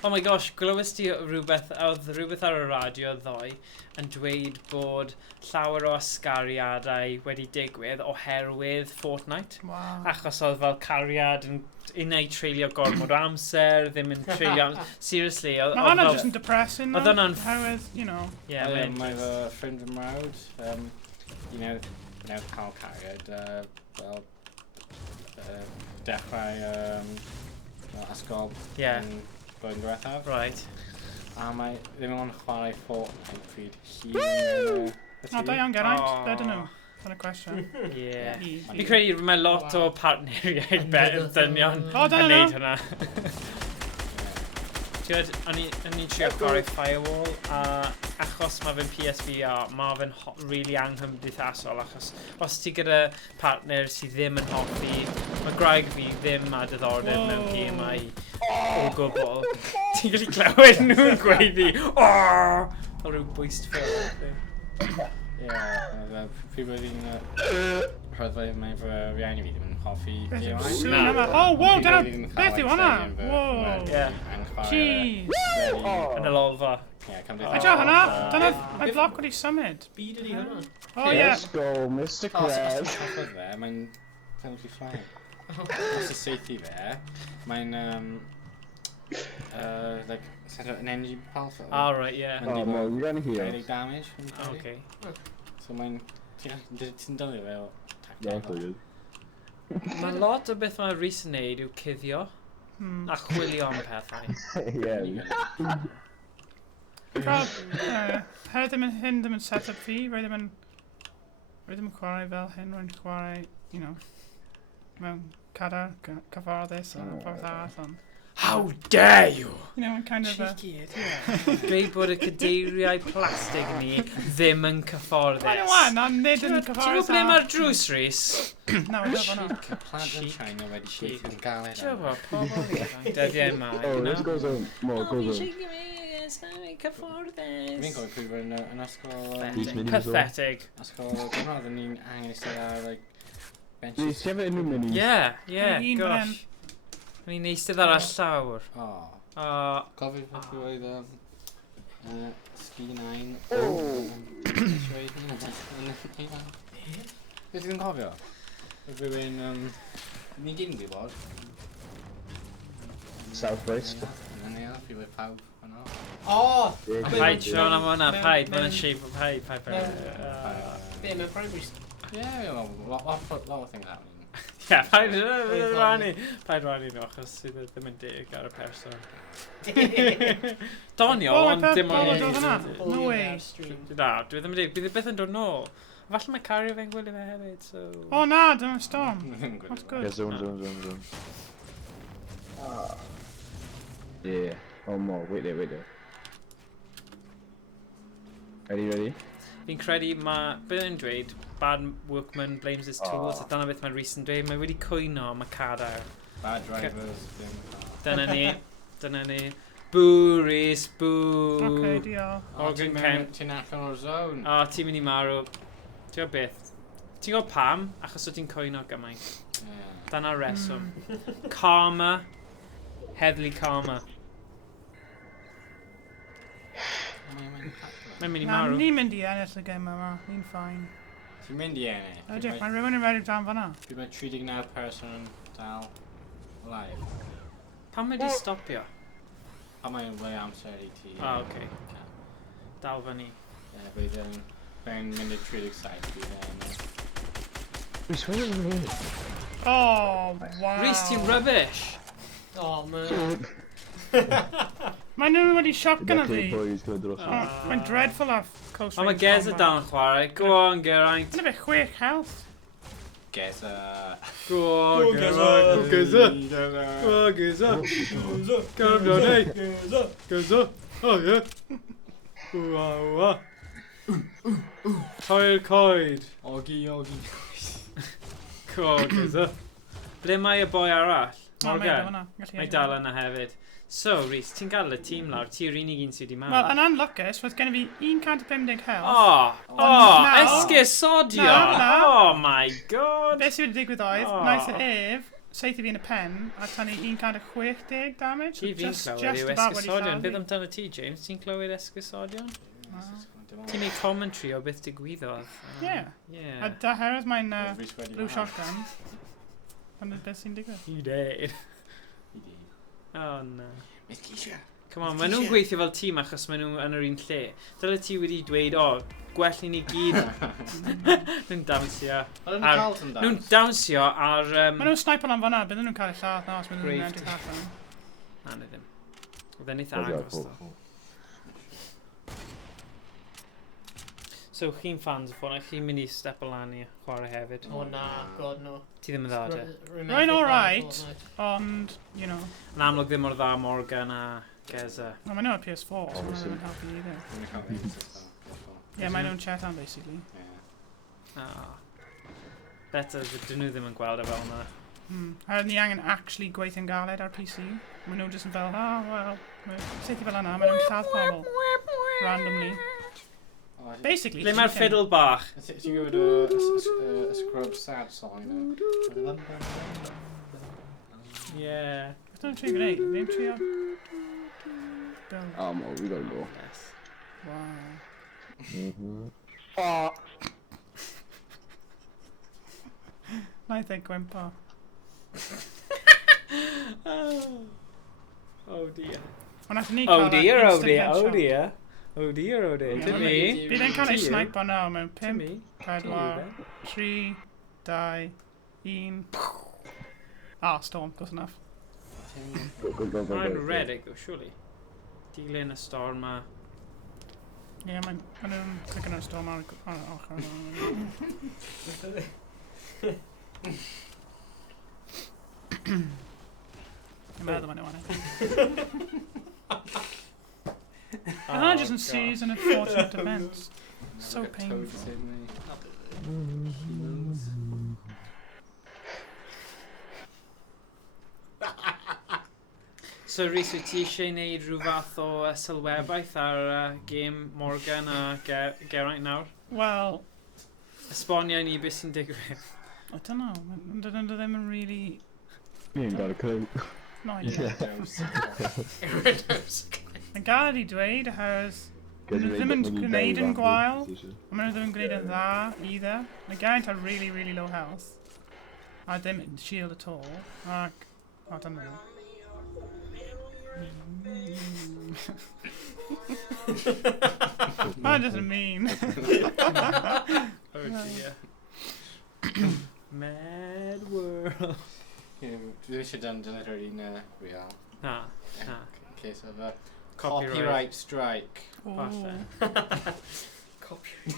Oh my gosh, glywes ti rhywbeth ar y radio ddoe yn dweud bod llawer o ysgariadau wedi digwydd oherwydd Fortnite. Wow. Achos oedd fel cariad yn neud treulio gormod o amser, ddim yn treulio amser. Seriously. Mae hwnna just yn depressing. Oedd hwnna'n... Oherwydd, you know. Mae fy ffrind fy mrawd, wneud cael cariad, fel dechrau ysgol yn blwyddyn diwethaf. Right. A mae ddim yn chwarae Fortnite pryd hun. O, da iawn, Geraint. Ble dyn nhw? Dyna'r cwestiwn. Ie. Fi'n credu mae lot o partneriaid dynion yn neud hwnna. O'n i'n trio chwarae Firewall, a achos mae fe'n PSVR, mae fe'n really anghymdeithasol, achos os ti gyda partner sydd ddim yn hoffi, mae graig fi ddim a diddordeb mewn gemau o gwbl. Ti'n gallu clywed nhw'n gweiddi, o rhyw bwyst ffilm. Ie, pryd oedd hi'n rhyddau mae fy rieni fi ddim yn hoffi gemau. O, wow, dyna, beth yw hwnna? Wow. Jeez. Yn y lolfa. Ejo hwnna, dyna, mae bloc wedi symud. Byd ydi hwnna. O, ie. Let's go, Mr. Krabs. Os fe, mae'n penalty flag. Os y seithi fe, mae'n set of an energy pulse. Oh, right, yeah. Oh, no, you're gonna heal. 30 damage. Okay. So mae'n... Ti'n dylio fe o tactical? Mae lot o beth mae Rhys yn neud yw cuddio a chwilio am pethau. Ie. Hyn ddim yn set up fi, rhaid ddim yn chwarae fel hyn, rwy'n chwarae, you know, mewn cadar, cyfforddus a rhywbeth arall, ond... How dare you! You know, kind of... Cheeky, dweud bod y cadeiriau plastig ni ddim yn cyfforddus. Mae'n wan, ond nid yn cyfforddus. Ti'n gwybod ble mae'r drws, Rhys? No, I don't know. Plant yn China wedi gweithio'n galed. Ti'n gwybod, pobl dyddiau yma, Oh, this goes on. More goes on. Cyfforddus. Fi'n gofio pryd yn ysgol... Pathetic. Ysgol, dwi'n meddwl ni'n angen eistedd ar, like, benches. Rhys, ti'n efo unrhyw minis? Ie, gosh. Ni'n eistedd ar y llawr. Cofio beth oedd Ski 9. Beth ydyn cofio? Rwy'n... Ni gyd yn gwybod. South West. Yn ei allu wedi pawb hwnna. O! Paid Sean am hwnna, paid. Mae'n shape o paid. Be, mewn primary school? Yeah, lot of things happening. Ie, paid rannu nhw, achos sydd ddim yn dig ar y person. Donio, ond dim ond... No way. Na, dwi ddim yn dig. Bydd beth yn dod nôl. Falle mae cario fe'n gwylio fe hefyd, so... O na, dyna'r storm. That's good. Yeah, zone. Yeah. Oh, more. Wait there. Ready? Fi'n credu mae... Beth yn dweud? Bad workman blames his tools. A dyna beth mae Rhys yn dweud. Mae wedi cwyno am y cadar. Bad drivers. Dyna ni. Boo, Rhys, boo. Okay, diolch. Organ count. Ti'n allan o'r zone. O, ti'n mynd i marw. Ti'n gwybod beth? Ti'n gwybod pam? Achos o ti'n cwyno gymaint. Dyna reswm. Karma. Heddlu karma. Mae'n mynd i marw. Ni'n mynd i ennill y gêm yma. Ni'n ffain. Ti'n mynd i ennill? Ydych, mae rhywun yn redig dan fanna. Dwi'n mynd 39 person yn dal live. Pam wedi stopio? Pam mae'n le amser i ti. Oce. Dal fyny. Bydd yn mynd i 37 bydd Rhys, where are you? Oh, wow. Rhys, ti'n rubbish. Oh, man. Mae'n nhw wedi shotgun o fi. Boys, go dros. Mae'n dreadful off close range Mae Geza combat. dal yn chwarae. Go on, Geraint. Mae'n efo 6 health. Geza. Go on, Geraint. Geza. Go on, Geza. Go on, Geraint. Geza. Oh, yeah. Wow. Coed. Ogi. Go on, Geza. Ble mae y boi arall? Morgan. Mae dal yna hefyd. So, Rhys, ti'n gael y tîm lawr, ti'n rhywun un sydd wedi marw. Wel, yn anlwcus, fydd gen i fi 150 health. Esgusodion! Oh my god! Beth sydd wedi digwydd oedd, naeth y ef, seithi fi yn y pen, a tannu 160 damage. Ti fi'n clywed yw esgusodion. Beth amdano ti, James? Ti'n clywed esgusodion? Ti'n neud commentary o beth digwyddodd. Ie. A da herwydd mae'n blue shotgun. Ond beth sy'n digwydd? I did. Oh no. Come on, maen nhw'n gweithio fel tîm achos maen nhw yn yr un lle. Dyle ti wedi dweud, gwell i ni gyd. Nhw'n dawnsio. Nhw'n dawnsio ar... Maen nhw'n sniper lan fanna, bydden nhw'n cael ei lladd na os maen nhw'n edrych allan. Na, na ddim. Oedd e'n eitha agos ddo. So, chi'n fans o Fortnite, chi'n mynd i step o lan i chwarae hefyd? Oh na, god no. Ti ddim yn dda, te? Rwy'n alright, ond, you know... Yn amlwg ddim o'r dda Morgan a Geza. No, maen nhw ar PS4, so maen nhw'n helpu either. Ie, maen nhw'n chat am, basically. Better, dyn nhw ddim yn gweld e fel yna. Ni angen actually gweithio'n galed ar PC. Maen nhw jyst yn fel, wel, seithi fel yna, maen nhw'n lladd pobl. Randomly. Basically, ble mae'r fiddle bach? Ti'n gwybod a scrub sad song? Yeah. Beth o'n trio gwneud? Fi'n trio... We gotta go. Wow. Naeth ei gwempo. Oh dear. Oh dear. Dim mi. Bydd e'n cael ei sniper nawr mewn 5, 4, 3, 2, 1... Storm, good enough. I'm ready, though, surely. Dilyn y storm ma. Ie, maen nhw'n clicking ar y storm ar ochr. Dwi'n meddwl maen nhw'n and I just sees an unfortunate events. So painful. So Rhys, wyt ti eisiau gwneud rhyw fath o sylwebaeth ar game Morgan a Geraint nawr? Well... Esbonio ni beth sy'n digwydd. I don't know, dydyn nhw ddim yn really... You ain't got a clue. No idea. Yn galed I dweud, achos maen nhw ddim yn gwneud yn gwael, a maen nhw ddim yn gwneud yn dda, either. Mae Geraint ar really, really low health, a ddim shield at all, ac... I don't know. That doesn't mean. Oh dear. Mad world. Dwi eisiau dyn yr un real. Na. In case of a copyright strike. Falle. Copyright.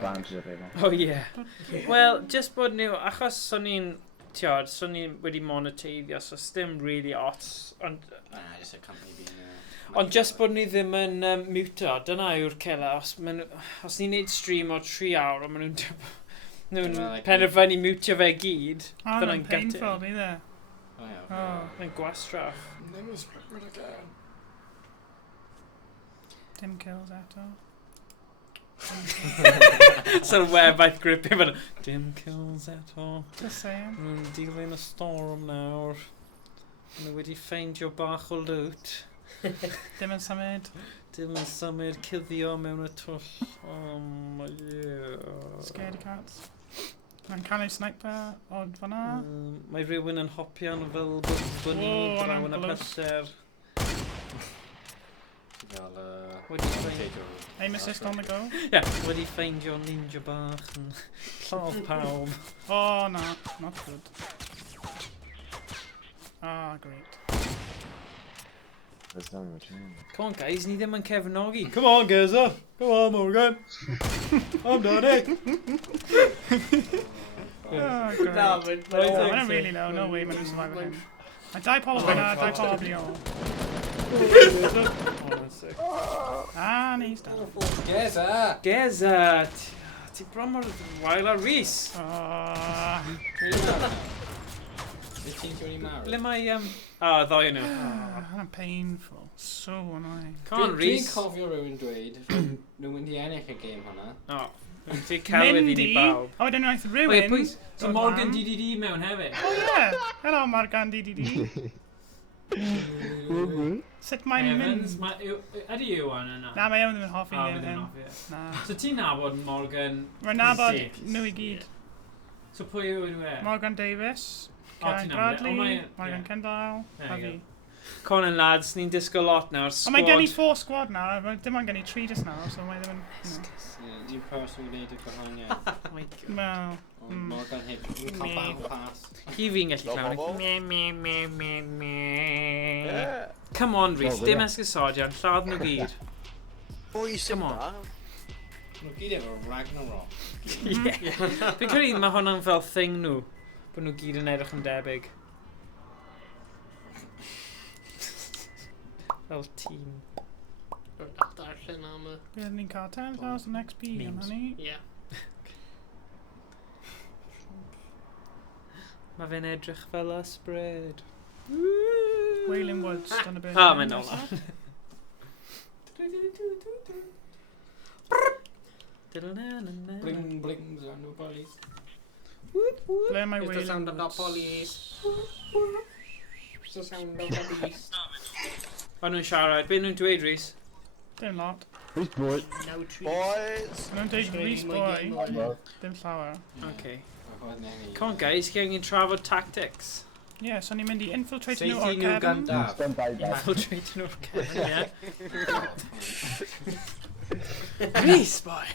Bands of it. Oh yeah. Well, just bod nhw, achos son ni'n wedi moneteiddio, so dim really ots, ond... just a company being... Ond just bod ni ddim yn mutio, dyna yw'r cela, os ni'n neud stream o 3 awr, ond maen nhw'n penderfynu mutio fe gyd, dyna'n painful, bydd e. Mae'n gwastraff. Dim kills eto. So'r webaeth grippy fan dim kills eto. Just saying. Mae'n dilyn y storm nawr. Nhw wedi ffeindio bach o loot. Dim yn symud. Dim yn symud cuddio mewn y twll. Oh yeah. Scaredy cats. Mae'n cael ei sniper od fanna. Mae rhywun yn hopian fel bunny draw yn y pysser. What do you find? Aim assist on the go. Yeah. What do you find your ninja bach and cloth palm? Oh no, not good. Ah, great. Come on, guys, ni ddim yn cefnogi. Come on, Geza. Come on, Morgan. I'm done it. Oh, great. No, but I don't really know. No way, man, I'm surviving him. I die probably. Die probably. And he's down. Geza. Geza. Ti bron mor wael a Rhys. Le mae ddoi nhw. Oh, painful. So annoying. Come on, Rhys. Dwi'n cofio rhywun dweud, nhw'n mynd i ennill y gêm hwnna. O, ti'n celwydd i ni bawb. Oh, I don't know if rhywun. So Morgan DDD mewn hefyd. Oh yeah. Hello, Morgan DDD. Sut mae'n mynd? Ydy yw yn yna? Na, mae ewn ddim yn hoffi O, hyn. fydd yn hoffi. Na. So ti'n nabod Morgan... Mae'n nabod nhw i gyd. So pwy yw nhw e? Morgan Davies, O, Karen ti'n nabod e? O, Bradley, mae- Morgan ie. Kendall, There a you fi. go. Come on, lads, ni'n disgo lot nawr. Ond mae gen i 4 squad nawr, dim ond gen i 3 just nawr, so mae ddim yn... Dwi'n personally wneud y gwahaniaeth. Wel... Morgan heb, dwi'n cael bach o pas. Hi fi'n gallu llawn. Come on, Rhys, dim esgusodion, lladd nhw gyd. Come on. Nhw gyd efo Ragnarok. Ie. Fi'n credu mae hwnna'n fel thing nhw, bod nhw gyd yn edrych yn debyg. Fel team. Darllen am y... Bydd ni'n cael 10,000 XP am hynny. Ie. Mae fe'n edrych fel a spread. Wailing Woods, dyna beth. Mae'n ola. Bling blings on nhw boys. Ble mae It's the Wailing sound of the Woods? police. It's the sound of the beast. O'n nhw'n siarad. Be nhw'n dweud, Rhys? Dim lot. Rhys boy. No trees. Boys! Maen nhw'n deud Rhys boy. Dim llawer. Okay. Come on, guys, gen i'n trafod tactics. Ie, so ni'n mynd i infiltrate nhw Saethi o'r nhw cefn. gandaf. Infiltrate nhw'r cefn, ie. Rhys, boy!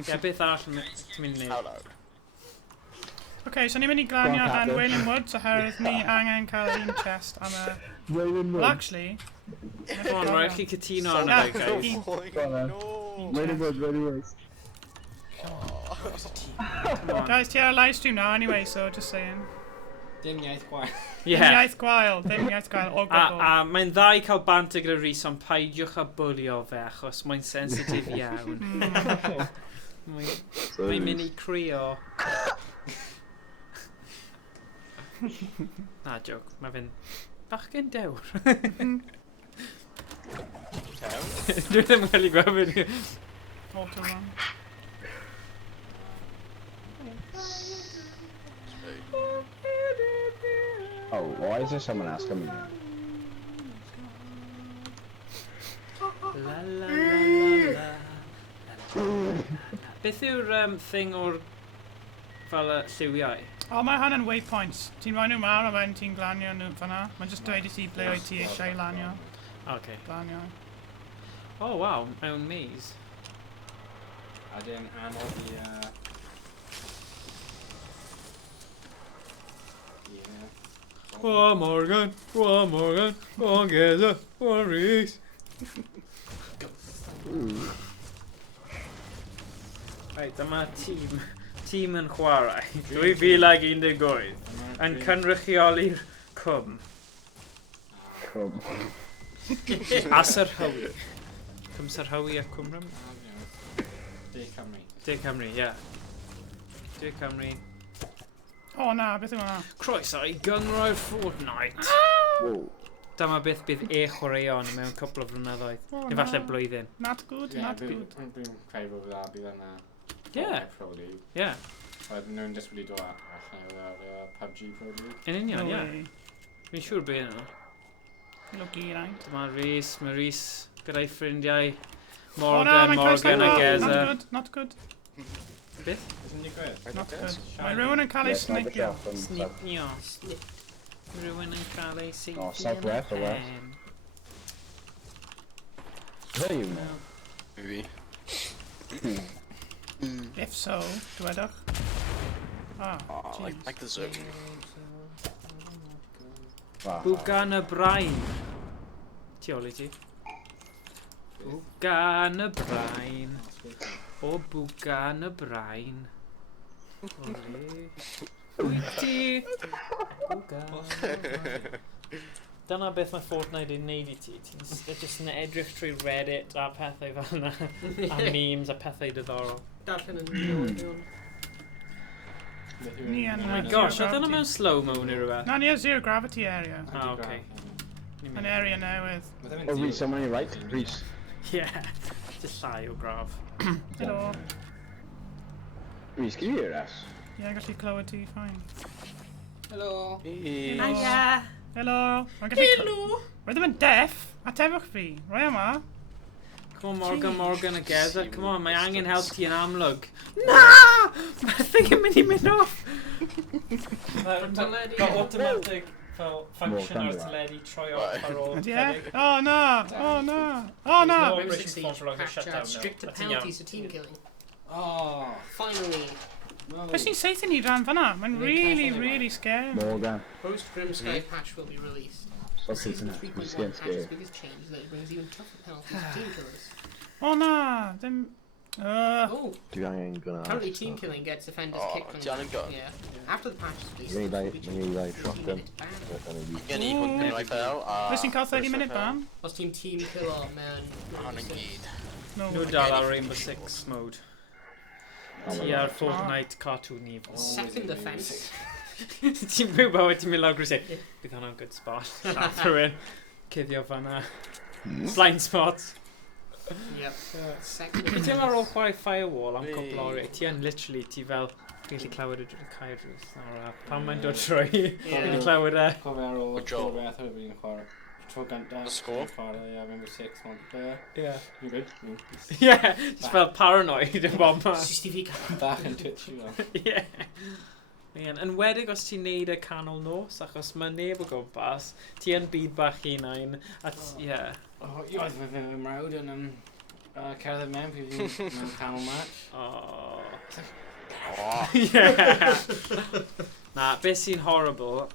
Ie, beth arall ti'n mynd i wneud? OK, so ni'n mynd i glanio yn Wailing Woods oherwydd ni angen cael un chest am y... Well, actually... Come on, rhaid chi cytuno arno fe, guys. Wailing Woods. Guys, ti ar y live stream now anyway, so just saying. Dim iaith gwaith. Dim iaith gwael o gwbl. A mae'n dda i cael banter gyda Rhys, ond paidiwch a bwlio fe, achos mae'n sensitif iawn. Mae'n mynd i crio. Na, joke. Mae fe'n bachgen dewr. Dwi ddim yn cael ei gweld fi. Auto run. Oh, why is there someone else coming in? La la la la la. Beth yw'r thing o'r fel y lliwiau? O, mae hwnna'n waypoints. Ti'n rhoi nhw mawr a fe'n ti'n glanio nhw fan'na. Mae'n just dweud i ti ble o'i ti eisiau lanio. Okay. Glanio. Oh, wow, mewn maze. A dyn anodd i... Go on, Morgan. Go on, Morgan. Go on, Geza. Go on, Rhys. Right, dyma tîm yn chwarae. 2018 yn cynrychioli'r cwm. A syrhawi. Cwm syrhawi a cwm rym? De Cymru. De Cymru, ie. De Cymru. O na, beth yw hwnna? Croeso i gynroi'r Fortnite. Dyma beth bydd chwaraeon mewn cwpl o flynyddoedd. Neu falle blwyddyn. Not good, not good. Dwi'n credu bod dda bydd yna. Ie. Ie. Oedd nhw'n just wedi dod allan o'r PUBG Pro League. Yn union, ie. Fi'n siŵr bydd yna. Lucky, right. Dyma Rhys, mae Rhys gyda'i ffrindiau. Morgan a Geza. Not good, not good. Beth? Isn't it good? Not good. Mae rhywun yn cael ei snipio. Snipio. Rhywun yn cael ei seithi Oh, southwest or west? Is that you, man? Maybe. If so, dwedwch. Ah, jeez. Like the zone. Wow. Bwgan y brain. Tu ôl I ti. Bwgan y brain. O bwgan y brain. Ole. Wyt ti. Bwgan y brain. Dyna beth mae Fortnite yn neud I ti. Ti'n jyst yn edrych trwy Reddit a pethau fel yna. A memes a pethau diddorol. Darllen yn newid. Ni yn... Oh my gosh, oedd yna mewn slow-mo neu rhywbeth? Na, ni yn zero gravity area. Ah, okay. An area newydd. Oh, Reese, someone on your right? Reese. Yeah, just llai o graf. Helo. Reese, can you hear us? Ie, gallu clywed ti, fine. Helo. Hiya. Helo. Helo. Roedd ddim yn deaf. Atefwch fi. Roi yma. Come on, Morgan together. Come on, mae angen help ti yn amlwg. Na! Mae'r thing yn mynd I mynd off. Mae automatic fel function o'r teledu troi off ar ôl Ie? Oh no! Oh no! Oh no! Stricter penalties for team killing. Oh. Finally. Beth sy'n seithio ni ran fan'na? Mae'n really scary. Morgan. Post-Grimsky patch will be released. Season 3.1 patch's biggest change is that it brings even tougher penalties for team killers. Oh no! Ddim... Oh! Currently team killing gets offenders kicked from the gun. Yeah. After the patch is Really released, like, really like shotgun. Beth sy'n cael 30-minute ban? Os team killer, man. No dal ar Rainbow Six mode. Ti ar Fortnite cartoon evil. Second offence. Ti'n byw bywyd ti'n mynd lawr grwys e. Bydd hwnna'n good spot. Llath rhywun. Cuddio fanna. Blind spot. Yep. Second Ti offence. teimlo ar ôl chwarae Firewall am coblori. Ti yn literally, ti fel... Ti'n gallu clywed y cair drws. Pan mae'n dod trwy. Ti'n clywed e. Cofio ar ôl y tro beth ar y fi'n chwarae. Tro gantaf. The score? Chwarae, Rainbow Six multiplayer. Yeah. You good? Yeah. Just fel paranoid yn bob man. CCTV camera. Bach yn twitchy fel. Yeah. Yn wedig os ti'n neud y canol nos, achos mae neb o gwmpas, ti yn byd bach hunain, a ie. O, oedd fy mrawd yn cerdded mewn pryd fi'n canol match. Oh. Yeah. Na, beth sy'n horrible,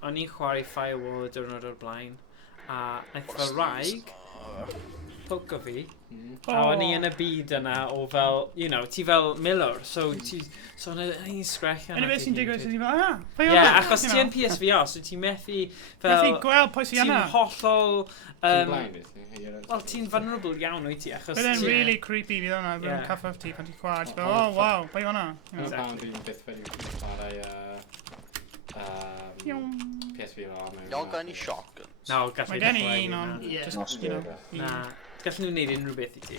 o'n i'n chwarae Firewall y diwrnod o'r blaen, a naeth fy wraig poco fi, a o'n i yn y byd yna o fel, you know, ti fel Miller, so yna un sgrech yna. Yna beth sy'n digwydd, ti'n fel, Ie, achos ti yn PSVR, so ti'n methu fel... Methu gweld pwy sy'n yna. Ti'n hollol... Ti'n blind, Wel, ti'n vulnerable iawn wyt ti, achos... Bydd e'n really creepy fydd hwnna, bydd yn caffaif ti pan ti'n chwarae, ti'n fel, oh wow, pwy hwnna. Pan dwi'n byth wedi chwarae PSVR. Y'all got any shotguns? No, gallwn Mae gen I un on, just, you know. Na, gallwn nhw'n neud unrhyw beth I ti.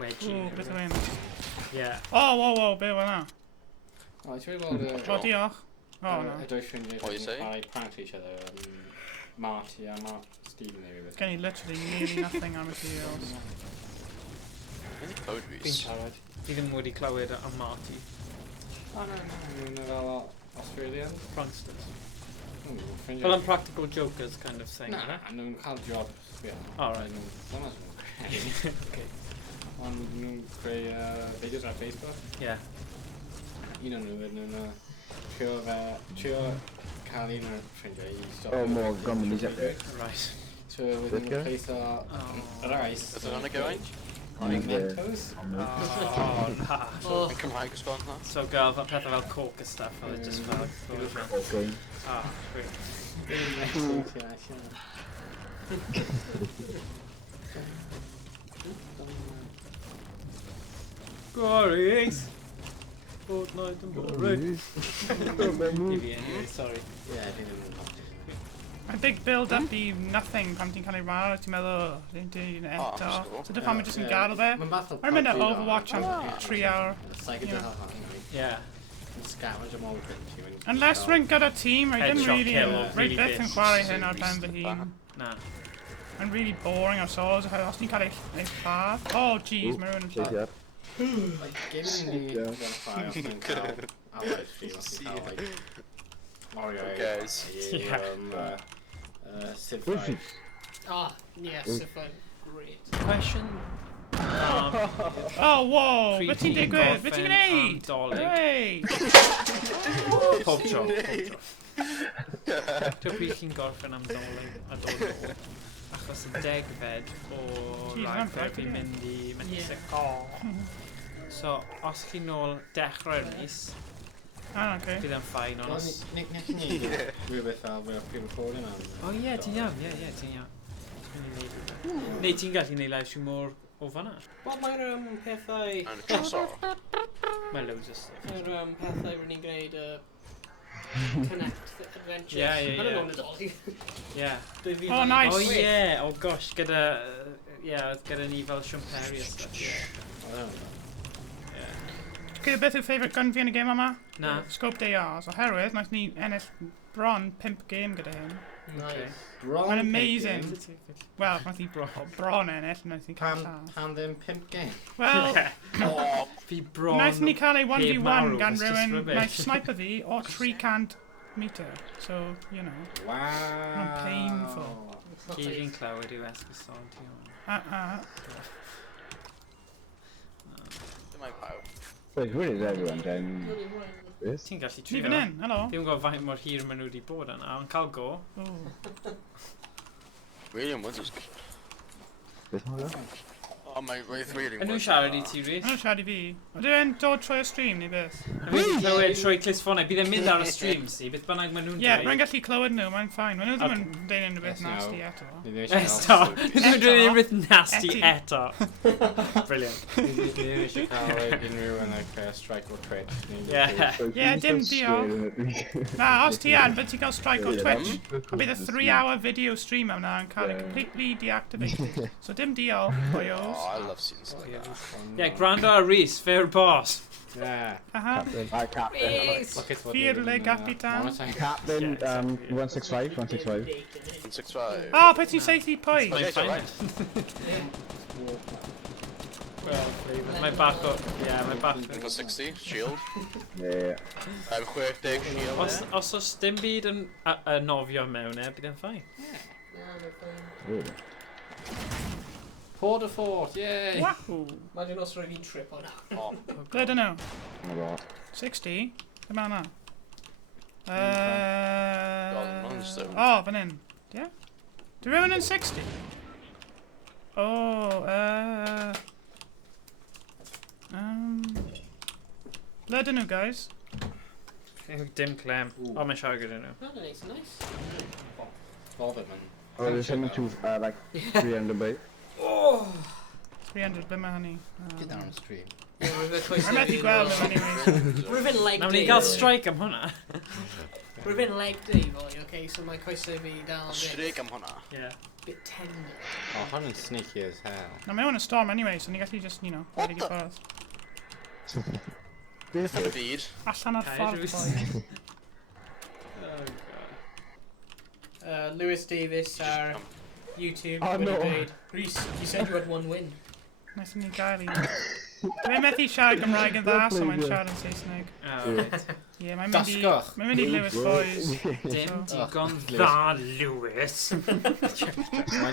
Wedgie. O, beth yw'n? Ie. O, be yw hwnna? O, ti'n wedi gweld... O, diolch. O, no. Y dwy ffrindiau What you say? chwarae prank each other, Marty a Stephen neu rhywbeth. Gen I literally nearly nothing on materials. Any code Fi'n reese? siarad. Fi ddim wedi clywed am Marty. O, no, nhw'n fel Australian. Pranksters. Ffrindiau. Fel am Practical Jokers kind of thing, Na, nhw'n cael job. Alright. Dyna nhw'n creu. Ond nhw'n creu fideos ar Facebook. Yeah. Un o'n nhw'n trio cael un o'r ffrindiau I stop. Oh, more gummies up there. Right. So wedyn nhw'n place yr ice. Is it on a going? Mentos. Oh, na. Yn Cymraeg ysgol na? So gael pethau fel coke a stuff, oedd just fel... Okay. Ah, great. Glories! Fortnite and boring. Anyway, sorry. Yeah, Mae'n big build-up I nothing pan ti'n cael ei rar, ti'n meddwl, dwi'n eto. So dy pan mae jyst yn gadw be. Mae'n mynd ar Overwatch am 3 hour. Yeah. Unless rwy'n gyda tîm, rwy ddim really byth yn chwarae hyn ar ben fy hun. Na. Mae'n really boring ar solos, os ti'n cael ei lladd. Oh jeez, mae rhywun yn lladd. allies feel like Mario. Guys. Civ Where's 5. he? Ah, yes, if I'm great. Question. Oh, whoa! Beth ti'n digwydd? Beth ti'n Gorffen gwneud? am Hey! Pob tro. Dwi'n pryd chi'n gorffen am dolyg a dod o. Achos y degfed o rhagfed fi'n mynd i Mexico. So, os chi nôl dechrau'r mis, bydd yn ffain, ond os... Nick ni rhywbeth fel pre-recording am. O ie, ti'n iawn, ti'n iawn. Neu ti'n gallu neud live stream o'r o fanna? Wel, mae'r pethau... Mae loads o stuff. Mae'r pethau rydyn ni'n gwneud Connect Adventures. Ie. Mae'n yn Nadolig. Ie. Oh, nice! Oh ie, oh gosh, gyda ni fel Siamperi a stuff, ie. Beth yw favourite gun fi yn y game yma? Na. Scope ARs, oherwydd naeth ni ennill bron 5 game gyda hyn. Nice. Mae'n amazing. Wel, naeth ni bron ennill, naeth ni cael lladd. Pan ddim 5 game? Wel, fi bron naeth ni cael ei 1v1 marw, gan it's just rhywun, rubbish. naeth sniper fi o 300 metre. So, you know. Wow. Mae'n painful. Ci fi'n clywed i'w esgusod ti hwn. Wait, where is everyone then? Ti'n gallu Ni trio. fan hyn, helo. Ddim yn gwybod faint mor hir maen nhw wedi bod yna, ond cael go. William, what's this? Oh my, wait, really? Yn nhw'n siarad i ti, Rhys? Yn nhw'n siarad i fi. Ydy e'n dod trwy y stream neu beth? A fi wedi clywed trwy clisffonau, bydd e'n mynd ar y stream si, beth bynnag maen nhw'n Ie, rwy'n gallu clywed nhw, mae'n ffain. Maen nhw ddim yn deud unrhyw beth nasty eto. Eto! Dwi'n dweud unrhyw nasty eto. Brilliant. Ni ddim eisiau cael unrhyw yn strike or Twitch. Ie, dim diolch. Na, os ti yn, bydd ti'n cael strike o Twitch. A bydd y 3-hour video stream am na yn cael ei completely deactivated. So dim diolch, boyos. Oh, I love seeing stuff like that. Yeah, Grandad a Rhys, fair boss. Yeah. Captain. Hi, Captain. Fearle Capitan. Captain, 165, 165. 165. Oh, beth ti'n seithi pwy? Mae bach o... Ie, mae bach o... 160, shield. Yeah. 60 shield. Os oes dim byd yn nofio mewn bydd yn ffain. Really? Port a fort, yay! Wahoo! Imagine os rwy'n trip o na. Ble dyn nhw? Oh my god. 60? Dyma yna. Oh, fan hyn. Yeah? Dwi rhywun yn 60? Oh, ble dyn nhw, guys? Dim clem. O, mae'n siarad gyda nhw. Oh, nice, nice. Botheman. Oh, there's something to, like, 300 bait. Oh! 300, ble mae hynny? Get down on the stream. Mae'n methu gweld nhw anyway. Rwy'n leg Na, ni'n cael strike am hwnna. Rwy'n leg day, boy, okay? So mae coesau fi dal... Strike am hwnna? Yeah. Bit tender. Oh, hwnna'n sneaky as hell. Na, mae hwn yn storm anyway, so ni gallu just, you know, redig i ffwrdd. Beth yn y byd? Allan o'r ffordd, boy. Lewis Davis ar YouTube. Oh, no. Rhys, you said you had 1 win. Nes i ni gael un. Dwi'n methu siarad Gymraeg yn dda, so mae'n siarad yn Saesneg. Ie, mae'n mynd i Lewis boys. Dim digon dda, Lewis. Mae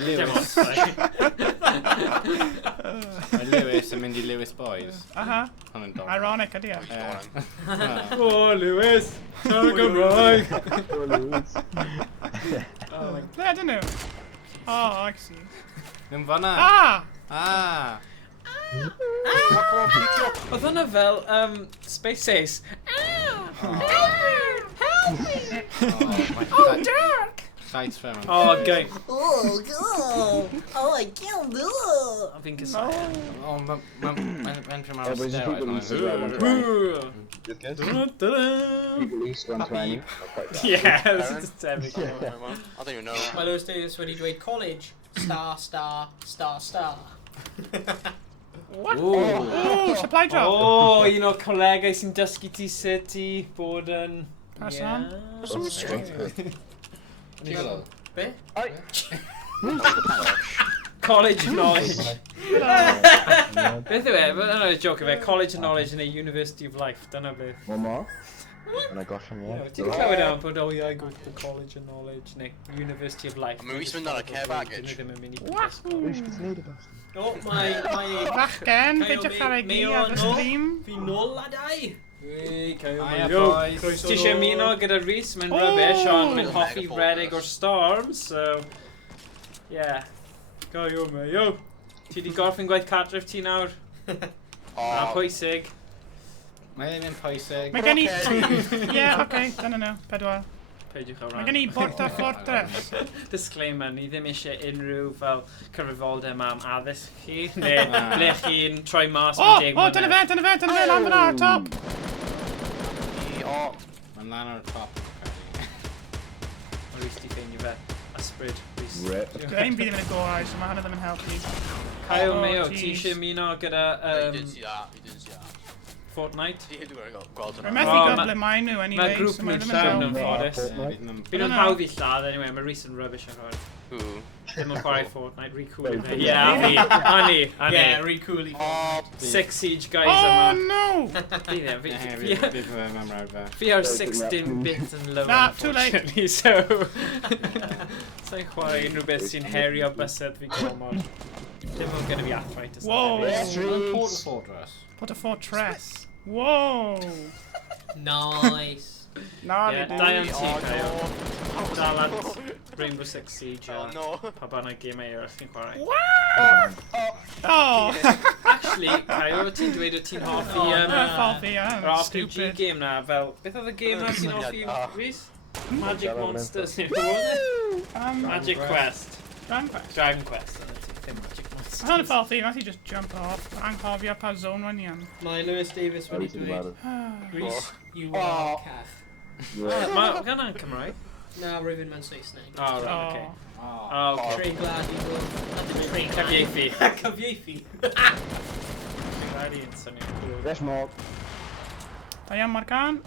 Lewis yn mynd i Lewis boys. Aha. Ironic, ydi e? O, Lewis! Siarad Gymraeg! Ble ydyn nhw? Oh, I see. Ddim fanna. Ah! Oedd hwnna fel Space Ace. Help me! Oh, Dirk! Llais fe man. Oh, gay. Oh, go! Oh, I can't do it! Fi'n cysau. Oh, mae'n prim ar y There's people steroid. east as well, 120. Good guess. People east, 120. Yeah, this is debyg. I don't even know. Mae Lewis Davis wedi dweud college. Star, star, star, star. What? Oh, supply drop. Oh, un o'r colegau sy'n dysgu ti sut i bod yn... Person? Be? College knowledge. Beth yw e? Dyna joke fe. College knowledge neu University of Life. Dyna beth. One more. And I got him, yeah. Ti'n clywed am bod, oh yeah, I go to College of Knowledge neu University of Life. A mae Rhys mynd ar y care baggage. O, mae... Bachgen, fe dechrau gi ar y stream. Fi nôl ladau. Ti eisiau ymuno gyda Rhys, mae'n rubbish, ond mae'n hoffi Redig o'r Storm, so... Yeah. Go, yo, me, yo. Ti di gorffen gwaith cartref ti nawr? Na, pwysig. Mae ddim yn pwysig. Mae gen i... Ie, oce, dyna nhw, pedwar. Peidiwch o ran. Mae gen i Borta Fortress. Disclaimer, ni ddim eisiau unrhyw fel cyfrifoldeb am addysg chi, neu ble chi'n troi mas am 10 mlynedd. Dyna fe, lan fyna ar top. Mae'n lan ar top. Mae Rhys di ffeindio fe. Ysbryd, Rhys. Ein fi ddim yn y gorau, so mae hynny ddim yn helpu. Kyle Mayo, ti eisiau ymuno gyda... I didn't see that. Fortnite? Di hyd gweld hwnna. Mae'n methu gobl mai nhw, anyway. Mae grŵp nhw'n llawn yn ffodus. Fi nhw'n hawdd i lladd, anyway. Mae Rhys yn rubbish yn hwyr. Who? Ddim yn chwarae Fortnite, re-cool i fe. Ie, Annie. Yeah, re-cool i fe. 6 siege guys yma. Oh, no! Fi ddim, fi. Fi ar 16-bit yn low, Nah, too late. unfortunately, so... Sa'n chwarae unrhyw beth sy'n herio bysedd fi gomod. Dim ond gyda fi arthritis. Whoa! Porta Fortress. Whoa! Nice. Na, Ie, dau am ti, Kyle. Dal at Rainbow Six Siege. Oh no. Pa banna game eraill chi'n chwarae. Oh! Actually, Kyle, ti'n dweud o ti'n hoffi... yr RPG game na, fel... Beth oedd y game na ti'n hoffi, Rhys? Magic Monsters. Magic Quest. Dragon Quest. Ddim Magic Monsters. Mae'n ffalthi, nath i just jump off. Anghofio pa zone wan i am. Mae Lewis Davis wedi dweud. Rhys, you are cach. Mae gan Cymraeg? Na, rwy'n mewn Saesneg. Oh, right, okay. Trey glad i fod. Na, dim trey glad. Cyfieithu. Cyfieithu. Rhaid i'n swnio. There's more. Da iawn, Marcan?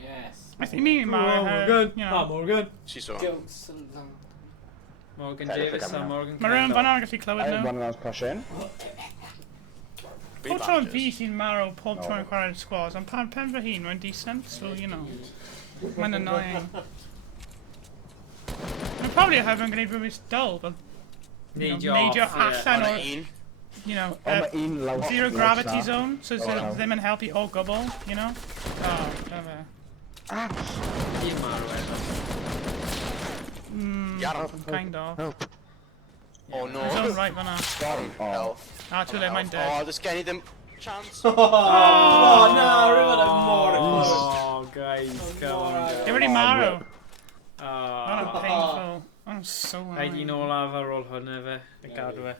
Yes. I think me, Morgan. Morgan. Si so. Morgan Davis a Morgan Mae rhywun fan'na yn gallu clywed nhw. One of those crush in. Pob tro fi sy'n marw pob tro yn chwarae'r squads, ond pan pen fy hun, mae'n decent, so, you know. Mae'n annoying. Mae'n probably hefyd yn gwneud rhywbeth dull, fel... Neidio allan o'r... You know, zero gravity zone, so ddim yn helpu o gwbl, you know? Oh, dyna fe. Fi'n marw efo. Kind of. Oh no. He's on right fan'na. Ah, too late, mae'n dead. Oh, there's gen i ddim chance. Oh, no, rhywun yn mor close. Oh, guys, come on. They already marw. Oh, painful. I'm so annoying. Rhaid i nôl af ar ôl hwnna fe, y gadw fe.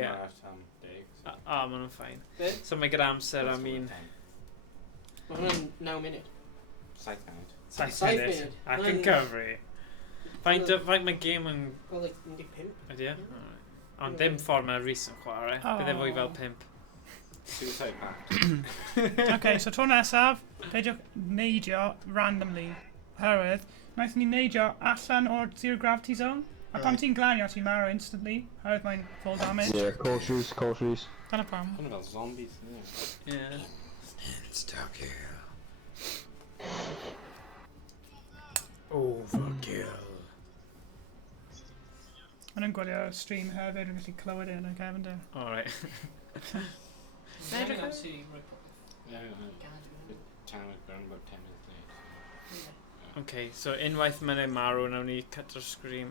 Ie. Ah, maen nhw'n ffain. So mae gyda amser am un... Mae hwnna'n 9 munud. 7 munud. 7 munud. Ac yn cyfri. Faint mae game yn... Well, like, 15. Ydy e? Ond ddim ffordd mae Rhys yn chwarae. Bydde fwy fel 5. Suicide pact. Okay, so tro nesaf, peidiwch neidio randomly. Herwydd, wnaeth ni neidio allan o'r zero gravity zone. A pan ti'n glanio, ti'n marw instantly. Herwydd mae'n full damage. Yeah, cautious. Dyna pam. Dyna fel zombies. Yeah. Stand stuck here. Overkill. Mae'n yn gwylio stream hefyd, yn gallu clywed yn y cefnder. Alright. Edrych am si... Okay, so unwaith mae'n ei marw, nawn ni cut o'r stream.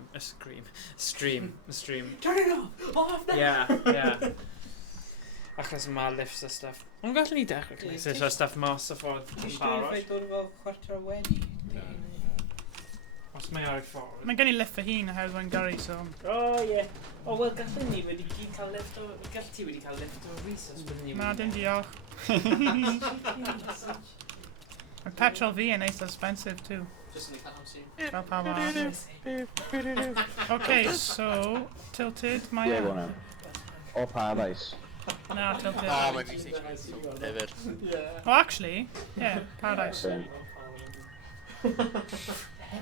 Turn it off! Off now! Yeah. Achos mae lifts a stuff. Ond gallwn ni dechrau cynnig stuff mas o ffordd. Ti'n dweud dod fel chwarter wedi? Os mae ar y ffordd. Mae gen i lift fy hun a hefyd mae'n gyrru, so... Oh, ie. O, wel, gallwn ni wedi gyd cael lift o... Gall ti wedi cael lift o research byddwn ni wedi... Na, dim diolch. Mae petrol fi yn eitha expensive, too. Just yn ei cael amser. Fel pa mor. Okay, so... Tilted, mae... Yeah, go on. Or Paradise. Na, Tilted. Oh, my PC. David. Oh, actually, yeah, Paradise.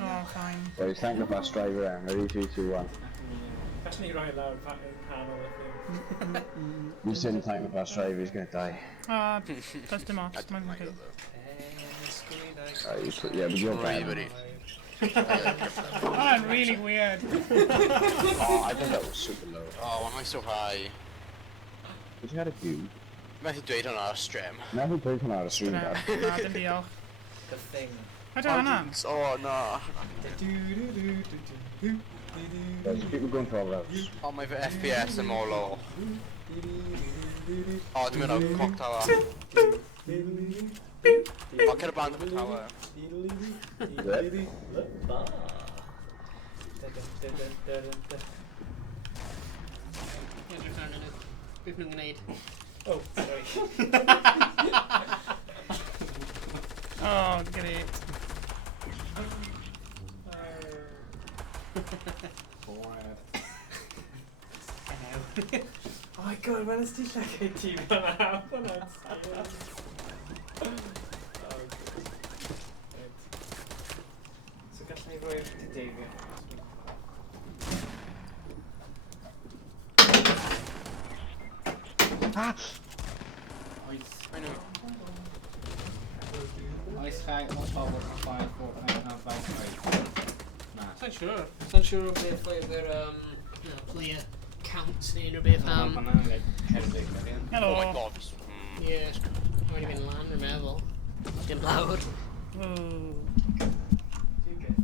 Oh, fine. Well, he's thanking the bus driver and ready 3, 2, 1. Gallwn ni roi lawr yn canol y ffilm. He's sitting tight with bus driver, he's gonna die. Does dim ots, mae'n good. Yeah, but you're bad. Oh, that's really weird. Oh, I think that was super low. Oh, why am I so high? Did you had a few? Methu dweud hwnna ar stream. Never played him out of stream, Na, Dad. dim diolch. The thing. I don't know. Oh, no. There's people going 12 rounds. Oh, mae fy FPS yn mor low. Oh, dwi'n mynd o'r clock tower. Oh, cer y band am y tower. Beth nhw'n gwneud? Oh, sorry. Oh, great. Oh my god, when is ti llygau ti fan'na? Hwnna'n sgil. So gallwn ni roi'r David. Oes chai o pobl yn chwaer Fortnite na Fortnite? Na. Sa'n siŵr. Sa'n siŵr o beth oedd yr player count neu unrhyw beth am. Hello. Oh my god. Yeah. Mae wedi mynd lan, rwy'n meddwl. Dim lawr.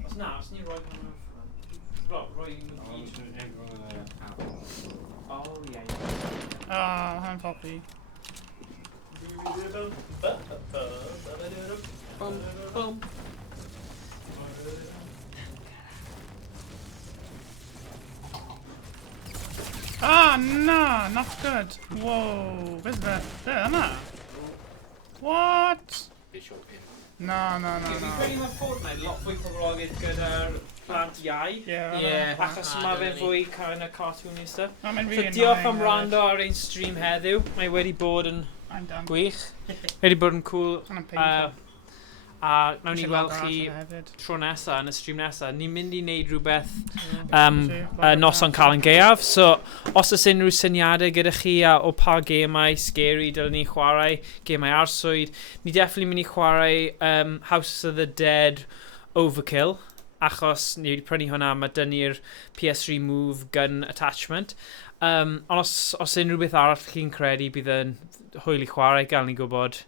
Os na, os ni roi hwnna roi nhw gyd. Oh, ie. Oh, hand poppy. Bum, bum. Ah, no, not good. Whoa, beth fe? Be, yna? What? No. Fi'n credu mae Fortnite lot fwy poblogaidd gyda'r plant iau. Yeah. Achos mae fe fwy kind of cartoony stuff. Oh, mae'n really So diolch am annoying, rando ar ein stream heddiw. Mae wedi bod yn I'm done. gwych. Wedi bod yn cool. And I'm painful. A nawn ni Eisiau weld gweld chi arall hefyd. tro nesa yn y stream nesa. Ni'n mynd i wneud rhywbeth Felly, noson cael yn gaeaf. So, os oes unrhyw syniadau gyda chi o pa gemau scary dylwn ni chwarae, gemau arswyd, ni definitely mynd i chwarae House of the Dead Overkill, achos ni wedi prynu hwnna, mae dynnu'r PS3 Move gun attachment. Ond os unrhyw beth arall chi'n credu bydd yn hwyl i chwarae, gael ni gwybod.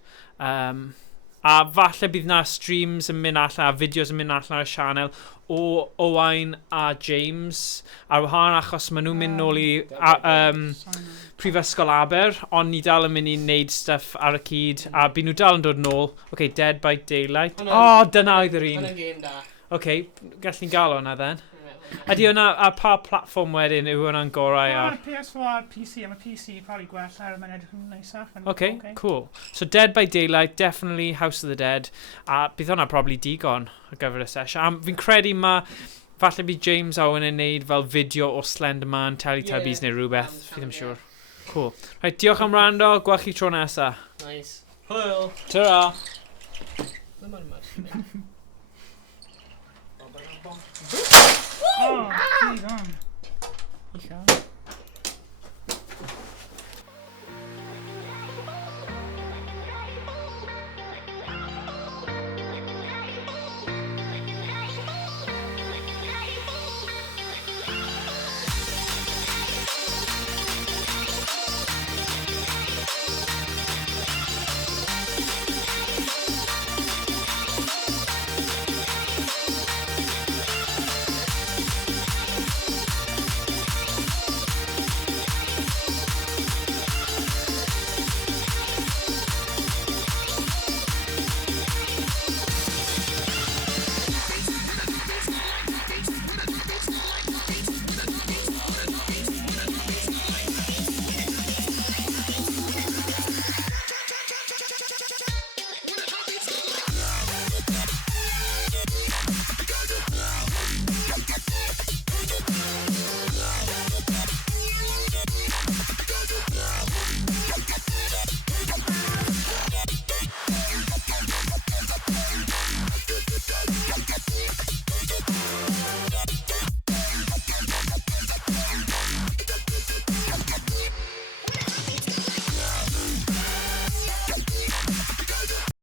A falle bydd na streams yn mynd allan, a fideos yn mynd allan ar y sianel o Owain a James ar wahân, achos maen nhw'n mynd nôl i Prifysgol Aber, ond ni dal yn mynd i wneud stuff ar y cyd, a bydd nhw dal yn dod nôl. OK, Dead by Daylight. Dyna oedd yr un. Hwna'n game da. OK, gallwn ni gael hwnna then. Ydy hwnna, a pa platform wedyn yw hwnna'n gorau ar? PS4, PC, am y PC, probably gwell ar y mynd edrych yn neisach. OK, cool. So Dead by Daylight, definitely House of the Dead. A bydd hwnna probably digon ar gyfer y sesiwn. Fi'n credu falle bydd James Owen yn neud fel fideo o Slenderman, Teletubbies neu rhywbeth. Fi ddim siŵr. Cool. Right, diolch am rando, gweld chi tro nesa. Nice. Hwyl. Ta-ra. Oh, geez, on.